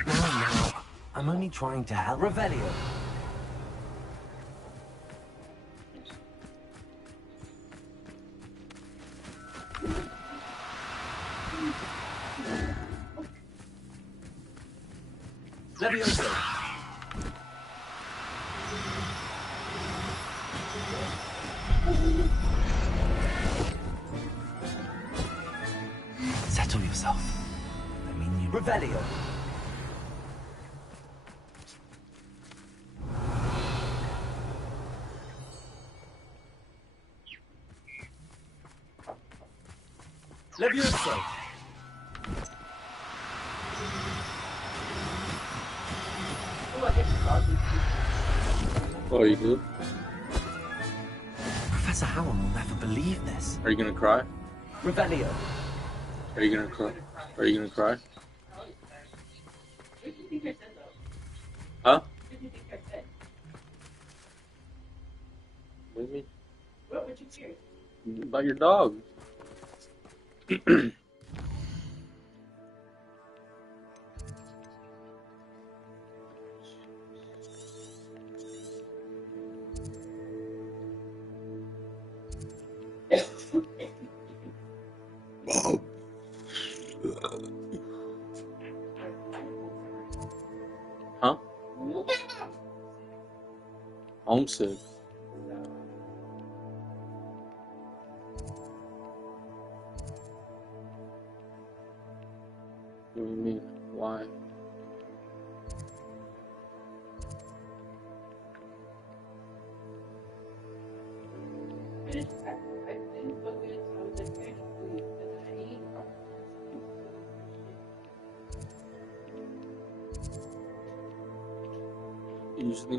No. I'm only trying to help. Revelio. Levioso. Settle yourself. I mean, you... Revelio. Levioso. Oh, you good? Professor Howell will never believe this. Are you gonna cry? Revelio. Are you gonna cry? Are you gonna cry? Huh? What do you mean? What would you hear? About your dog. Huh? Homesick. What do you mean? Why? You just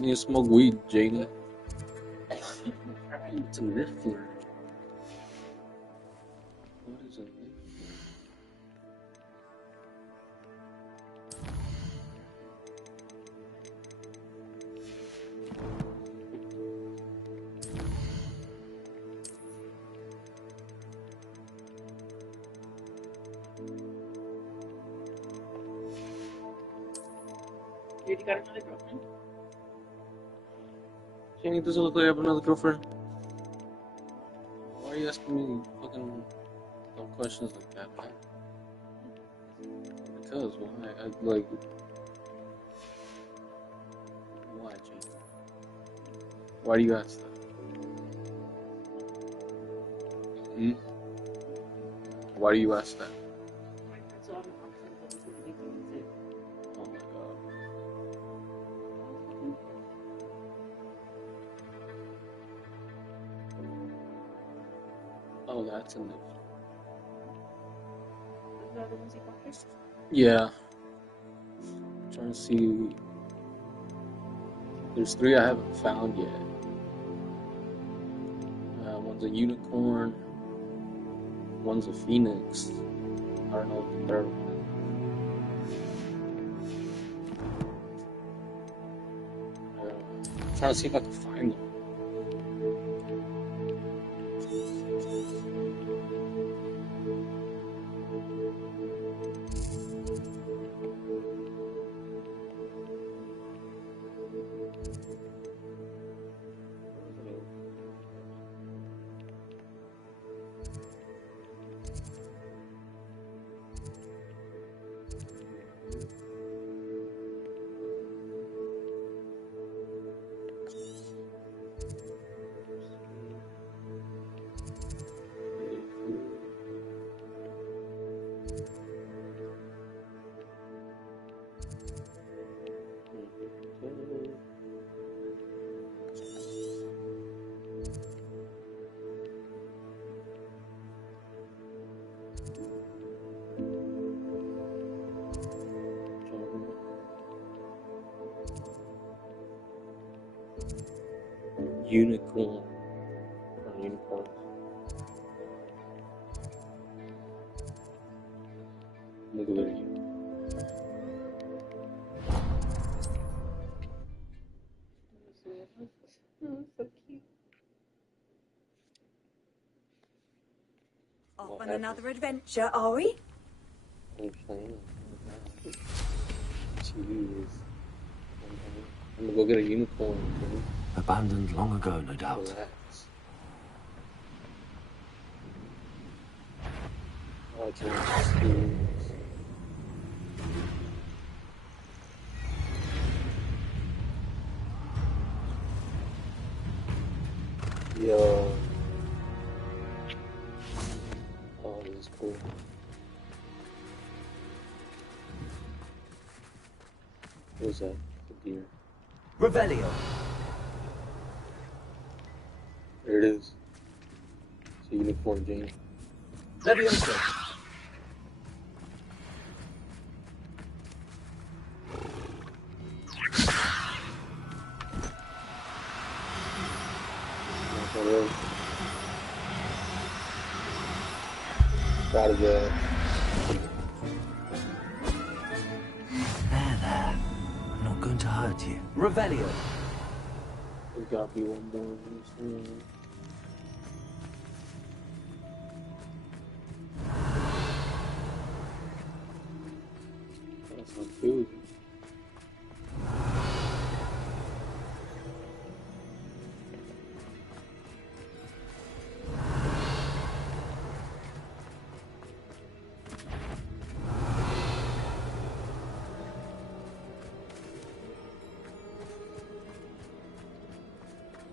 need to smoke weed, Jaden. It's a niffler. What is a niffler? You already got another girlfriend? Jenny, does it look like I have another girlfriend? Why are you asking me fucking dumb questions like that, man? Because why? Why, Jenny? Why do you ask that? Hmm? Why do you ask that? Oh my god. Oh, that's a niffler. Yeah. I'm trying to see. There's 3 I haven't found yet. One's a unicorn. One's a phoenix. I don't know what the third one is. I'm trying to see if I can find them. Unicorn. Unicorns. Look at you. Oh, so cute. Off on another adventure, are we? I'm saying. Jeez. I'm gonna go get a unicorn. Okay? Abandoned long ago, no doubt. Relax. Oh, it's Yo. Oh, this is cool. What was that? The deer. Revelio. There it is. It's a unicorn, Jane. Leviosa. Proud of that. There. I'm not going to hurt you. Revelio. There's gotta be one more in this room. That's not food.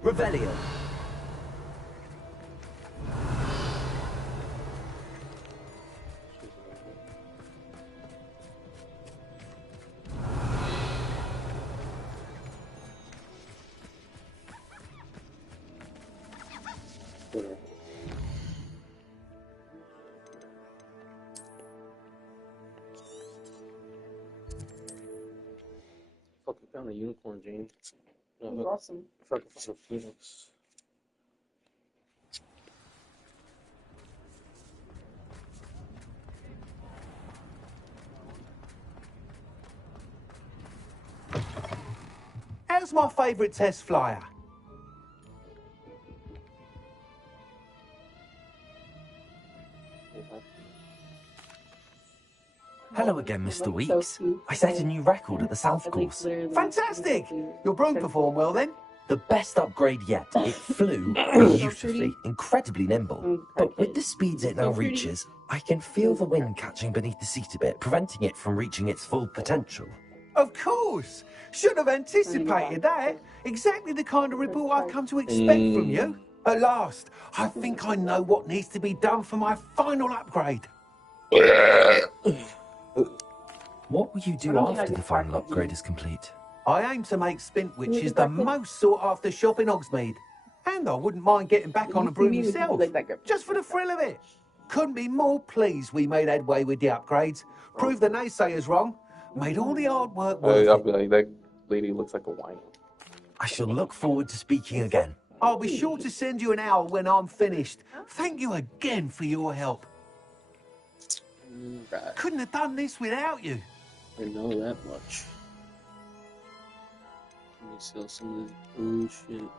Revelio. Fucking found a unicorn, Jane. No, That's awesome. If I could find a phoenix. How's my favourite test flyer? Hello again, Mr. Weeks. I set a new record at the South Course. Fantastic! Your broom performed well then? The best upgrade yet. It flew beautifully, incredibly nimble. But with the speeds it now reaches, I can feel the wind catching beneath the seat a bit, preventing it from reaching its full potential. Of course! Should have anticipated that. Exactly the kind of report I've come to expect from you. At last, I think I know what needs to be done for my final upgrade. What will you do after the final upgrade is complete? I aim to make Spintwitches the most sought-after shop in Hogsmeade. And I wouldn't mind getting back on a broom myself, just for the thrill of it. Couldn't be more pleased we made headway with the upgrades. Proved the naysayers wrong. Made all the hard work worth I'll be like, that lady looks like a wine. I shall look forward to speaking again. I'll be sure to send you an owl when I'm finished. Thank you again for your help. Right. Couldn't have done this without you. I know that much. Let me sell some of this bullshit.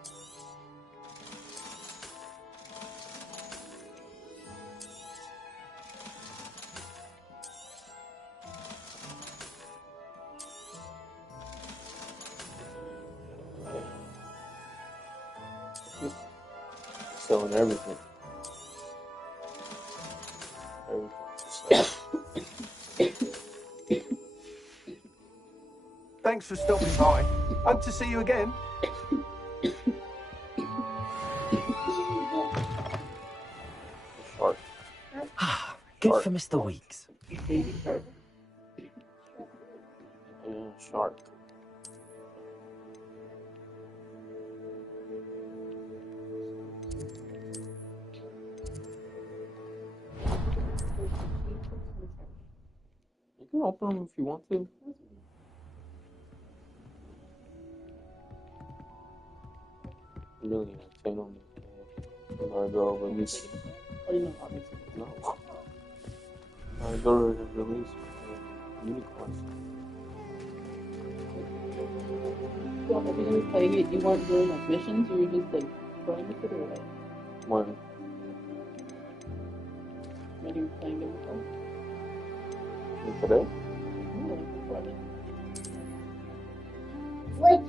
Selling everything. Thanks for stopping by. Hope to see you again. Good for Mr. Weeks. Baby shark. Shark. You can open them if you want to. Really, I on this. I'm gonna go release. Oh, you know, obviously. No. I'm gonna go to release unicorns. So, when you were playing it, you weren't doing like missions, you were just like playing with it or what? When? When you were playing it before? Today? No, like Friday. What?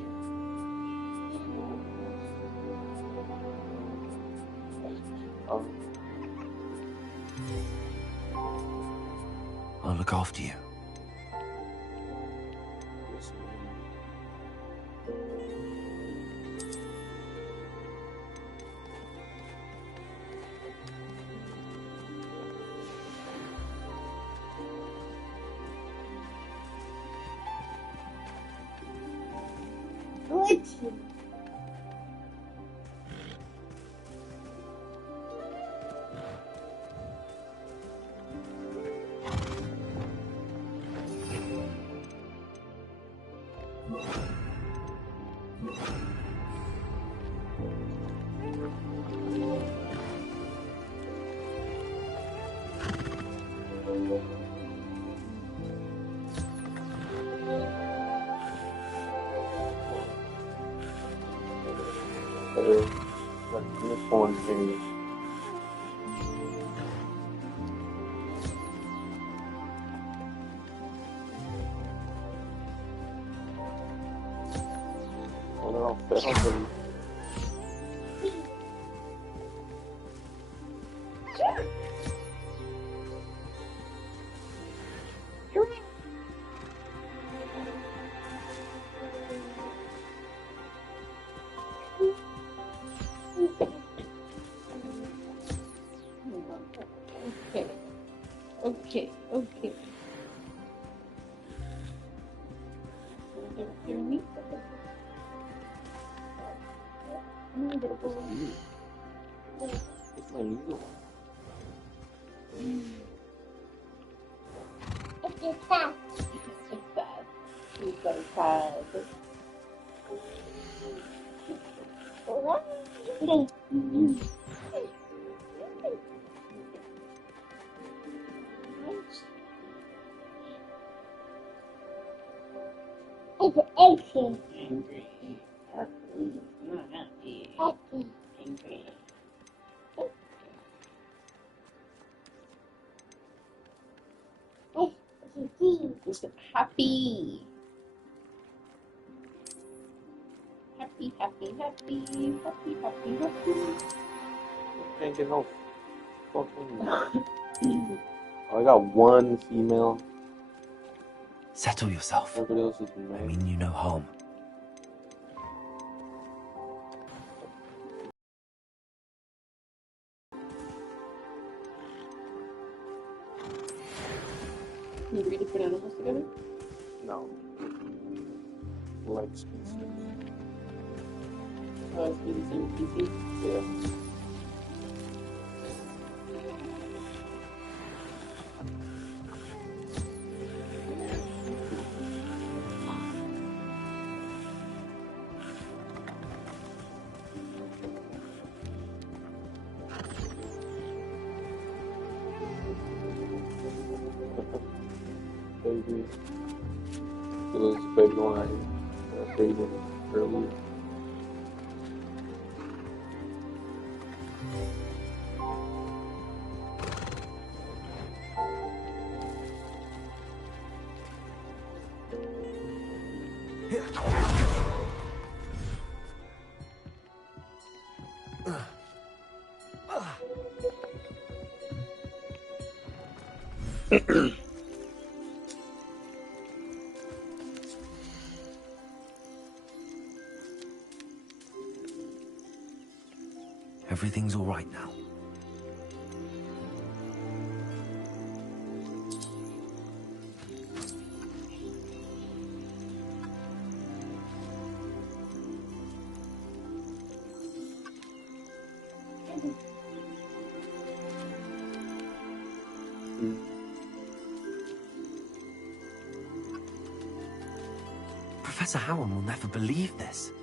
I'll look after you. Unicorn thing. Oh, they're all fed already. Okay. Hear me? It's my needle. It's your cat. It's bad. He's so sad. It's anxious. Angry. Happy. Not happy. Happy. Angry. It's happy. Happy. Can't get no fucking. I got one female. Settle yourself. Everybody else is male. I mean you no harm. Can you breed different animals together? No. Like species. Oh, it's be the same species? Yeah. Baby. It was a baby when I dated earlier. Everything's all right now. Professor Howard will never believe this.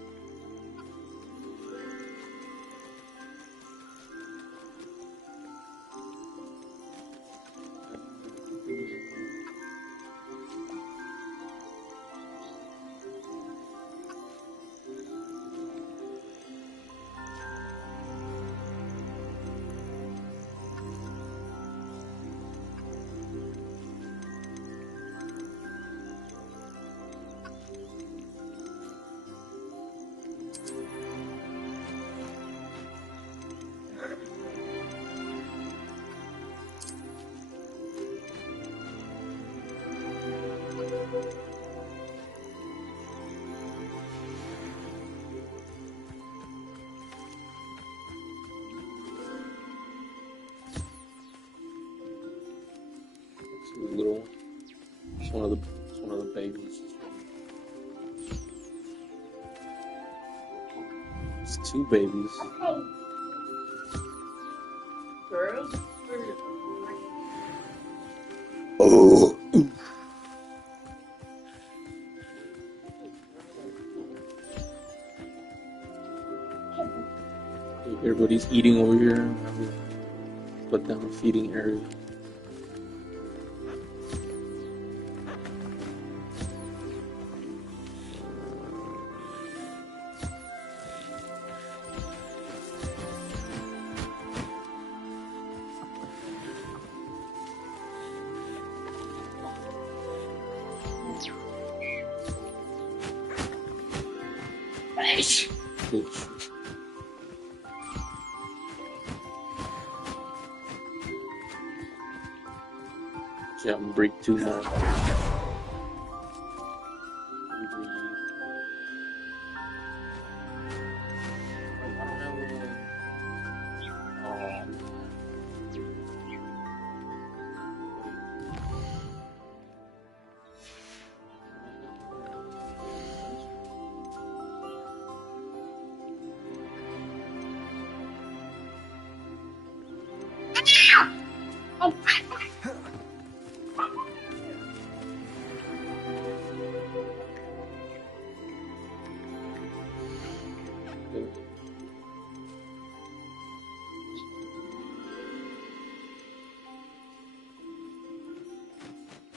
Little one. It's one of the babies. It's two babies. Girls? Oh. Everybody's eating over here. Put down a feeding area. Yeah, I'm break 2 more.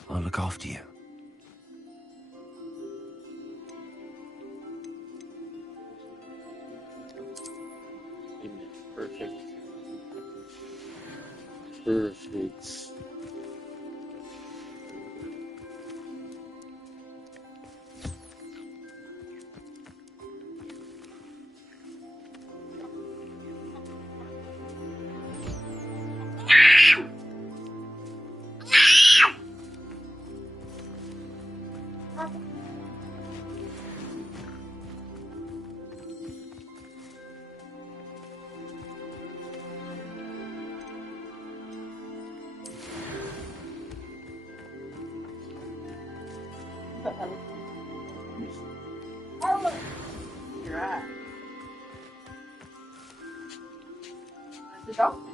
I'll look after you. Amen. Perfect. Perfect. You're right. That's the dolphin.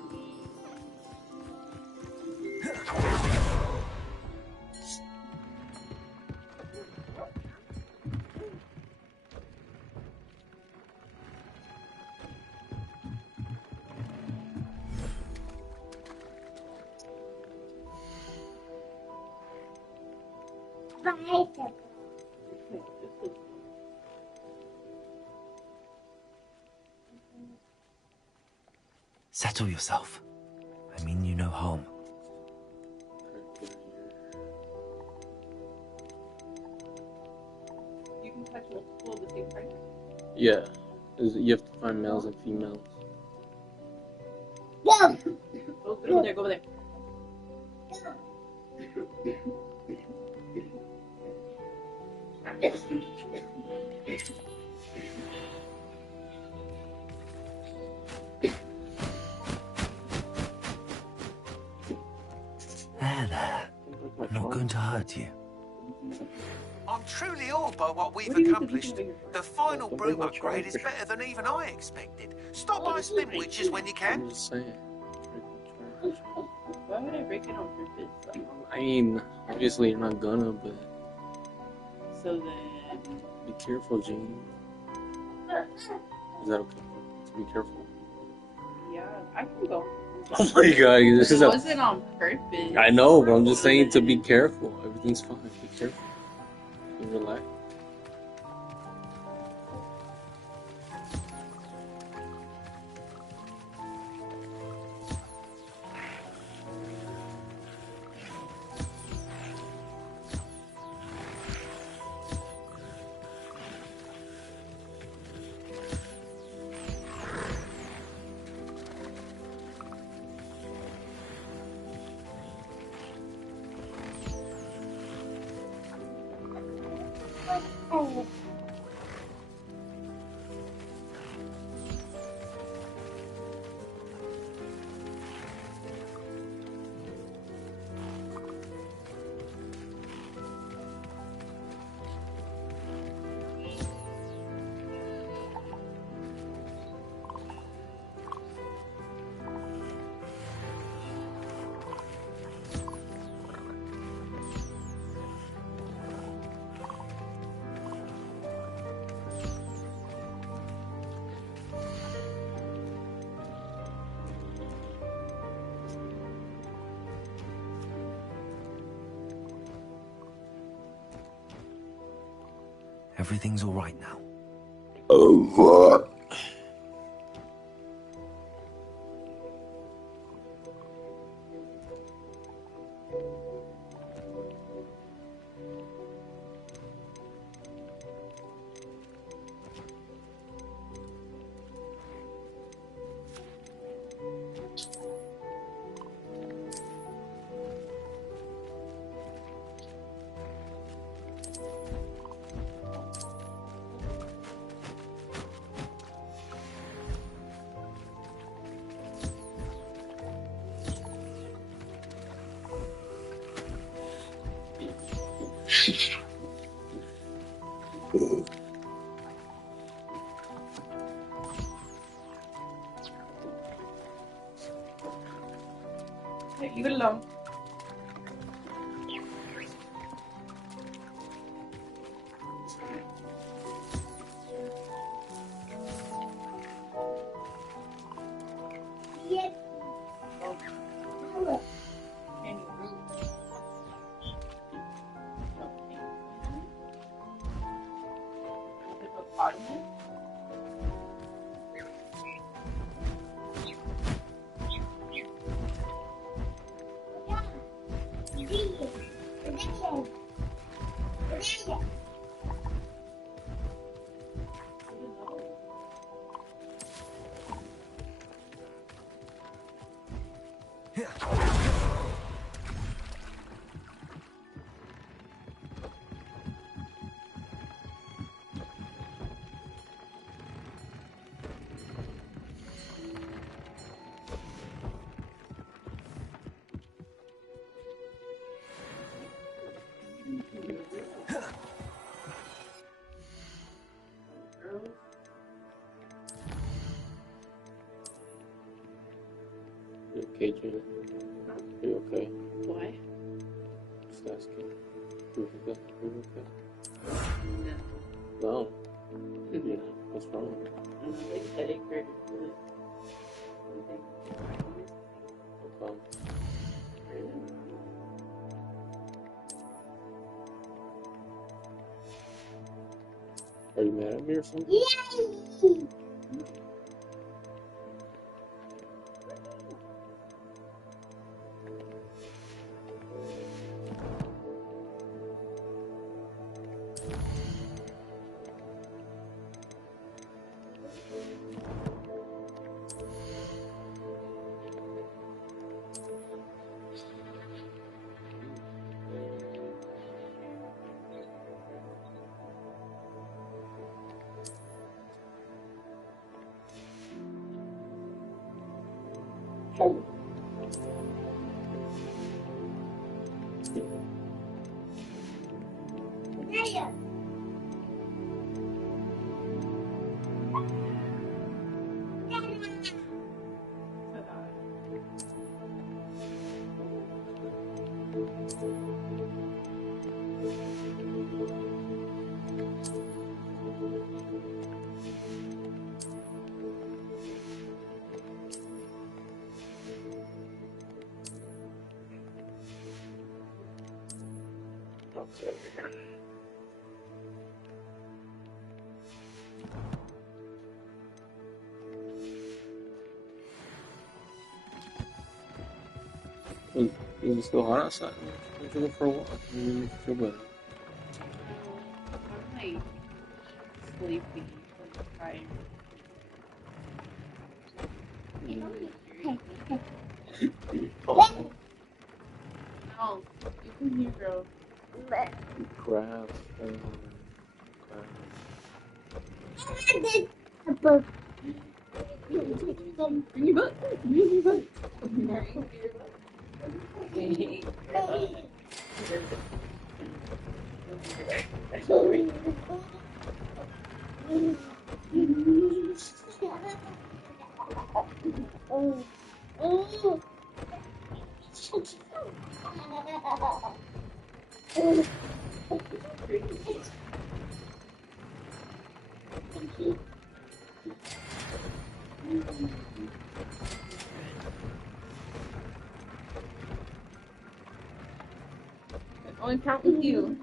Settle yourself. I mean you no harm. You can touch multiple at the same time. Yeah. You have to find males and females. Go over there, go over there. There. I'm not going to hurt you. I'm truly awed by what we've accomplished. The final broom upgrade is better than even I expected. Stop by Spin Witches when you can. I'm just saying. Why would I break it on purpose? I mean, obviously you're not gonna, but... So then... Be careful, Jean. Is that okay? To be careful. Yeah, I can go. Oh my god, this It is a. wasn't on purpose. I know, but I'm just saying to be careful. Everything's fine. Be careful. You relax. Everything's all right now. Oh, Hey, leave it alone. you okay, Jean? Are you okay? Why? Just asking. You okay? No. Yeah. What's wrong? Like headache hurt. Okay. Are you mad at me or something? Yay! Okay. Is it still hot outside? Let's go for a walk. Maybe it makes you feel better. I'm like sleepy, like tired. No, you can hear, girl. Crab. Bring your butt. Bring your butt. I only count with you.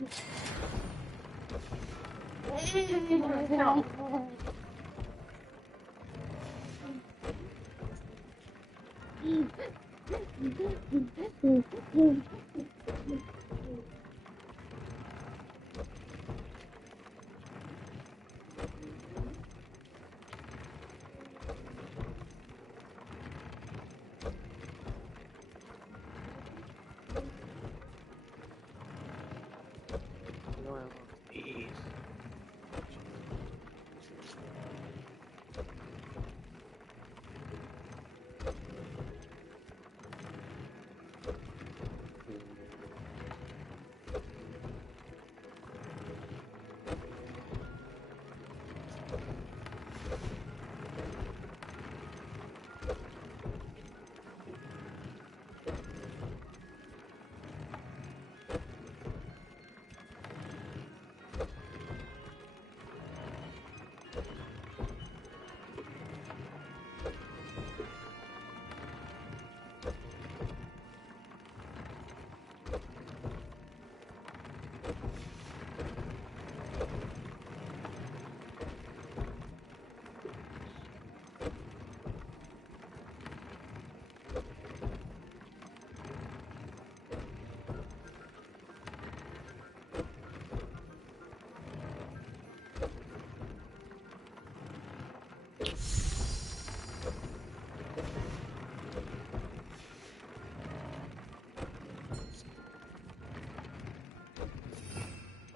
Count.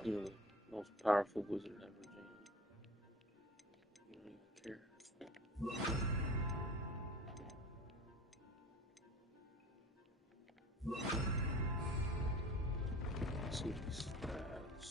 You're the most powerful wizard ever, Jane. You don't even care. Let's see these stats.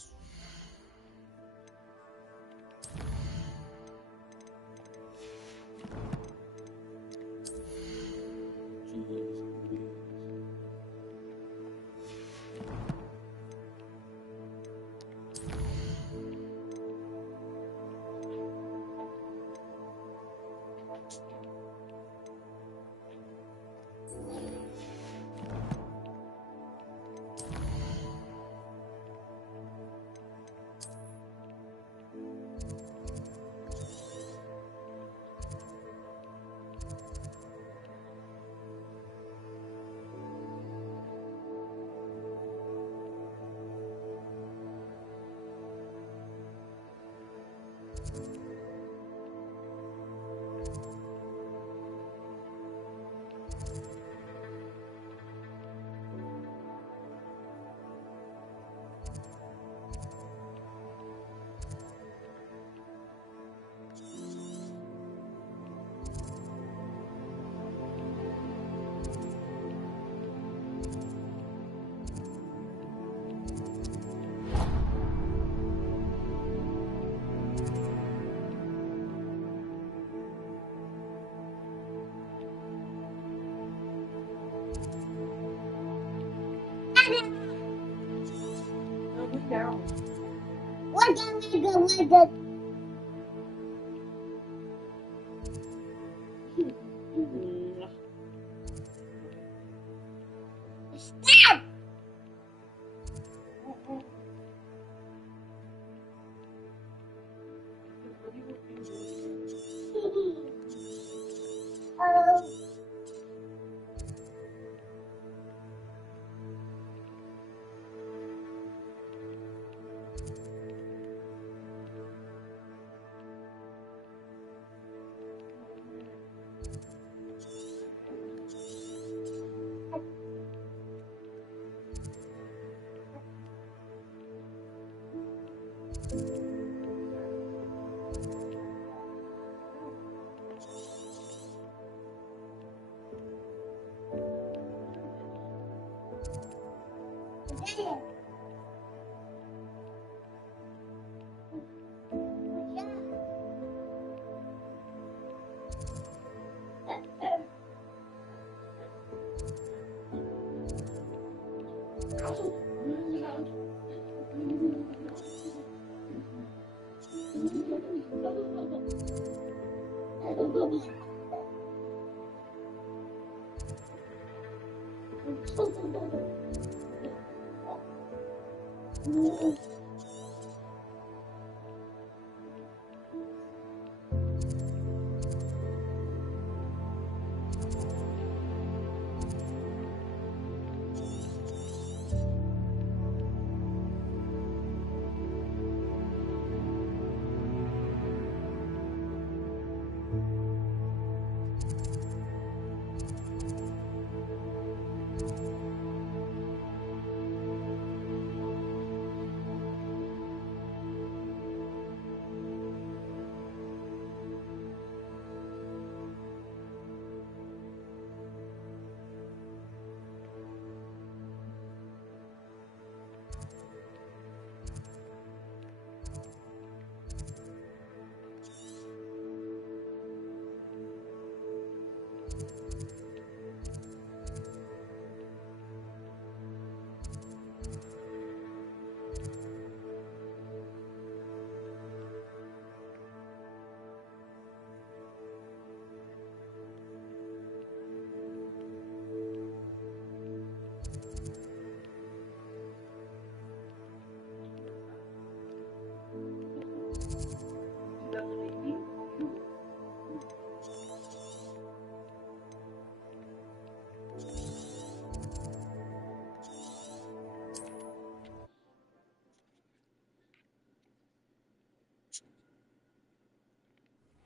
What am I going to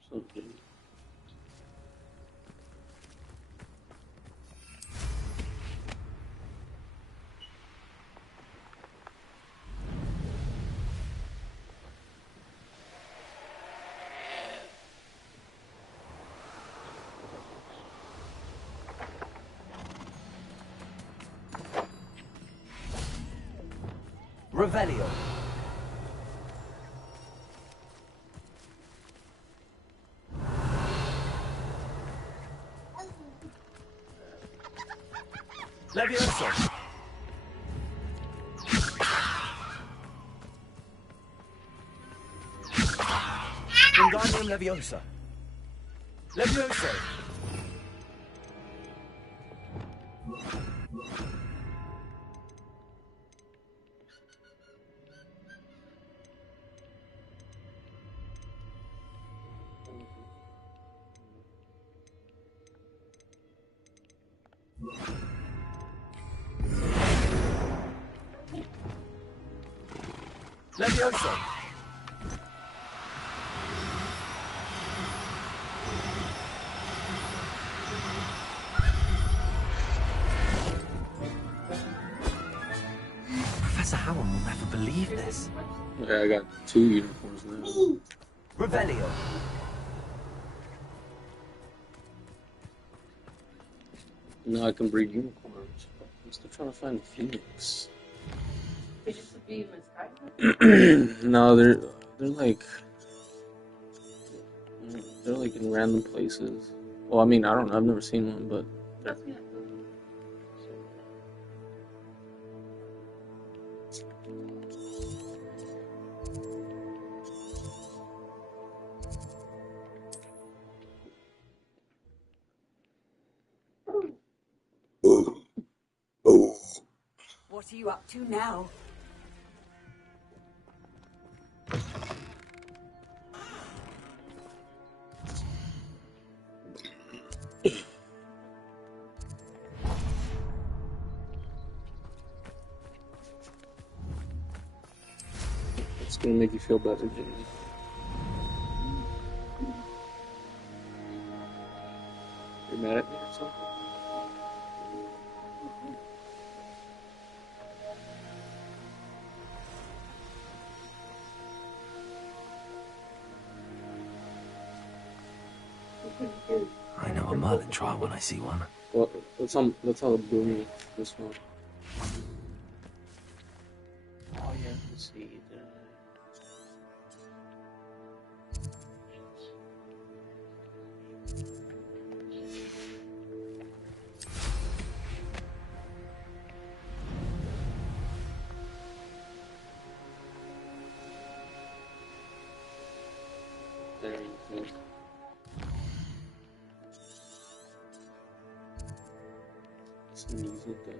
Something. Revelio. Levioso. Wingardium Leviosa. Levioso. Levioso. Professor Howard will never believe this. Yeah, I got 2 uniforms now. Revelio. Now I can breed unicorns. I'm still trying to find the phoenix. They used to be in the sky. No, they're like in random places. Well, I mean, I don't know. I've never seen one, but What are you up to now? it's gonna make you feel better, Jimmy. You're mad at me or something? I know a Merlin trial when I see one. Well, let's how the boom this one. Oh yeah, let's see. There you go. Sneeze it down.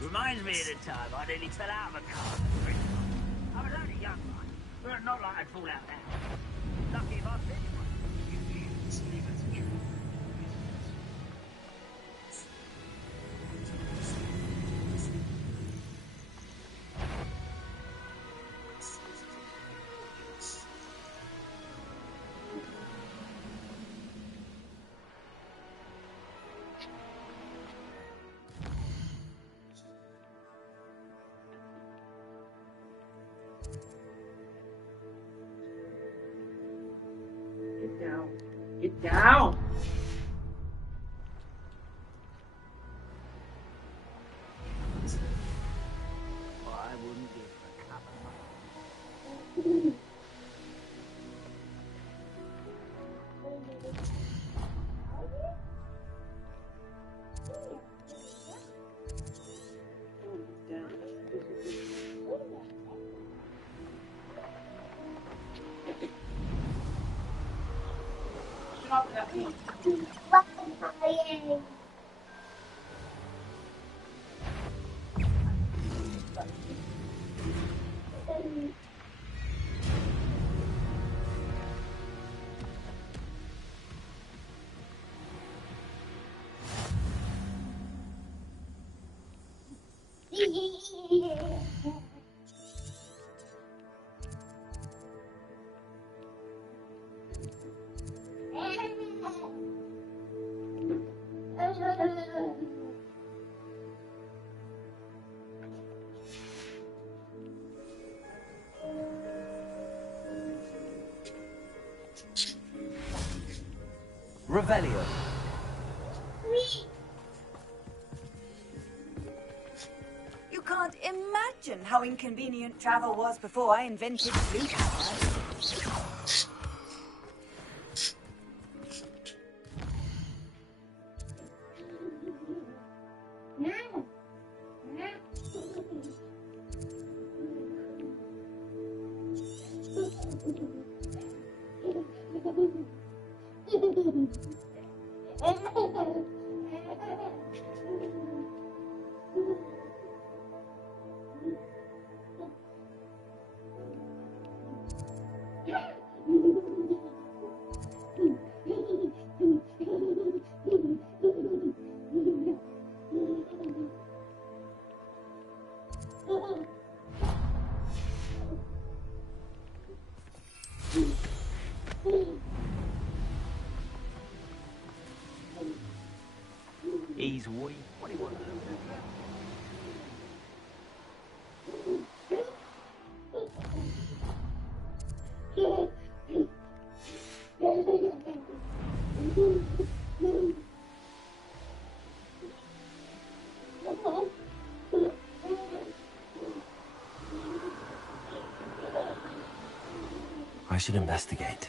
Reminds me of the time I nearly fell out of a car. I was only young, but not like I'd fall out now. Lucky if I fit one. Get down. Get down. I wouldn't give a cup of money. Revelio. You can't imagine how inconvenient travel was before I invented blue power. He's weak. What do you want to do? I should investigate.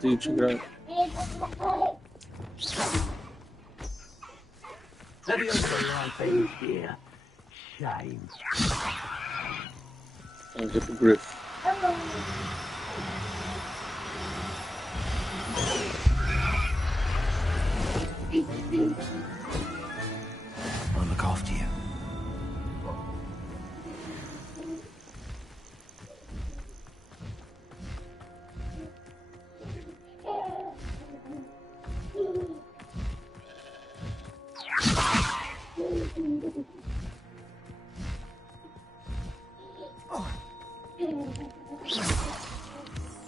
Dude, check it out. Leviosa life ends here. Shame. I'll get the griff. I'll look after you.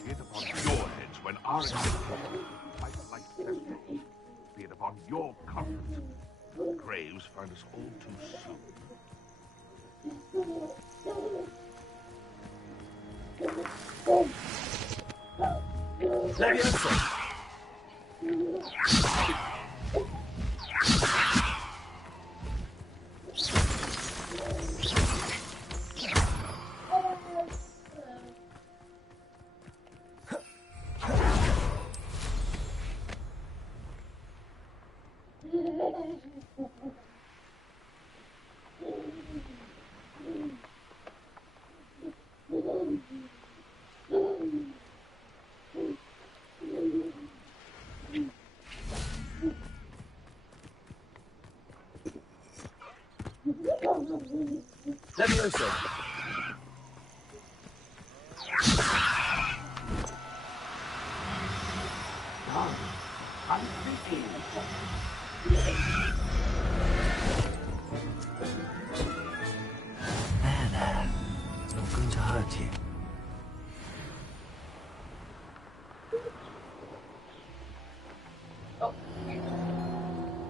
Be it upon your heads when our expectations by the light destiny. Be it upon your comfort. The graves find us all too soon. Leviosa! Leviosa! There. Not going to hurt you.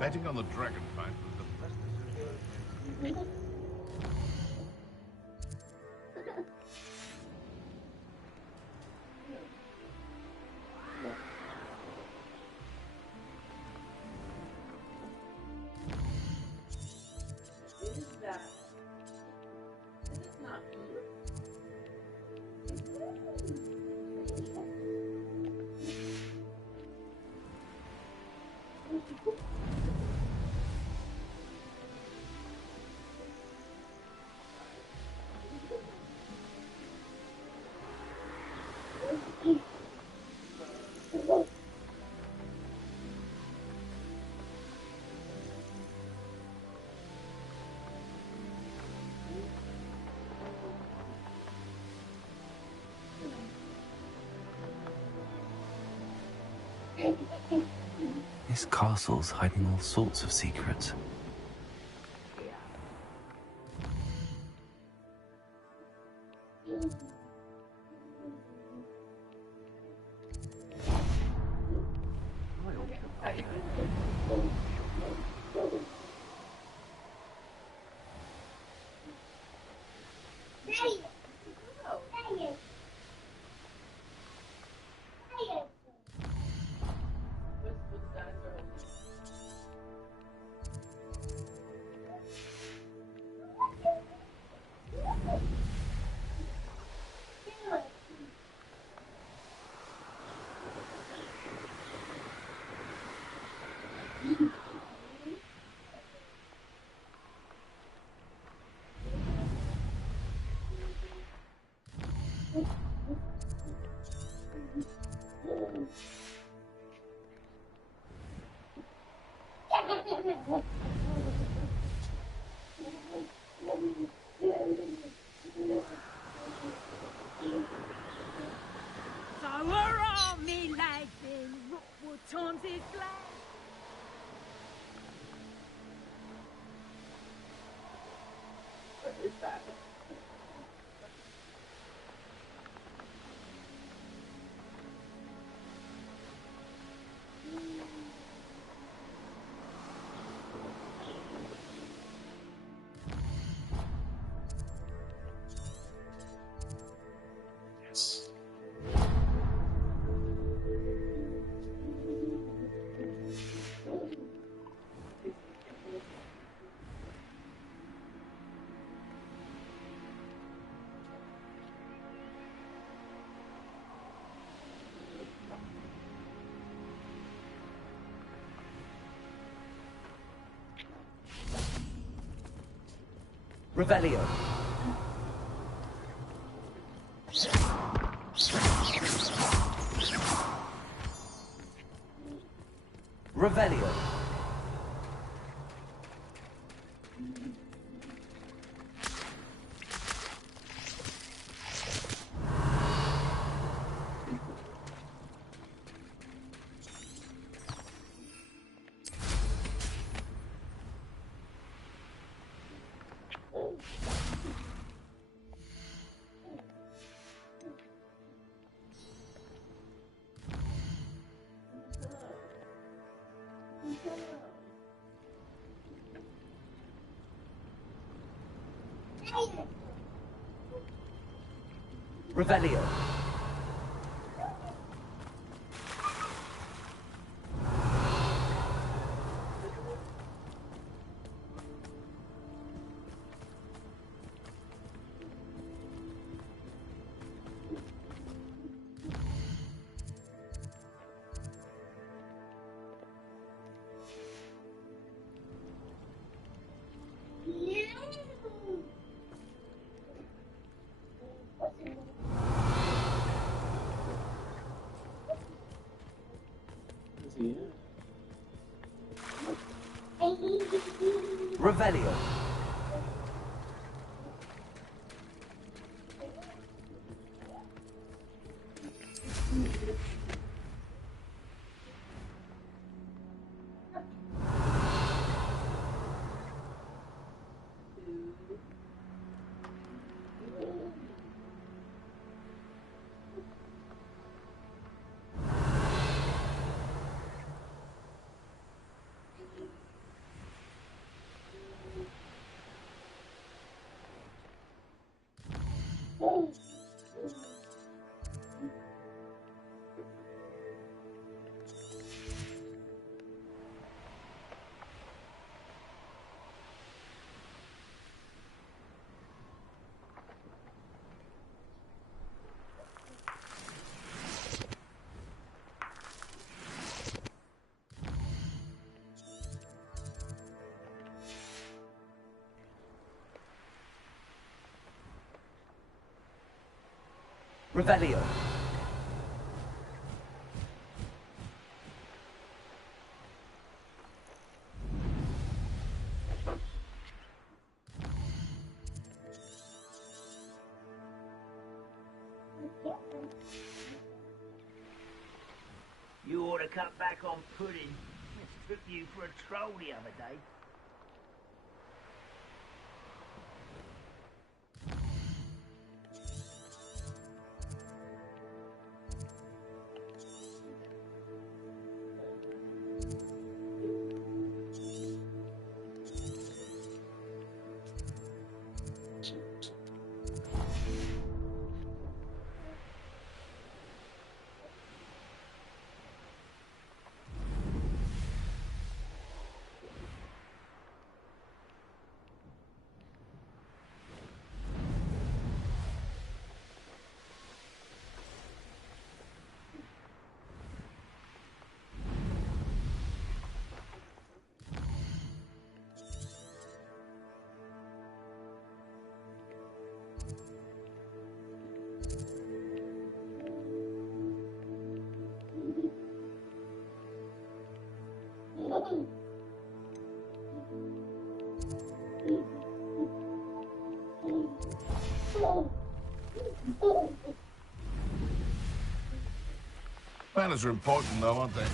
Betting on the dragon fight was the best decision. This castle's hiding all sorts of secrets. Revelio. Revelio. Revelio. Revelio. Revelio. You ought to cut back on pudding. Took you for a troll the other day. Manners are important, though, aren't they?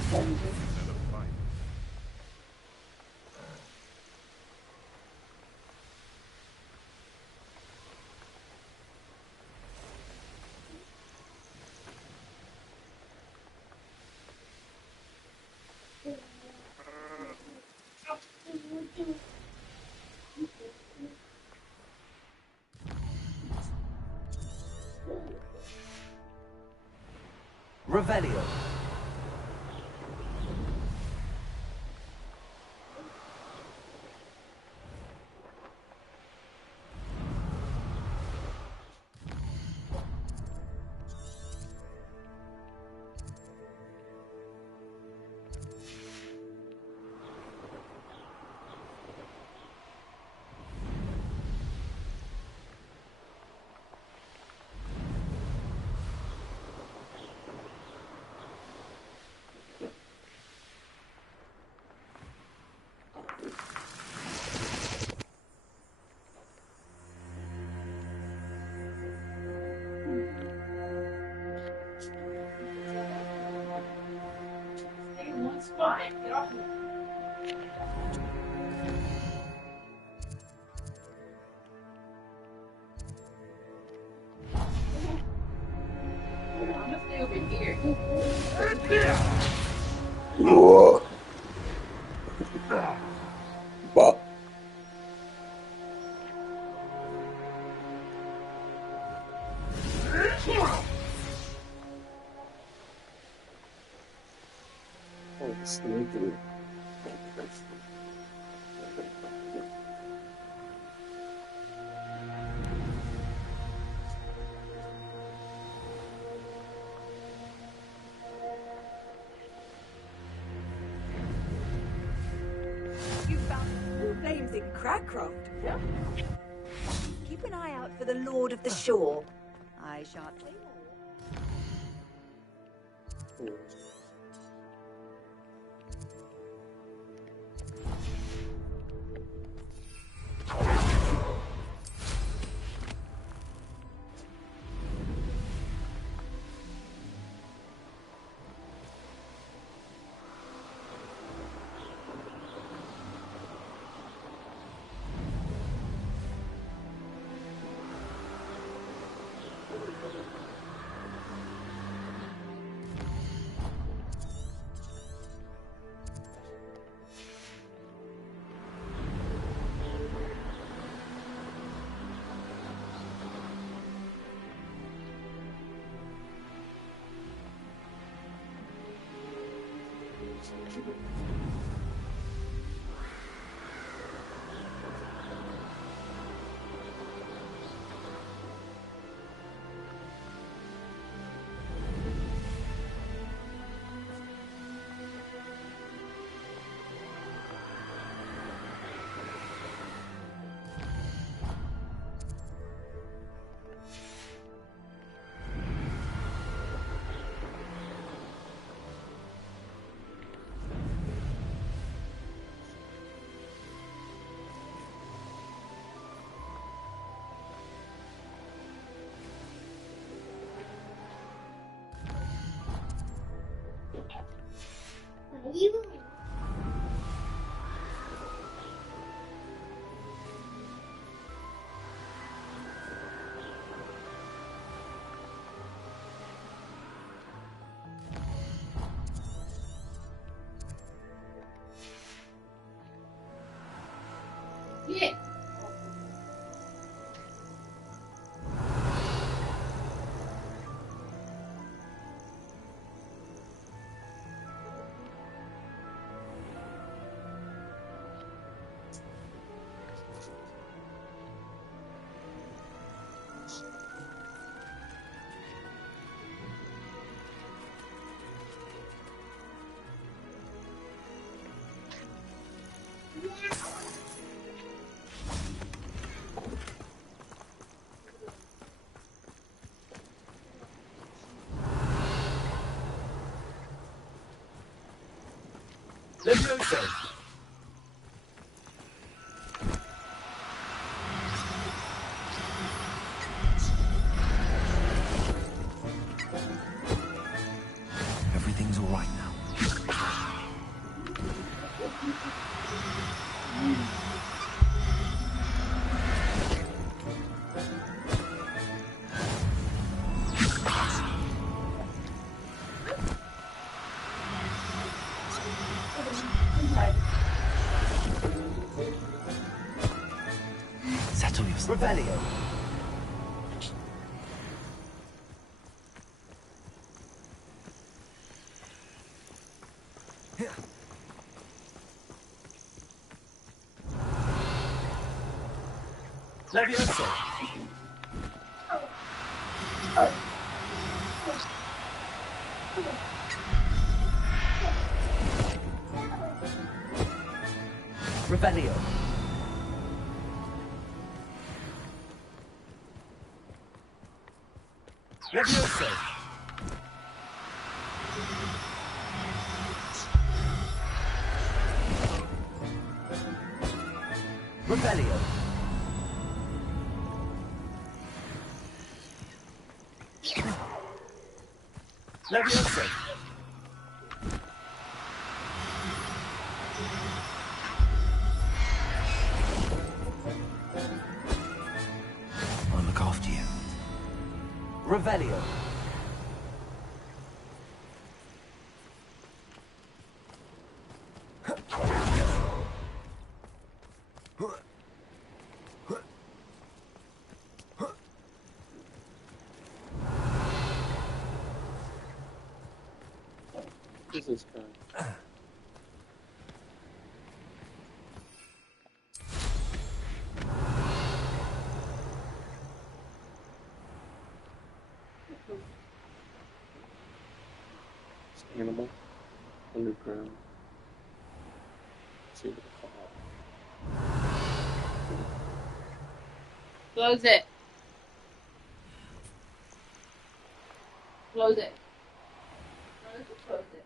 Revelio. Get off me. I'm gonna stay over here. But sneaky. You found all names in Crackraft. Yeah. Keep an eye out for the Lord of the Shore. I shan't say more. Yeah. Levioso! Everything's all right now. Settle yourself. Revelio. Levioso. Revelio. Levioso. Revelio. Levioso. I'll look after you. Revelio. This is kind of... Animal underground. See what they call Close it. Close it. Close it.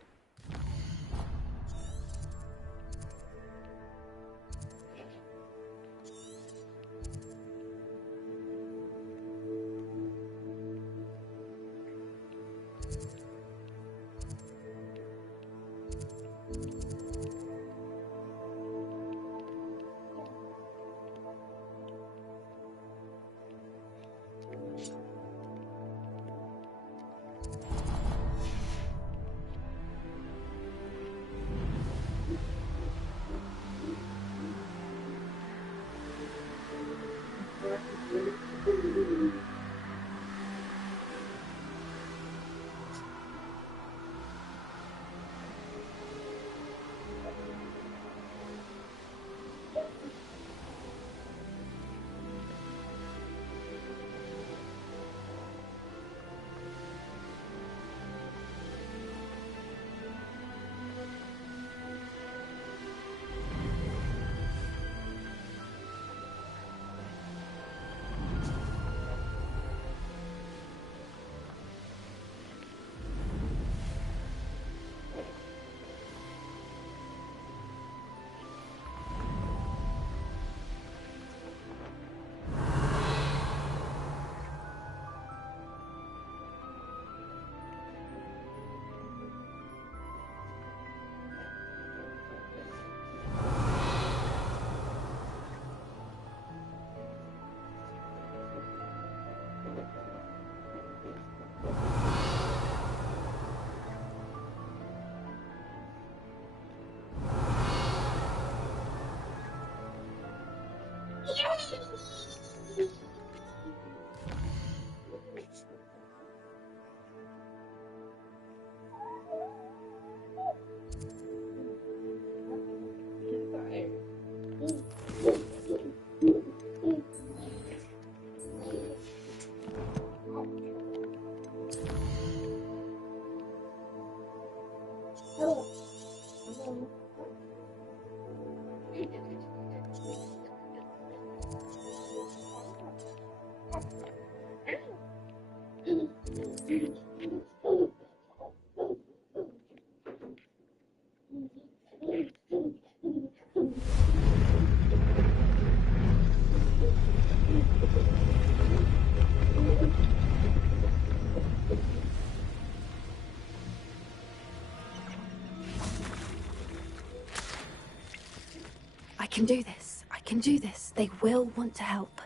I can do this. I can do this. They will want to help.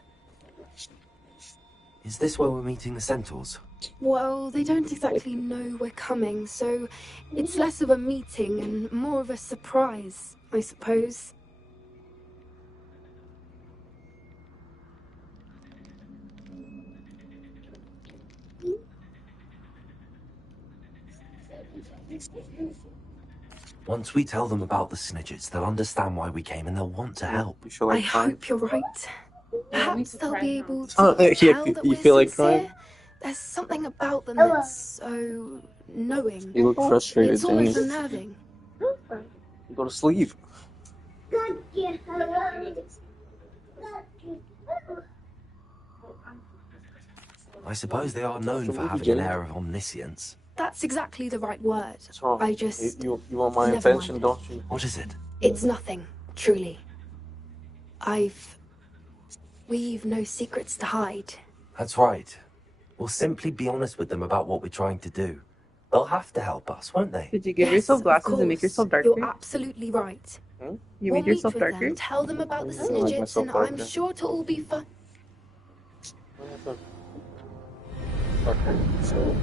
Is this where we're meeting the centaurs? Well, they don't exactly know we're coming, so it's less of a meeting and more of a surprise, I suppose. Once we tell them about the snidgets, they'll understand why we came and they'll want to help. I hope you're right. Perhaps they'll be able to Oh, yeah, tell that you we're feel like sincere. crying? There's something about them that's so knowing. You look frustrated, It's almost Jane. unnerving. Go to sleep. I suppose they are known for having an air of omniscience. That's exactly the right word. What's wrong? I just... You want my Never attention, mind. don't you? What is it? It's nothing, truly. We've no secrets to hide. That's right. We'll simply be honest with them about what we're trying to do. They'll have to help us, won't they? Did you give Yes, yourself of glasses and make course. yourself darker? You're absolutely right. You We'll made yourself meet with darker? them, tell them about the I don't like snidgets, myself and I'm darker. sure it'll all be fun. Okay, so...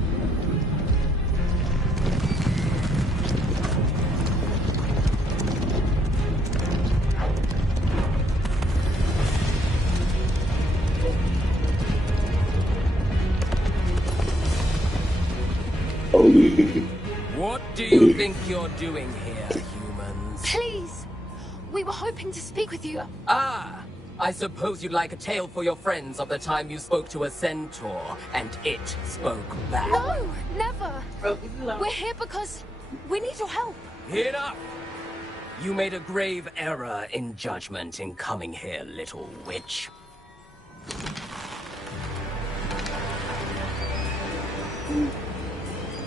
What do you think you're doing here, humans? Please! We were hoping to speak with you. Ah! I suppose you'd like a tale for your friends of the time you spoke to a centaur, and it spoke back. No! Never! We're here because we need your help. Enough! You made a grave error in judgment in coming here, little witch.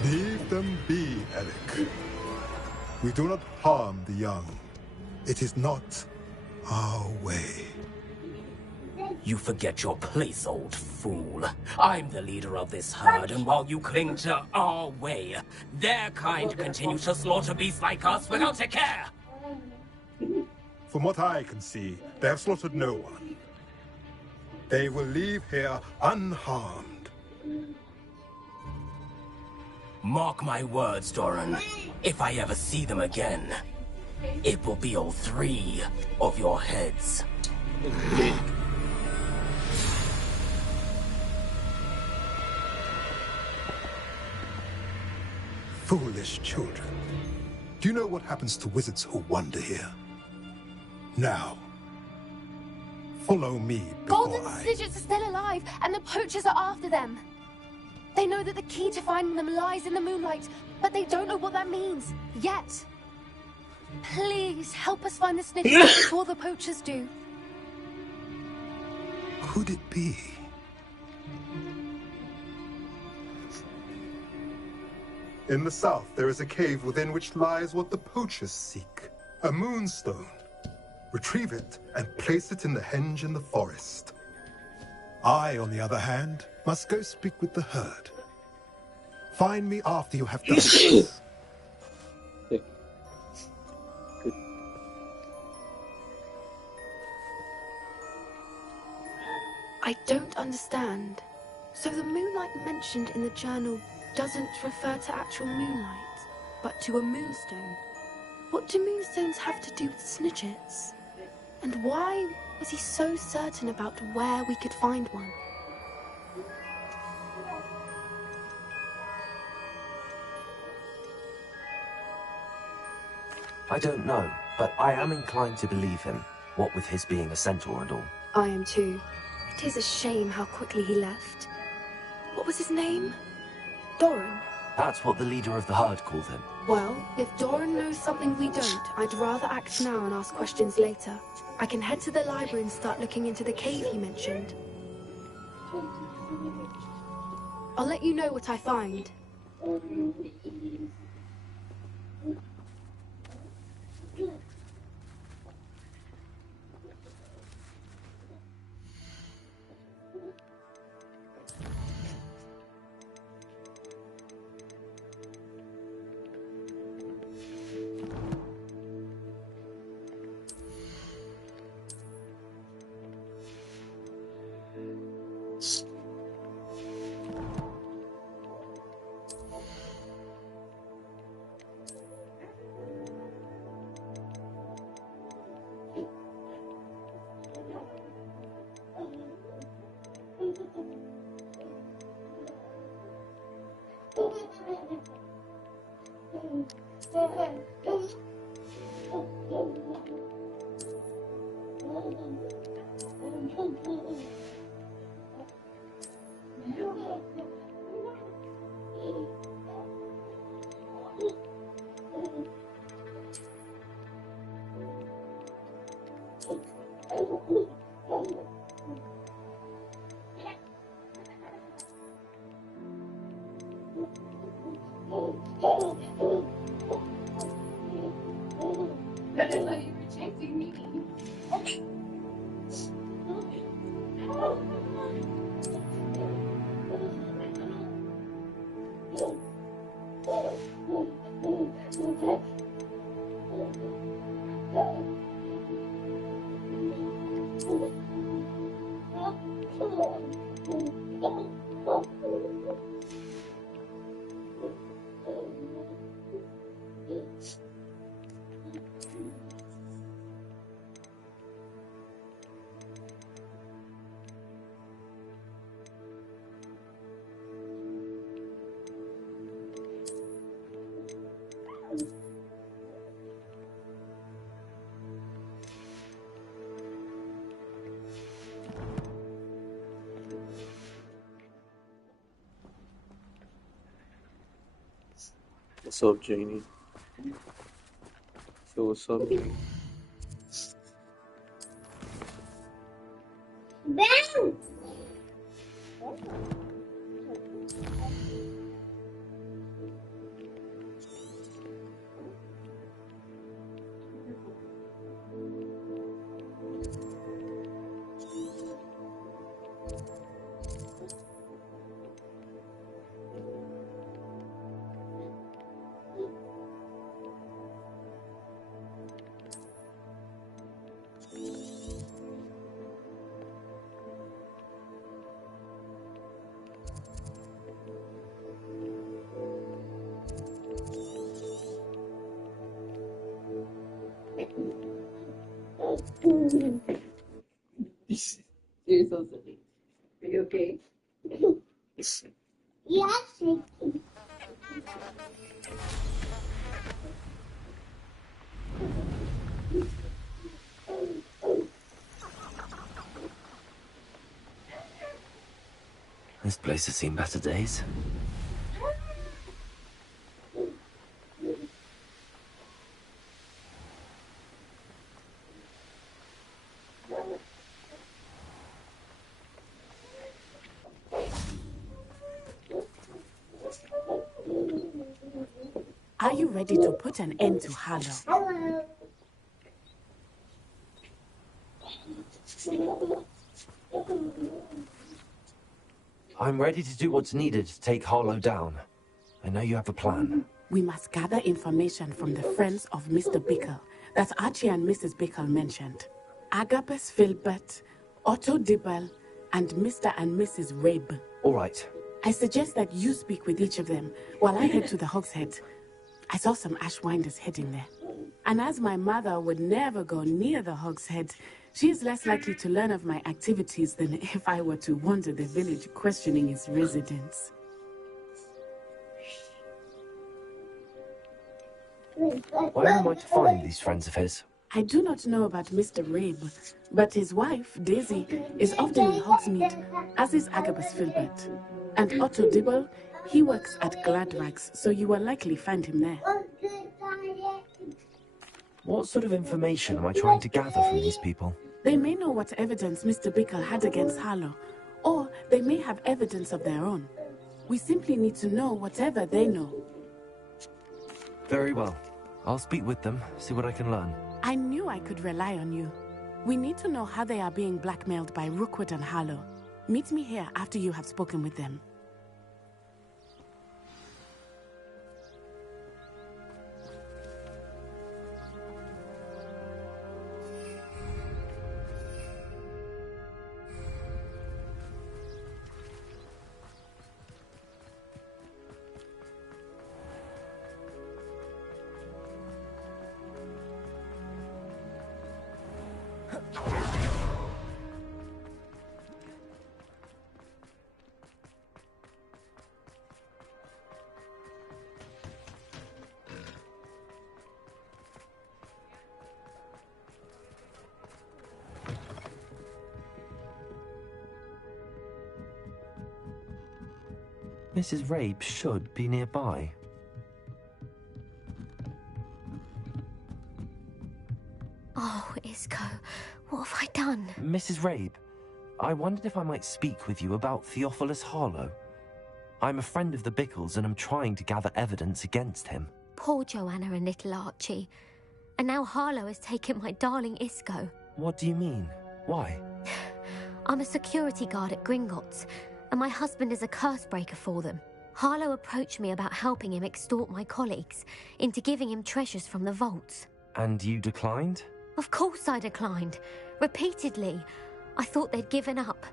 Leave them be, Eric. We do not harm the young. It is not our way. You forget your place, old fool. I'm the leader of this herd, and while you cling to our way, their kind continue to slaughter beasts like us without a care. From what I can see, they have slaughtered no one. They will leave here unharmed. Mark my words, Doran. If I ever see them again, it will be all 3 of your heads. Foolish children. Do you know what happens to wizards who wander here? Now, follow me before Golden I... Snidgets are still alive, and the poachers are after them. They know that the key to finding them lies in the moonlight, but they don't know what that means, yet. Please, help us find the Snidgets before the poachers do. Could it be? In the south, there is a cave within which lies what the poachers seek. A moonstone. Retrieve it and place it in the henge in the forest. I, on the other hand, must go speak with the herd. Find me after you have done this. I don't understand. So the moonlight mentioned in the journal doesn't refer to actual moonlight, but to a moonstone. What do moonstones have to do with Snidgets? And why was he so certain about where we could find one? I don't know, but I am inclined to believe him, what with his being a centaur and all. I am too. It is a shame how quickly he left. What was his name? Doran? That's what the leader of the herd called him. Well, if Doran knows something we don't, I'd rather act now and ask questions later. I can head to the library and start looking into the cave he mentioned. I'll let you know what I find. That is why you're protecting me. What's up, Janie? So what's up, Janie? Ben! You're so silly. Are you okay? Yes. This place has seen better days. Are you ready to put an end to Harlow? Hello. I'm ready to do what's needed to take Harlow down. I know you have a plan. We must gather information from the friends of Mr. Bickle that Archie and Mrs. Bickle mentioned. Agabus Filbert, Otto Dibble, and Mr. and Mrs. Rabe. All right. I suggest that you speak with each of them while I head to the Hogshead. I saw some Ashwinders heading there. And as my mother would never go near the Hogshead, she is less likely to learn of my activities than if I were to wander the village questioning its residents. Where am I to find these friends of his? I do not know about Mr. Rabe, but his wife, Daisy, is often in Hogsmeade, as is Agabus Filbert. And Otto Dibble, he works at Gladrags, so you will likely find him there. What sort of information am I trying to gather from these people? They may know what evidence Mr. Bickle had against Harlow, or they may have evidence of their own. We simply need to know whatever they know. Very well. I'll speak with them, see what I can learn. I knew I could rely on you. We need to know how they are being blackmailed by Rookwood and Harlow. Meet me here after you have spoken with them. Mrs. Rabe should be nearby. Oh, Isco, what have I done? Mrs. Rabe, I wondered if I might speak with you about Theophilus Harlow. I'm a friend of the Bickles and I'm trying to gather evidence against him. Poor Joanna and little Archie. And now Harlow has taken my darling Isco. What do you mean? Why? I'm a security guard at Gringotts, and my husband is a curse breaker for them. Harlow approached me about helping him extort my colleagues into giving him treasures from the vaults. And you declined? Of course I declined. Repeatedly. I thought they'd given up,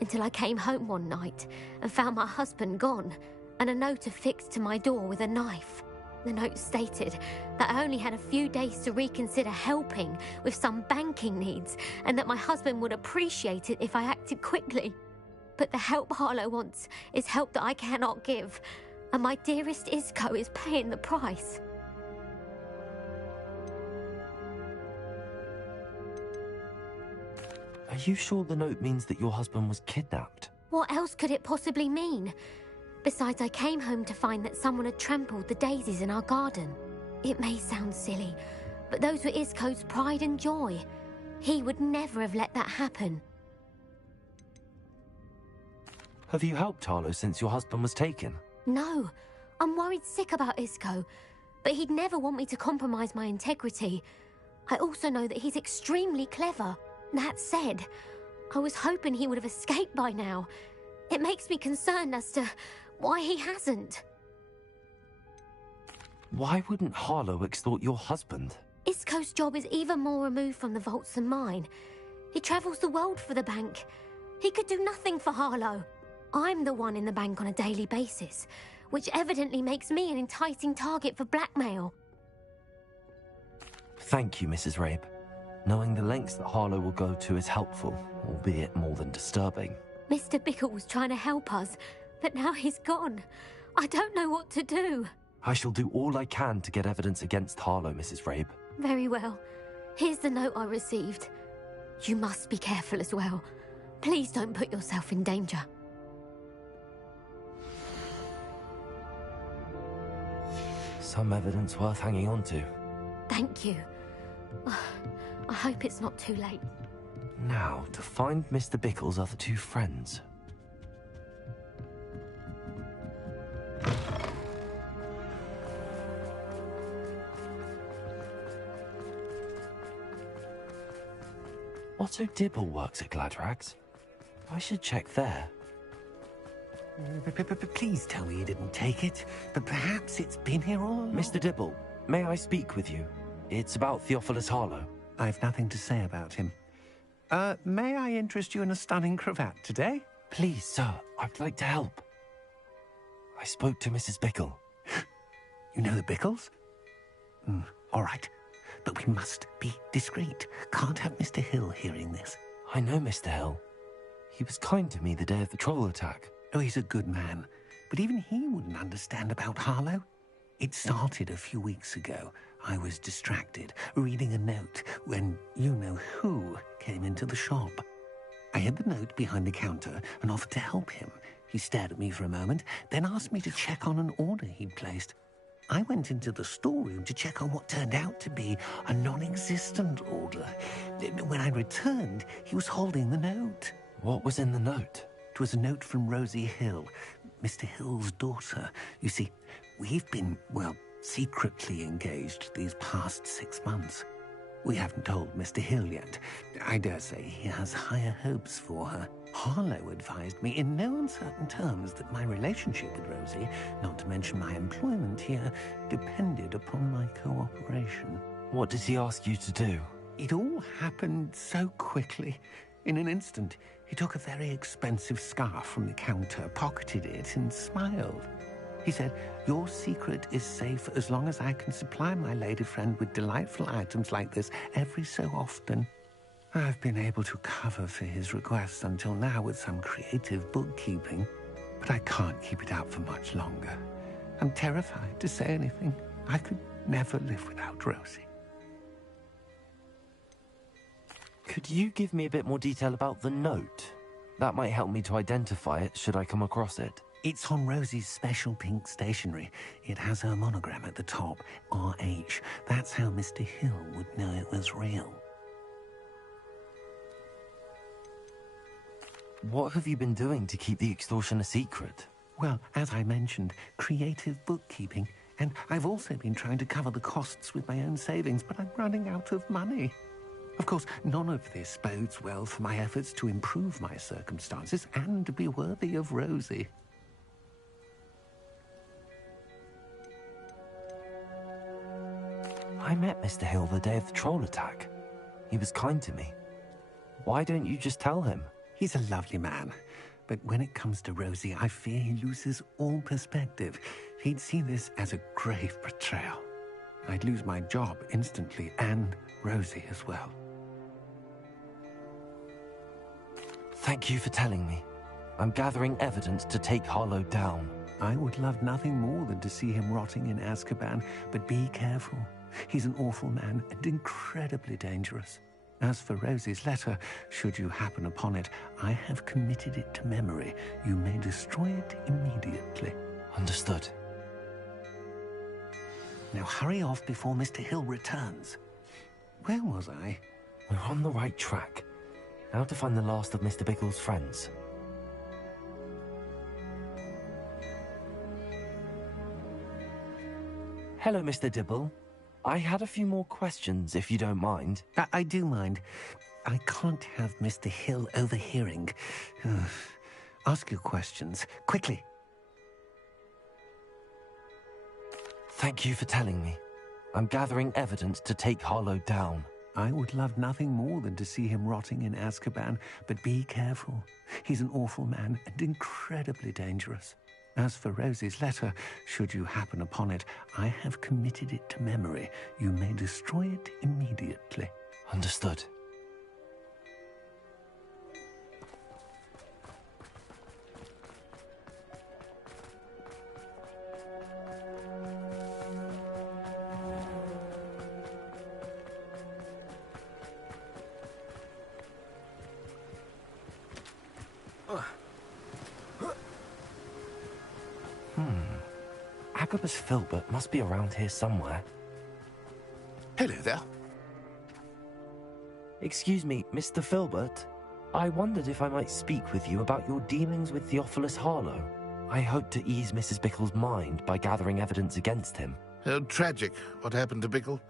until I came home one night and found my husband gone, and a note affixed to my door with a knife. The note stated that I only had a few days to reconsider helping with some banking needs, and that my husband would appreciate it if I acted quickly. But the help Harlow wants is help that I cannot give, and my dearest Isco is paying the price. Are you sure the note means that your husband was kidnapped? What else could it possibly mean? Besides, I came home to find that someone had trampled the daisies in our garden. It may sound silly, but those were Isco's pride and joy. He would never have let that happen. Have you helped Harlow since your husband was taken? No, I'm worried sick about Isco, but he'd never want me to compromise my integrity. I also know that he's extremely clever. That said, I was hoping he would have escaped by now. It makes me concerned as to why he hasn't. Why wouldn't Harlow extort your husband? Isco's job is even more removed from the vaults than mine. He travels the world for the bank. He could do nothing for Harlow. I'm the one in the bank on a daily basis, which evidently makes me an enticing target for blackmail. Thank you, Mrs. Rabe. Knowing the lengths that Harlow will go to is helpful, albeit more than disturbing. Mr. Bickle was trying to help us, but now he's gone. I don't know what to do. I shall do all I can to get evidence against Harlow, Mrs. Rabe. Very well. Here's the note I received. You must be careful as well. Please don't put yourself in danger. Some evidence worth hanging on to. Thank you. I hope it's not too late. Now, to find Mr. Bickle's other two friends. Otto Dibble works at Gladrags. I should check there. Please tell me you didn't take it, but perhaps it's been here all along. Mr. Dibble, may I speak with you? It's about Theophilus Harlow. I've nothing to say about him. May I interest you in a stunning cravat today? Please, sir, I'd like to help. I spoke to Mrs. Bickle. You know the Bickles? All right, but we must be discreet. Can't have Mr. Hill hearing this. I know Mr. Hill. He was kind to me the day of the troll attack. Oh, he's a good man, but even he wouldn't understand about Harlow. It started a few weeks ago. I was distracted, reading a note, when you-know-who came into the shop. I hid the note behind the counter and offered to help him. He stared at me for a moment, then asked me to check on an order he'd placed. I went into the storeroom to check on what turned out to be a non-existent order. When I returned, he was holding the note. What was in the note? It was a note from Rosie Hill, Mr. Hill's daughter. You see, we've been, well, secretly engaged these past 6 months. We haven't told Mr. Hill yet. I dare say he has higher hopes for her. Harlow advised me in no uncertain terms that my relationship with Rosie, not to mention my employment here, depended upon my cooperation. What did he ask you to do? It all happened so quickly. In an instant, he took a very expensive scarf from the counter, pocketed it, and smiled. He said, "Your secret is safe as long as I can supply my lady friend with delightful items like this every so often." I've been able to cover for his requests until now with some creative bookkeeping, but I can't keep it out for much longer. I'm terrified to say anything. I could never live without Rosie. Could you give me a bit more detail about the note? That might help me to identify it should I come across it. It's on Rosie's special pink stationery. It has her monogram at the top, RH. That's how Mr. Hill would know it was real. What have you been doing to keep the extortion a secret? Well, as I mentioned, creative bookkeeping. And I've also been trying to cover the costs with my own savings, but I'm running out of money. Of course, none of this bodes well for my efforts to improve my circumstances and to be worthy of Rosie. I met Mr. Hill the day of the troll attack. He was kind to me. Why don't you just tell him? He's a lovely man. But when it comes to Rosie, I fear he loses all perspective. He'd see this as a grave betrayal. I'd lose my job instantly, and Rosie as well. Thank you for telling me. I'm gathering evidence to take Harlow down. I would love nothing more than to see him rotting in Azkaban, but be careful. He's an awful man and incredibly dangerous. As for Rosie's letter, should you happen upon it, I have committed it to memory. You may destroy it immediately. Understood. Now hurry off before Mr. Hill returns. Where was I? We're on the right track. Now to find the last of Mr. Bickle's friends. Hello, Mr. Dibble. I had a few more questions, if you don't mind. I do mind. I can't have Mr. Hill overhearing. Ask your questions, quickly. Thank you for telling me. I'm gathering evidence to take Harlow down. I would love nothing more than to see him rotting in Azkaban, but be careful. He's an awful man and incredibly dangerous. As for Rosie's letter, should you happen upon it, I have committed it to memory. You may destroy it immediately. Understood. Agabus Filbert must be around here somewhere. Hello there. Excuse me, Mr. Filbert. I wondered if I might speak with you about your dealings with Theophilus Harlow. I hope to ease Mrs. Bickle's mind by gathering evidence against him. Oh, tragic what happened to Bickle.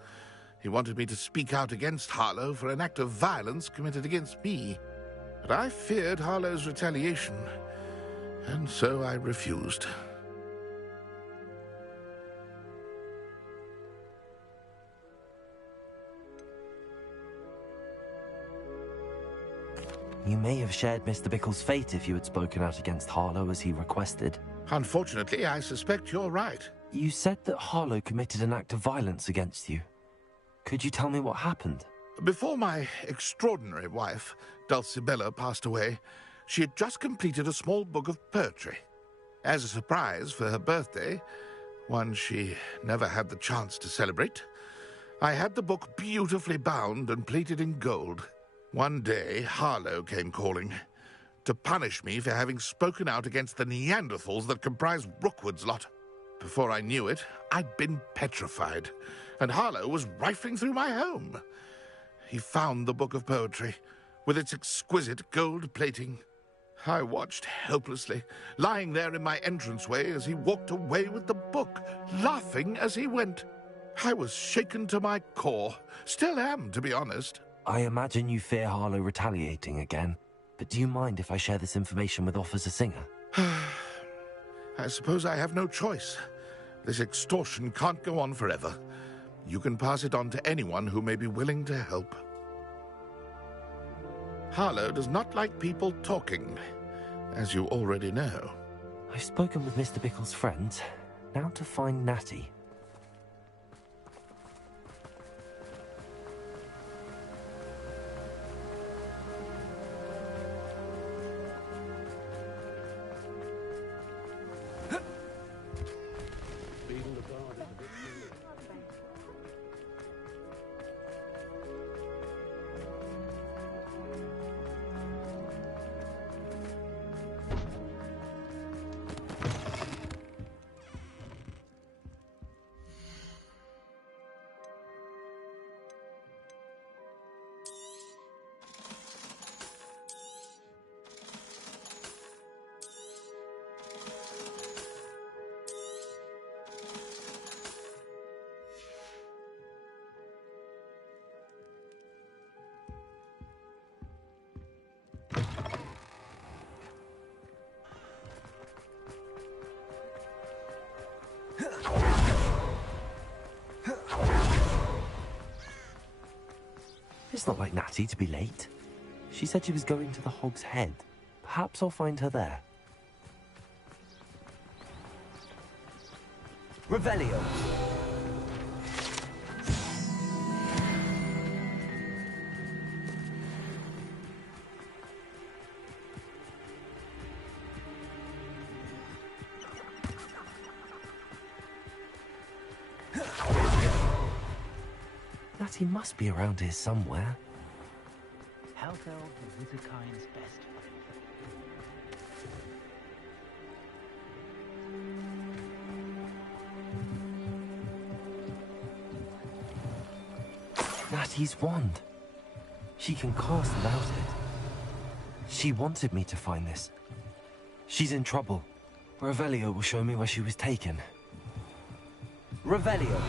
He wanted me to speak out against Harlow for an act of violence committed against me. But I feared Harlow's retaliation, and so I refused. You may have shared Mr. Bickle's fate if you had spoken out against Harlow as he requested. Unfortunately, I suspect you're right. You said that Harlow committed an act of violence against you. Could you tell me what happened? Before my extraordinary wife, Dulcibella, passed away, she had just completed a small book of poetry. As a surprise for her birthday, one she never had the chance to celebrate, I had the book beautifully bound and plated in gold. One day, Harlow came calling to punish me for having spoken out against the Neanderthals that comprise Rookwood's lot. Before I knew it, I'd been petrified, and Harlow was rifling through my home. He found the book of poetry, with its exquisite gold plating. I watched helplessly, lying there in my entranceway as he walked away with the book, laughing as he went. I was shaken to my core. Still am, to be honest. I imagine you fear Harlow retaliating again, but do you mind if I share this information with Officer Singer? I suppose I have no choice. This extortion can't go on forever. You can pass it on to anyone who may be willing to help. Harlow does not like people talking, as you already know. I've spoken with Mr. Bickle's friends. Now to find Natty. It's not like Natty to be late. She said she was going to the Hog's Head. Perhaps I'll find her there. Revelio. Natty must be around here somewhere. Health Elf is Wizardkind's best Natty's wand. She can cast without it. She wanted me to find this. She's in trouble. Revelio will show me where she was taken. Revelio.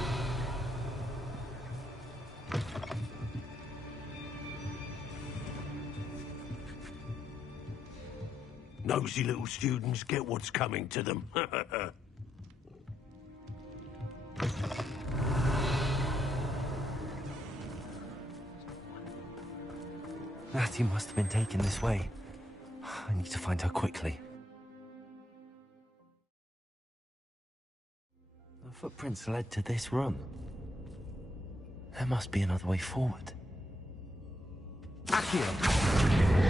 Nosy little students get what's coming to them. Natty must have been taken this way. I need to find her quickly. The footprints led to this room. There must be another way forward. Accio!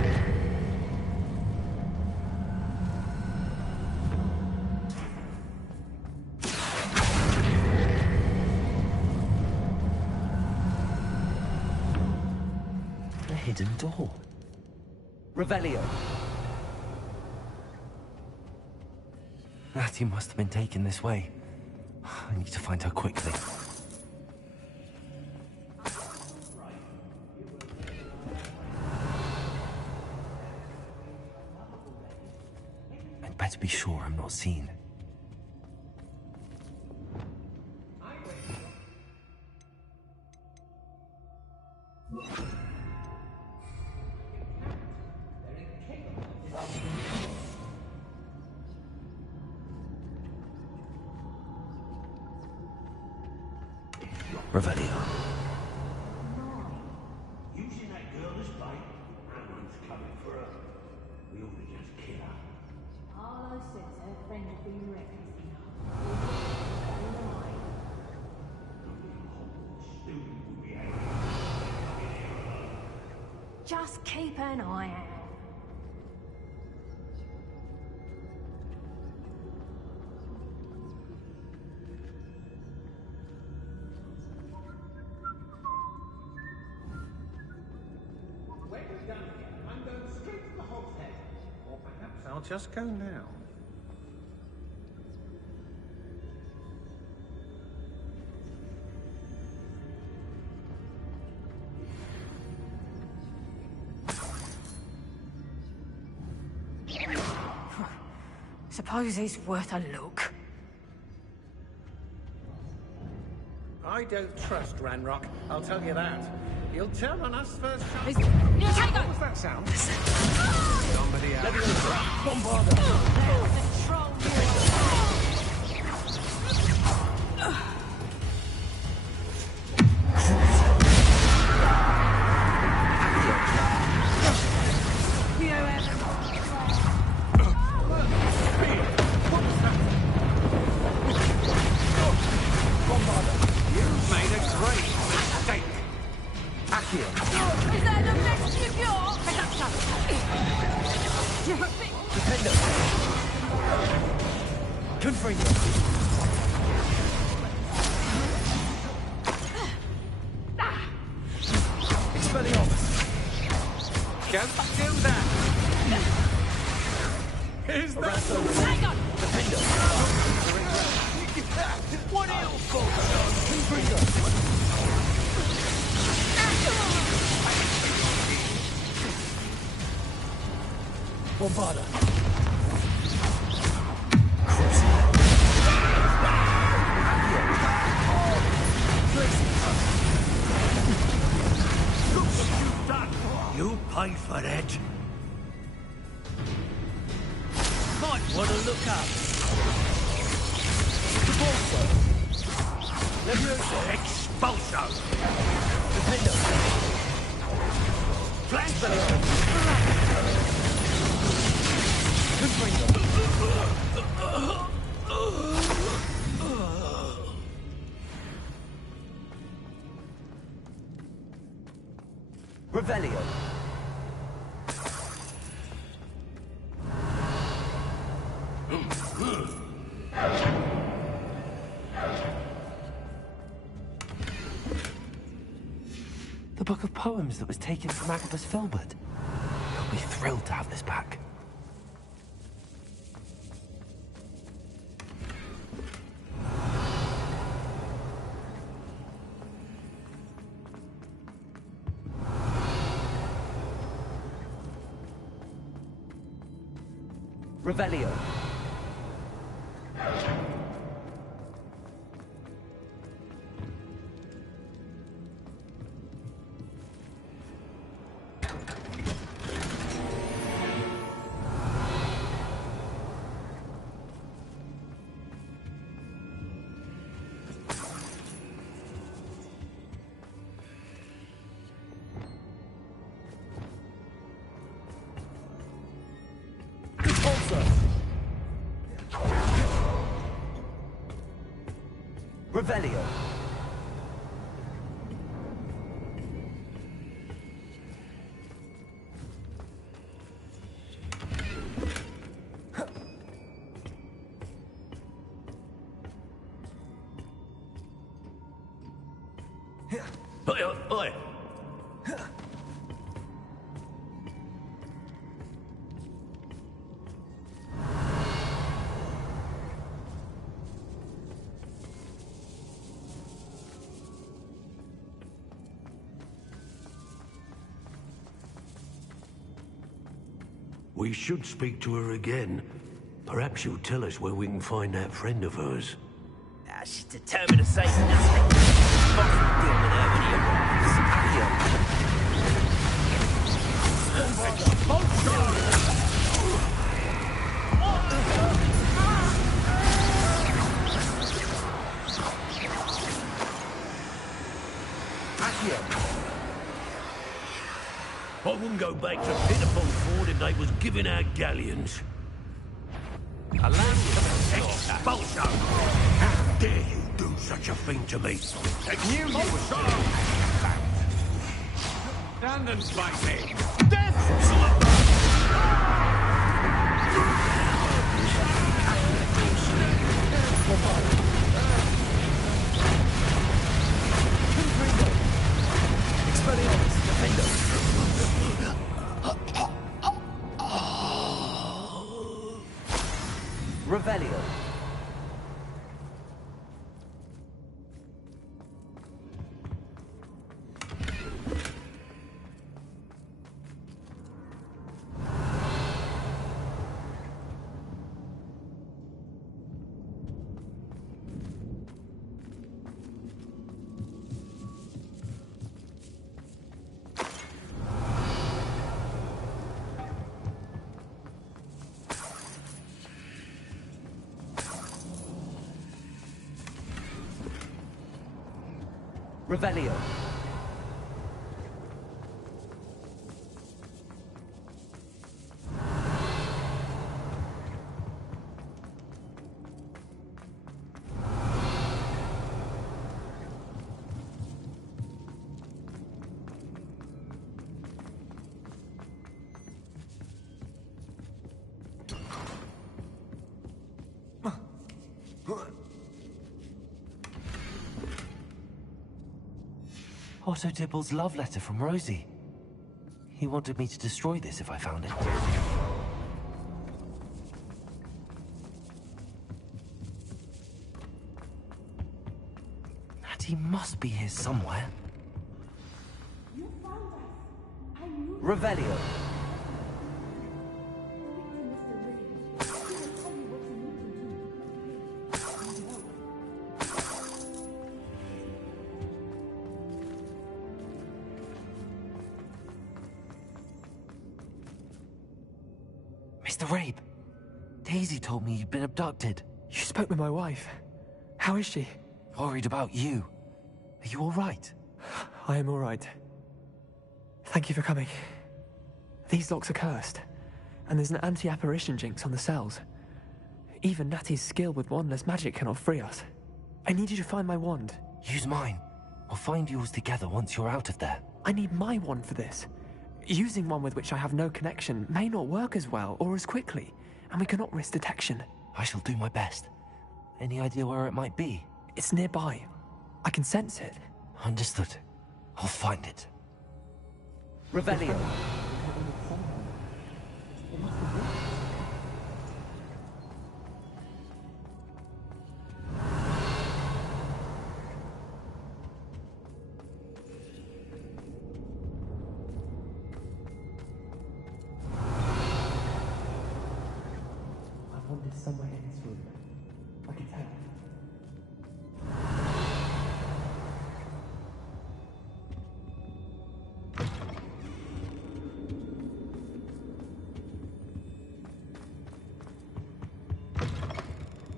Hidden door. Revelio. Natty must have been taken this way. I need to find her quickly. I'd better be sure I'm not seen. Revelio. You seen that girl this bite? That one's coming for her. We ought to just kill her. Harlow says her friend has been reckless enough. Just keep an eye out. I'll just go now. Suppose it's worth a look. I don't trust Ranrock, I'll tell you that. He'll turn on us first. What was that sound? Somebody else. Is that the best you got? Defender. Confringo. Expelliarmus. Don't do that! Is that Hang on! Defender. what else? Confringo. Bombarda. You pay for that. Might want to look up. Expulso! Revelio. The book of poems that was taken from Agabus Filbert. He'll be thrilled to have this back. Revelio. Revelio. Oi, oi! We should speak to her again. Perhaps she'll tell us where we can find that friend of hers. She's determined to say nothing. Boss will deal with her when he arrives. I wouldn't go back to Pittipon Ford if they was giving out galleons. A expulso! How dare you do such a thing to me? Expulso! Stand and fight me! Revelio. Revelio. Otto Dibble's love letter from Rosie. He wanted me to destroy this if I found it. Natty must be here somewhere. Revelio. Mr. Rabe, Daisy told me you'd been abducted. You spoke with my wife. How is she? Worried about you. Are you all right? I am all right. Thank you for coming. These locks are cursed, and there's an anti-apparition jinx on the cells. Even Natty's skill with wandless magic cannot free us. I need you to find my wand. Use mine. We'll find yours together once you're out of there. I need my wand for this. Using one with which I have no connection may not work as well or as quickly, and we cannot risk detection. I shall do my best. Any idea where it might be? It's nearby. I can sense it. Understood. I'll find it. Revelio. Somewhere in this room. I can tell.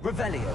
Revelio.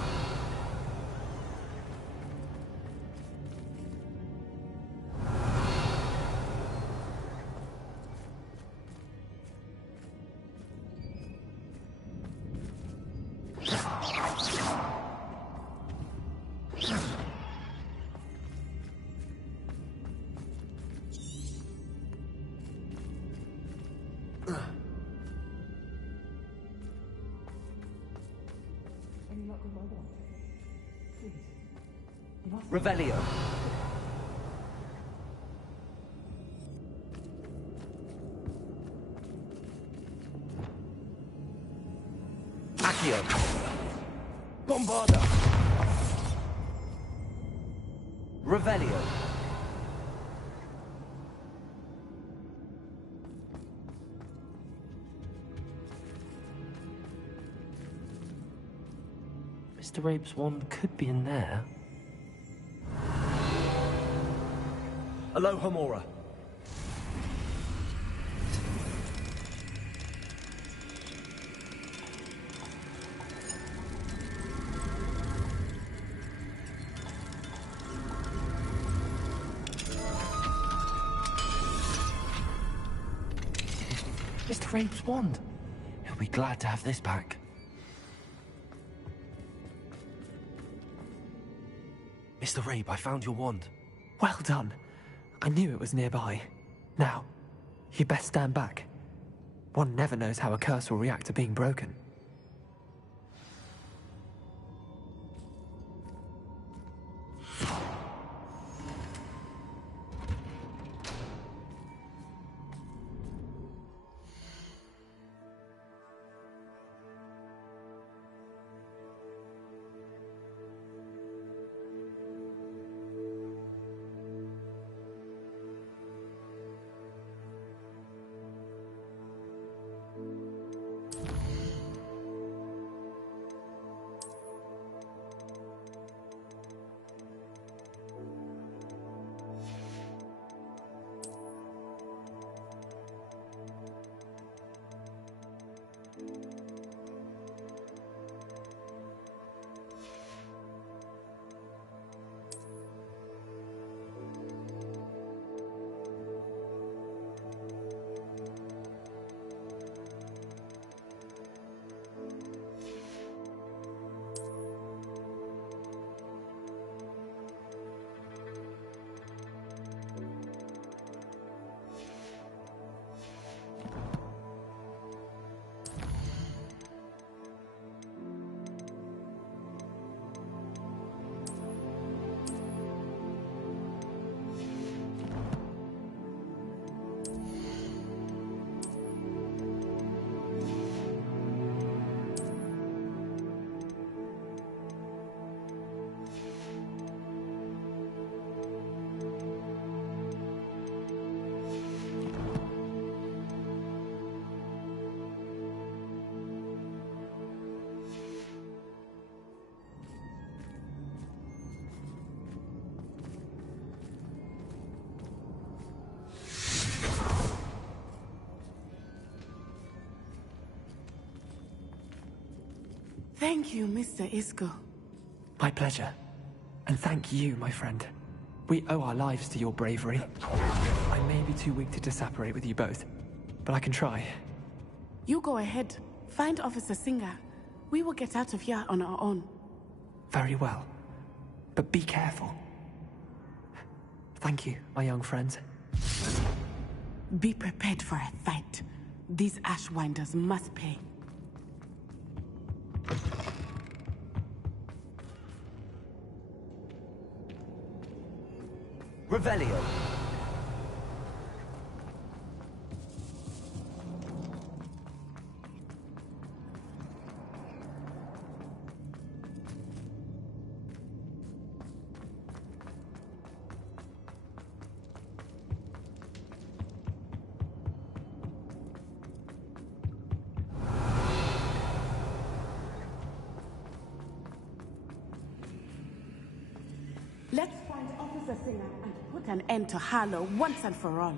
Revelio. Accio. Bombarda. Revelio. Mr. Rabe's wand could be in there. Aloha Mora. Mr. Rabe's wand. He'll be glad to have this back. Mr. Rabe, I found your wand. Well done. I knew it was nearby. Now, you best stand back. One never knows how a curse will react to being broken. Thank you, Mr. Isco. My pleasure. And thank you, my friend. We owe our lives to your bravery. I may be too weak to disapparate with you both, but I can try. You go ahead. Find Officer Singer. We will get out of here on our own. Very well. But be careful. Thank you, my young friends. Be prepared for a fight. These Ashwinders must pay. Revelio. Let's find Officer Singer and put an end to Harlow once and for all.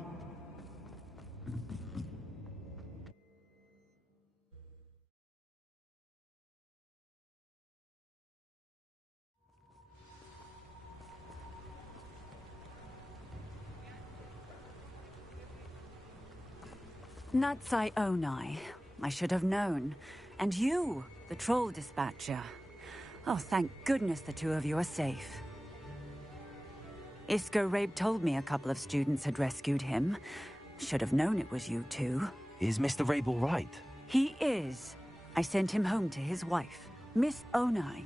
Natsai Onai. I should have known. And you, the troll dispatcher. Oh, thank goodness the two of you are safe. Isco Rabe told me a couple of students had rescued him. Should have known it was you two. Is Mr. Rabe all right? He is. I sent him home to his wife, Miss Onai.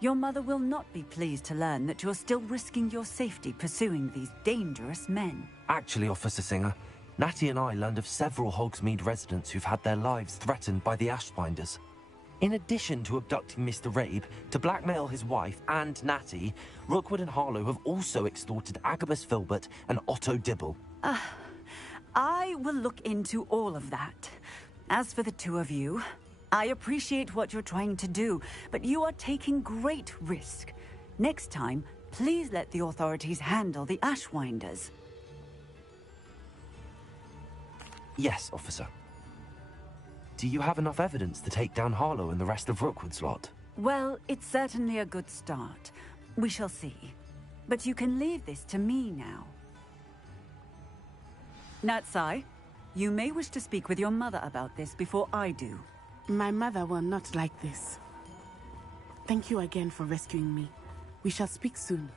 Your mother will not be pleased to learn that you're still risking your safety pursuing these dangerous men. Actually, Officer Singer, Natty and I learned of several Hogsmeade residents who've had their lives threatened by the Ashbinders. In addition to abducting Mr. Rabe to blackmail his wife and Natty, Rookwood and Harlow have also extorted Agabus Filbert and Otto Dibble. I will look into all of that. As for the two of you, I appreciate what you're trying to do, but you are taking great risk. Next time, please let the authorities handle the Ashwinders. Yes, officer. Do you have enough evidence to take down Harlow and the rest of Rookwood's lot? Well, it's certainly a good start. We shall see. But you can leave this to me now. Natsai, you may wish to speak with your mother about this before I do. My mother will not like this. Thank you again for rescuing me. We shall speak soon.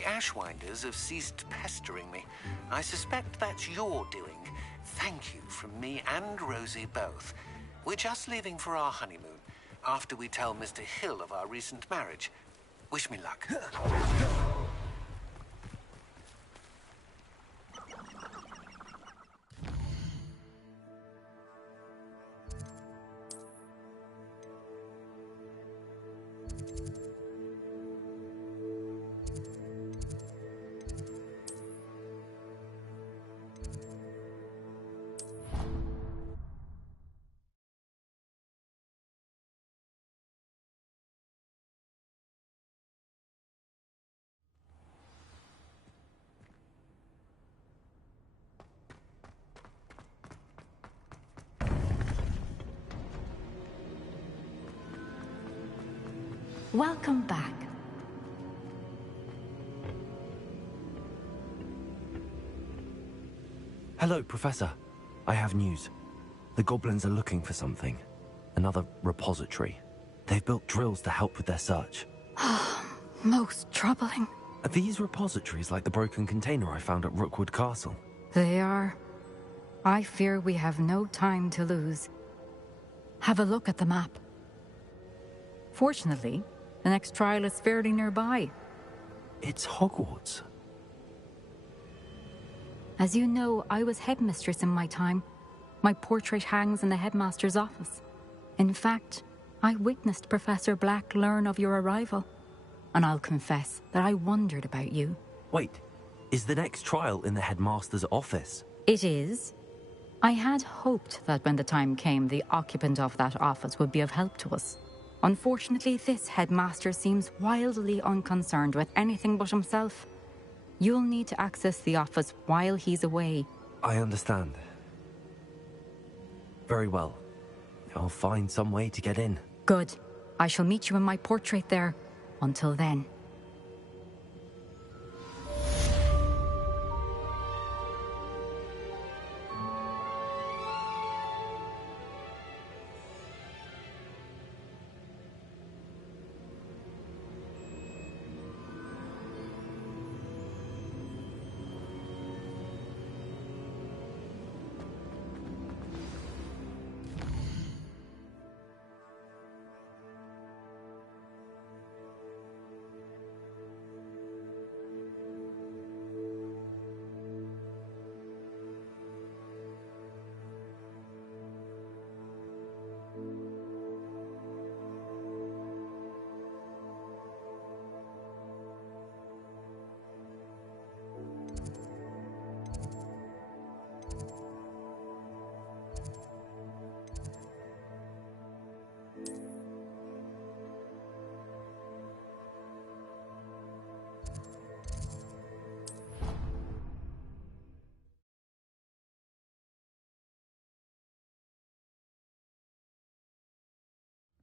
The Ashwinders have ceased pestering me. I suspect that's your doing. Thank you from me and Rosie both. We're just leaving for our honeymoon, after we tell Mr. Hill of our recent marriage. Wish me luck. Welcome back. Hello, Professor. I have news. The goblins are looking for something. Another repository. They've built drills to help with their search. Most troubling. Are these repositories like the broken container I found at Rookwood Castle? They are. I fear we have no time to lose. Have a look at the map. Fortunately, the next trial is fairly nearby. It's Hogwarts. As you know, I was headmistress in my time. My portrait hangs in the headmaster's office. In fact, I witnessed Professor Black learn of your arrival. And I'll confess that I wondered about you. Wait, is the next trial in the headmaster's office? It is. I had hoped that when the time came, the occupant of that office would be of help to us. Unfortunately, this headmaster seems wildly unconcerned with anything but himself. You'll need to access the office while he's away. I understand. Very well. I'll find some way to get in. Good. I shall meet you in my portrait there. Until then.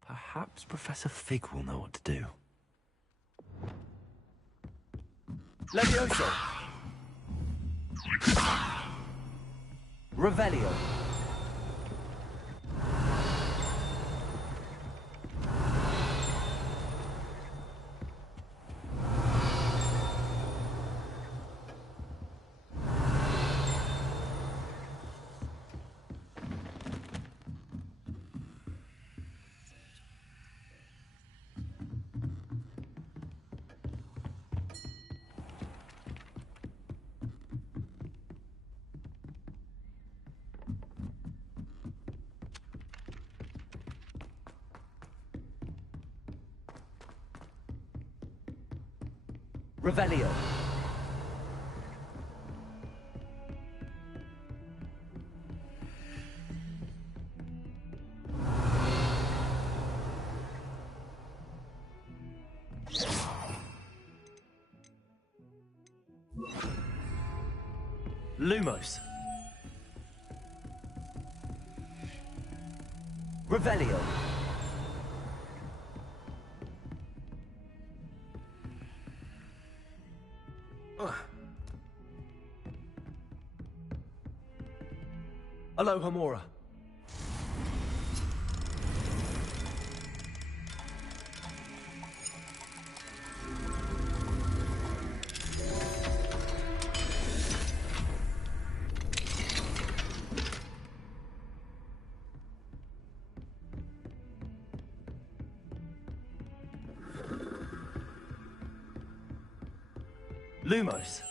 Perhaps Professor Fig will know what to do. Levioso! Revelio! Revelio. Lumos. Revelio. Alohomora. Lumos.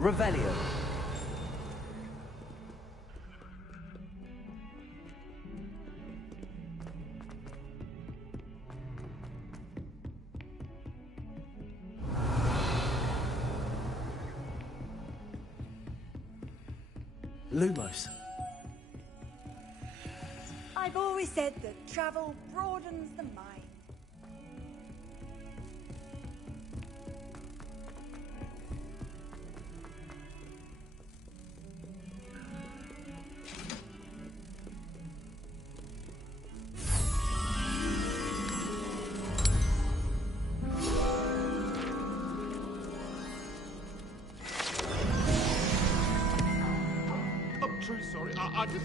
Revelio. Lumos. I've always said that travel broadens the mind. I'm truly sorry. I didn't...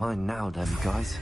Mine now, damn you guys.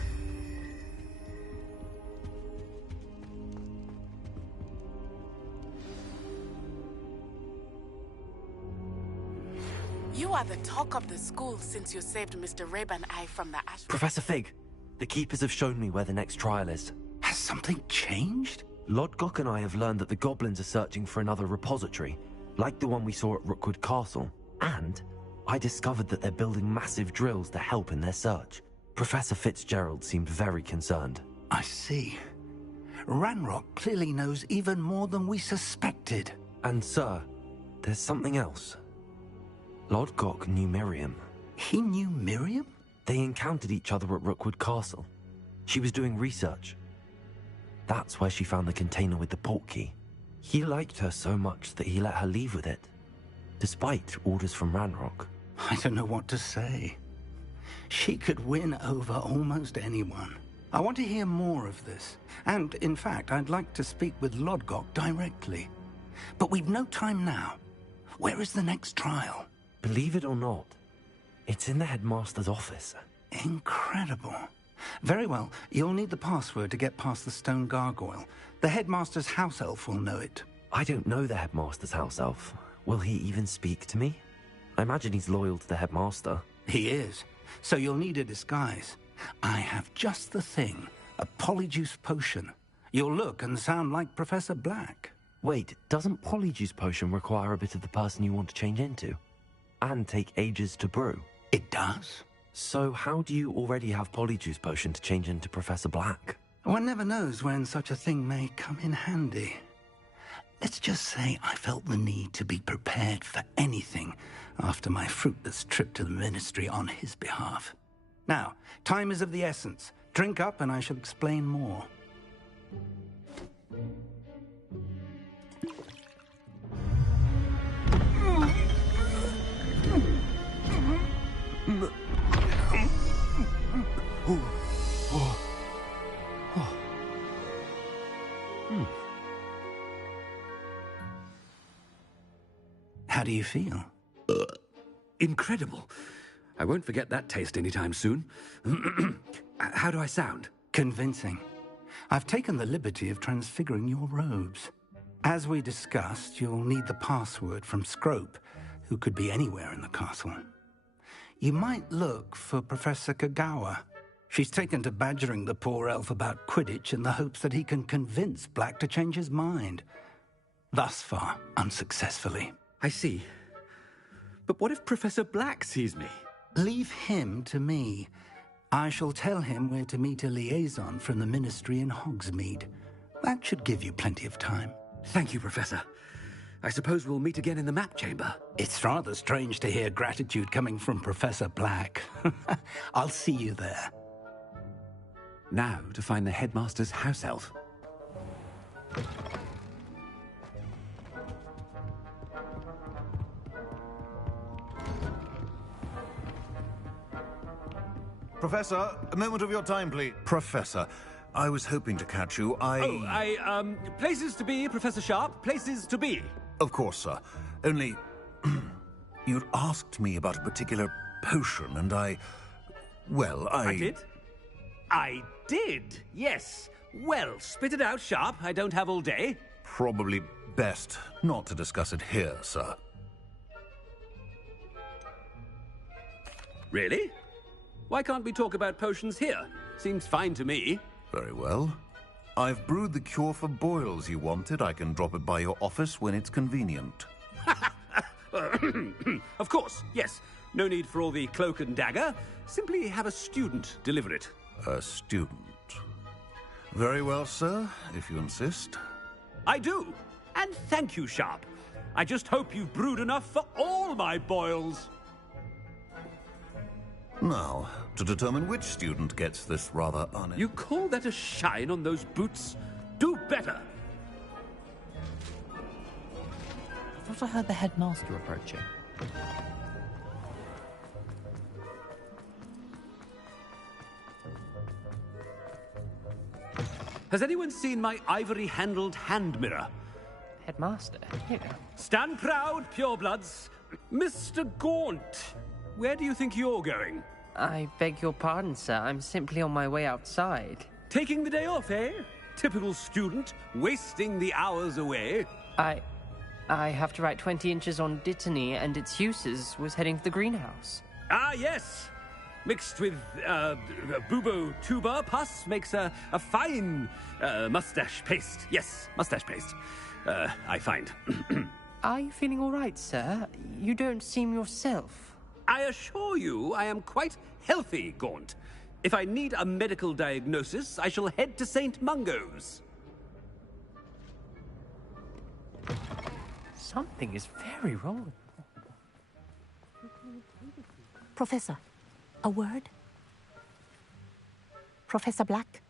You are the talk of the school since you saved Mr. Rabe and I from the ash. Professor Fig, the Keepers have shown me where the next trial is. Has something changed? Lodgok and I have learned that the goblins are searching for another repository, like the one we saw at Rookwood Castle. And I discovered that they're building massive drills to help in their search. Professor Fitzgerald seemed very concerned. I see. Ranrock clearly knows even more than we suspected. And sir, there's something else. Lodgok knew Miriam. He knew Miriam? They encountered each other at Rookwood Castle. She was doing research. That's where she found the container with the portkey. He liked her so much that he let her leave with it, despite orders from Ranrock. I don't know what to say. She could win over almost anyone. I want to hear more of this. And, in fact, I'd like to speak with Lodgok directly. But we've no time now. Where is the next trial? Believe it or not, it's in the headmaster's office. Incredible. Very well, you'll need the password to get past the stone gargoyle. The headmaster's house elf will know it. I don't know the headmaster's house elf. Will he even speak to me? I imagine he's loyal to the headmaster. He is. So you'll need a disguise. I have just the thing. A polyjuice potion. You'll look and sound like Professor Black. Wait, doesn't polyjuice potion require a bit of the person you want to change into? And take ages to brew? It does. So how do you already have polyjuice potion to change into Professor Black? One never knows when such a thing may come in handy. Let's just say I felt the need to be prepared for anything after my fruitless trip to the Ministry on his behalf. Now, time is of the essence. Drink up and I shall explain more. How do you feel? Incredible. I won't forget that taste anytime soon. How do I sound? Convincing. I've taken the liberty of transfiguring your robes. As we discussed, you'll need the password from Scrope, who could be anywhere in the castle. You might look for Professor Kagawa. She's taken to badgering the poor elf about Quidditch in the hopes that he can convince Black to change his mind. Thus far, unsuccessfully. I see. But what if Professor Black sees me? Leave him to me. I shall tell him where to meet a liaison from the Ministry in Hogsmeade. That should give you plenty of time. Thank you, Professor. I suppose we'll meet again in the map chamber. It's rather strange to hear gratitude coming from Professor Black. I'll see you there. Now to find the headmaster's house elf. Professor, a moment of your time, please. Professor, I was hoping to catch you. Places to be, Professor Sharp, places to be. Of course, sir. Only, you'd asked me about a particular potion, and I did? I did, yes. Well, spit it out, Sharp. I don't have all day. Probably best not to discuss it here, sir. Really? Why can't we talk about potions here? Seems fine to me. Very well. I've brewed the cure for boils you wanted. I can drop it by your office when it's convenient. Of course, yes. No need for all the cloak and dagger. Simply have a student deliver it. A student? Very well, sir, if you insist. I do. And thank you, Sharp. I just hope you've brewed enough for all my boils. Now, to determine which student gets this rather You call that a shine on those boots? Do better! I thought I heard the headmaster approaching. Has anyone seen my ivory-handled hand mirror? Headmaster? Here. Stand proud, purebloods. Mr. Gaunt, where do you think you're going? I beg your pardon, sir. I'm simply on my way outside. Taking the day off, eh? Typical student, wasting the hours away. I have to write 20 inches on Dittany and its uses. Was heading to the greenhouse. Ah, yes. Mixed with bubo tuber pus makes a fine mustache paste. Yes, mustache paste. I find. Are you feeling all right, sir? You don't seem yourself. I assure you I am quite healthy, Gaunt. If I need a medical diagnosis, I shall head to St. Mungo's. Something is very wrong. Professor, a word? Professor Black,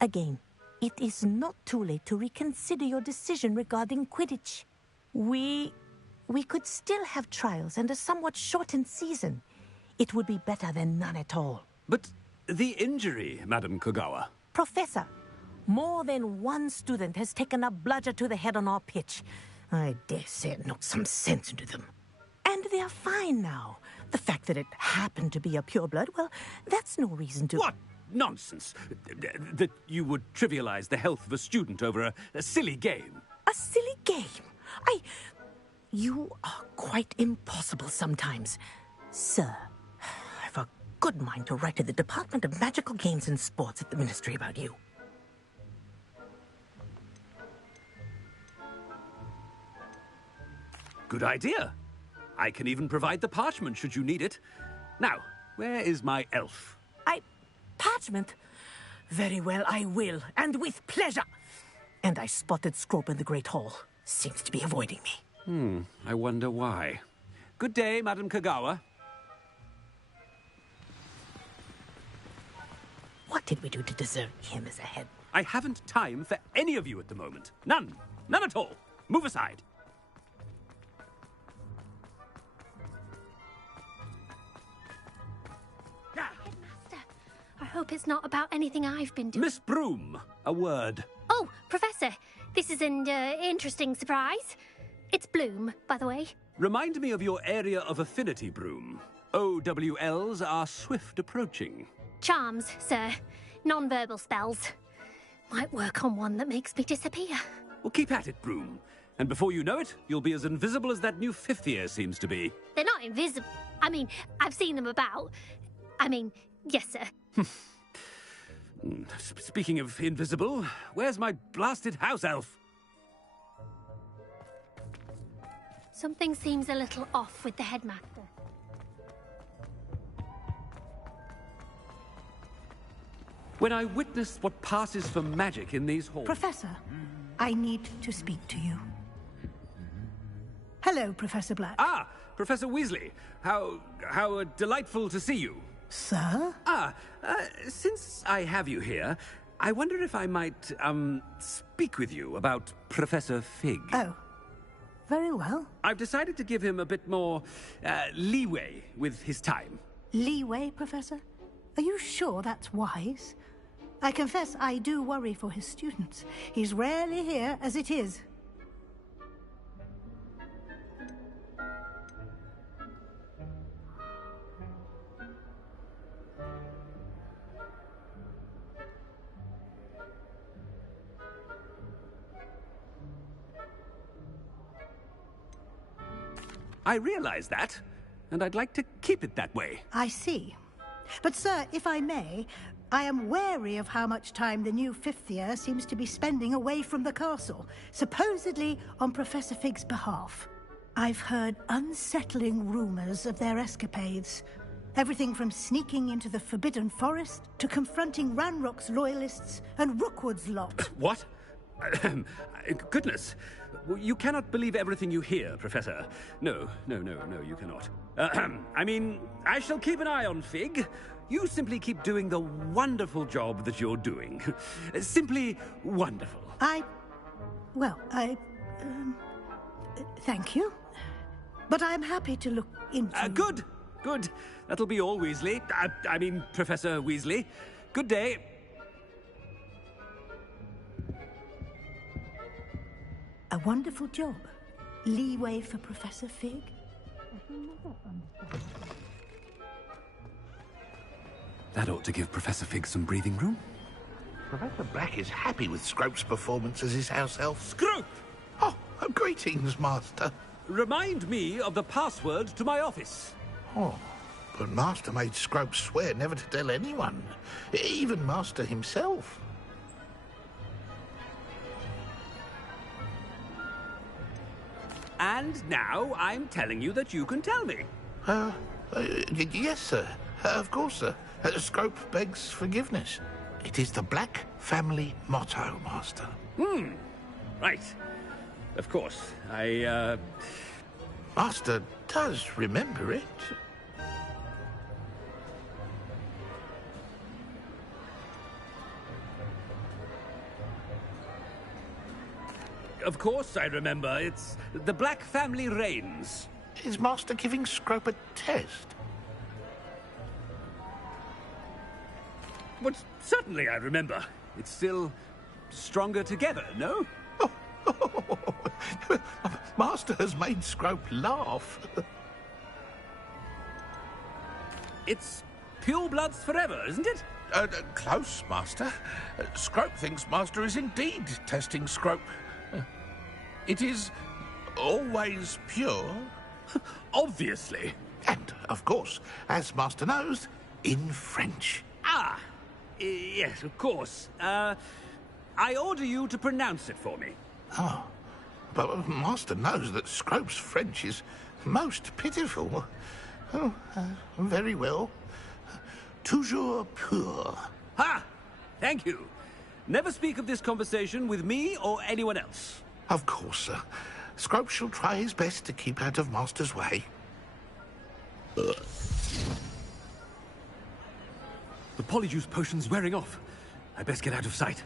again, it is not too late to reconsider your decision regarding Quidditch. We could still have trials and a somewhat shortened season. It would be better than none at all. But the injury, Madam Kogawa. Professor, more than one student has taken a bludger to the head on our pitch. I dare say it knocked some sense into them. And they are fine now. The fact that it happened to be a pureblood, well, that's no reason to... What nonsense! That you would trivialize the health of a student over a silly game. A silly game? You are quite impossible sometimes. Sir, I've a good mind to write to the Department of Magical Games and Sports at the Ministry about you. Good idea. I can even provide the parchment should you need it. Now, where is my elf? Parchment? Very well, I will, and with pleasure. And I spotted Scrope in the Great Hall. Seems to be avoiding me. I wonder why. Good day, Madam Kogawa. What did we do to deserve him as a head? I haven't time for any of you at the moment. None. None at all. Move aside. I hope it's not about anything I've been doing. Miss Broom, a word. Oh, Professor, this is an interesting surprise. It's Bloom, by the way. Remind me of your area of affinity, Broom. OWLs are swift approaching. Charms, sir. Non-verbal spells. Might work on one that makes me disappear. Well, keep at it, Broom. And before you know it, you'll be as invisible as that new fifth year seems to be. They're not invisible. I mean, I've seen them about. Yes, sir. Speaking of invisible, where's my blasted house elf? Something seems a little off with the headmaster. When I witnessed what passes for magic in these halls... Professor, I need to speak to you. Hello, Professor Black. Ah, Professor Weasley. How delightful to see you. Sir? Since I have you here, I wonder if I might, speak with you about Professor Fig. Oh, very well. I've decided to give him a bit more, leeway with his time. Leeway, Professor? Are you sure that's wise? I confess I do worry for his students. He's rarely here as it is. I realize that, and I'd like to keep it that way. I see. But, sir, if I may, I am wary of how much time the new fifth year seems to be spending away from the castle, supposedly on Professor Fig's behalf. I've heard unsettling rumors of their escapades. Everything from sneaking into the Forbidden Forest to confronting Ranrock's loyalists and Rookwood's lot. What? Goodness. You cannot believe everything you hear, Professor. No, you cannot. I mean, I shall keep an eye on Fig. You simply keep doing the wonderful job that you're doing. Simply wonderful. Thank you. But I'm happy to look into... Good. That'll be all, Weasley. I mean, Professor Weasley. Good day. A wonderful job. Leeway for Professor Fig. That ought to give Professor Fig some breathing room. Professor Black is happy with Scrope's performance as his house elf. Scrope! Oh, greetings, Master. Remind me of the password to my office. Oh, but Master made Scrope swear never to tell anyone, even Master himself. And now I'm telling you that you can tell me. Yes, sir. Of course, sir. Scrope begs forgiveness. It is the Black family motto, Master. Right. Of course. Master does remember it. Of course I remember. It's the Black family reigns. Is Master giving Scrope a test? But certainly I remember. It's still stronger together, no? Master has made Scrope laugh. It's pure bloods forever, isn't it? Close, Master. Scrope thinks Master is indeed testing Scrope. It is always pure. Obviously. And, of course, as Master knows, in French. Yes, of course. I order you to pronounce it for me. Oh, but Master knows that Scrope's French is most pitiful. Oh, very well. Toujours pur. Ha! Thank you. Never speak of this conversation with me or anyone else. Of course, sir. Scrope shall try his best to keep out of Master's way. The Polyjuice potion's wearing off. I best get out of sight.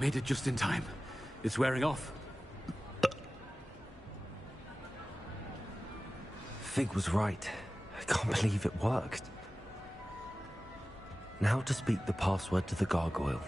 Made it just in time. It's wearing off. Fig was right. I can't believe it worked. Now to speak the password to the gargoyle.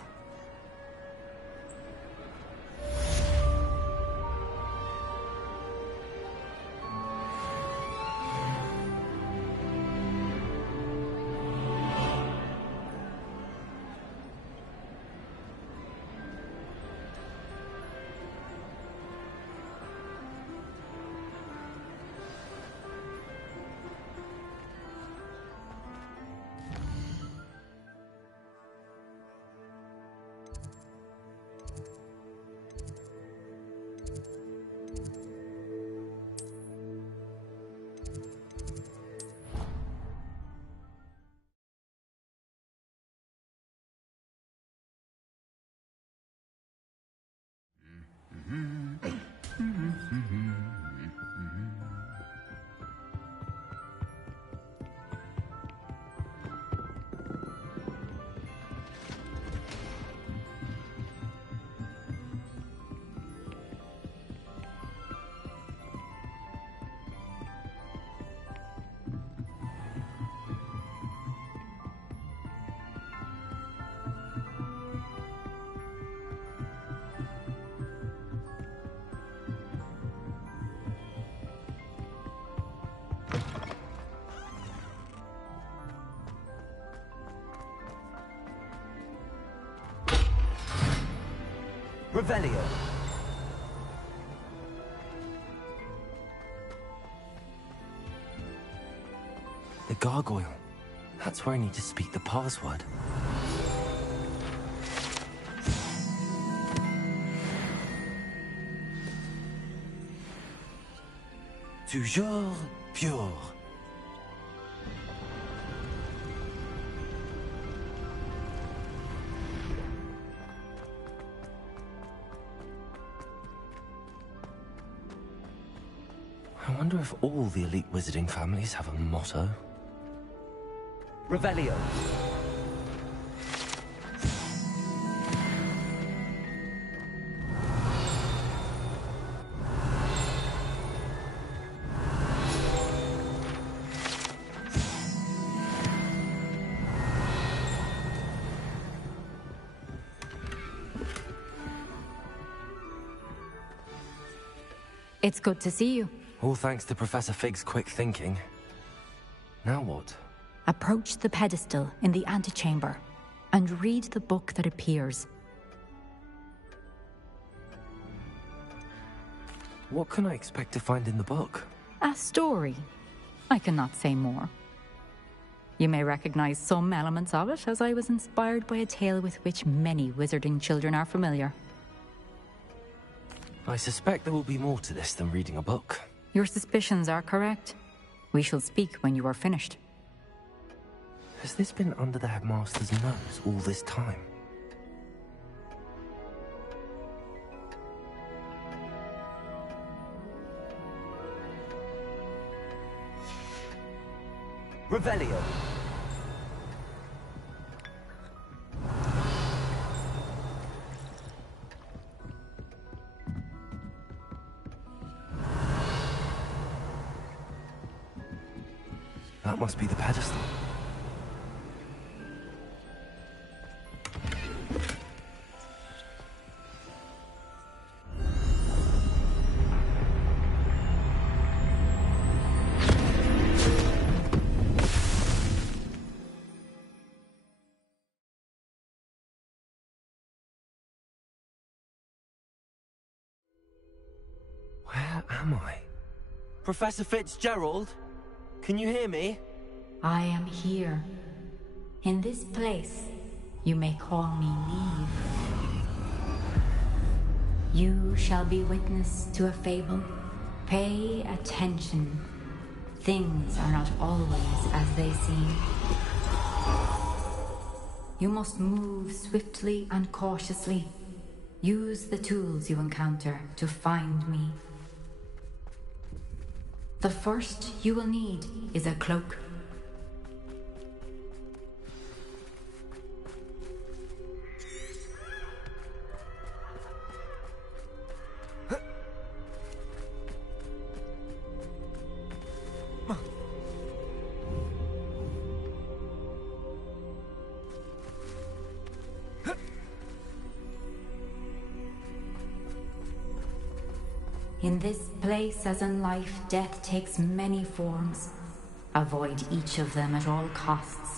Revelio. The gargoyle. That's where I need to speak the password. Toujours pure. I wonder if all the elite wizarding families have a motto. Revelio. It's good to see you. All thanks to Professor Fig's quick thinking. Now what? Approach the pedestal in the antechamber and read the book that appears. What can I expect to find in the book? A story. I cannot say more. You may recognize some elements of it, as I was inspired by a tale with which many wizarding children are familiar. I suspect there will be more to this than reading a book. Your suspicions are correct. We shall speak when you are finished. Has this been under the headmaster's nose all this time? Revelio. That must be the pedestal. Where am I? Professor Fitzgerald? Can you hear me? I am here. In this place, you may call me Neve. You shall be witness to a fable. Pay attention. Things are not always as they seem. You must move swiftly and cautiously. Use the tools you encounter to find me. The first you will need is a cloak. In this place, as in life, death takes many forms. Avoid each of them at all costs.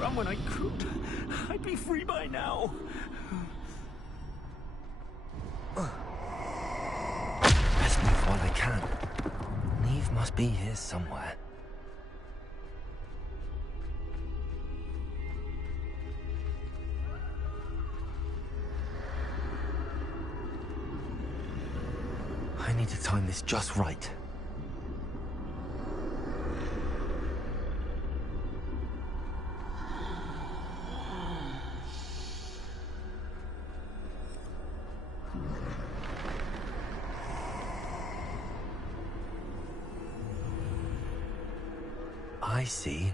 run when I could. I'd be free by now. Best move while I can. Neve must be here somewhere. I need to time this just right. I see.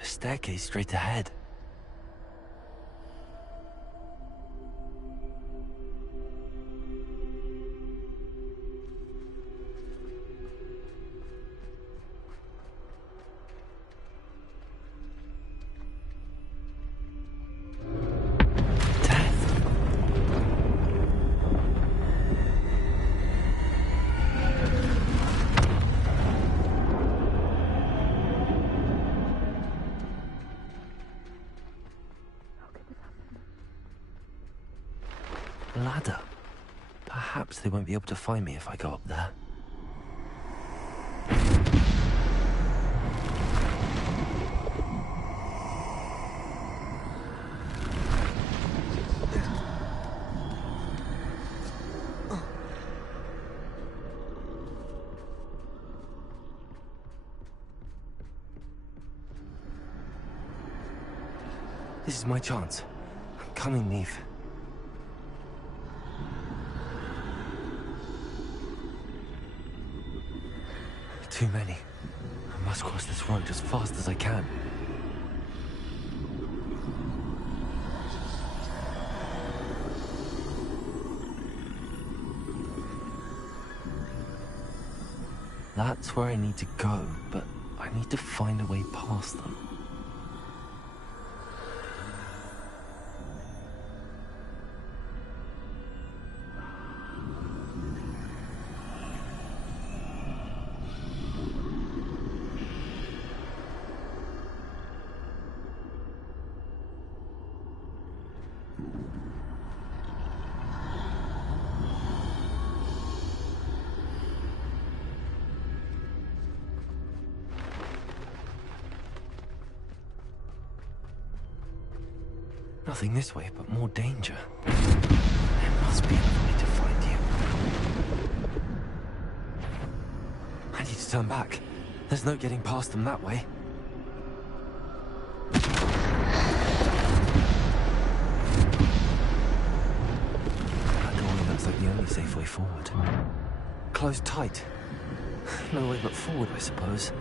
A staircase straight ahead. Ladder. Perhaps they won't be able to find me if I go up there. This is my chance. I'm coming, Neve. Too many. I must cross this road as fast as I can. That's where I need to go, but I need to find a way past them. Nothing this way, but more danger. There must be another way to find you. I need to turn back. There's no getting past them that way. That doorway looks like the only safe way forward. Closed tight. No way but forward, I suppose.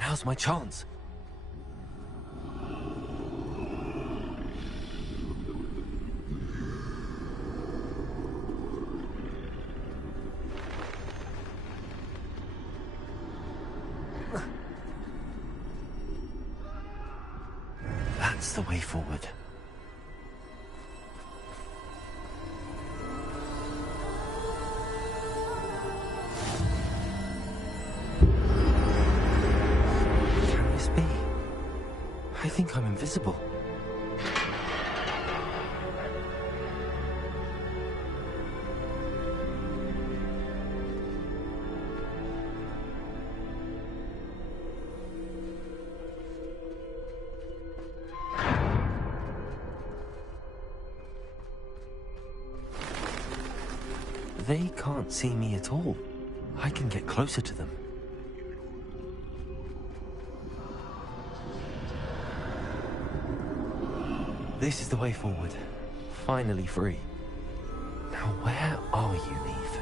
Now's my chance. That's the way forward. I think I'm invisible. They can't see me at all. I can get closer to them. This is the way forward. Finally free. Now where are you, Eve?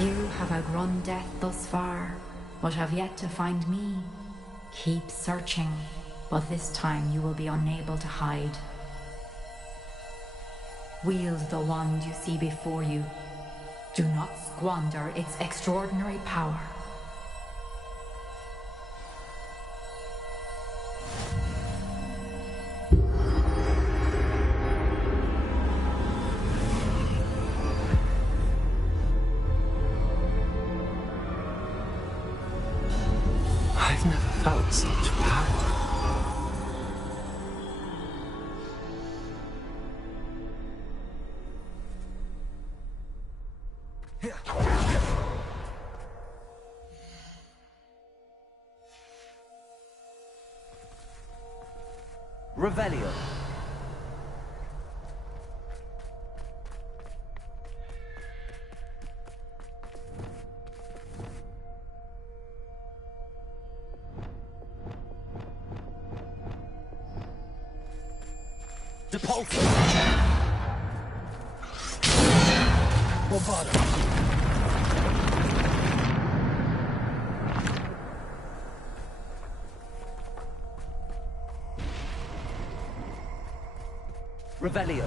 You have outrun death thus far, but have yet to find me. Keep searching, but this time you will be unable to hide. Wield the wand you see before you. Do not squander its extraordinary power. I've never felt such power. Revelio. Depulso. Bombarda. Revelio.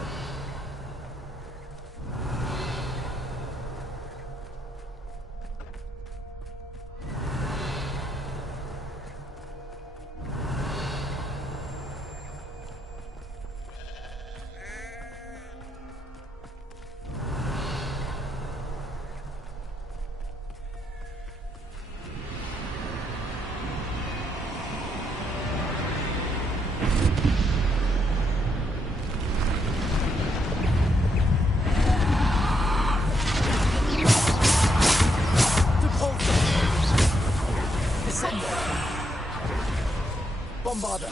Bombarda.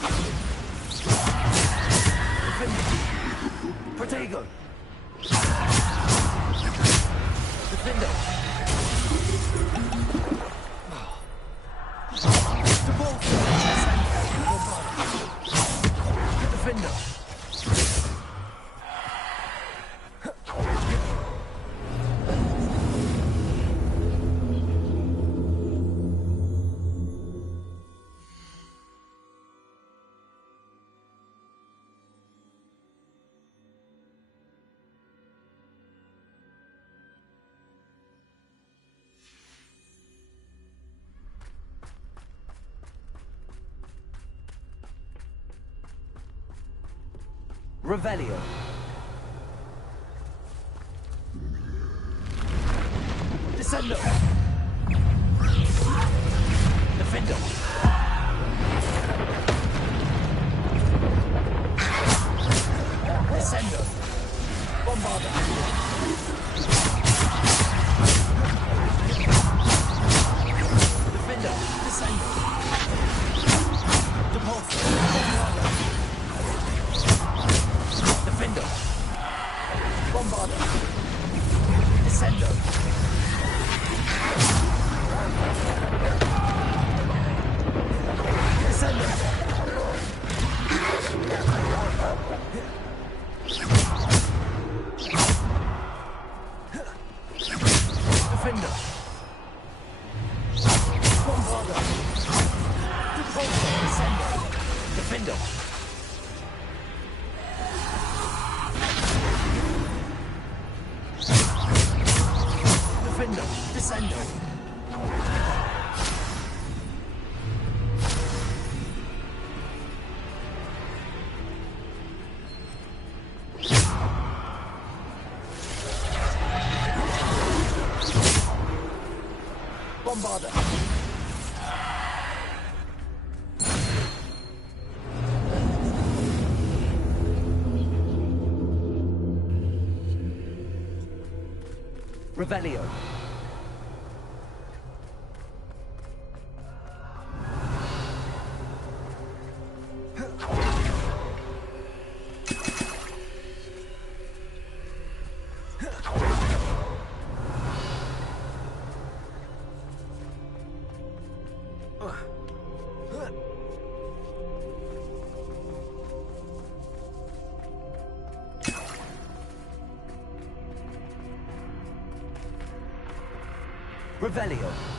Protego. Defender. Defender. Revelio. Descendo. Defendo. Descendo. Bombarda. Defendo. Descendo. Depulso. Bombarda. Defendo. Bombarda. Descendo. Descendo. Defendo. Bombarda. Depulso. Descendo. Defendo. Defendo. Descendo. Bombarda. Revelio. Revelio.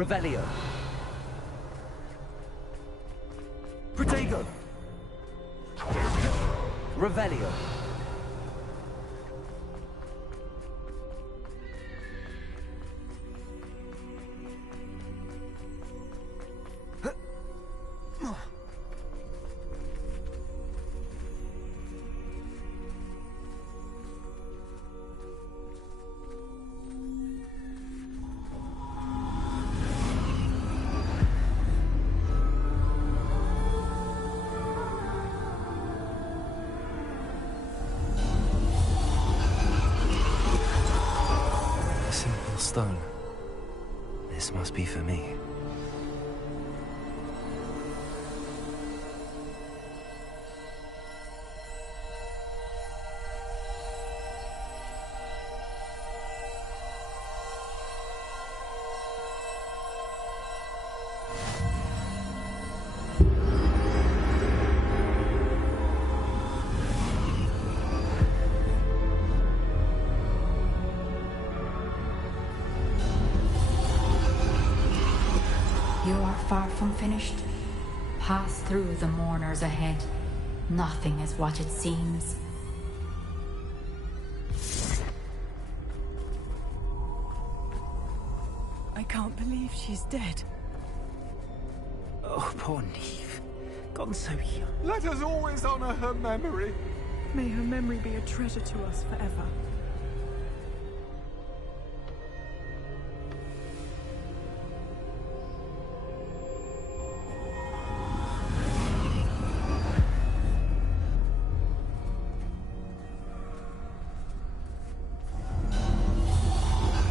Revelio. Protego. Revelio. Stone. This must be for me. far from finished. Pass through the mourners ahead. Nothing is what it seems. I can't believe she's dead. Oh, poor Neve. Gone so young. Let us always honor her memory. May her memory be a treasure to us forever.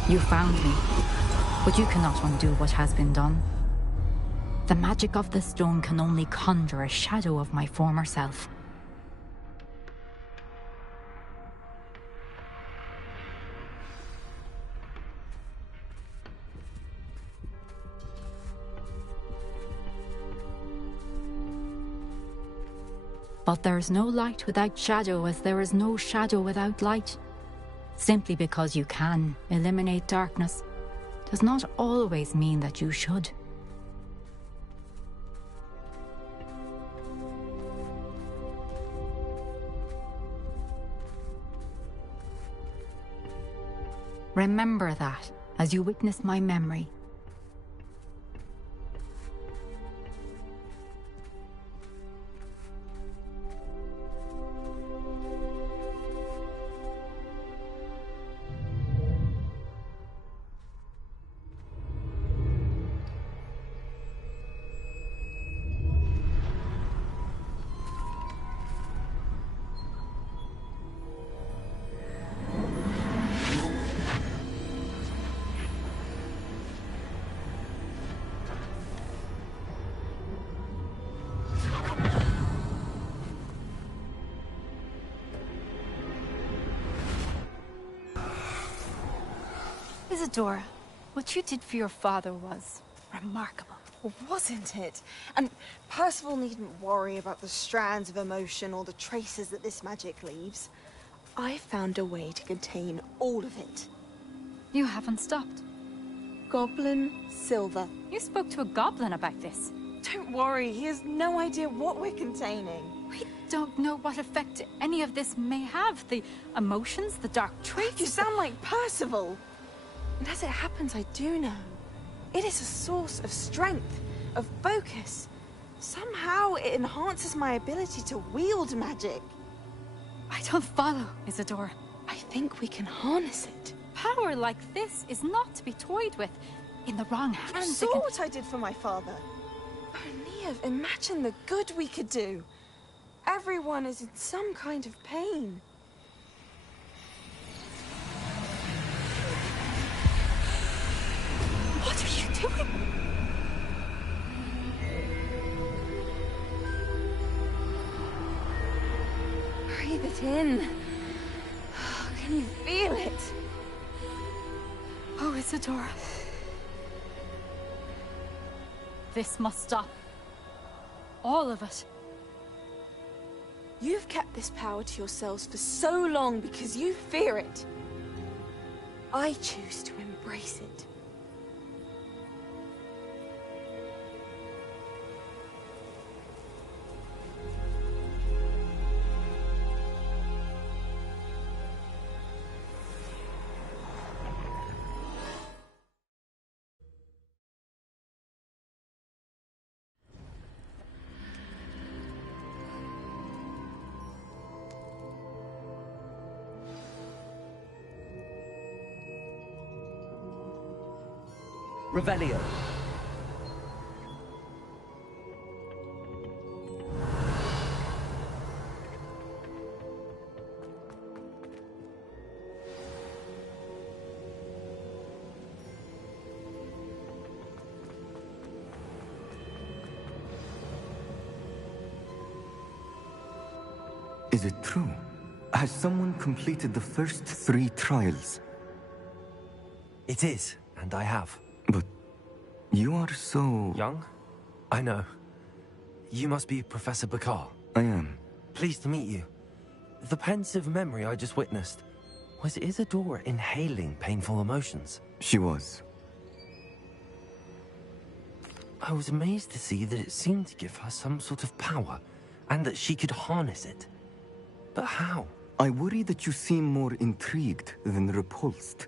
You found me, but you cannot undo what has been done. The magic of the stone can only conjure a shadow of my former self. But there is no light without shadow, as there is no shadow without light. Simply because you can eliminate darkness does not always mean that you should. Remember that as you witness my memory. Isadora, what you did for your father was remarkable. Well, wasn't it? And Percival needn't worry about the strands of emotion or the traces that this magic leaves. I found a way to contain all of it. You haven't stopped. Goblin Silver. You spoke to a goblin about this. Don't worry, he has no idea what we're containing. We don't know what effect any of this may have. The emotions, the dark traits. You sound like Percival. And as it happens, I do know. It is a source of strength, of focus. Somehow it enhances my ability to wield magic. I don't follow, Isadora. I think we can harness it. Power like this is not to be toyed with. In the wrong hands, You saw what I did for my father. Oh, Neve, imagine the good we could do. Everyone is in some kind of pain. What are you doing? Breathe it in. Can you feel it? Oh, Isadora. This must stop. All of it. You've kept this power to yourselves for so long because you fear it. I choose to embrace it. Revelio. Is it true? Has someone completed the first 3 trials? It is, and I have. But you are so... Young? I know. You must be Professor Bakar. I am. Pleased to meet you. The pensive memory I just witnessed, was Isadora inhaling painful emotions? She was. I was amazed to see that it seemed to give her some sort of power, and that she could harness it. But how? I worry that you seem more intrigued than repulsed.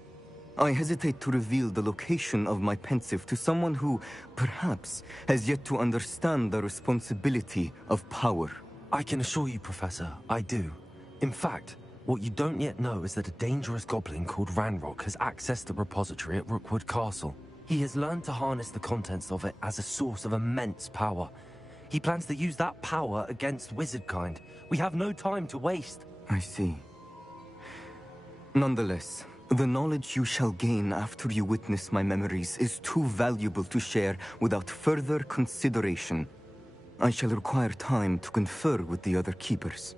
I hesitate to reveal the location of my pensive to someone who, perhaps, has yet to understand the responsibility of power. I can assure you, Professor, I do. In fact, what you don't yet know is that a dangerous goblin called Ranrock has accessed the repository at Rookwood Castle. He has learned to harness the contents of it as a source of immense power. He plans to use that power against wizardkind. We have no time to waste. I see. Nonetheless, the knowledge you shall gain after you witness my memories is too valuable to share without further consideration. I shall require time to confer with the other keepers.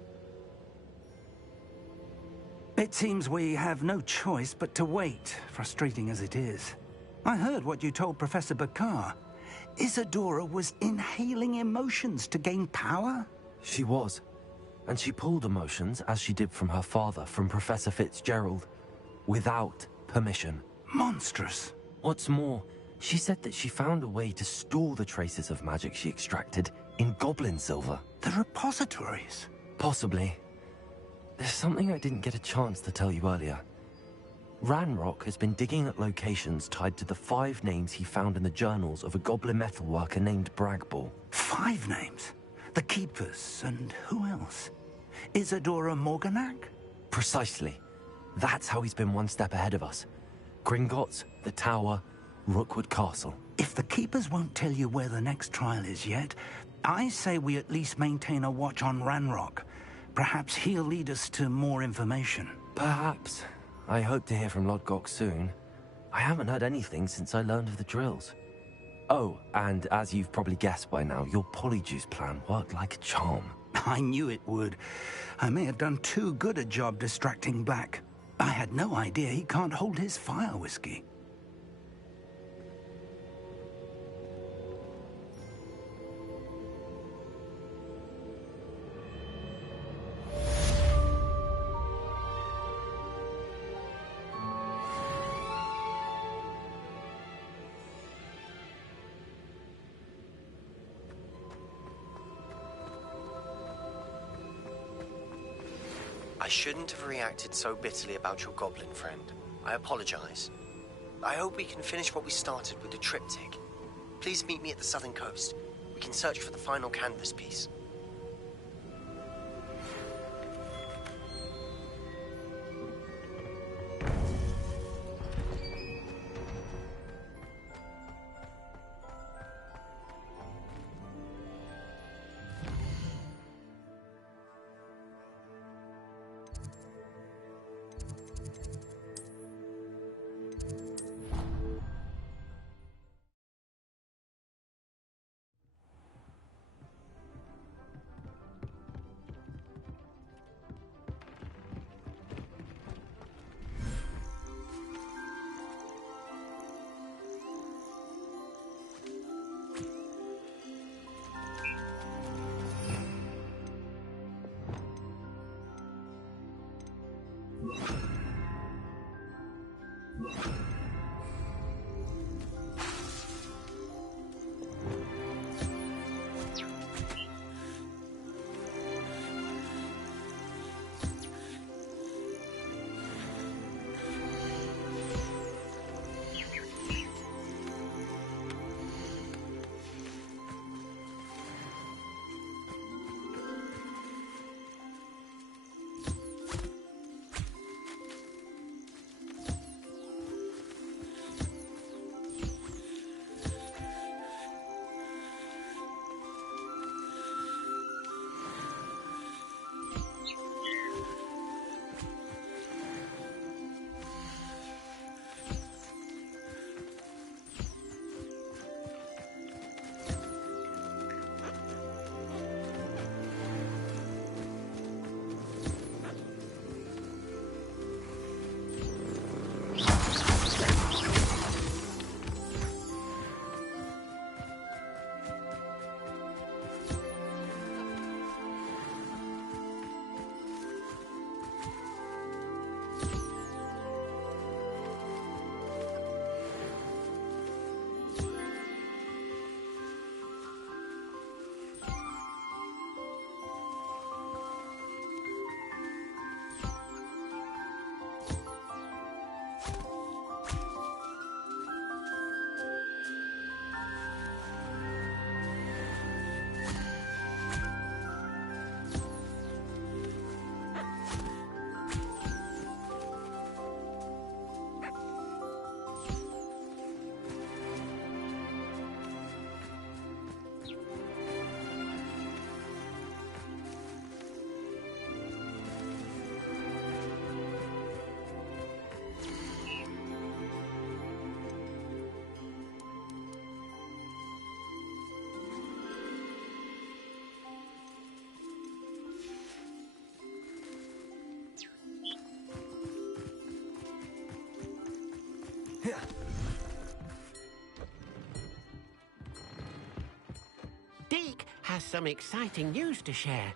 It seems we have no choice but to wait, frustrating as it is. I heard what you told Professor Bakar. Isadora was inhaling emotions to gain power? She was. And she pulled emotions, as she did from her father, from Professor Fitzgerald, without permission. Monstrous. What's more, she said that she found a way to store the traces of magic she extracted in goblin silver. The repositories? Possibly. There's something I didn't get a chance to tell you earlier. Ranrock has been digging at locations tied to the 5 names he found in the journals of a goblin metalworker named Bragball. 5 names? The Keepers, and who else? Isadora Morganac? Precisely. That's how he's been one step ahead of us. Gringotts, the Tower, Rookwood Castle. If the Keepers won't tell you where the next trial is yet, I say we at least maintain a watch on Ranrock. Perhaps he'll lead us to more information. Perhaps. I hope to hear from Lodgok soon. I haven't heard anything since I learned of the drills. Oh, and as you've probably guessed by now, your polyjuice plan worked like a charm. I knew it would. I may have done too good a job distracting Black. I had no idea he can't hold his fire whiskey. I shouldn't have reacted so bitterly about your goblin friend. I apologize. I hope we can finish what we started with the triptych. Please meet me at the southern coast. We can search for the final canvas piece. Deke has some exciting news to share.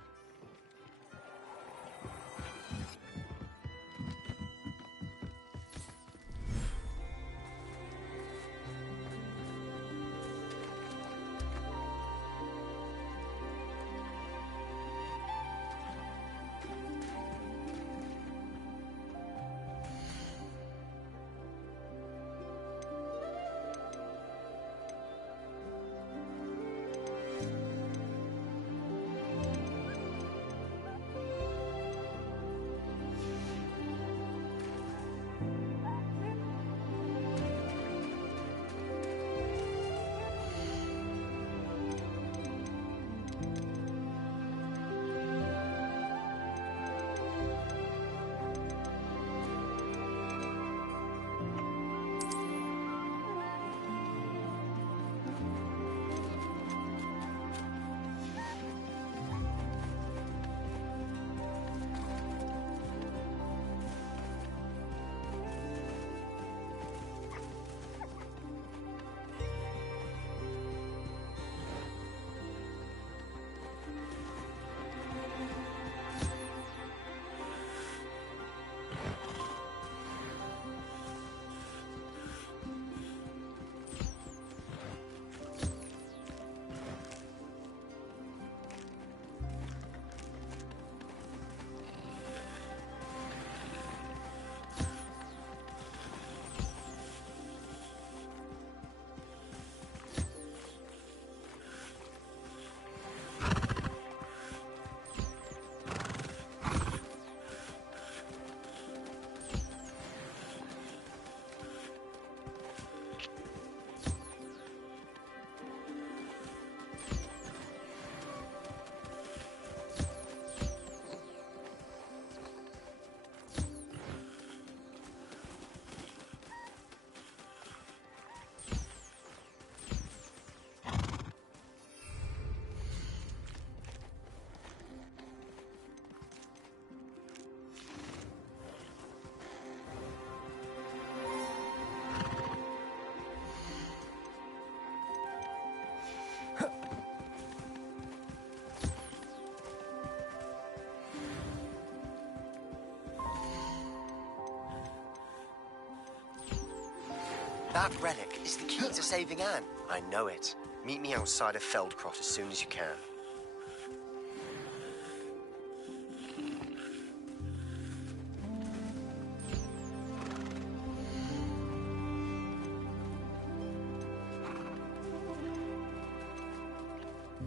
That relic is the key to saving Anne. I know it. Meet me outside of Feldcroft as soon as you can.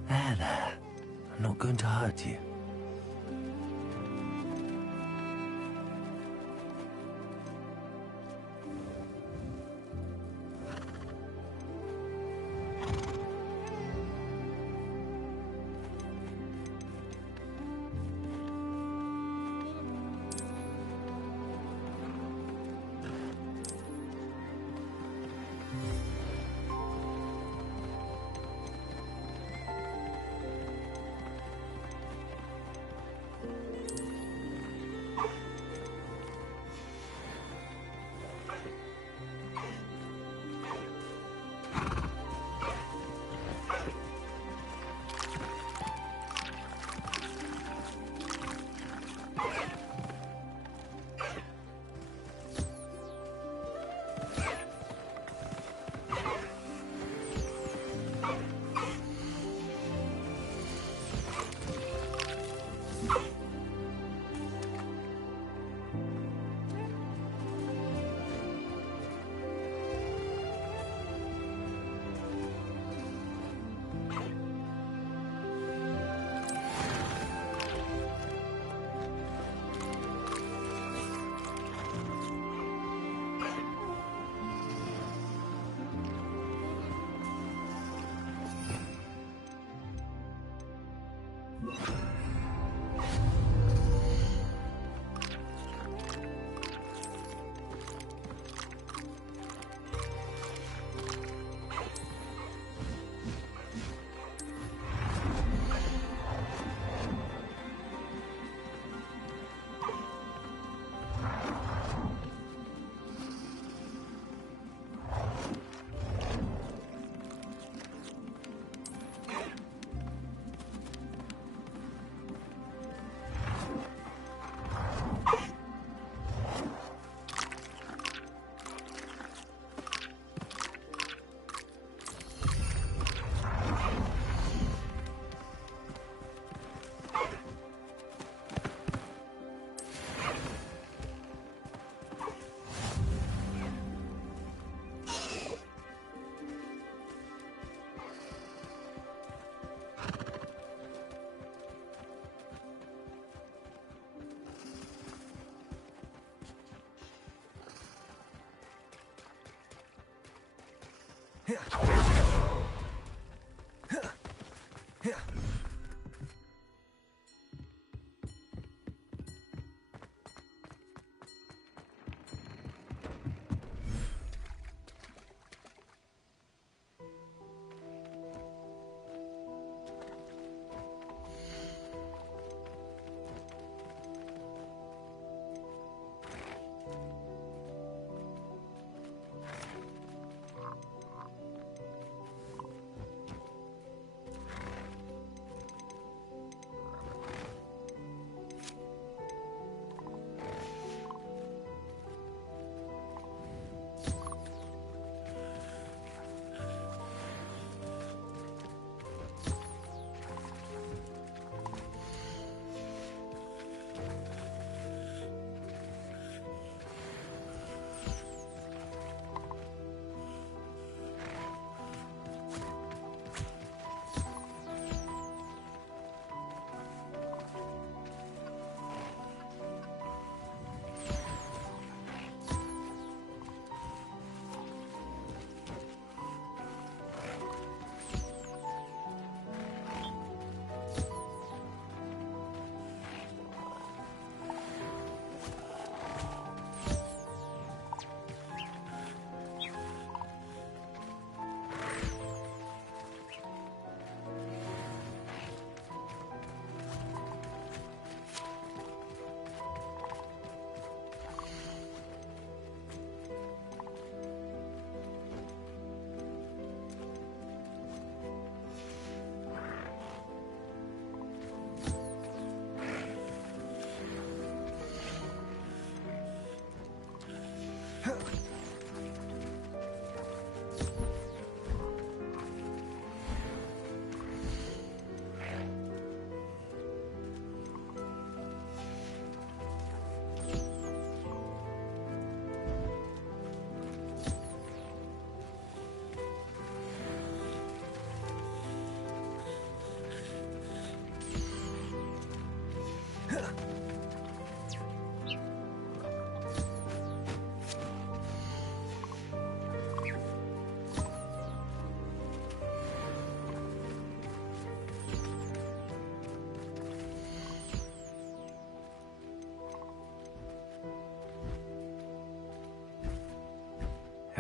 There. I'm not going to hurt you.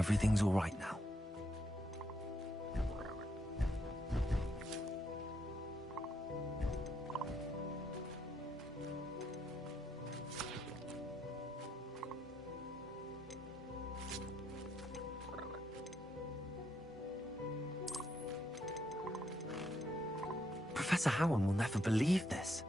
Everything's all right now. Professor Howard will never believe this.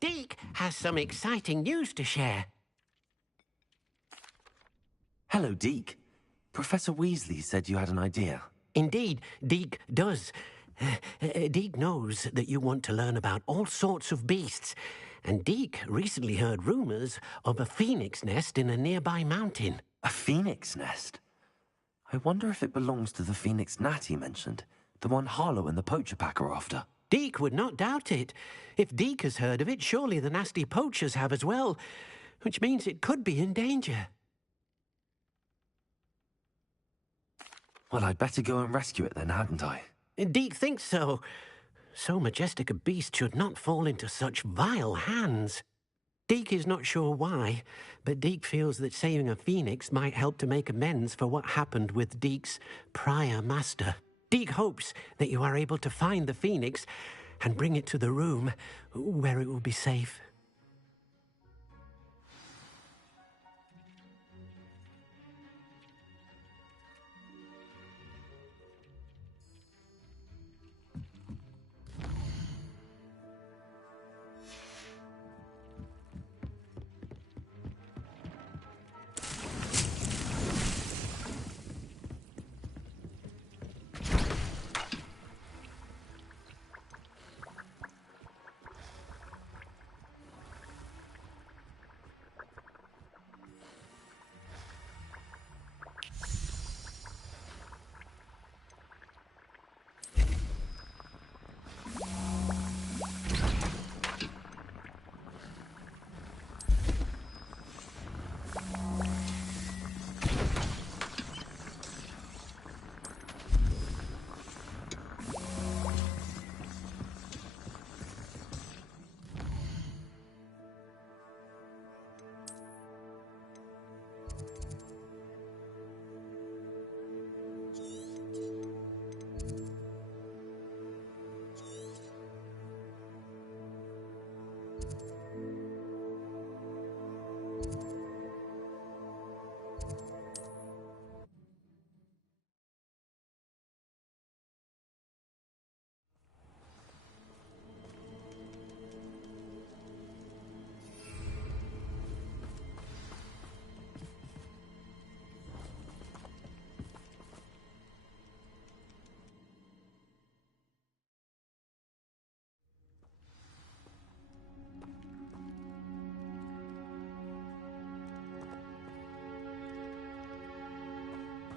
Deke has some exciting news to share. Hello, Deke. Professor Weasley said you had an idea. Indeed, Deke does. Deke knows that you want to learn about all sorts of beasts, and Deke recently heard rumors of a phoenix nest in a nearby mountain. A phoenix nest? I wonder if it belongs to the phoenix gnat he mentioned, the one Harlow and the poacher pack are after. Deke would not doubt it. If Deke has heard of it, surely the nasty poachers have as well, which means it could be in danger. Well, I'd better go and rescue it then, hadn't I? Deke thinks so. So majestic a beast should not fall into such vile hands. Deke is not sure why, but Deke feels that saving a phoenix might help to make amends for what happened with Deke's prior master. Deke hopes that you are able to find the phoenix and bring it to the room where it will be safe.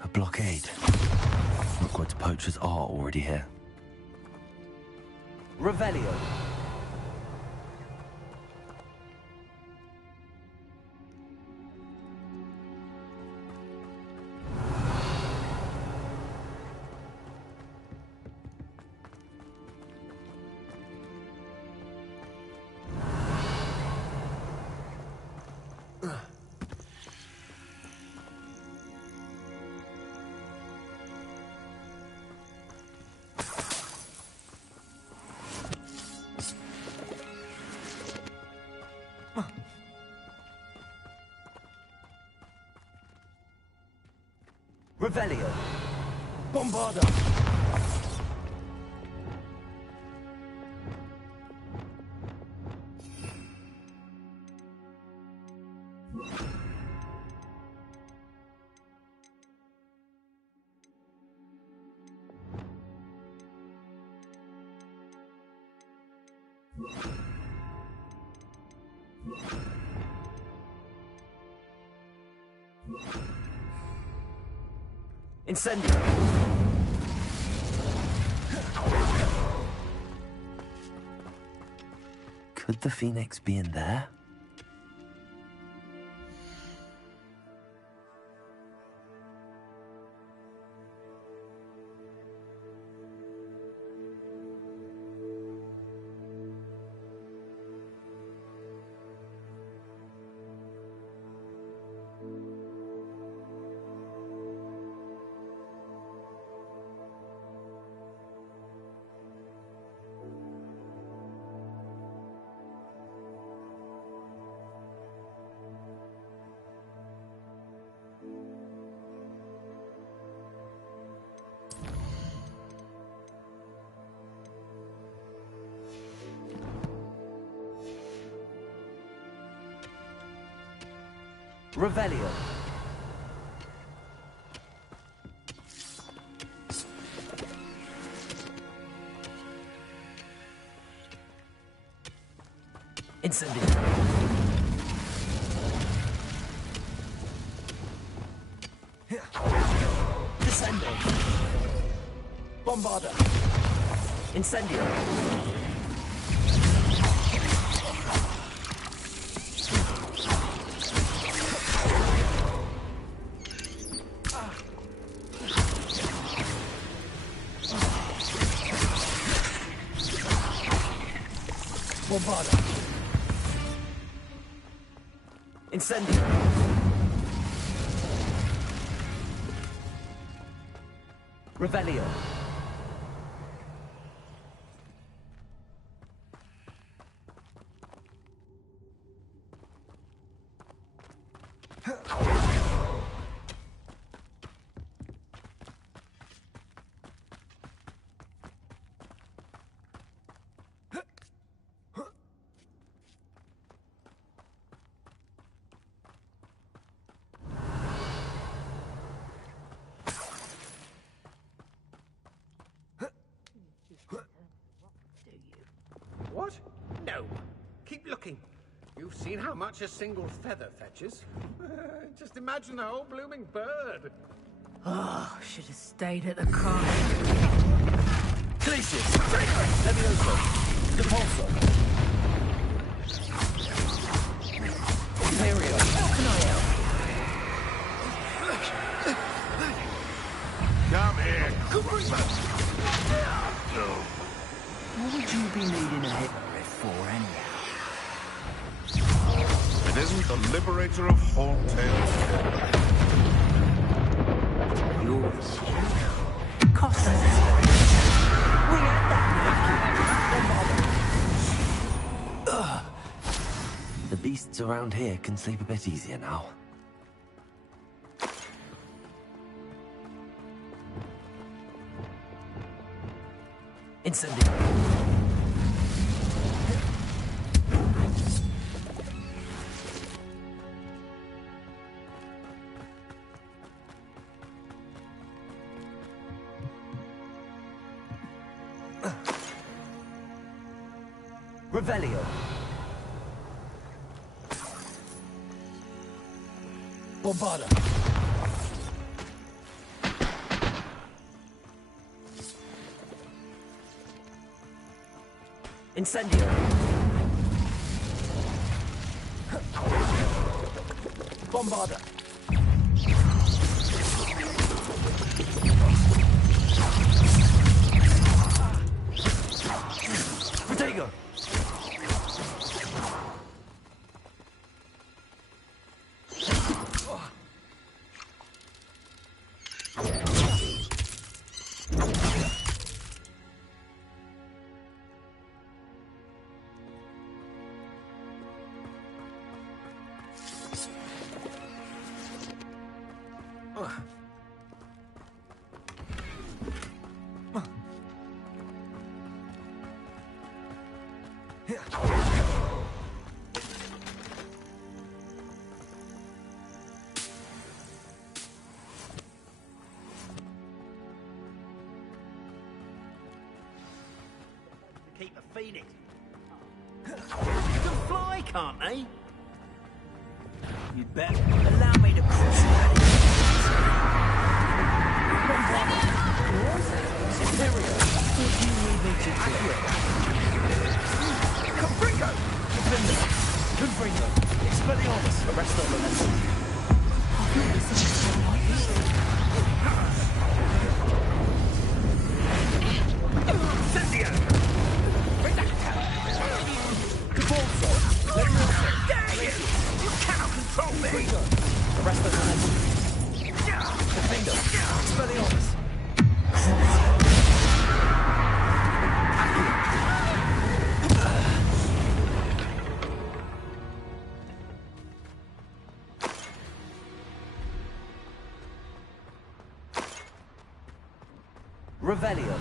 A blockade. Rookwood's poachers are already here. Revelio. Revelio. Bombarda. Incendio. Could the phoenix be in there? Revelio. Incendio. Descendo. Bombarda. Incendio. Bombarda. Incendio. Revelio. What? No. Keep looking. You've seen how much a single feather fetches. Just imagine the whole blooming bird. Oh, should have stayed at the car. Glacius. Levioso. Depulso. Imperio. How can I help? Come here. What would you be needing a hippogriff for, anyhow? It isn't the liberator of Halltale. Yours. Cost us. We had that The beasts around here can sleep a bit easier now. Incendio. Revelio. Bombarda. Incendio. Bombarda. Protego. Keep a phoenix. They can fly, can't they? You'd better allow me to cross that. Superior. What do you need me to do? Confringo! Confringo. Expelliarmus. Arrest all the lesson. Incendio! Cabalso. Levioso. Dare you! You cannot control me! Arrest the lesson. Confringo. Expelliarmus. Revelio.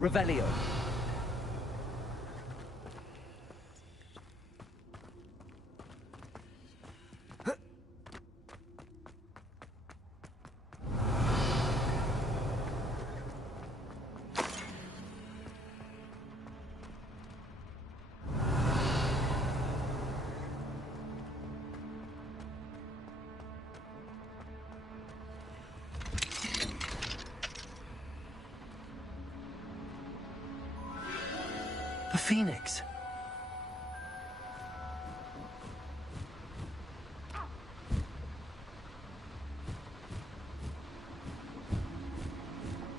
Revelio. The Phoenix.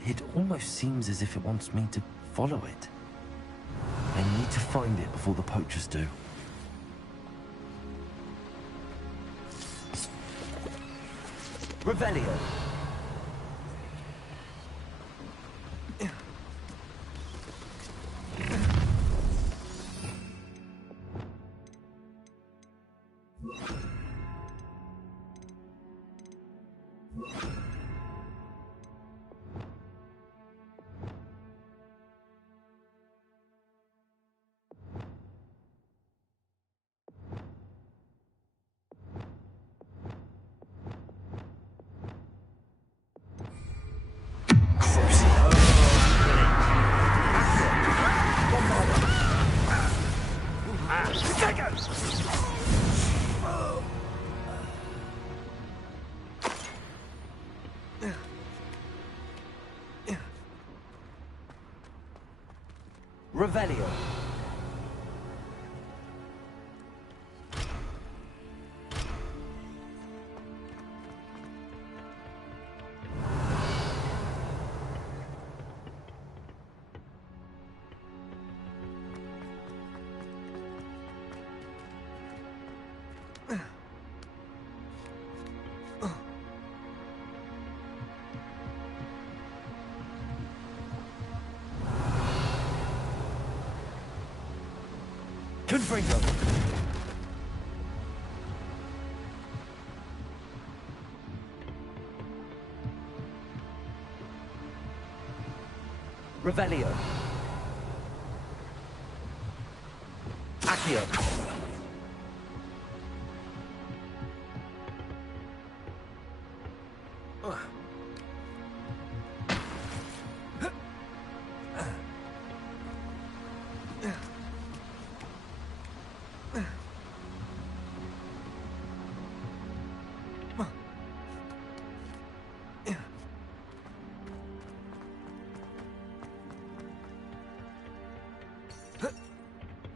It almost seems as if it wants me to follow it. I need to find it before the poachers do. Revelio. Revelio. Confringo. Revelio. Accio.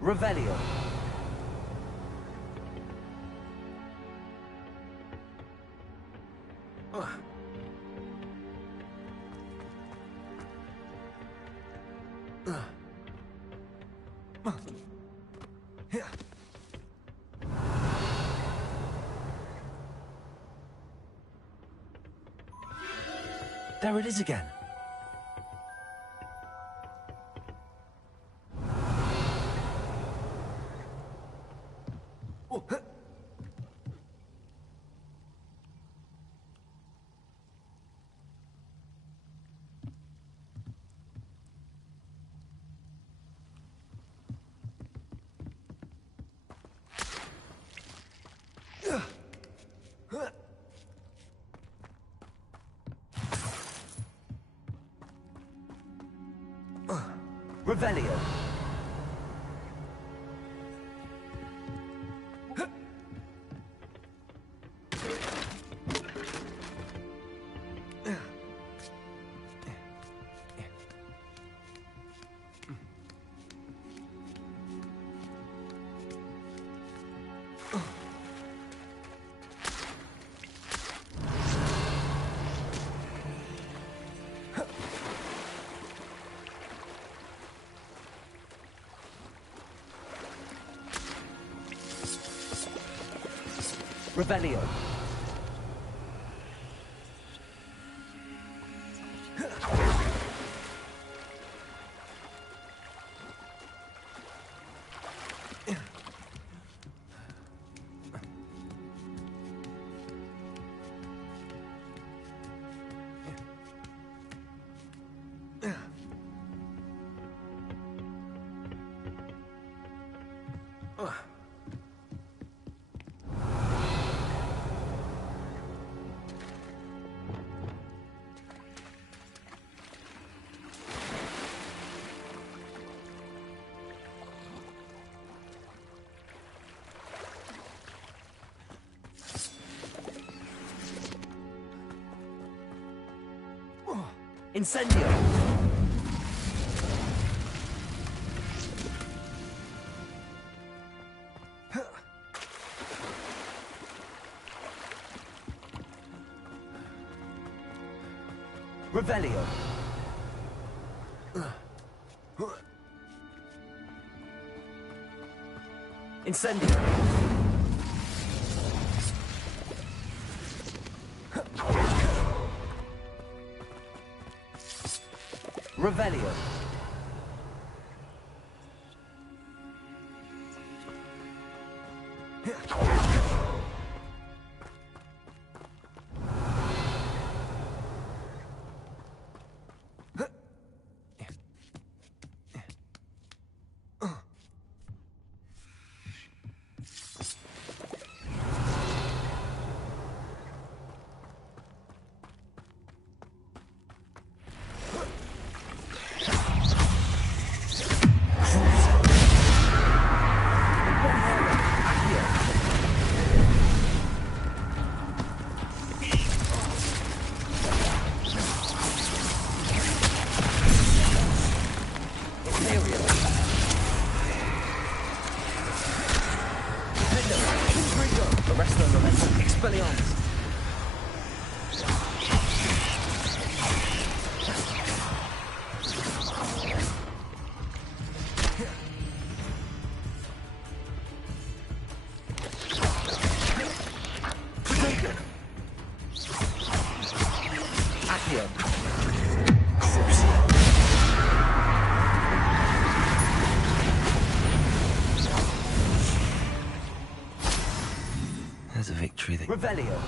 Revelio. There it is again. Revelio. Revelio. Incendio! Revelio! Incendio! Revelio! There's a victory that... Revelio!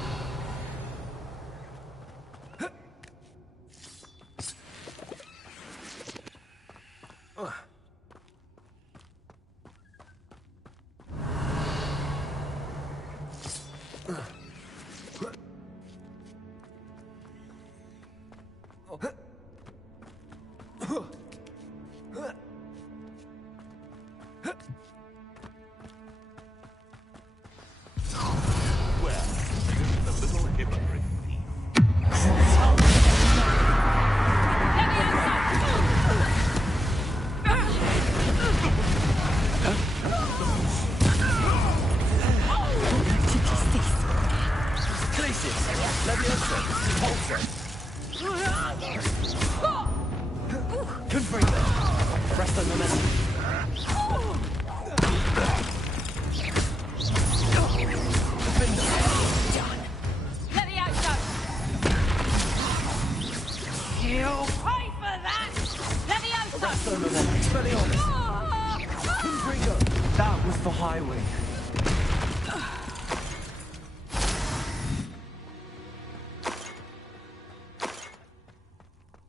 That was the highway.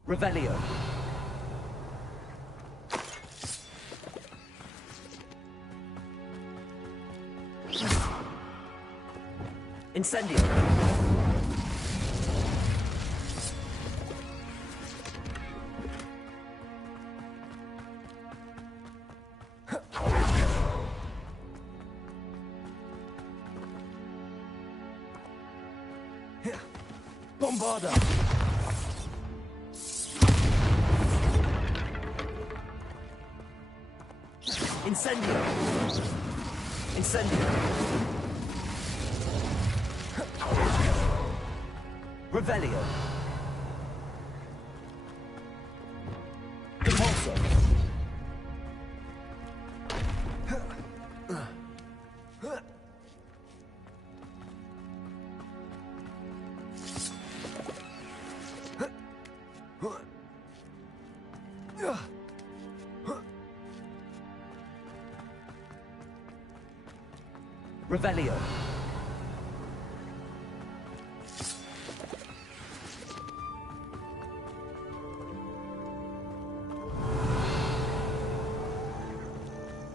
Revelio. Incendio. Bombarda! Incendio! Incendio! Revelio! Impulso! Revelio.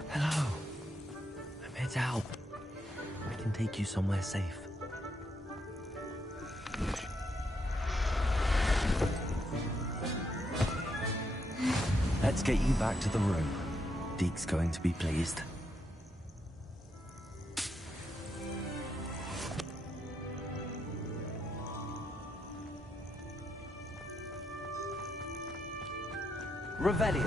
Hello. I'm here to help. I can take you somewhere safe. Let's get you back to the room. Deke's going to be pleased. Revelio.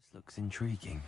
This looks intriguing.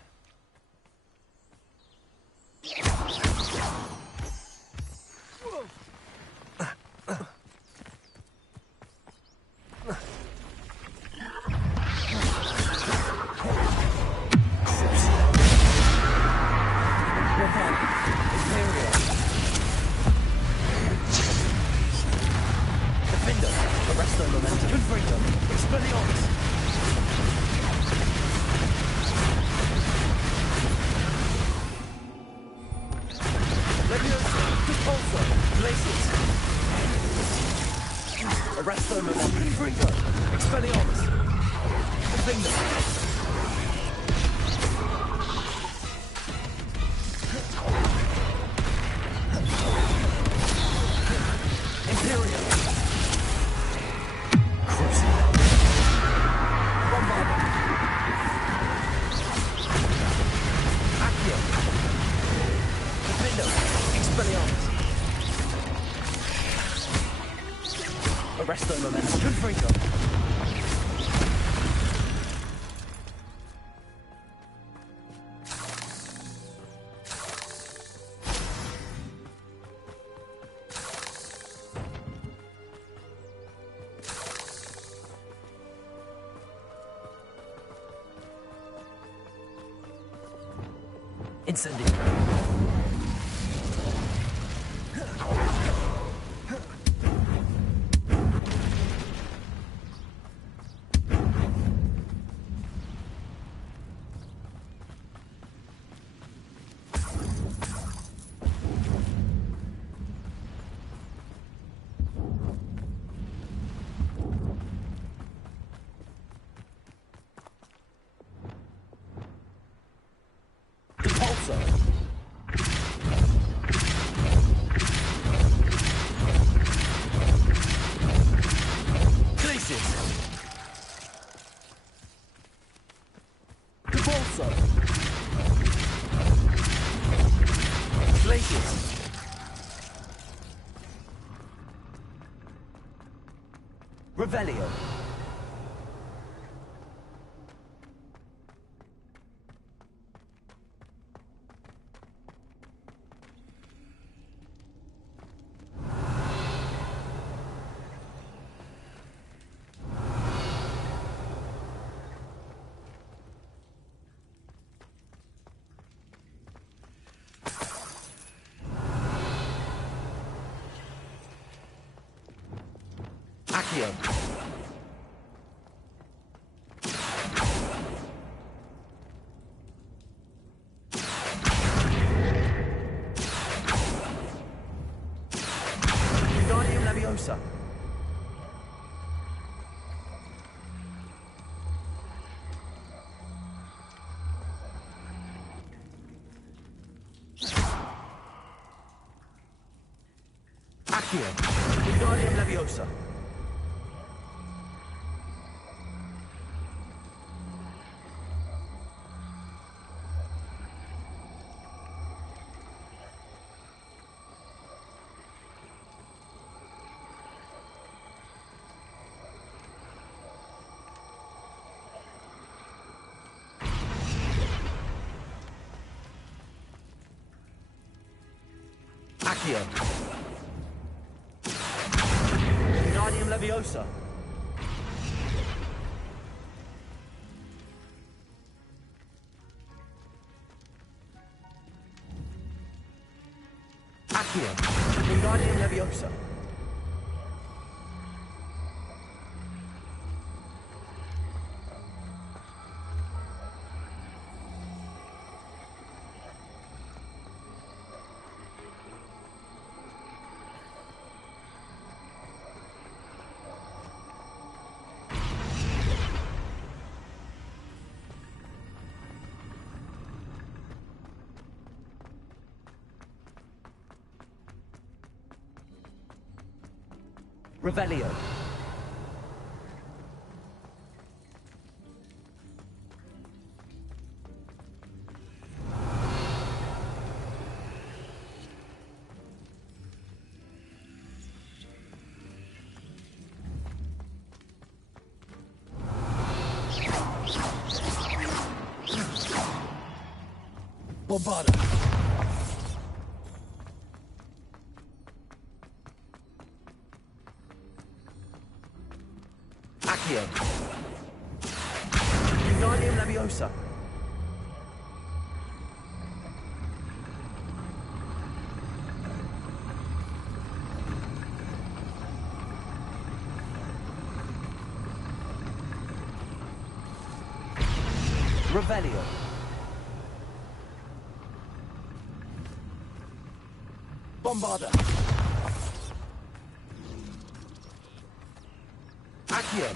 Arresto momentum. Confringo. Incendio. Revelio. Accio. Wingardium Leviosa. Accio. Wingardium Leviosa. Accio. Wingardium Leviosa. Accio. Wingardium Leviosa. Revelio. Bombarda. Accio. Wingardium Leviosa. Revelio. Bombarda. Accio.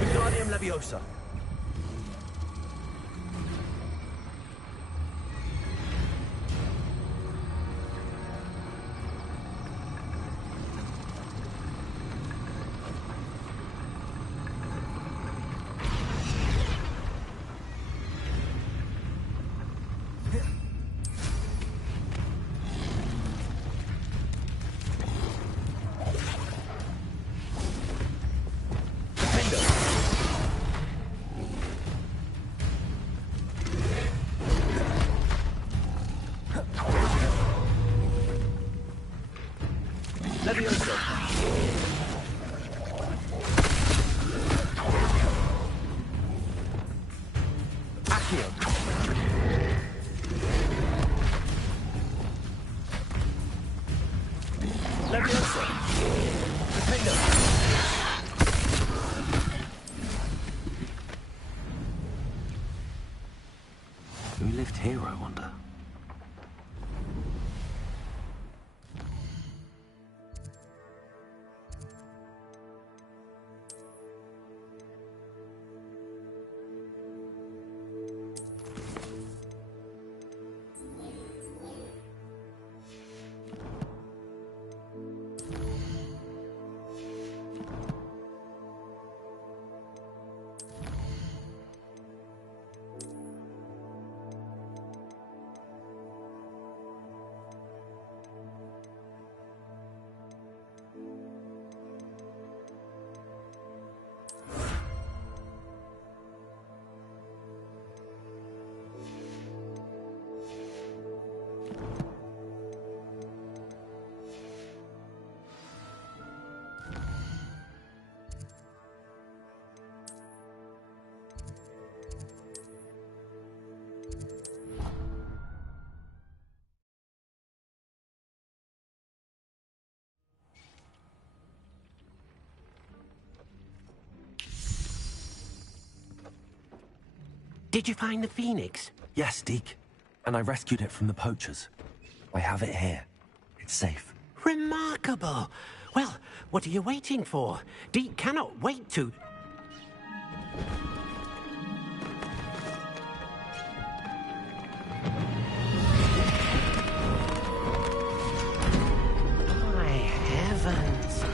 Wingardium Leviosa. Leviosa. Accio. Leviosa. Defender. Who lived here, I wonder? Did you find the Phoenix? Yes, Deke. And I rescued it from the poachers. I have it here. It's safe. Remarkable. Well, what are you waiting for? Deke cannot wait to... My heavens.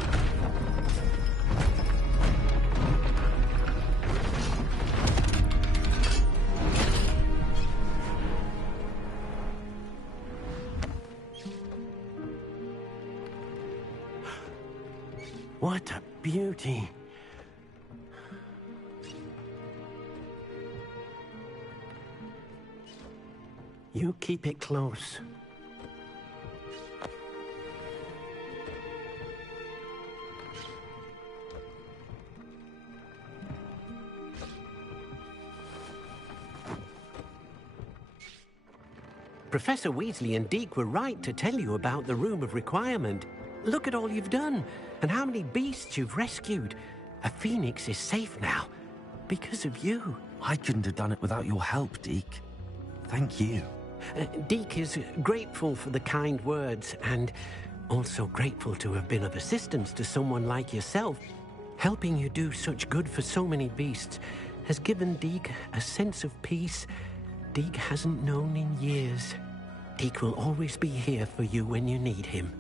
What a beauty. You keep it close. Professor Weasley and Deke were right to tell you about the Room of Requirement. Look at all you've done, and how many beasts you've rescued. A phoenix is safe now, because of you. I couldn't have done it without your help, Deke. Thank you. Deke is grateful for the kind words, and also grateful to have been of assistance to someone like yourself. Helping you do such good for so many beasts has given Deke a sense of peace Deke hasn't known in years. Deke will always be here for you when you need him.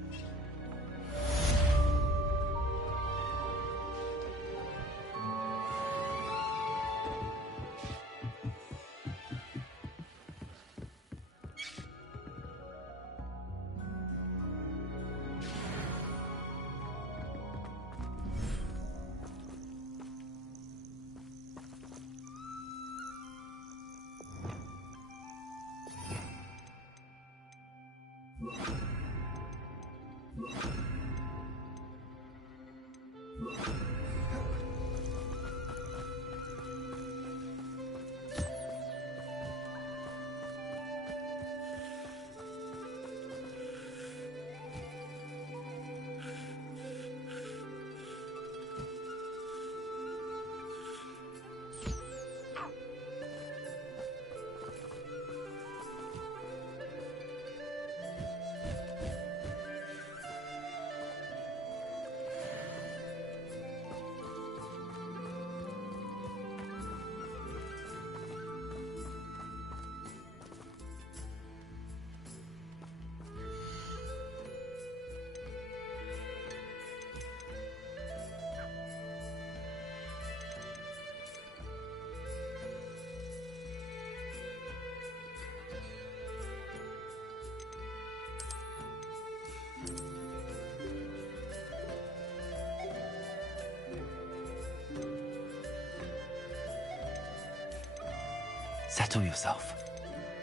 Settle yourself.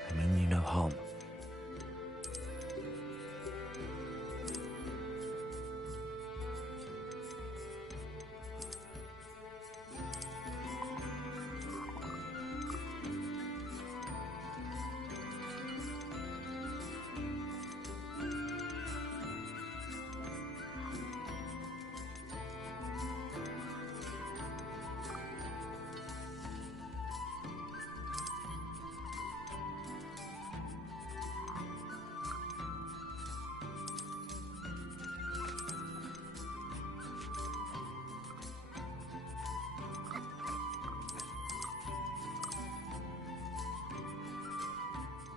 I mean you no harm.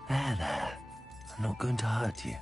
There. I'm not going to hurt you.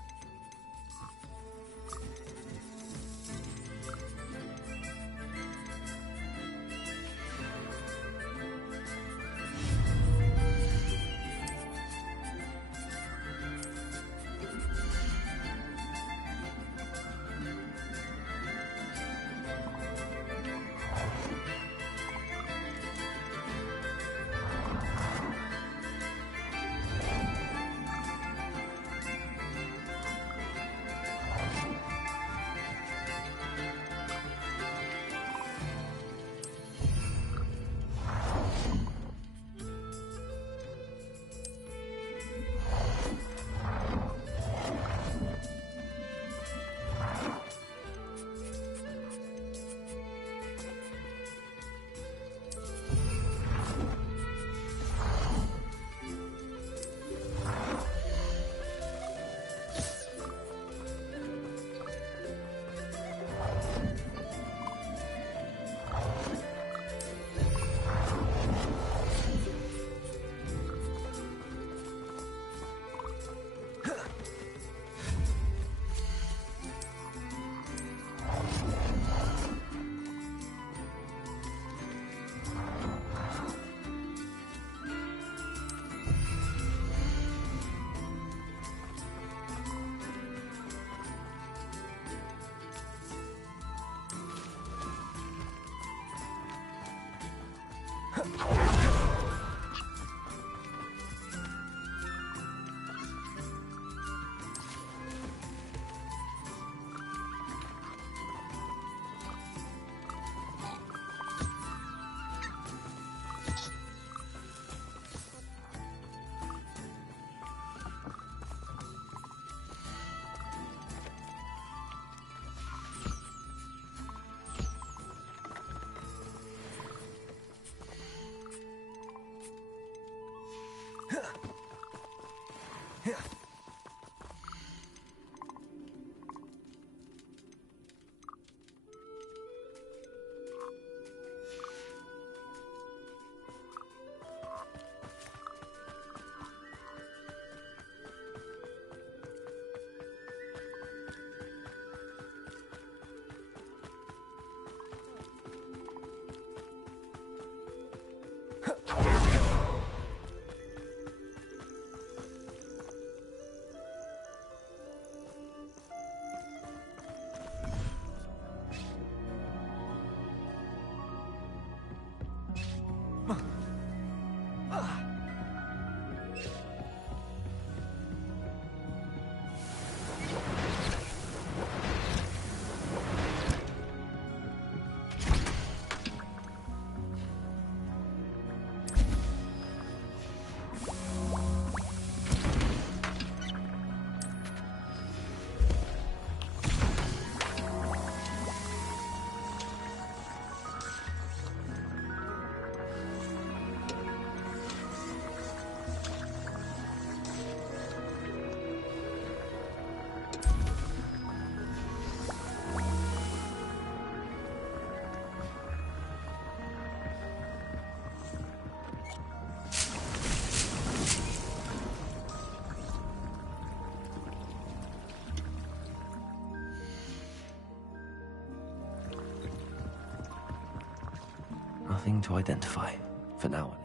nothing to identify, for now at least.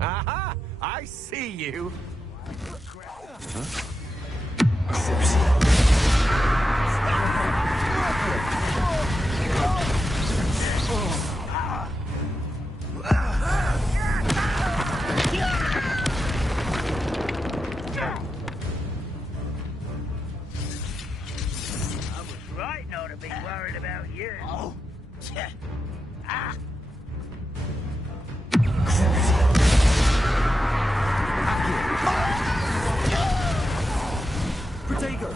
Aha! I see you! I was right not to be worried about you. Oh, ah! Protego!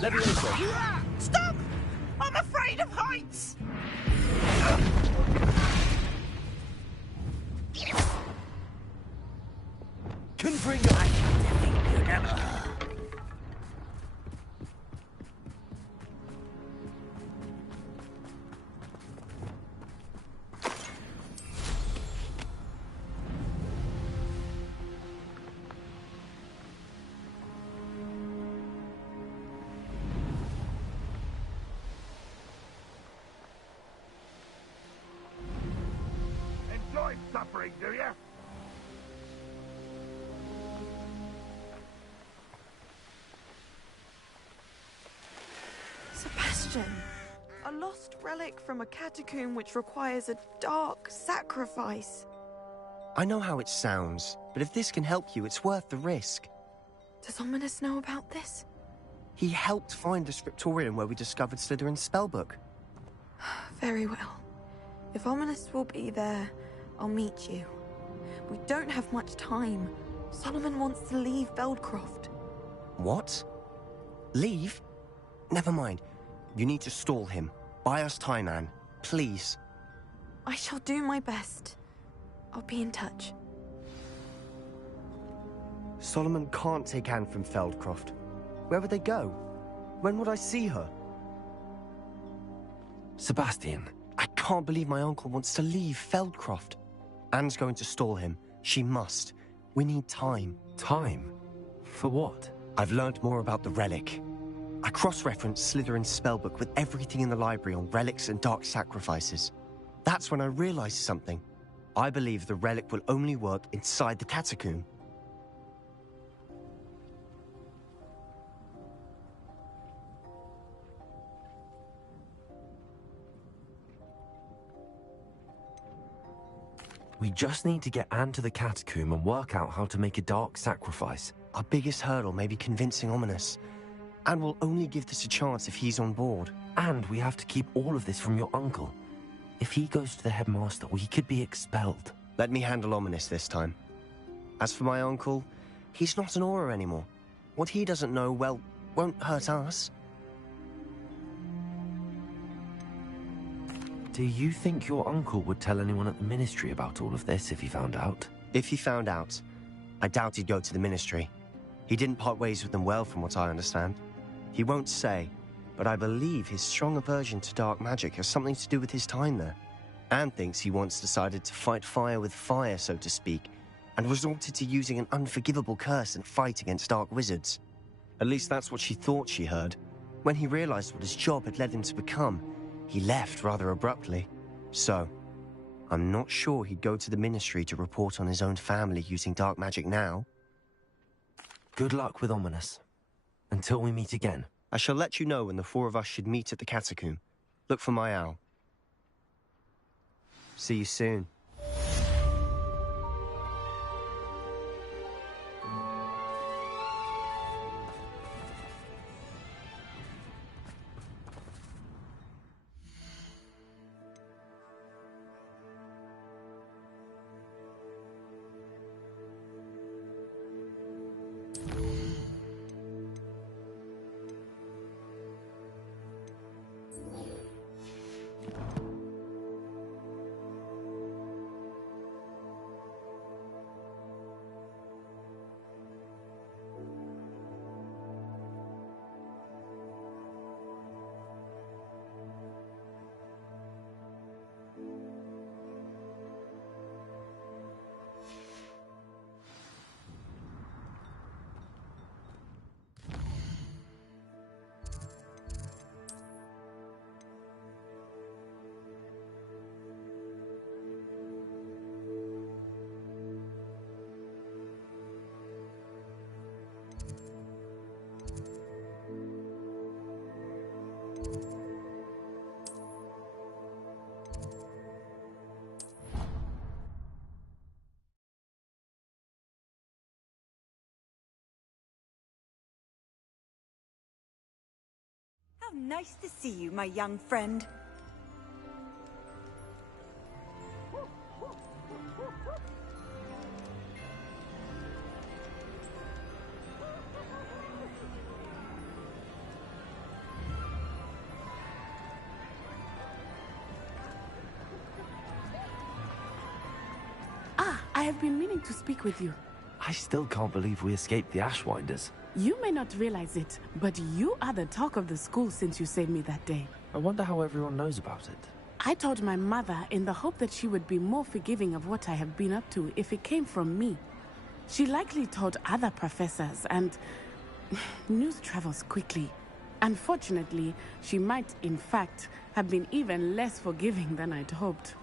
Levioso! Stop! I'm afraid of heights! Confringo! I shall defeat you never. Enjoy suffering, do you? Sebastian, a lost relic from a catacomb which requires a dark sacrifice. I know how it sounds, but if this can help you, it's worth the risk. Does Ominous know about this? He helped find the scriptorium where we discovered Slytherin's spellbook. Very well. If Ominous will be there, I'll meet you. We don't have much time. Solomon wants to leave Feldcroft. What? Leave? Never mind. You need to stall him. Buy us time, Anne. Please. I shall do my best. I'll be in touch. Solomon can't take Anne from Feldcroft. Where would they go? When would I see her? Sebastian. I can't believe my uncle wants to leave Feldcroft. Anne's going to stall him. She must. We need time. Time? For what? I've learned more about the relic. I cross-referenced Slytherin's spellbook with everything in the library on relics and dark sacrifices. That's when I realized something. I believe the relic will only work inside the catacomb. We just need to get Anne to the catacomb and work out how to make a dark sacrifice. Our biggest hurdle may be convincing Ominous. And we'll only give this a chance if he's on board. And we have to keep all of this from your uncle. If he goes to the headmaster, we could be expelled. Let me handle Ominous this time. As for my uncle, he's not an Auror anymore. What he doesn't know, well, won't hurt us. Do you think your uncle would tell anyone at the Ministry about all of this if he found out? If he found out, I doubt he'd go to the Ministry. He didn't part ways with them well, from what I understand. He won't say, but I believe his strong aversion to dark magic has something to do with his time there. Anne thinks he once decided to fight fire with fire, so to speak, and resorted to using an unforgivable curse in fight against dark wizards. At least that's what she thought she heard. When he realized what his job had led him to become, he left rather abruptly. So, I'm not sure he'd go to the Ministry to report on his own family using dark magic now. Good luck with Ominous. Until we meet again. I shall let you know when the four of us should meet at the catacomb. Look for my owl. See you soon. How nice to see you, my young friend. Ah, I have been meaning to speak with you. I still can't believe we escaped the Ashwinders. You may not realize it, but you are the talk of the school since you saved me that day. I wonder how everyone knows about it. I told my mother in the hope that she would be more forgiving of what I have been up to if it came from me. She likely told other professors, and news travels quickly. Unfortunately, she might, in fact, have been even less forgiving than I'd hoped.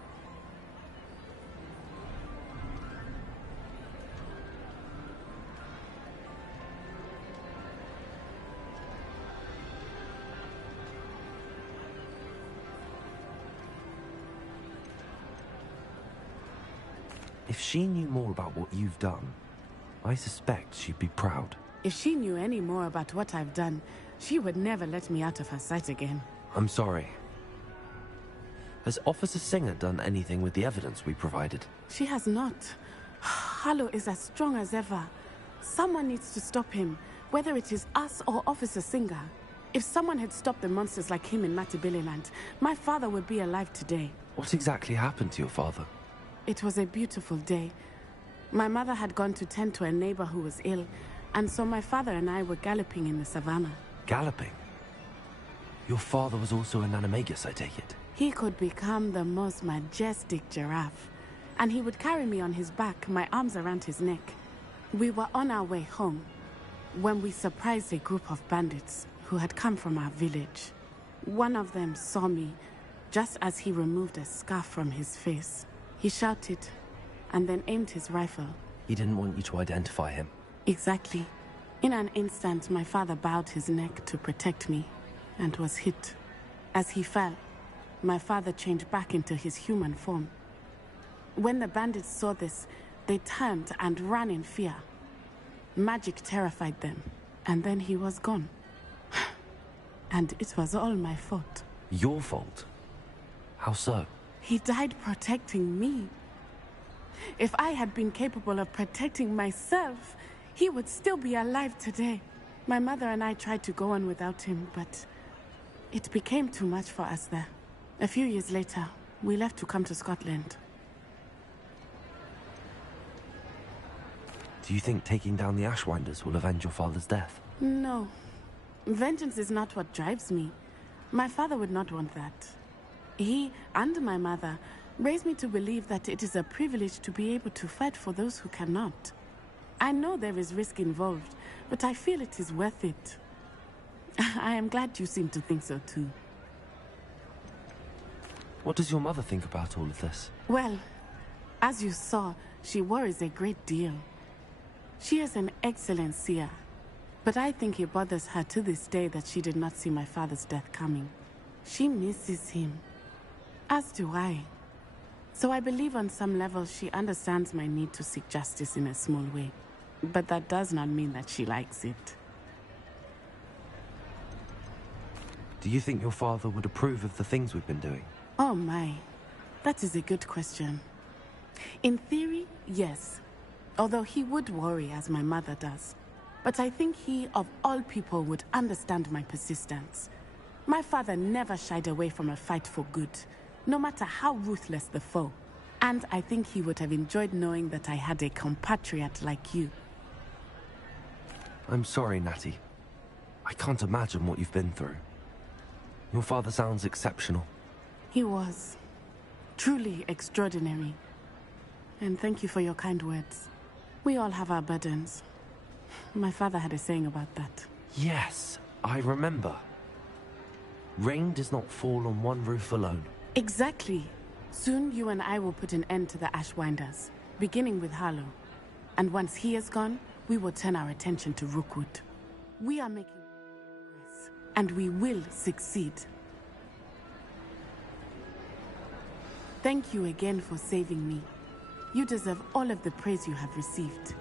If she knew more about what you've done, I suspect she'd be proud. If she knew any more about what I've done, she would never let me out of her sight again. I'm sorry. Has Officer Singer done anything with the evidence we provided? She has not. Harlow is as strong as ever. Someone needs to stop him, whether it is us or Officer Singer. If someone had stopped the monsters like him in Matabeleland, my father would be alive today. What exactly happened to your father? It was a beautiful day. My mother had gone to tend to a neighbor who was ill, and so my father and I were galloping in the savannah. Galloping? Your father was also an animagus, I take it? He could become the most majestic giraffe, and he would carry me on his back, my arms around his neck. We were on our way home when we surprised a group of bandits who had come from our village. One of them saw me just as he removed a scarf from his face. He shouted, and then aimed his rifle. He didn't want you to identify him. Exactly. In an instant, my father bowed his neck to protect me, and was hit. As he fell, my father changed back into his human form. When the bandits saw this, they turned and ran in fear. Magic terrified them, and then he was gone. And it was all my fault. Your fault? How so? He died protecting me. If I had been capable of protecting myself, he would still be alive today. My mother and I tried to go on without him, but it became too much for us there. A few years later, We left to come to Scotland. Do you think taking down the Ashwinders will avenge your father's death? No. Vengeance is not what drives me. My father would not want that. He and my mother raised me to believe that it is a privilege to be able to fight for those who cannot. I know there is risk involved, but I feel it is worth it. I am glad you seem to think so too. What does your mother think about all of this? Well, as you saw, she worries a great deal. She is an excellent seer, but I think it bothers her to this day that she did not see my father's death coming. She misses him, as do I. So I believe on some level she understands my need to seek justice in a small way. But that does not mean that she likes it. Do you think your father would approve of the things we've been doing? Oh my, that is a good question. In theory, yes. Although he would worry as my mother does. But I think he, of all people, would understand my persistence. My father never shied away from a fight for good, no matter how ruthless the foe. And I think he would have enjoyed knowing that I had a compatriot like you. I'm sorry, Natty. I can't imagine what you've been through. Your father sounds exceptional. He was. Truly extraordinary. And thank you for your kind words. We all have our burdens. My father had a saying about that. Yes, I remember. Rain does not fall on one roof alone. Exactly. Soon you and I will put an end to the Ashwinders, beginning with Harlow. And once he is gone, we will turn our attention to Rookwood. We are making progress, and we will succeed. Thank you again for saving me. You deserve all of the praise you have received.